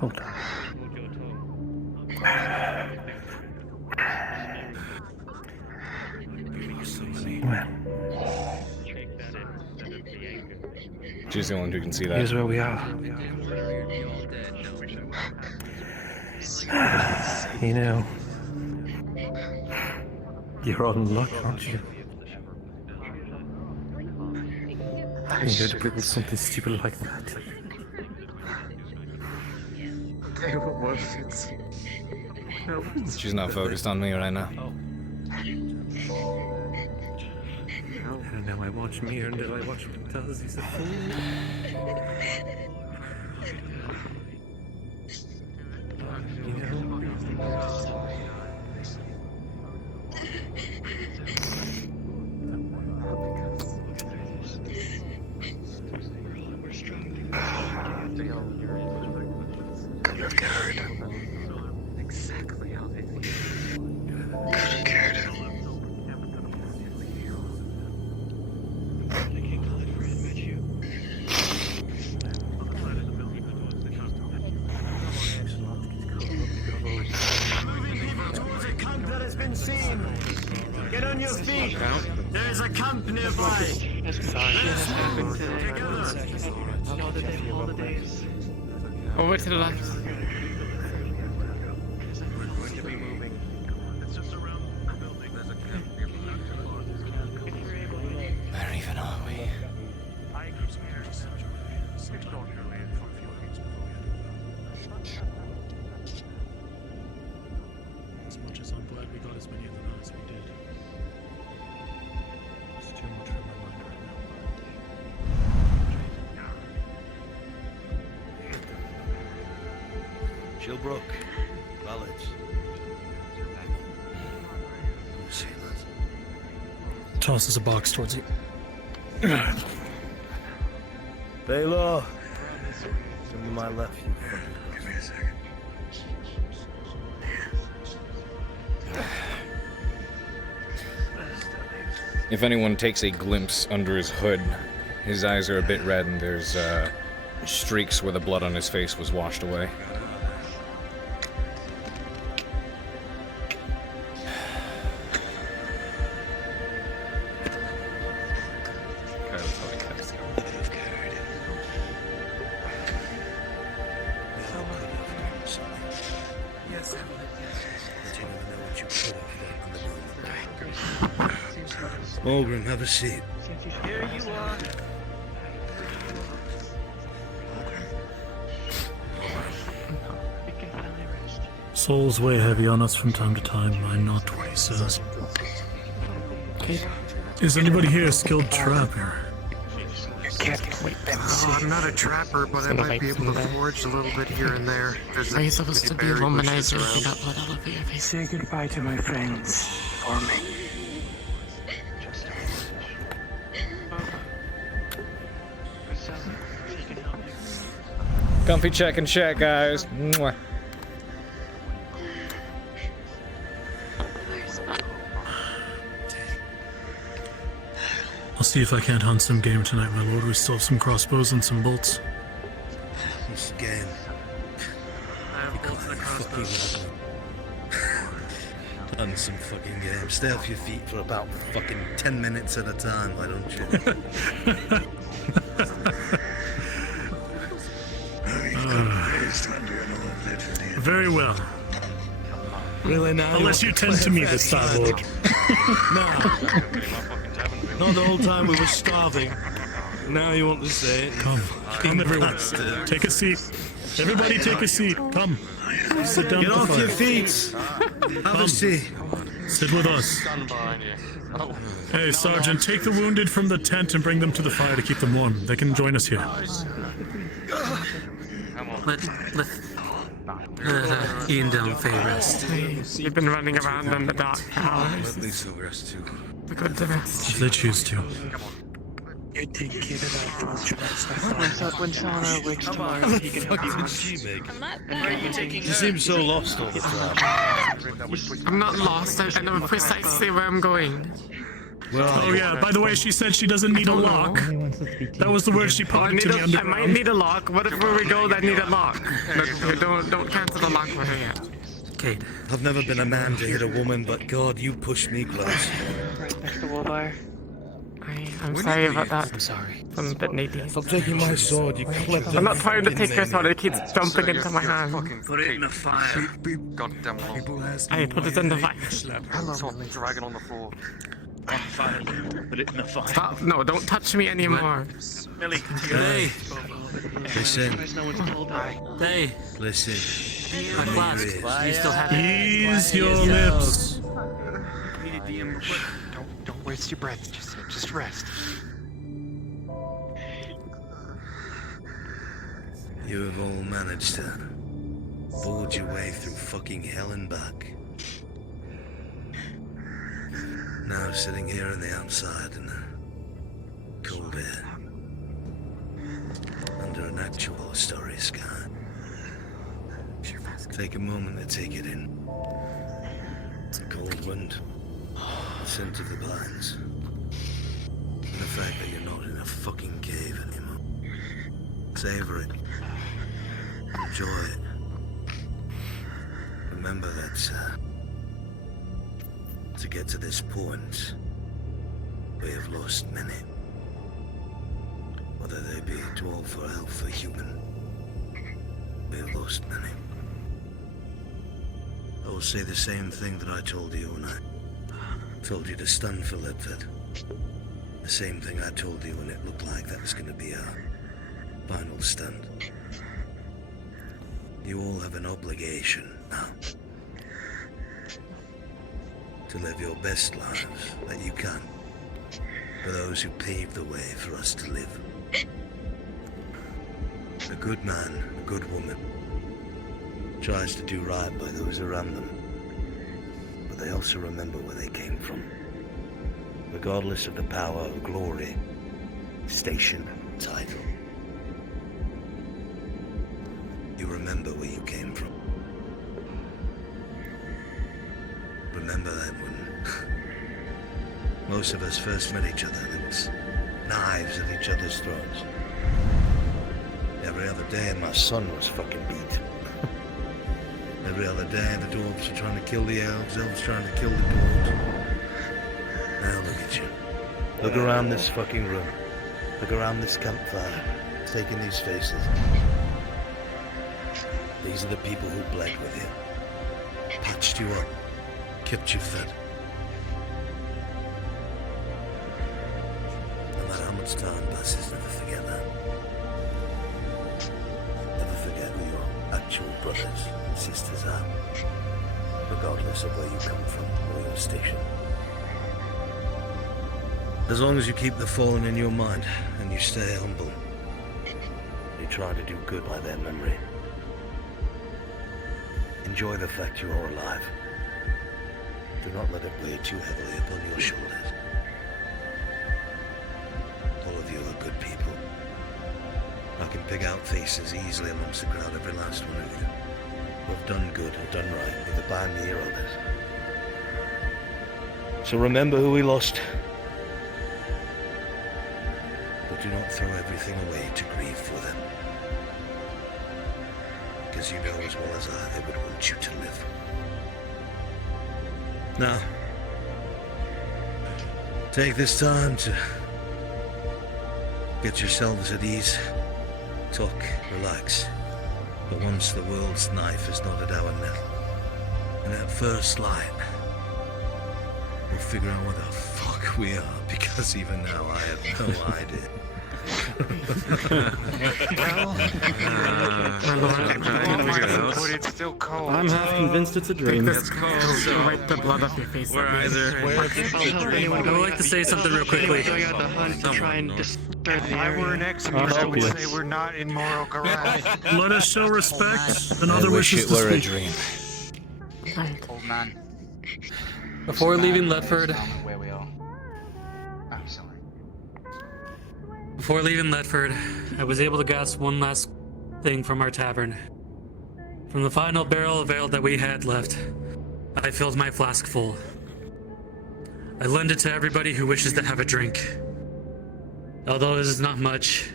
Hold on. She's the one who can see that. Here's where we are. You know, you're on luck, aren't you? You're to bring something stupid like that. They were worth it. She's not focused on me right now. And now I watch me until I watch him tell us he's a fool. You know? Could have cared. Exactly how they feel. Could have cared. Get on your feet! There's a camp nearby! Over to the left. Where even are we? As much as I'm glad we got as many of them as we did. It's too much for my mind right now. Shilbrouk, ballads. Tosses a box towards you. Baylor! Come to my left, you fucking. Give me a second. If anyone takes a glimpse under his hood, his eyes are a bit red and there's streaks where the blood on his face was washed away. Mulgrim, have a seat. Here you are. Souls weigh heavy on us from time to time. I'm not what he says. Is anybody here a skilled trapper? Oh, I'm not a trapper, but I might be able to forge a little bit here and there. Are you supposed to be a womanizer with that blood all over your face? Say goodbye to my friends for me. Comfy check and check, guys. Mwah. I'll see if I can't hunt some game tonight, my lord. We still have some crossbows and some bolts. What's the game? Done some fucking game. Stay off your feet for about fucking 10 minutes at a time, why don't you? Very well. Really now? Unless you tend to me this time, lord. Not the whole time we were starving. Now you want to say it? Come everyone. Take a seat. Everybody take a seat. Come. Sit down. Get off your feet. Have a seat. Sit with us. Hey, Sergeant, take the wounded from the tent and bring them to the fire to keep them warm. They can join us here. Let Ian down Faye rest. You've been running around in the dark for hours. Let Lisa rest too. We're good to rest. If they choose to. You take care of that torture. When Sana wakes tomorrow, he can help you. What did she make? Where are you taking She her? seems so lost all the time. I'm not lost. I know precisely where I'm going. Oh yeah, by the way, she said she doesn't need a lock. That was the word she put to me I might need a lock. What if when we go that need a lock? Don't cancel the lock for her yet. Cade. I've never been a man to hit a woman, but God, you pushed me close. Right next to Wallfire. I'm sorry about that. I'm sorry. I'm a bit needy. Stop taking my sword, you clipped it. I'm not trying to take your sword, it keeps jumping into my hand. Put it in the fire. Goddamn Hey, put it in the fire. Hello, dragging on the floor. Put it in the fire. Stop, no, don't touch me anymore. Millie, Hey, listen. Hey. Listen. My flask. You still have Ease your lips. Don't waste your breath. Just rest. You have all managed to forge your way through fucking hell and back. Now sitting here on the outside in the cold air, under an actual starry sky. Take a moment to take it in. The cold wind, the scent of the pines, and the fact that you're not in a fucking cave anymore. Savor it. Enjoy it. Remember that to get to this point, we have lost many. Whether they be dwarf or elf or human, we have lost many. I will say the same thing that I told you when I told you to stun for Ledford. The same thing I told you when it looked like that was going to be our final stunt. You all have an obligation now to live your best lives that you can for those who paved the way for us to live. A good man, a good woman, tries to do right by those around them, but they also remember where they came from, regardless of the power or glory, station, title. You remember where you came from. Remember that when most of us first met each other, there was knives at each other's throats. Every other day my son was fucking beat. Every other day the dwarves were trying to kill the elves trying to kill the dwarves. Now look at you. Look around this fucking room. Look around this campfire. Take in these faces. These are the people who bled with you. Patched you up. Kept you fed. No matter how much time passes, never forget that. Never forget who your actual brothers and sisters are, regardless of where you come from or your station. As long as you keep the fallen in your mind and you stay humble, you try to do good by their memory. Enjoy the fact you are alive. Do not let it weigh too heavily upon your shoulders. All of you are good people. I can pick out faces easily amongst the crowd, every last one of you, who have done good or done right, either by me or others. So remember who we lost. But do not throw everything away to grieve for them. Because you know as well as I, they would want you to live. Now, take this time to get yourselves at ease, talk, relax. But once the world's knife is not at our neck, and at first light, we'll figure out what the fuck we are, because even now I have no idea. It's still cold. I'm half convinced it's a dream. It's cold. Wipe the blood off your face. We're either. I would like to say something real quickly. If I were an executioner, I would say we're not in moral garage. Let us show respect and I other wish wishes it to were a speak. dream. Old man. Before leaving Ledford, Where we are. I'm sorry. Before leaving Ledford, I was able to gasp one last thing from our tavern. From the final barrel of ale that we had left, I filled my flask full. I lend it to everybody who wishes to have a drink. Although it is not much,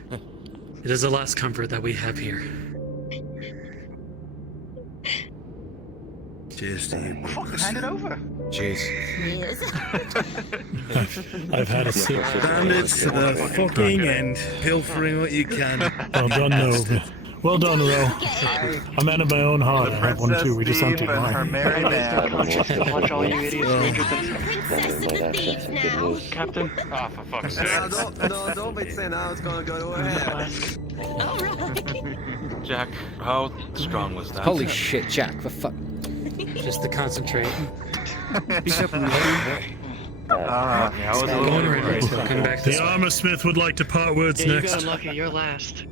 it is the last comfort that we have here. Cheers to you. Hand it over. Cheers. I've had a sip. Bandits to the fucking end, pilfering what you can. Well done, no. Well done, Ro. A man of my own heart. I have one too. We just emptied mine. Watch all you idiots. Captain? Oh, for fuck's sake. Don't be saying I was gonna go to Jack, how strong was that? Holy shit, Jack, for fuck. Just to concentrate. The armor smith would like to part words Yeah, you next. got lucky. You're last.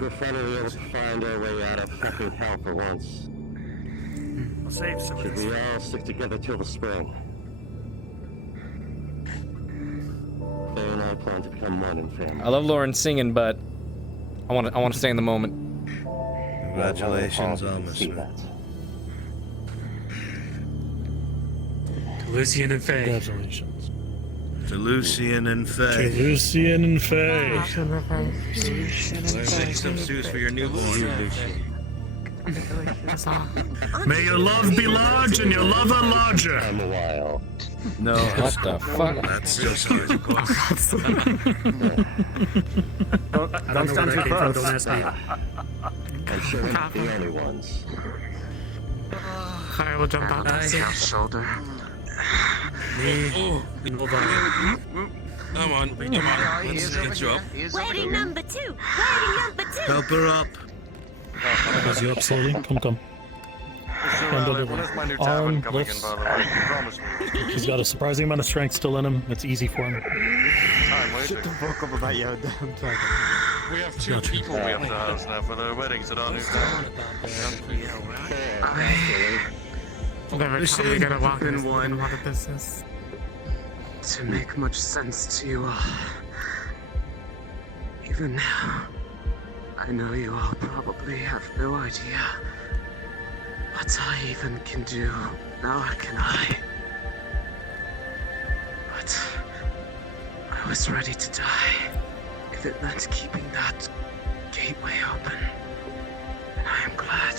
We're finally able to find our way out of fucking hell for once. I'll save some of Should this. we all stick together till the spring? Faye and I plan to become one in family. I love Lauren singing, but I want to stay in the moment. Congratulations, armor smith. To Lucian and Faye. Congratulations. To Lucian and Faye. To Lucian and Faye. Make some stews for your newborn. May your love be large and your lover larger. I'm a while. No, What the fuck? that's just how it's Don't stand too close. Don't ask me. I'm sure we're not the only ones. I will jump out. Shoulder. Come on, let's get you up. Waiting number two. Help her up. Is you up slowly? Come. Arm lifts. He's got a surprising amount of strength still in him. It's easy for him. Shut the fuck up about your damn target. We have two people we have to house now for their weddings at our new town. Every time we gotta walk in one. A lot of business. To make much sense to you all. Even now, I know you all probably have no idea what I even can do, nor can I. But I was ready to die if it meant keeping that gateway open. And I am glad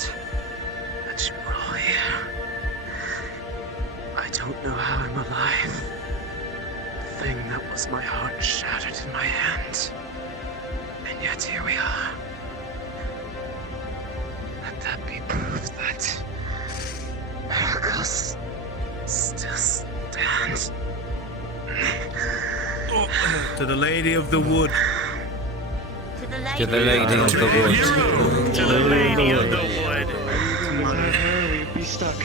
that you were all here. I don't know how I'm alive. The thing that was my heart shattered in my hand. And yet here we are. Let that be proof that miracles still stand. To the Lady of the Wood. To the Lady of the Wood. To the Lady of the Wood. We'd be stuck.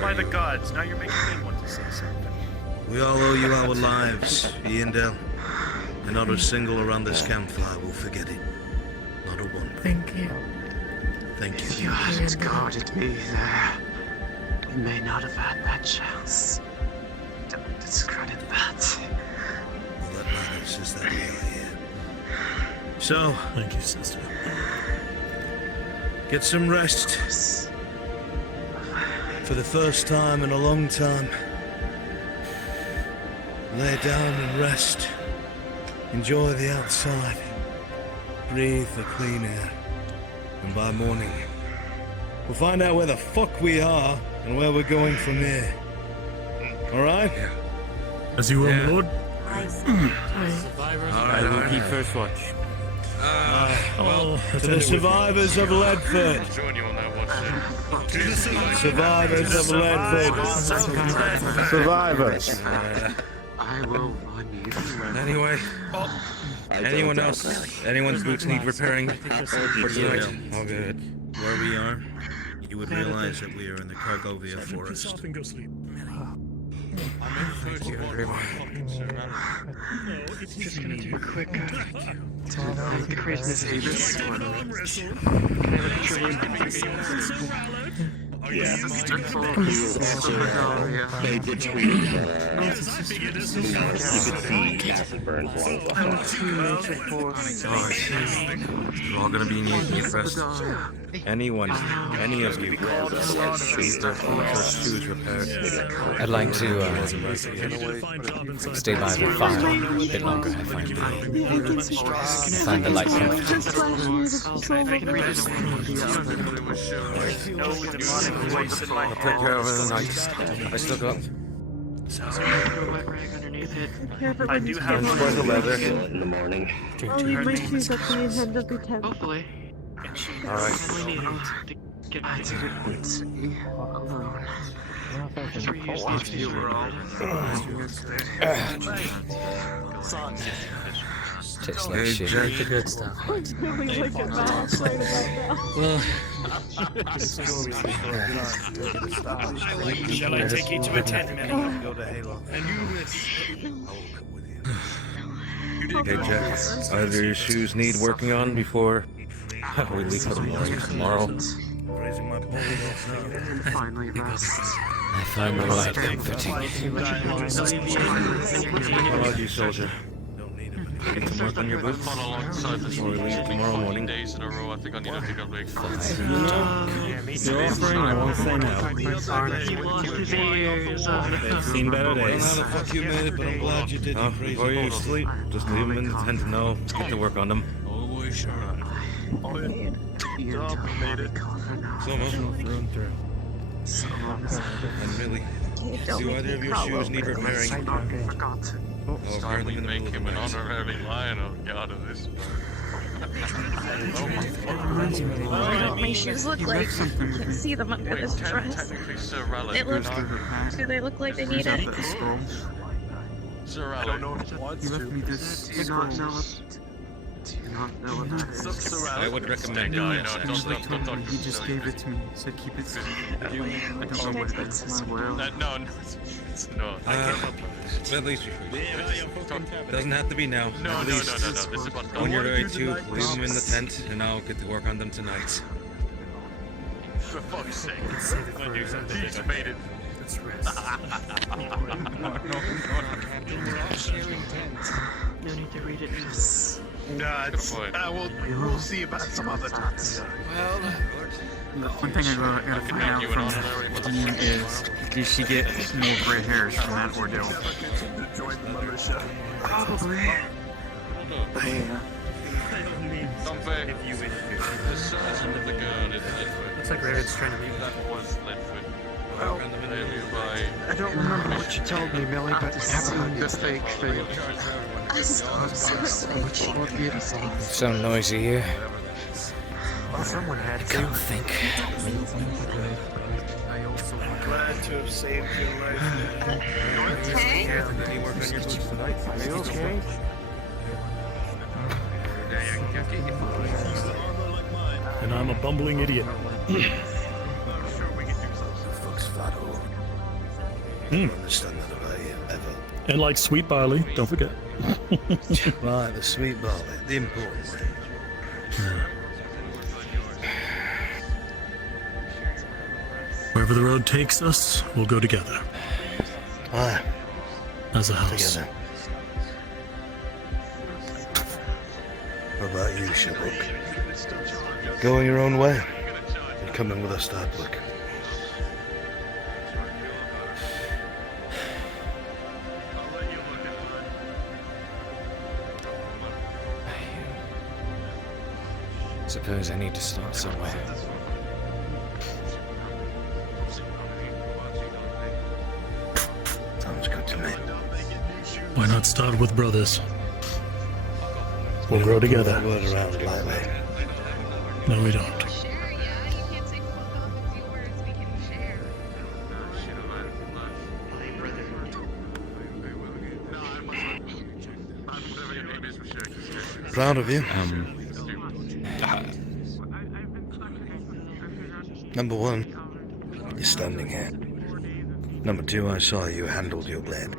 By the gods, now you're making me want to say something. We all owe you our lives, Iandel. And not a single around this campfire will forget it. Not a one. Thank you. Thank you. If you hadn't guarded me there, we may not have had that chance. Don't discredit that. All that matters is that we are here. So, Thank you, sister. get some rest. For the first time in a long time. Lay down and rest. Enjoy the outside. Breathe the clean air. And by morning, we'll find out where the fuck we are and where we're going from here. Alright? As you will, my lord. I will keep first watch. To the survivors of Ledford. Survivors of Ledford. Survivors. I will run you through. Anyway, anyone else? Anyone's boots need repairing for tonight? All good. Where we are, you would realize that we are in the Cargovia forest. Go sleep. Thank you very much. It's just gonna do a quick craziness. Can I have a picture of you? Yeah. He was also played between you could see acid burns along the You're all gonna be near first. Anyone, any of you, please their shoes repaired. I'd like to stay by the fire a bit longer. I find the light comforting. I'll take care of it tonight. I still got. I do have Enjoy the weather. in the morning. I'll leave my shoes at the end of the tent. Hopefully. Alright. I didn't want to be alone. Tastes like shit. The good stuff. Really like a bad right about Well, Shall I take you to a tent, man? Go to Halo. Hey Jack, either your shoes need working on before we leave for the morning tomorrow. Finally rest. I find the light comforting. How about you, soldier? Get some work on your boots before we leave tomorrow morning. days in a row, I think I need to take a break. You're offering, I won't say no. They've seen better I don't know days. how the fuck you made it, but I'm glad you did, you crazy Before you bastard. sleep, just leave them in the tent and know. Get to work on them. Always sure. And really, do either of your shoes need repairing? Finally make him an honorary lion of God of this. My shoes look like I can see them under this dress. Technically, Sir Relic. It looks. Do they look like they need it? Sir Relic. You left me this. Do you not know what that is? I would recommend it. He just gave it to me. He said keep it. I don't know what it is. No, it's not. At least you doesn't have to be now. No, At no, least no. This is about when you're ready to, leave them in the tent, and I'll get to work on them tonight. For fuck's sake. He's made it. Let's rest. No need to read it. We'll see about some other time. Well, the one thing I gotta find out from Dean is, did she get more gray hairs from that ordeal? Probably. Something. The sergeant of the girl is Looks like Raven's trying to make that was Ledford. I don't remember what you told me, Millie, but have a fake thing. It's so noisy here. Well, someone had I can't think. Glad to have saved your life. Okay. Any work on your boots tonight? Are you okay? And I'm a bumbling idiot. Understand that about you, ever. And like sweet barley, don't forget. Right, the sweet barley, the important one. Wherever the road takes us, we'll go together. Aye. As a house. Together. What about you, Shilbrouk? Going your own way? You're coming with us, Starbuck. Suppose I need to start somewhere. Sounds good to me. Why not start with brothers? We'll grow together. That word around lightly. No, we don't. Proud of you. Number one, you're standing here. Number two, I saw you handled your blade.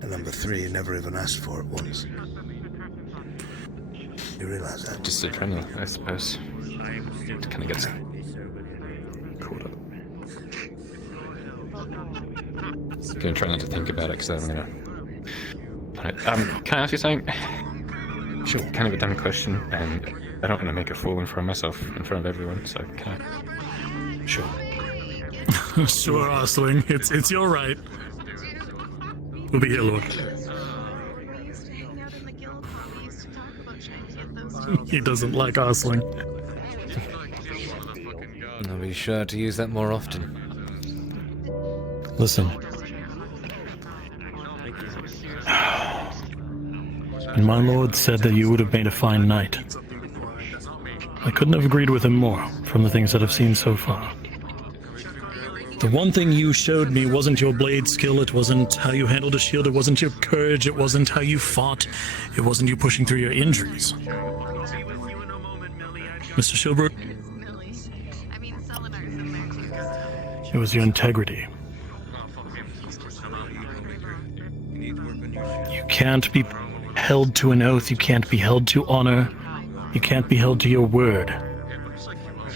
And number three, you never even asked for it once. You realize that? Just adrenaline, I suppose. It kind of gets caught gonna try not to think about it because I'm gonna. Can I ask you something? Sure. Kind of a dumb question, and I don't want to make a fool in front of myself, in front of everyone. So can I? Sure. Sure, Ostling. It's your right. We'll be here, Lord. He doesn't like Ostling. I'll be sure to use that more often. Listen. And my lord said that you would have made a fine knight. I couldn't have agreed with him more, from the things that I've seen so far. The one thing you showed me wasn't your blade skill, it wasn't how you handled a shield, it wasn't your courage, it wasn't how you fought, it wasn't you pushing through your injuries. Mr. Shilbrouk, it was your integrity. You can't be held to an oath, you can't be held to honor, you can't be held to your word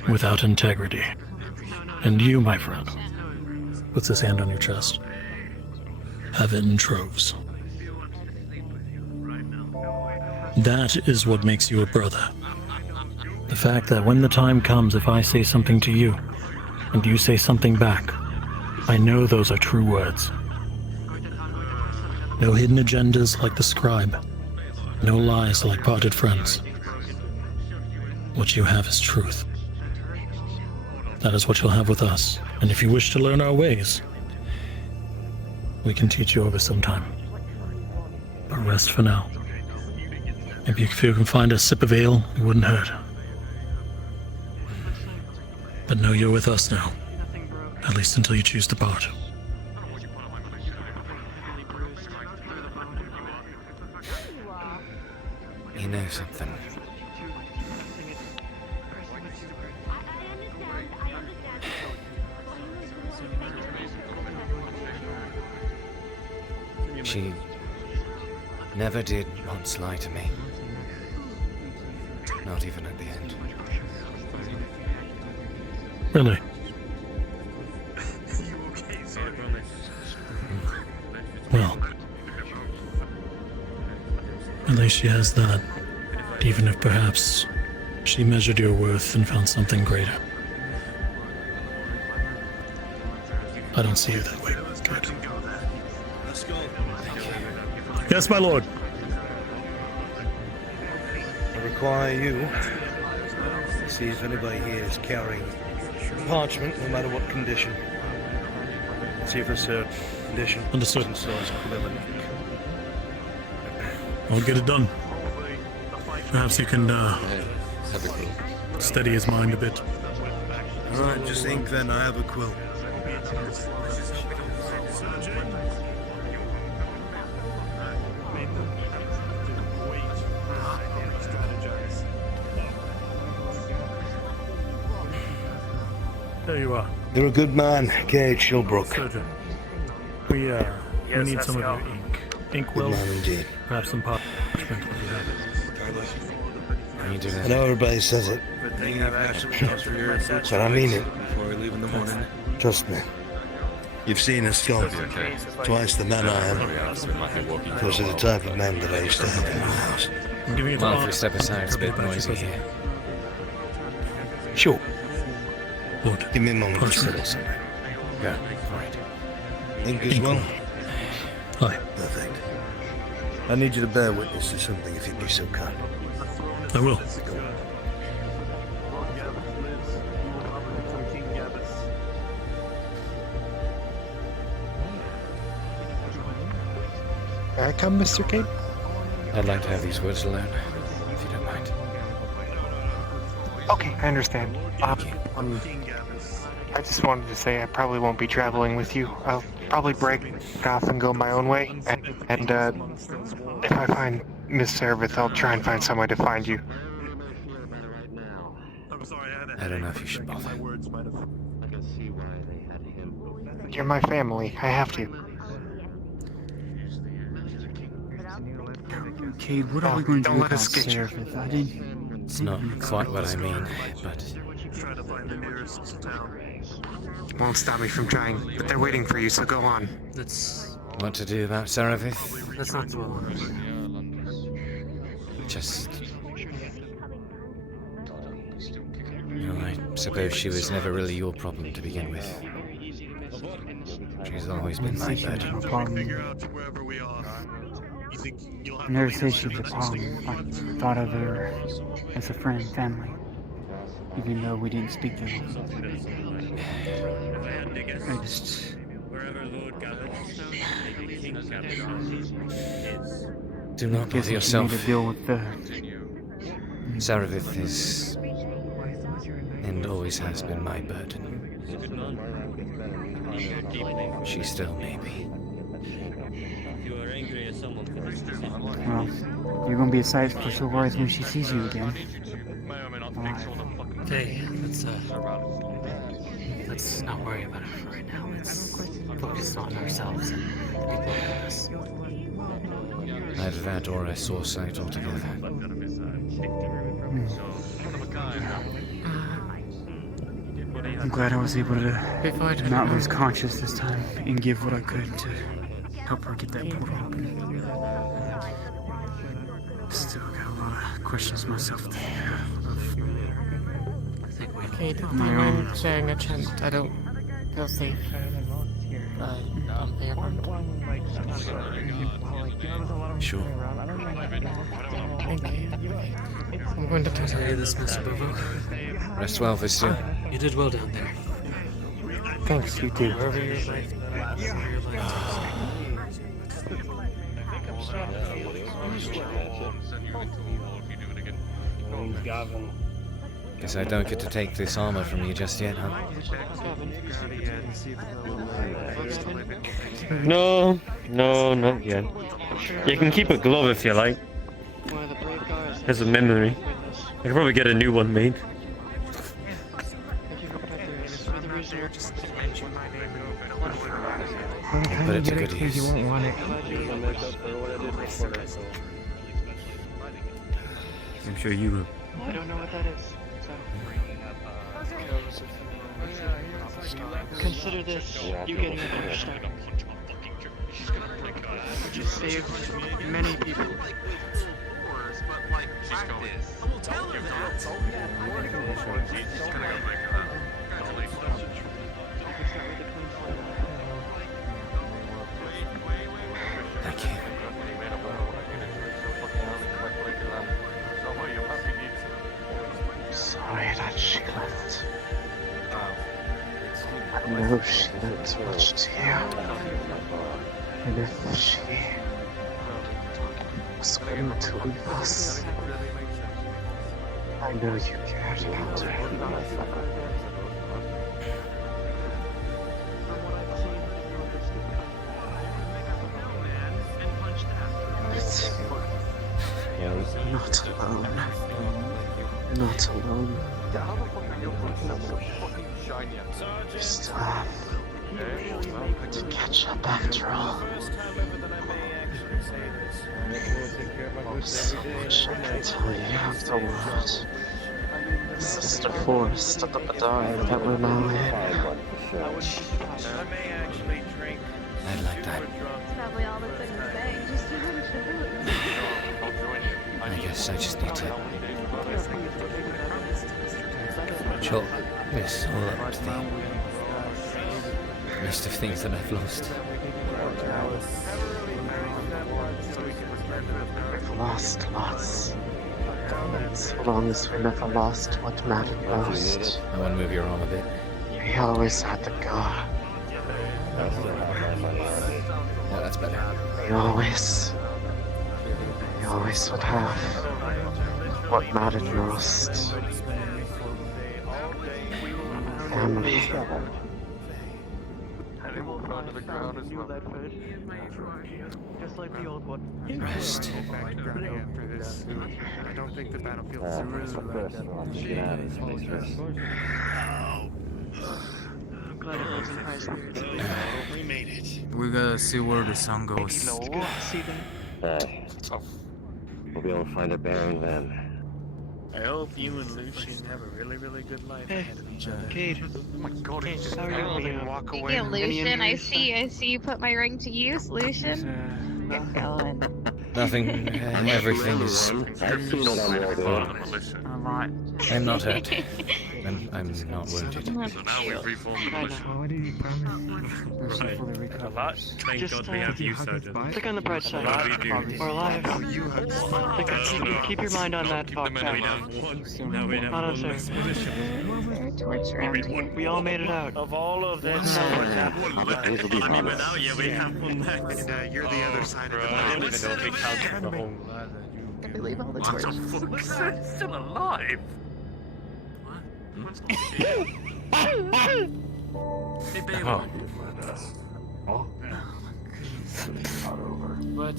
without integrity. And you, my friend, puts his hand on your chest, have it in troves. That is what makes you a brother. The fact that when the time comes, if I say something to you, and you say something back, I know those are true words. No hidden agendas like the scribe. No lies like parted friends. What you have is truth. That is what you'll have with us. And if you wish to learn our ways, we can teach you over some time. But rest for now. Maybe if you can find a sip of ale, it wouldn't hurt. But know you're with us now. At least until you choose to part. You know something. She never did once lie to me. Not even at the end. Really? Well, at least she has that, even if perhaps she measured your worth and found something greater. I don't see you that way. Good. Let's go. Yes, my lord. I require you to see if anybody here is carrying parchment, no matter what condition. See if it's a condition. Understood. So it's clever. I'll get it done. Perhaps you can steady his mind a bit. Alright, just ink then, I have a quill. There you are. You're a good man, Cade Shilbrouk. Surgeon. We need some of your ink. Ink will. Good man indeed. Perhaps some parchment if you have it. I know everybody says it, but I mean it. Before we leave in the morning. Trust me. You've seen us go. Twice the man I am. Those are the type of men that I used to have in my house. I'm giving it Mind if we step aside? It's a bit noisy here. Sure. Lord. Give me a moment to settle something. Yeah, alright. Ink as well? Aye. Perfect. I need you to bear witness to something if you'd be so kind. I will. I come, Mr. Cade? I'd like to have these words alone, if you don't mind. Okay, I understand. I just wanted to say I probably won't be traveling with you. I'll probably break off and go my own way. And if I find Miss Servith, I'll try and find some way to find you. I don't know if you should bother. You're my family. I have to. Cade, what are we going to do Don't let about us get you. Servith? I didn't... It's not quite what I mean, but Won't stop me from trying, but they're waiting for you, so go on. What to do about Saravith? Let's not dwell on it. Just... Well, I suppose she was never really your problem to begin with. She's always been my burden. I never said she was a problem. I thought of her as a friend, family. Even though we didn't speak to her. I just... Do not bother yourself. To deal with the... Saravith is... and always has been my burden. She still may be. Well, you're gonna be a sight for sore eyes when she sees you again. Hey, let's not worry about it for right now. Let's focus on ourselves and the people around us. Either that or I saw sight altogether. I'm glad I was able to not lose conscious this time and give what I could to help her get that portal open. Still got a lot of questions myself to think of. Cade, do you mind sharing a chant? I don't feel safe. On the Sure. Thank you. I'm going to tell you this, Mr. Bovo. Rest well, Vistia. You did well down there. Thanks, you too. Wherever your life Guess I don't get to take this armor from you just yet, huh? No, not yet. You can keep a glove if you like. As a memory. I can probably get a new one made. Put it to good use. You won't want it. I'm sure you will. I don't know what that is. So. Consider this you getting a better start. You saved many people. Thank you. Sorry that she left. I know she meant much to you. And if she was going to leave us, I know you cared about her. Not alone. Not alone. You still have to catch up after all. So much I can tell you afterward. Sister Forest at the Badai that we're now in. I'd like that. Probably all that's in the bag. Just I guess I just need to... chalk this all up to the list of things that I've lost. We've lost lots. So long as we never lost what mattered most. I want to move your arm a bit. We always had to go. No, that's better. We always would have what mattered most. Family. Rest. I don't think the battlefield's I'm glad it wasn't high spirits. We made it. We gotta see where the sun goes. It's good to see them. We'll be able to find a bearing then. I hope you and Lucian have a really good life ahead of each other. Cade. Oh my god, Cade, just how are you holding up? Walk Thank away. you, Any Lucian. I injuries? see you put my ring to use, Lucian. Good going. Nothing. Everything is. I've seen what I'm all doing. Alright. I'm not hurt. I'm not wounded. So now we've reformed the mission. What did you promise? Right. A lot. Thank Just, God we have you, Sergeant. Look on the bright side. We do. We're alive. Keep your mind on that Keep the fact. men down once. Now we have Not one observed. less mission. Torture around here. We all made it out. Of all of this, I mean, without you, we have one less. You're the other side of the I don't even know if it counts as the whole ladder. I believe all the What the torches. fuck? Still alive? Hey, babe. Oh. But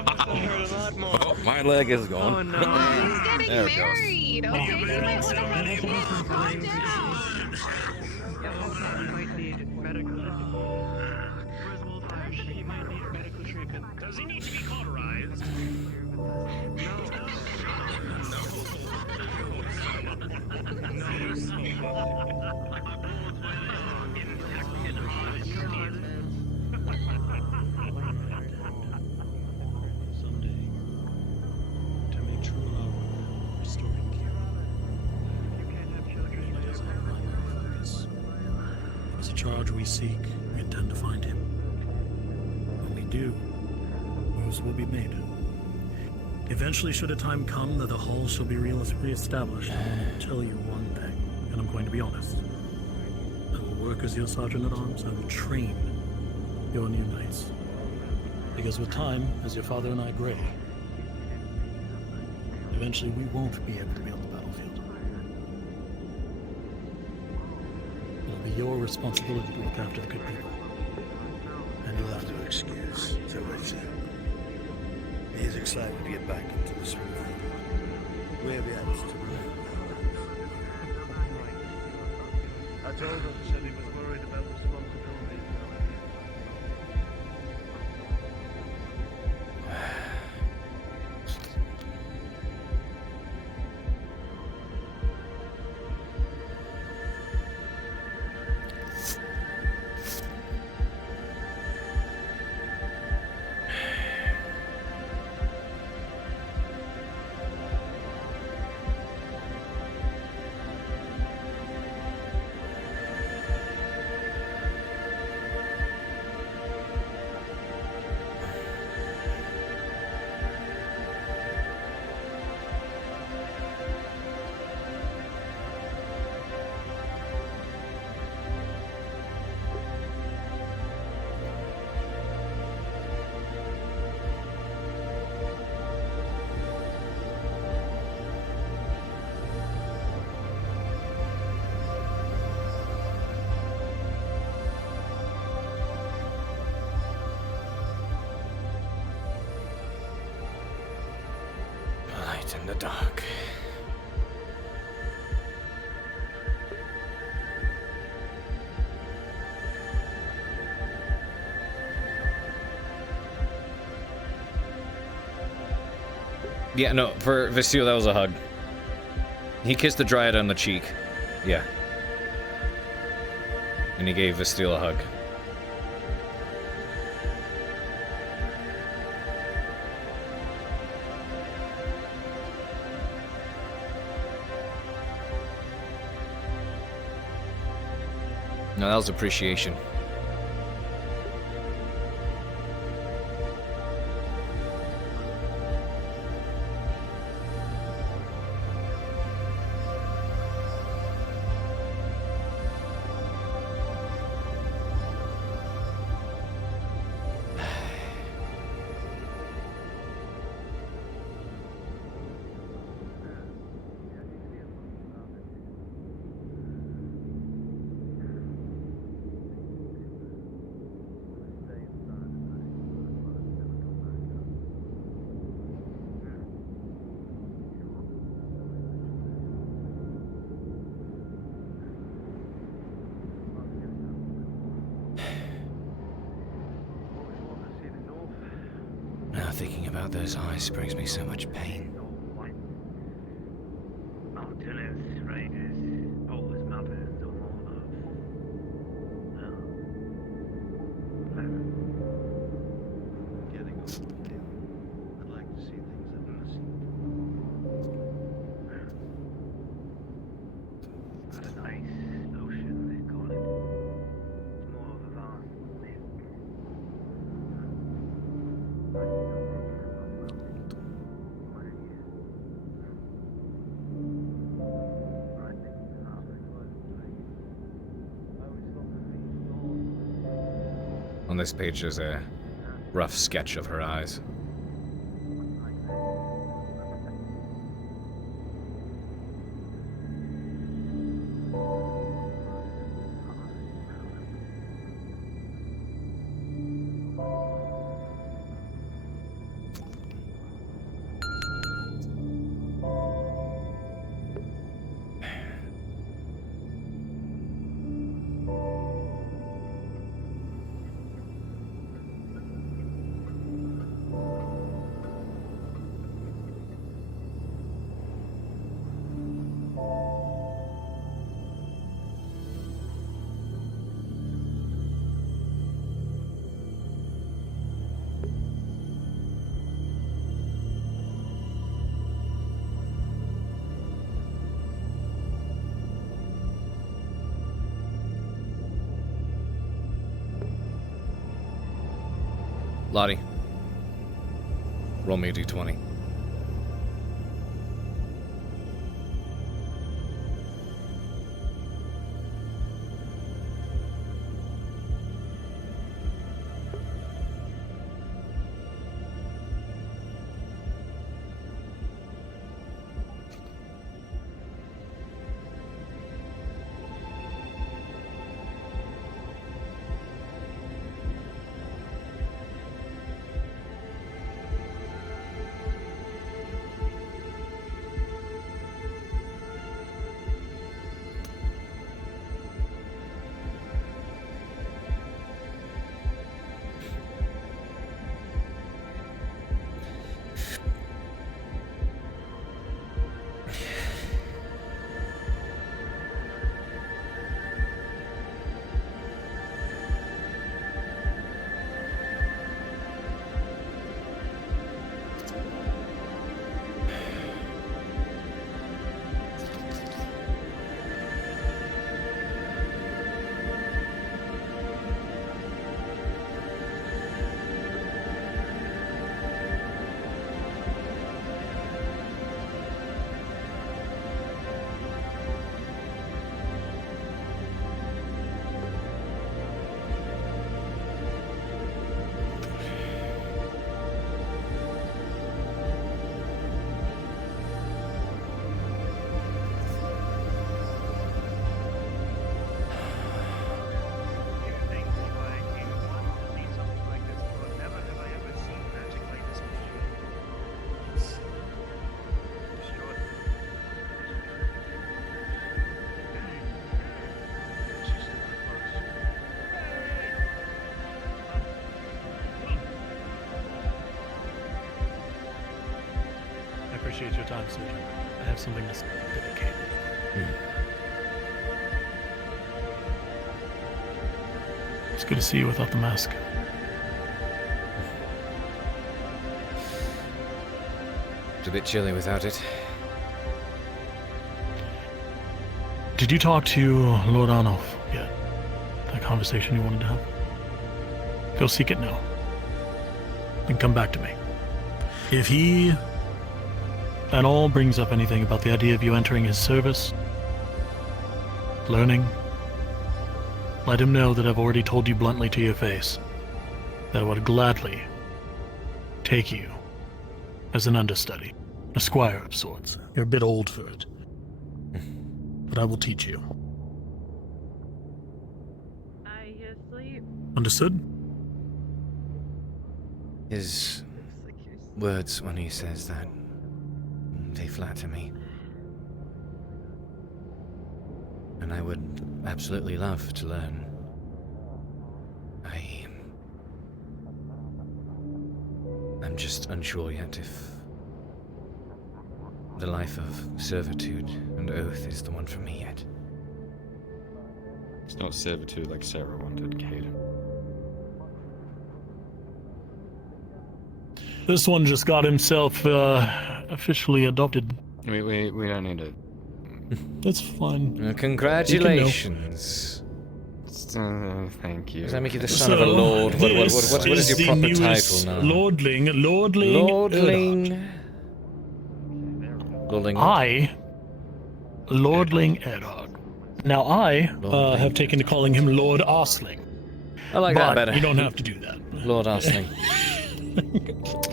Oh, my leg is gone. Oh no. He's getting There it goes. married. Okay, you might want to have him calm down. does he need to be cauterized? Someday, to make true love, restoring care. It is our primary focus. It is a charge we seek. We intend to find him. When we do, moves will be made. Eventually, should a time come that the Hall shall be re-established, I want to tell you one thing, and I'm going to be honest. I will work as your sergeant-at-arms. I will train your new knights. Because with time, as your father and I gray, eventually we won't be able to be on the battlefield. It'll be your responsibility to look after the good people. And you'll have to excuse to Richard. He is excited to get back into the swing of things. Where we have to I told him, said he was worried about responsibility. Light in the dark. Yeah, no, for Vistio, that was a hug. He kissed the Dryad on the cheek. Yeah. And he gave Vistio a hug. No, that was appreciation. thinking about those eyes brings me so much pain. On this page, there's a rough sketch of her eyes. Lottie, roll me a d20. Appreciate your time, Surgeon. I have something to dedicate. It's good to see you without the mask. It's a bit chilly without it. Did you talk to Lord Arnulf yet? That conversation you wanted to have? Go seek it now. Then come back to me. If he at all brings up anything about the idea of you entering his service, learning, let him know that I've already told you bluntly to your face that I would gladly take you as an understudy, a squire of sorts. You're a bit old for it, but I will teach you. I asleep. Understood? His words when he says that, they flatter me. And I would absolutely love to learn. I'm just unsure yet if the life of servitude and oath is the one for me yet. It's not servitude like Sarah wanted, Cade. This one just got himself officially adopted. We don't need it. That's fine. Congratulations. Thank you. Does that make you the son of a lord? What is your proper title now? Lordling. Lordling Erog. Now I have taken to calling him Lord Arsling. I like that better. You don't have to do that. Lord Arsling.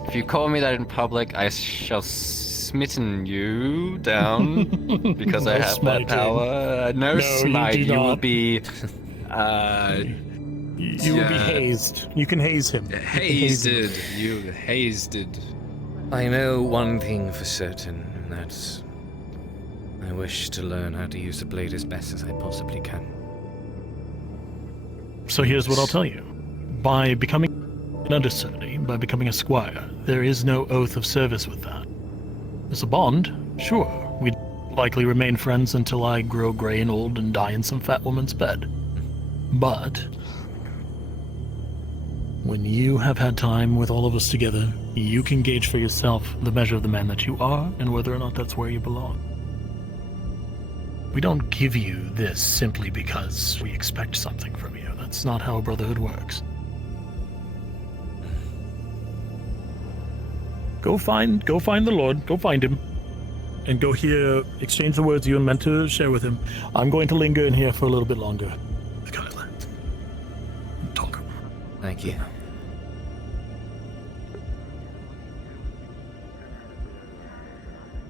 If you call me that in public, I shall smitten you down because I have that power. No smite. You will be. You will be hazed. You can haze him. Hazed. You hazed. I know one thing for certain, and that's I wish to learn how to use the blade as best as I possibly can. So here's what I'll tell you. By becoming an understudy, by becoming a squire, there is no oath of service with that. There's a bond, sure. We'd likely remain friends until I grow gray and old and die in some fat woman's bed. But when you have had time with all of us together, you can gauge for yourself the measure of the man that you are and whether or not that's where you belong. We don't give you this simply because we expect something from you. That's not how a brotherhood works. Go find the Lord, go find him, and go here, exchange the words you meant to share with him. I'm going to linger in here for a little bit longer. Talk. Thank you.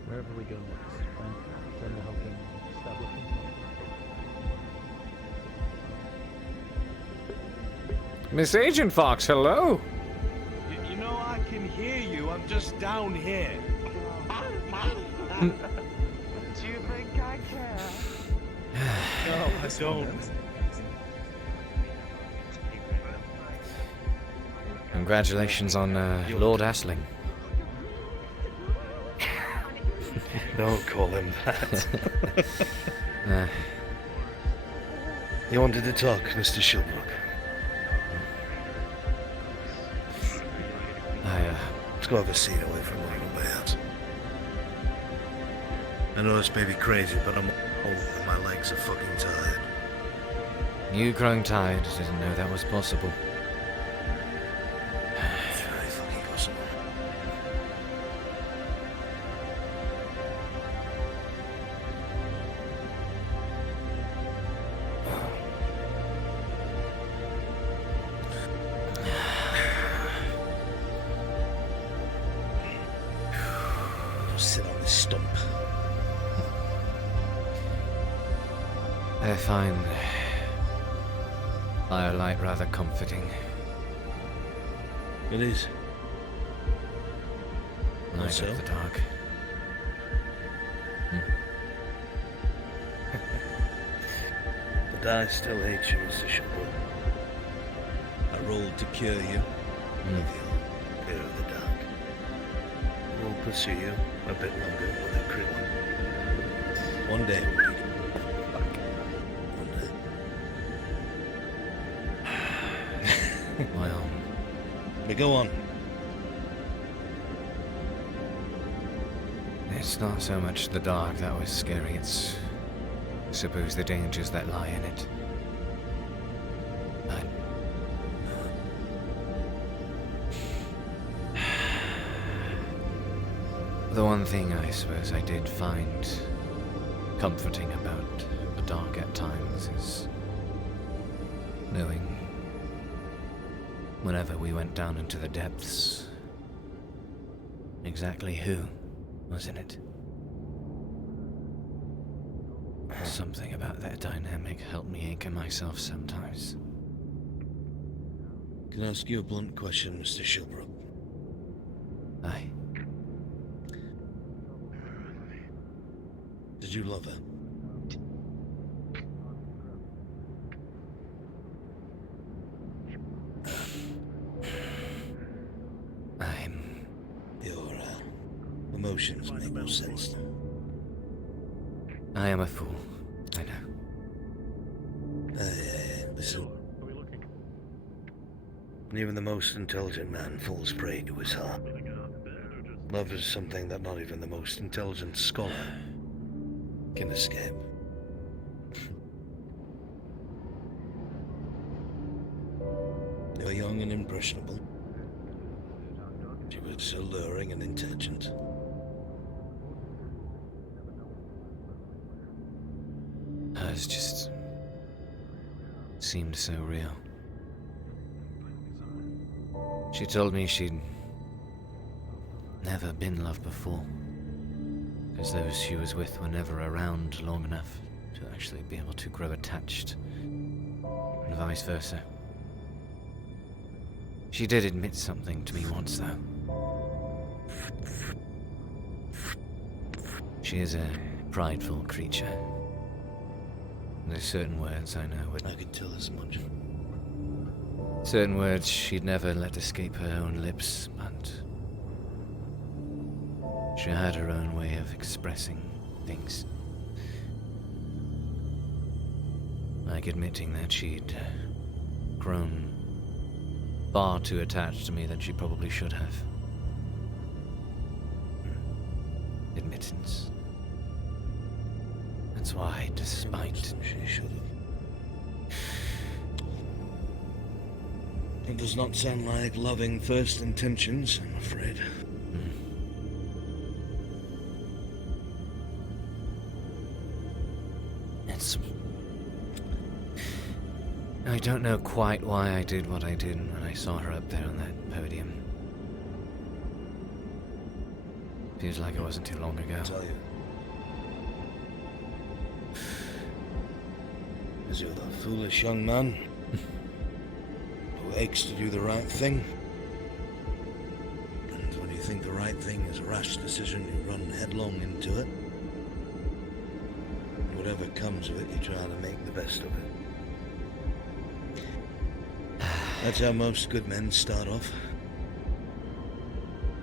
Wherever we go next, tend to help him establish himself. Miss Agent Fox, hello. You know, I can hear you. I'm just down here. Do you think I care? No, I don't. Congratulations on Lord Arsling. Don't call him that. You wanted to talk, Mr. Shilbrouk? Let's go have a seat away from all the way out. I know this may be crazy, but I'm old and my legs are fucking tired. You growing tired, didn't know that was possible. It's very fucking possible. Just sit on this stump. I find firelight rather comforting. It is. I love So? the dark. But I still hate you, Mr. Shilbrouk. I rolled to cure you with your fear of the dark. I will pursue you a bit longer with a Krillin. One day we'll be back. One day. Well, But go on. it's not so much the dark that was scary, it's, I suppose, the dangers that lie in it. But the one thing I suppose I did find comforting about the dark at times is knowing whenever we went down into the depths, exactly who was in it. Something about that dynamic helped me anchor myself sometimes. Can I ask you a blunt question, Mr. Shilbrouk? Aye. Did you love her? emotions make more sense. I am a fool. I know. Hey, listen. Even the most intelligent man falls prey to his heart. Love is something that not even the most intelligent scholar can escape. They were young and impressionable. She was alluring and intelligent. Hers just seemed so real. She told me she'd never been loved before, because those she was with were never around long enough to actually be able to grow attached, and vice versa. She did admit something to me once, though. She is a prideful creature. There's certain words I know would... I could tell as much. Certain words she'd never let escape her own lips, but... she had her own way of expressing things. Like admitting that she'd grown far too attached to me than she probably should have. Admittance. That's why, despite... She should have. It does not sound like loving first intentions, I'm afraid. It's... I don't know quite why I did what I did when I saw her up there on that podium. Feels like it wasn't too long ago. I'll tell you. Because you're the foolish young man who aches to do the right thing. And when you think the right thing is a rash decision, you run headlong into it. Whatever comes of it, you try to make the best of it. That's how most good men start off.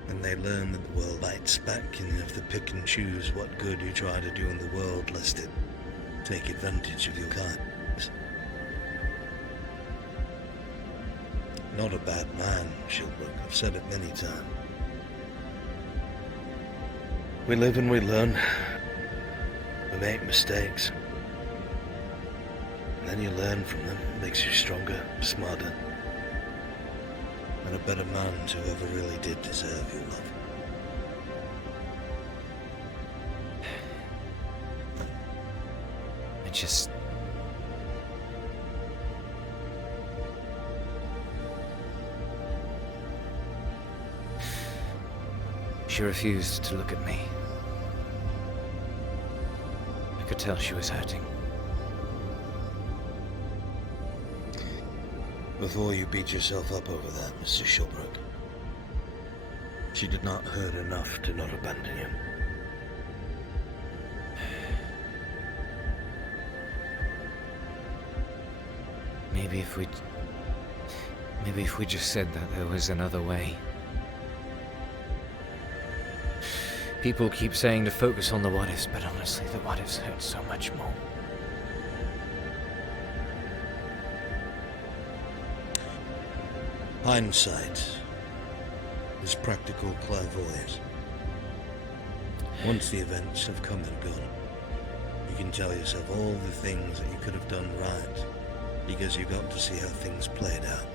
And they learn that the world bites back, and you have to pick and choose what good you try to do in the world, lest it take advantage of your kind. Not a bad man, Shilbrouk. I've said it many times. We live and we learn. We make mistakes. And then you learn from them. It makes you stronger, smarter, and a better man to whoever really did deserve your love. I just... She refused to look at me. I could tell she was hurting. Before you beat yourself up over that, Mr. Shilbrouk, she did not hurt enough to not abandon you. Maybe if we just said that there was another way. People keep saying to focus on the what-ifs, but honestly, the what-ifs hurt so much more. Hindsight is practical clairvoyance. Once the events have come and gone, you can tell yourself all the things that you could have done right, because you got to see how things played out.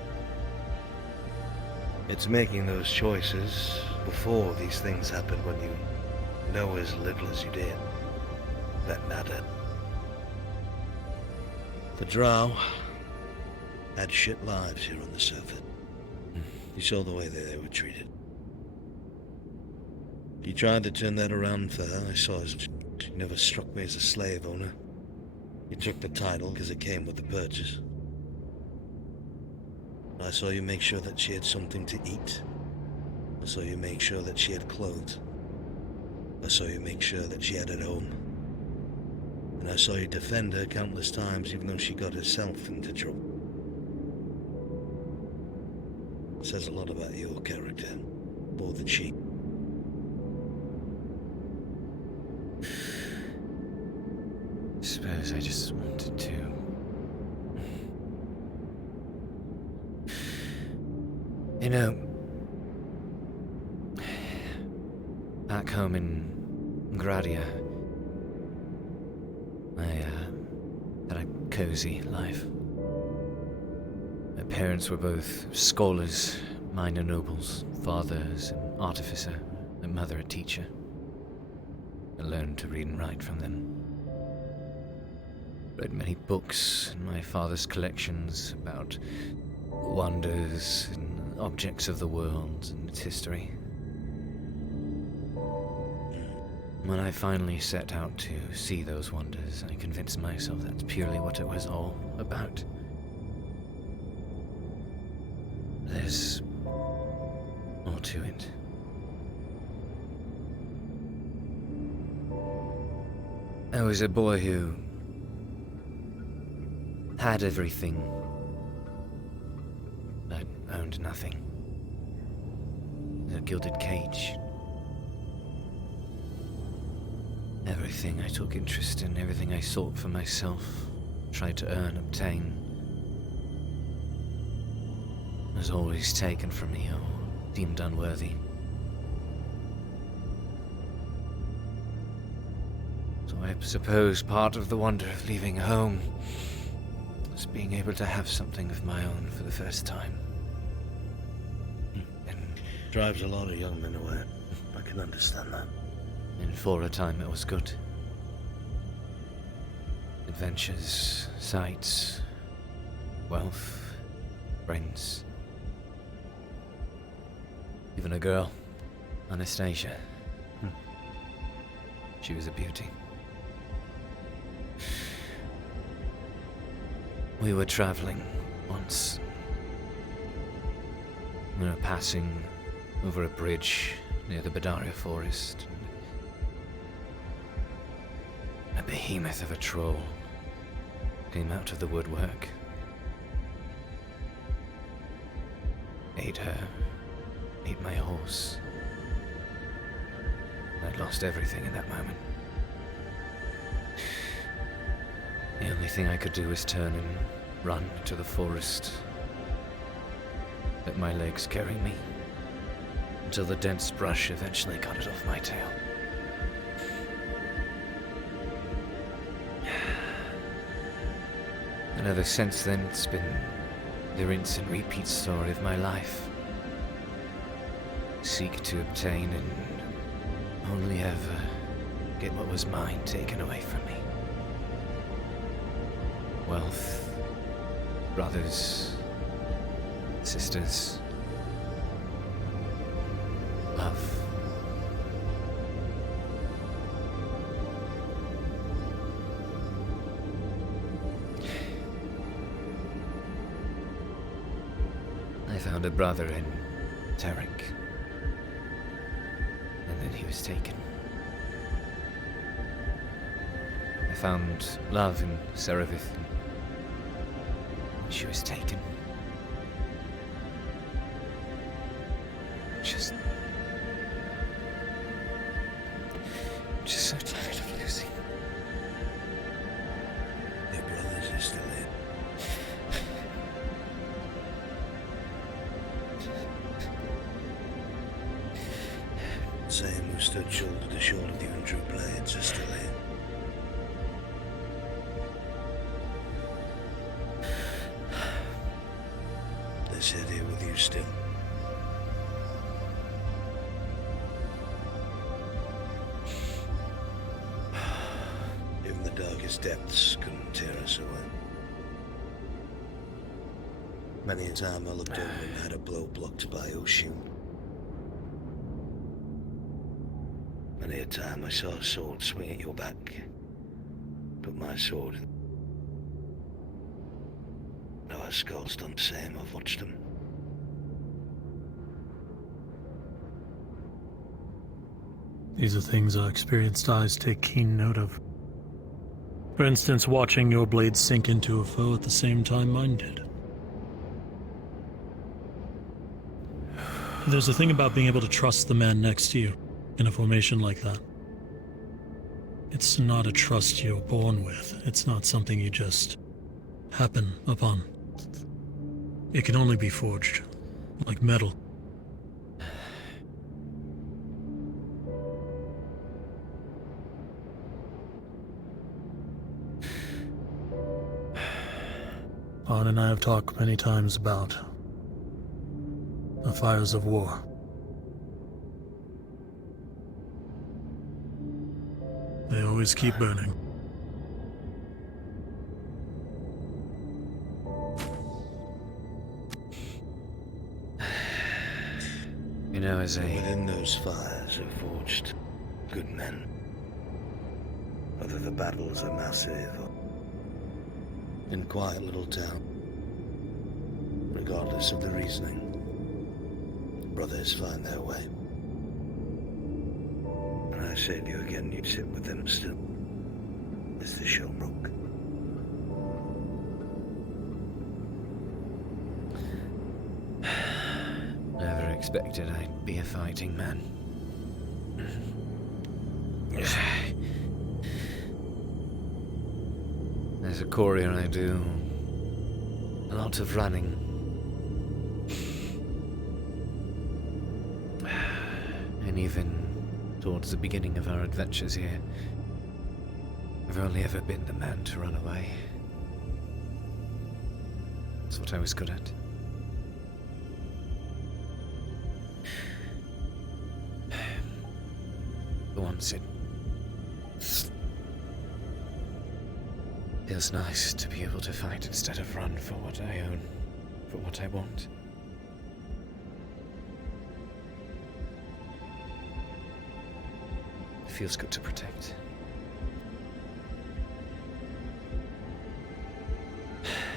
It's making those choices before these things happen, when you know as little as you did, that matter. The Drow had shit lives here on the surface. You saw the way they were treated. You tried to turn that around for her. I saw she never struck me as a slave owner. You took the title because it came with the purchase. I saw you make sure that she had something to eat. I saw you make sure that she had clothes. I saw you make sure that she had a home. And I saw you defend her countless times, even though she got herself into trouble. It says a lot about your character, more than she. I just wanted to. You know, back home in Gradia, I had a cozy life. My parents were both scholars, minor nobles, fathers an artificer, my mother a teacher. I learned to read and write from them. Read many books in my father's collections about wonders and objects of the world and its history. When I finally set out to see those wonders, I convinced myself that's purely what it was all about. There's more to it. I was a boy who had everything, but owned nothing. A gilded cage. Everything I took interest in, everything I sought for myself, tried to earn, obtain, was always taken from me or deemed unworthy. So I suppose part of the wonder of leaving home was being able to have something of my own for the first time. Drives a lot of young men away. I can understand that. And for a time it was good. Adventures, sights, wealth, friends. Even a girl, Anastasia. She was a beauty. We were traveling once. We were passing over a bridge near the Badaria forest. A behemoth of a troll came out of the woodwork. Ate her, ate my horse. I'd lost everything in that moment. The only thing I could do was turn and run to the forest. Let my legs carry me until the dense brush eventually cut it off my tail. And ever since then, it's been the rinse and repeat story of my life. Seek to obtain and only ever get what was mine taken away from me. Wealth, brothers, sisters, love. I found a brother in Tarek, and then he was taken. I found love in Seravith, and she was taken. Just so tired of losing. Your brothers are still here. Same who stood shoulder to shoulder with you and drew blades are still here. They sit here with you still. Even the darkest depths couldn't tear us away. Many a time I looked over and had a blow blocked by Oshun. Many a time I saw a sword swing at your back. Put my sword in. Now our skull's done the same, I've watched them. These are things our experienced eyes take keen note of. For instance, watching your blade sink into a foe at the same time mine did. There's a thing about being able to trust the man next to you in a formation like that. It's not a trust you're born with. It's not something you just happen upon. It can only be forged, like metal. Han and I have talked many times about the fires of war. They always keep burning. You know, as a... Within those fires are forged good men. Whether the battles are massive or in quiet little town, regardless of the reasoning, brothers find their way. And I say to you again, you sit with them still. It's the Shilbrouk. Never expected I'd be a fighting man. As a courier, I do a lot of running. And even towards the beginning of our adventures here, I've only ever been the man to run away. That's what I was good at. For once it feels nice to be able to fight instead of run for what I own, for what I want. It feels good to protect.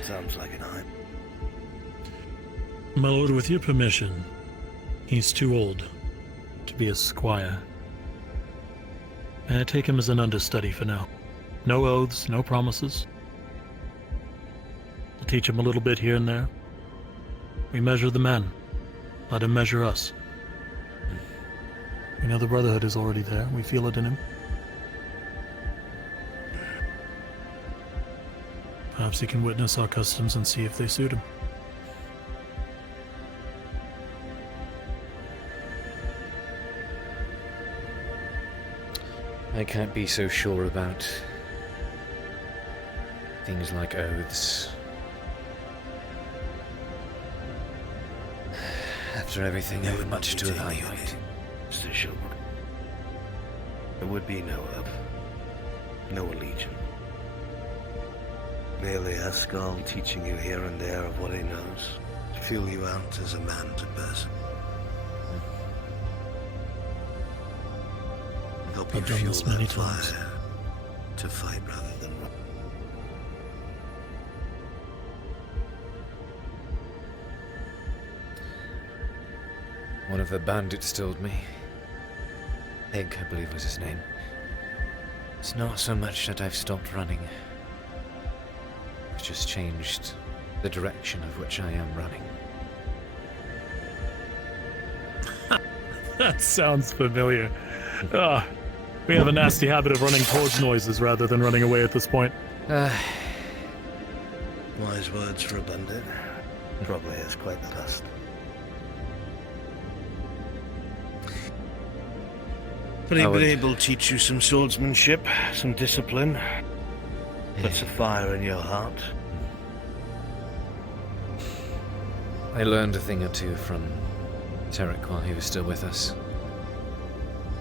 Sounds like an eye. My lord, with your permission, he's too old to be a squire. And I take him as an understudy for now. No oaths, no promises. We'll teach him a little bit here and there. We measure the men. Let him measure us. We know the Brotherhood is already there. We feel it in him. Perhaps he can witness our customs and see if they suit him. I can't be so sure about things like oaths. After everything, I have much to evaluate. Mr. Shilbrouk. There would be no oath, no allegiance. Merely a skull teaching you here and there of what he knows, to feel you out as a man to person. Help you I've done fuel this many that times. fire to fight rather than run. One of the bandits told me. Egg, I believe was his name. It's not so much that I've stopped running. I've just changed the direction of which I am running. That sounds familiar. We have a nasty habit of running towards noises rather than running away at this point. Wise words for a bandit. Probably has quite the past. But he would able to teach you some swordsmanship, some discipline. Puts a fire in your heart. I learned a thing or two from Tarek while he was still with us.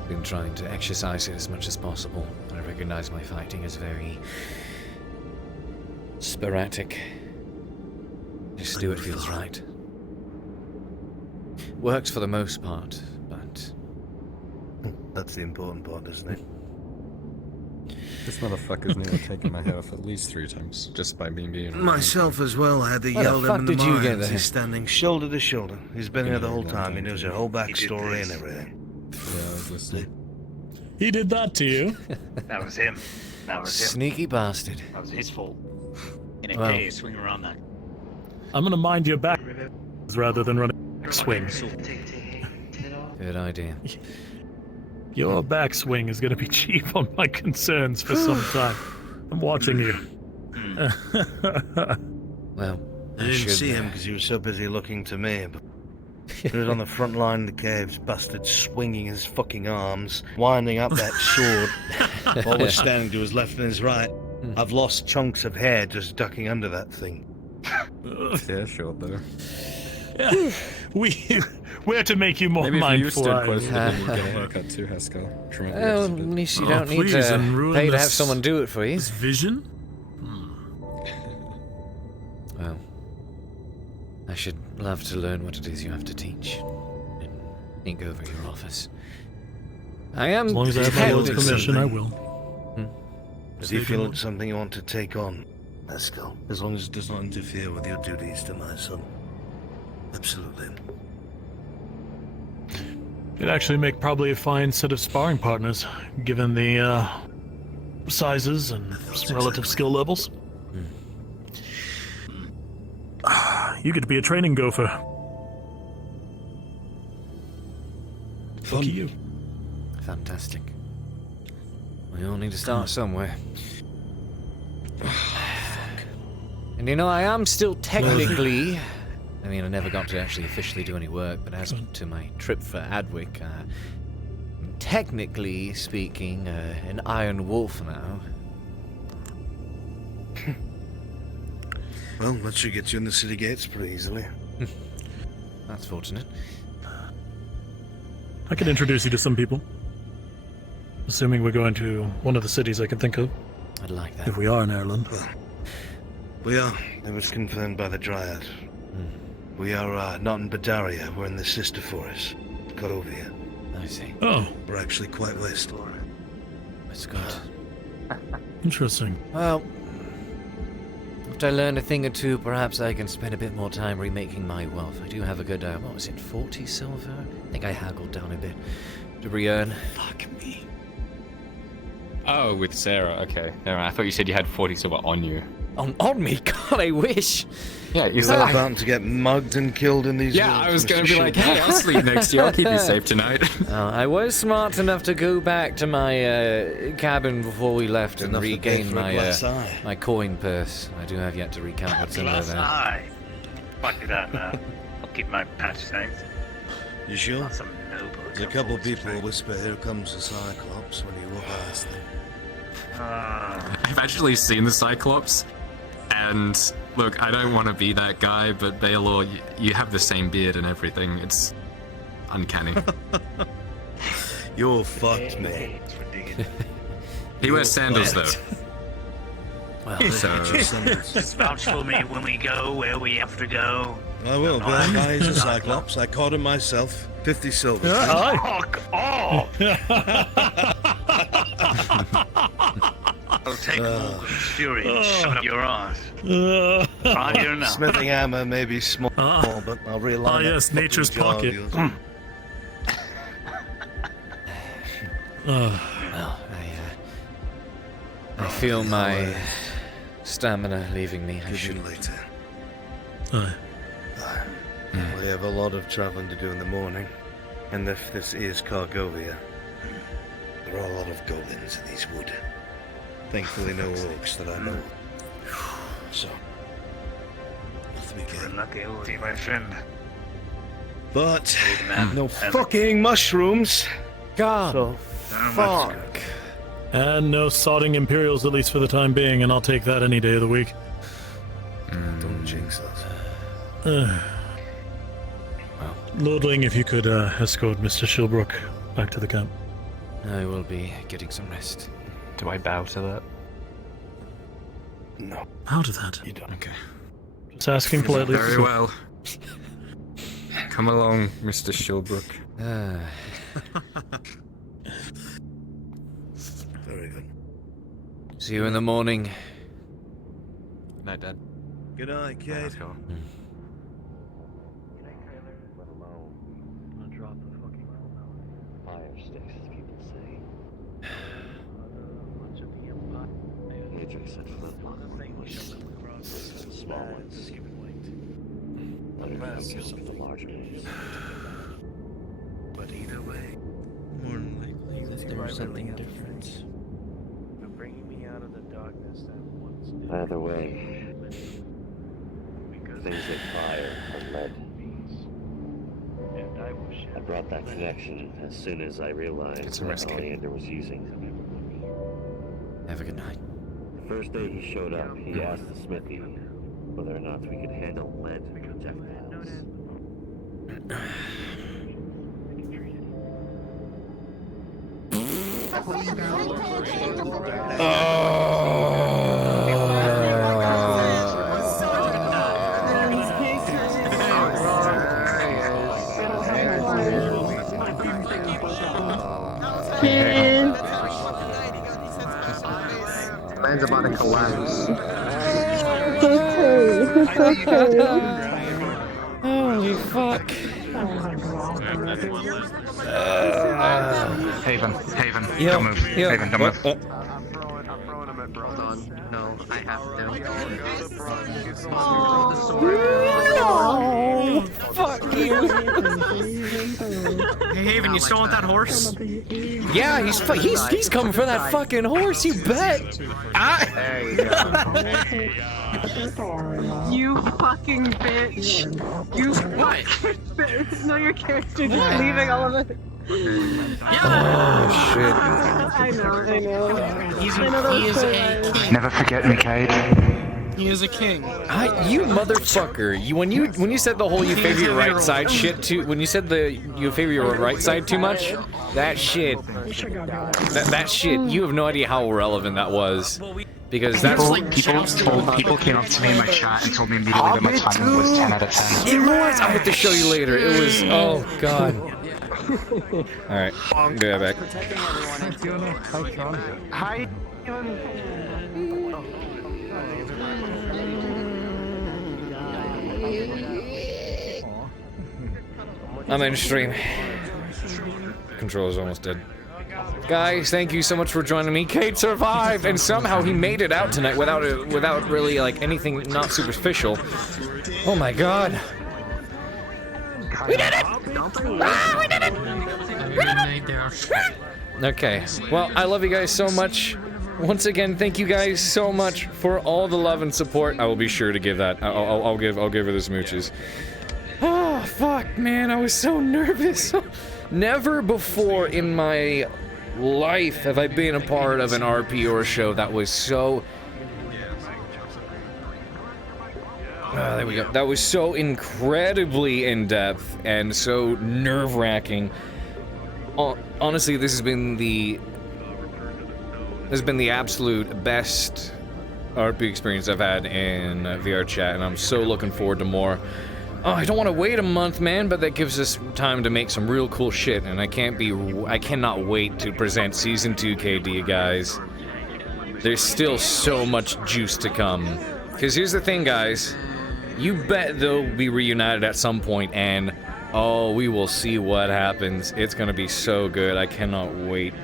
Been trying to exercise it as much as possible. I recognize my fighting as very sporadic. Just do what feels right. Works for the most part, but that's the important part, isn't it? This motherfucker's nearly taken my head off at least 3 times just by being around. Myself as well. I had to How yell the him fuck in the did you get mines. there? He's standing shoulder to shoulder. He's been here the whole time. He knows your whole backstory and everything. Yeah, I was listening. He did that to you? That was him. That was him. Sneaky bastard. That was his fault. In a Well. case, swing around that. I'm gonna mind your back rather than running swing. Good idea. Your backswing is going to be cheap on my concerns for some time. I'm watching you. Well, I didn't see him because he was so busy looking to me, but he was on the front line of the caves, bastard swinging his fucking arms, winding up that sword, always standing to his left and his right. I've lost chunks of hair just ducking under that thing. Yeah, sure, though. Yeah. We're to make you more Maybe if you mindful. stood closer to him, you'd get a haircut too, Haskell. Well, at least you don't need to pay to have someone do it for you. This vision? Well, I should love to learn what it is you have to teach and think over your office. I am As long as I have my Lord's permission, I will. Does he feel it's something you want to take on, Haskell? As long as it does not interfere with your duties to my son. Absolutely. It'd actually make probably a fine set of sparring partners, given the sizes and relative skill levels. You get to be a training gopher. Fuck you. Fantastic. We all need to start somewhere. And you know, I am still technically... I mean, I never got to actually officially do any work, but as to my trip for Adwick, technically speaking, an Iron Wolf now. Well, that should get you in the city gates pretty easily. That's fortunate. I could introduce you to some people. Assuming we're going to one of the cities I can think of. I'd like that. If we are in Ireland. Well, we are. It was confirmed by the Dryad. We are not in Badaria. We're in the sister forest, Korovia. I see. Oh. We're actually quite west. That's good. Interesting. Well, after I learn a thing or two, perhaps I can spend a bit more time remaking my wealth. I do have a good, what was it, 40 silver? I think I haggled down a bit to re-earn. Fuck me. Oh, with Sarah, okay. Never mind. I thought you said you had 40 silver on you. On me? God, I wish. Yeah, You're not bound to get mugged and killed in these Yeah, woods, I was going Mr. to be like, hey, I'll sleep next year. I'll keep you safe tonight. I was smart enough to go back to my cabin before we left and enough to pay regain for a my glass eye. my coin purse. I do have yet to recount what's in there. Glass eye. Fuck that now. I'll keep my patch safe. You sure? Some noble There's a couple people whisper, here comes the Cyclops, when you walk past them. I've actually seen the Cyclops, and look, I don't want to be that guy, but Baylor, you have the same beard and everything. It's uncanny. You're fucked, mate. He wears sandals, though. Well, so... Just vouch for me when we go where we have to go. I will, but that guy is a Cyclops. I caught him myself. 50 silver. Fuck off! I'll take Morgan's fury and shut up your ass. Right here now. Smithing hammer may be small, but I'll realign that yes, fucking nature's jaw of pocket. yours. Well, I feel my stamina leaving me. I should later. Aye. We have a lot of traveling to do in the morning, and if this is Cargovia, there are a lot of goblins in these woods. Thankfully, no orcs that I know of. So, have to be careful. Lucky old my friend. But no fucking mushrooms. God, So, fuck. And no sodding Imperials, at least for the time being, and I'll take that any day of the week. Don't jinx us. Lordling, if you could escort Mr. Shilbrouk back to the camp. I will be getting some rest. Do I bow to that? No. How to that? You don't. Okay. Just asking politely. Very well. Come along, Mr. Shilbrouk. Very good. See you in the morning. Good night, Dad. Good night, Cade. Let's go. Fire sticks, as people say. Small ones. Others kill some of the larger ones. But either way, more than likely there's something different. Either way, things that fire are lead. I brought that connection as soon as I realized what Oleander was using. Have a good night. The first day he showed up, he asked the smithy whether or not we could handle lead projectiles. Man's about to collapse. It's okay. Holy fuck. Haven, Yeah, don't move. yeah. Haven, don't move. Hold on. No, I have to. No! Fuck you. Hey, Haven, you still want that horse? Yeah, he's coming for that fucking horse, you bet. There you go. You fucking bitch. You fucking bitch. No, your character just leaving all of it. Oh shit. I know. He is a king. Never forget me, Cade. He is a king. You motherfucker! When you said the whole you favor your right side shit too, when you said you favor your right side too much, that shit, you have no idea how relevant that was, because that's People came up to me in my chat and told me immediately that my timing was 10 out of 10. It was. I have to show you later. It was. Oh god. All right, be right back. Hi. I'm in stream. Controller's almost dead. Guys, thank you so much for joining me. Cade survived, and somehow he made it out tonight without really like anything not superficial. Oh my god. We did it! Ah, we did it! We did it! Okay. Well, I love you guys so much. Once again, thank you guys so much for all the love and support. I will be sure to give that. I'll give her the smooches. Oh fuck, man! I was so nervous. Never before in my life have I been a part of an RP or a show that was so. There we go. That was so incredibly in depth and so nerve-wracking. Honestly, this has been the absolute best RP experience I've had in VR chat, and I'm so looking forward to more. Oh, I don't want to wait a month, man, but that gives us time to make some real cool shit, and I cannot wait to present Season 2K to you guys. There's still so much juice to come. Because here's the thing, guys. You bet they'll be reunited at some point, and oh, we will see what happens. It's gonna be so good. I cannot wait.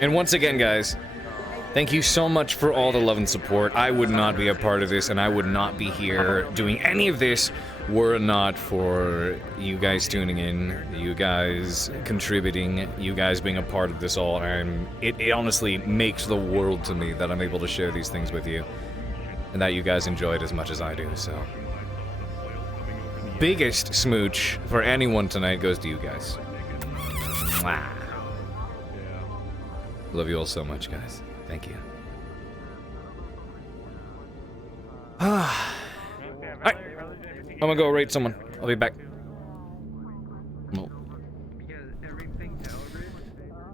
And once again, guys, thank you so much for all the love and support. I would not be a part of this, and I would not be here doing any of this were it not for you guys tuning in, you guys contributing, you guys being a part of this all. And it honestly makes the world to me that I'm able to share these things with you, and that you guys enjoy it as much as I do. So, biggest smooch for anyone tonight goes to you guys. Mwah. Love you all so much, guys. Thank you. Alright. I'm gonna go raid someone. I'll be back. No.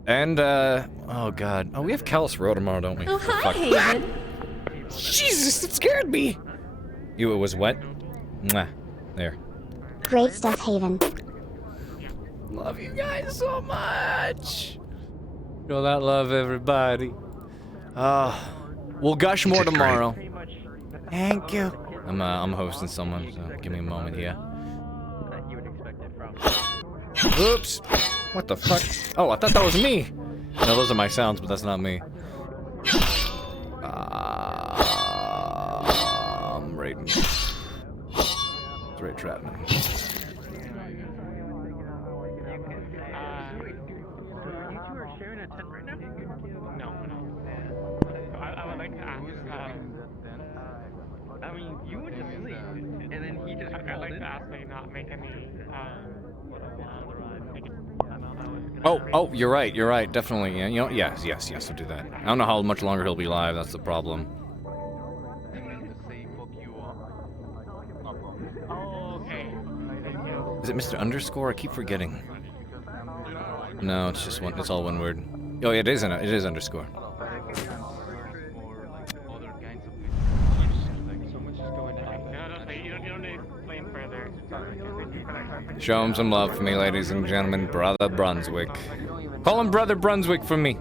And, oh god. Oh, we have Callus Row tomorrow, don't we? Oh, hi, Haven. Jesus, it scared me! It was wet? Mwah. There. Great stuff, Haven. Love you guys so much! Show that love, everybody. We'll gush more tomorrow. Thank you. I'm hosting someone, so give me a moment here. Oops. What the fuck? Oh, I thought that was me. No, those are my sounds, but that's not me. entrapment. I would like to ask, I mean, you went to sleep, and then he just I'd like to ask that you not make any, Oh, you're right, definitely. Yeah, you know, yes, we'll do that. I don't know how much longer he'll be live, that's the problem. Oh, okay. Is it Mr. Underscore? I keep forgetting. No, it's just one, it's all one word. Oh, it is underscore. Show him some love for me, ladies and gentlemen. Brother Brunswick. Call him Brother Brunswick for me.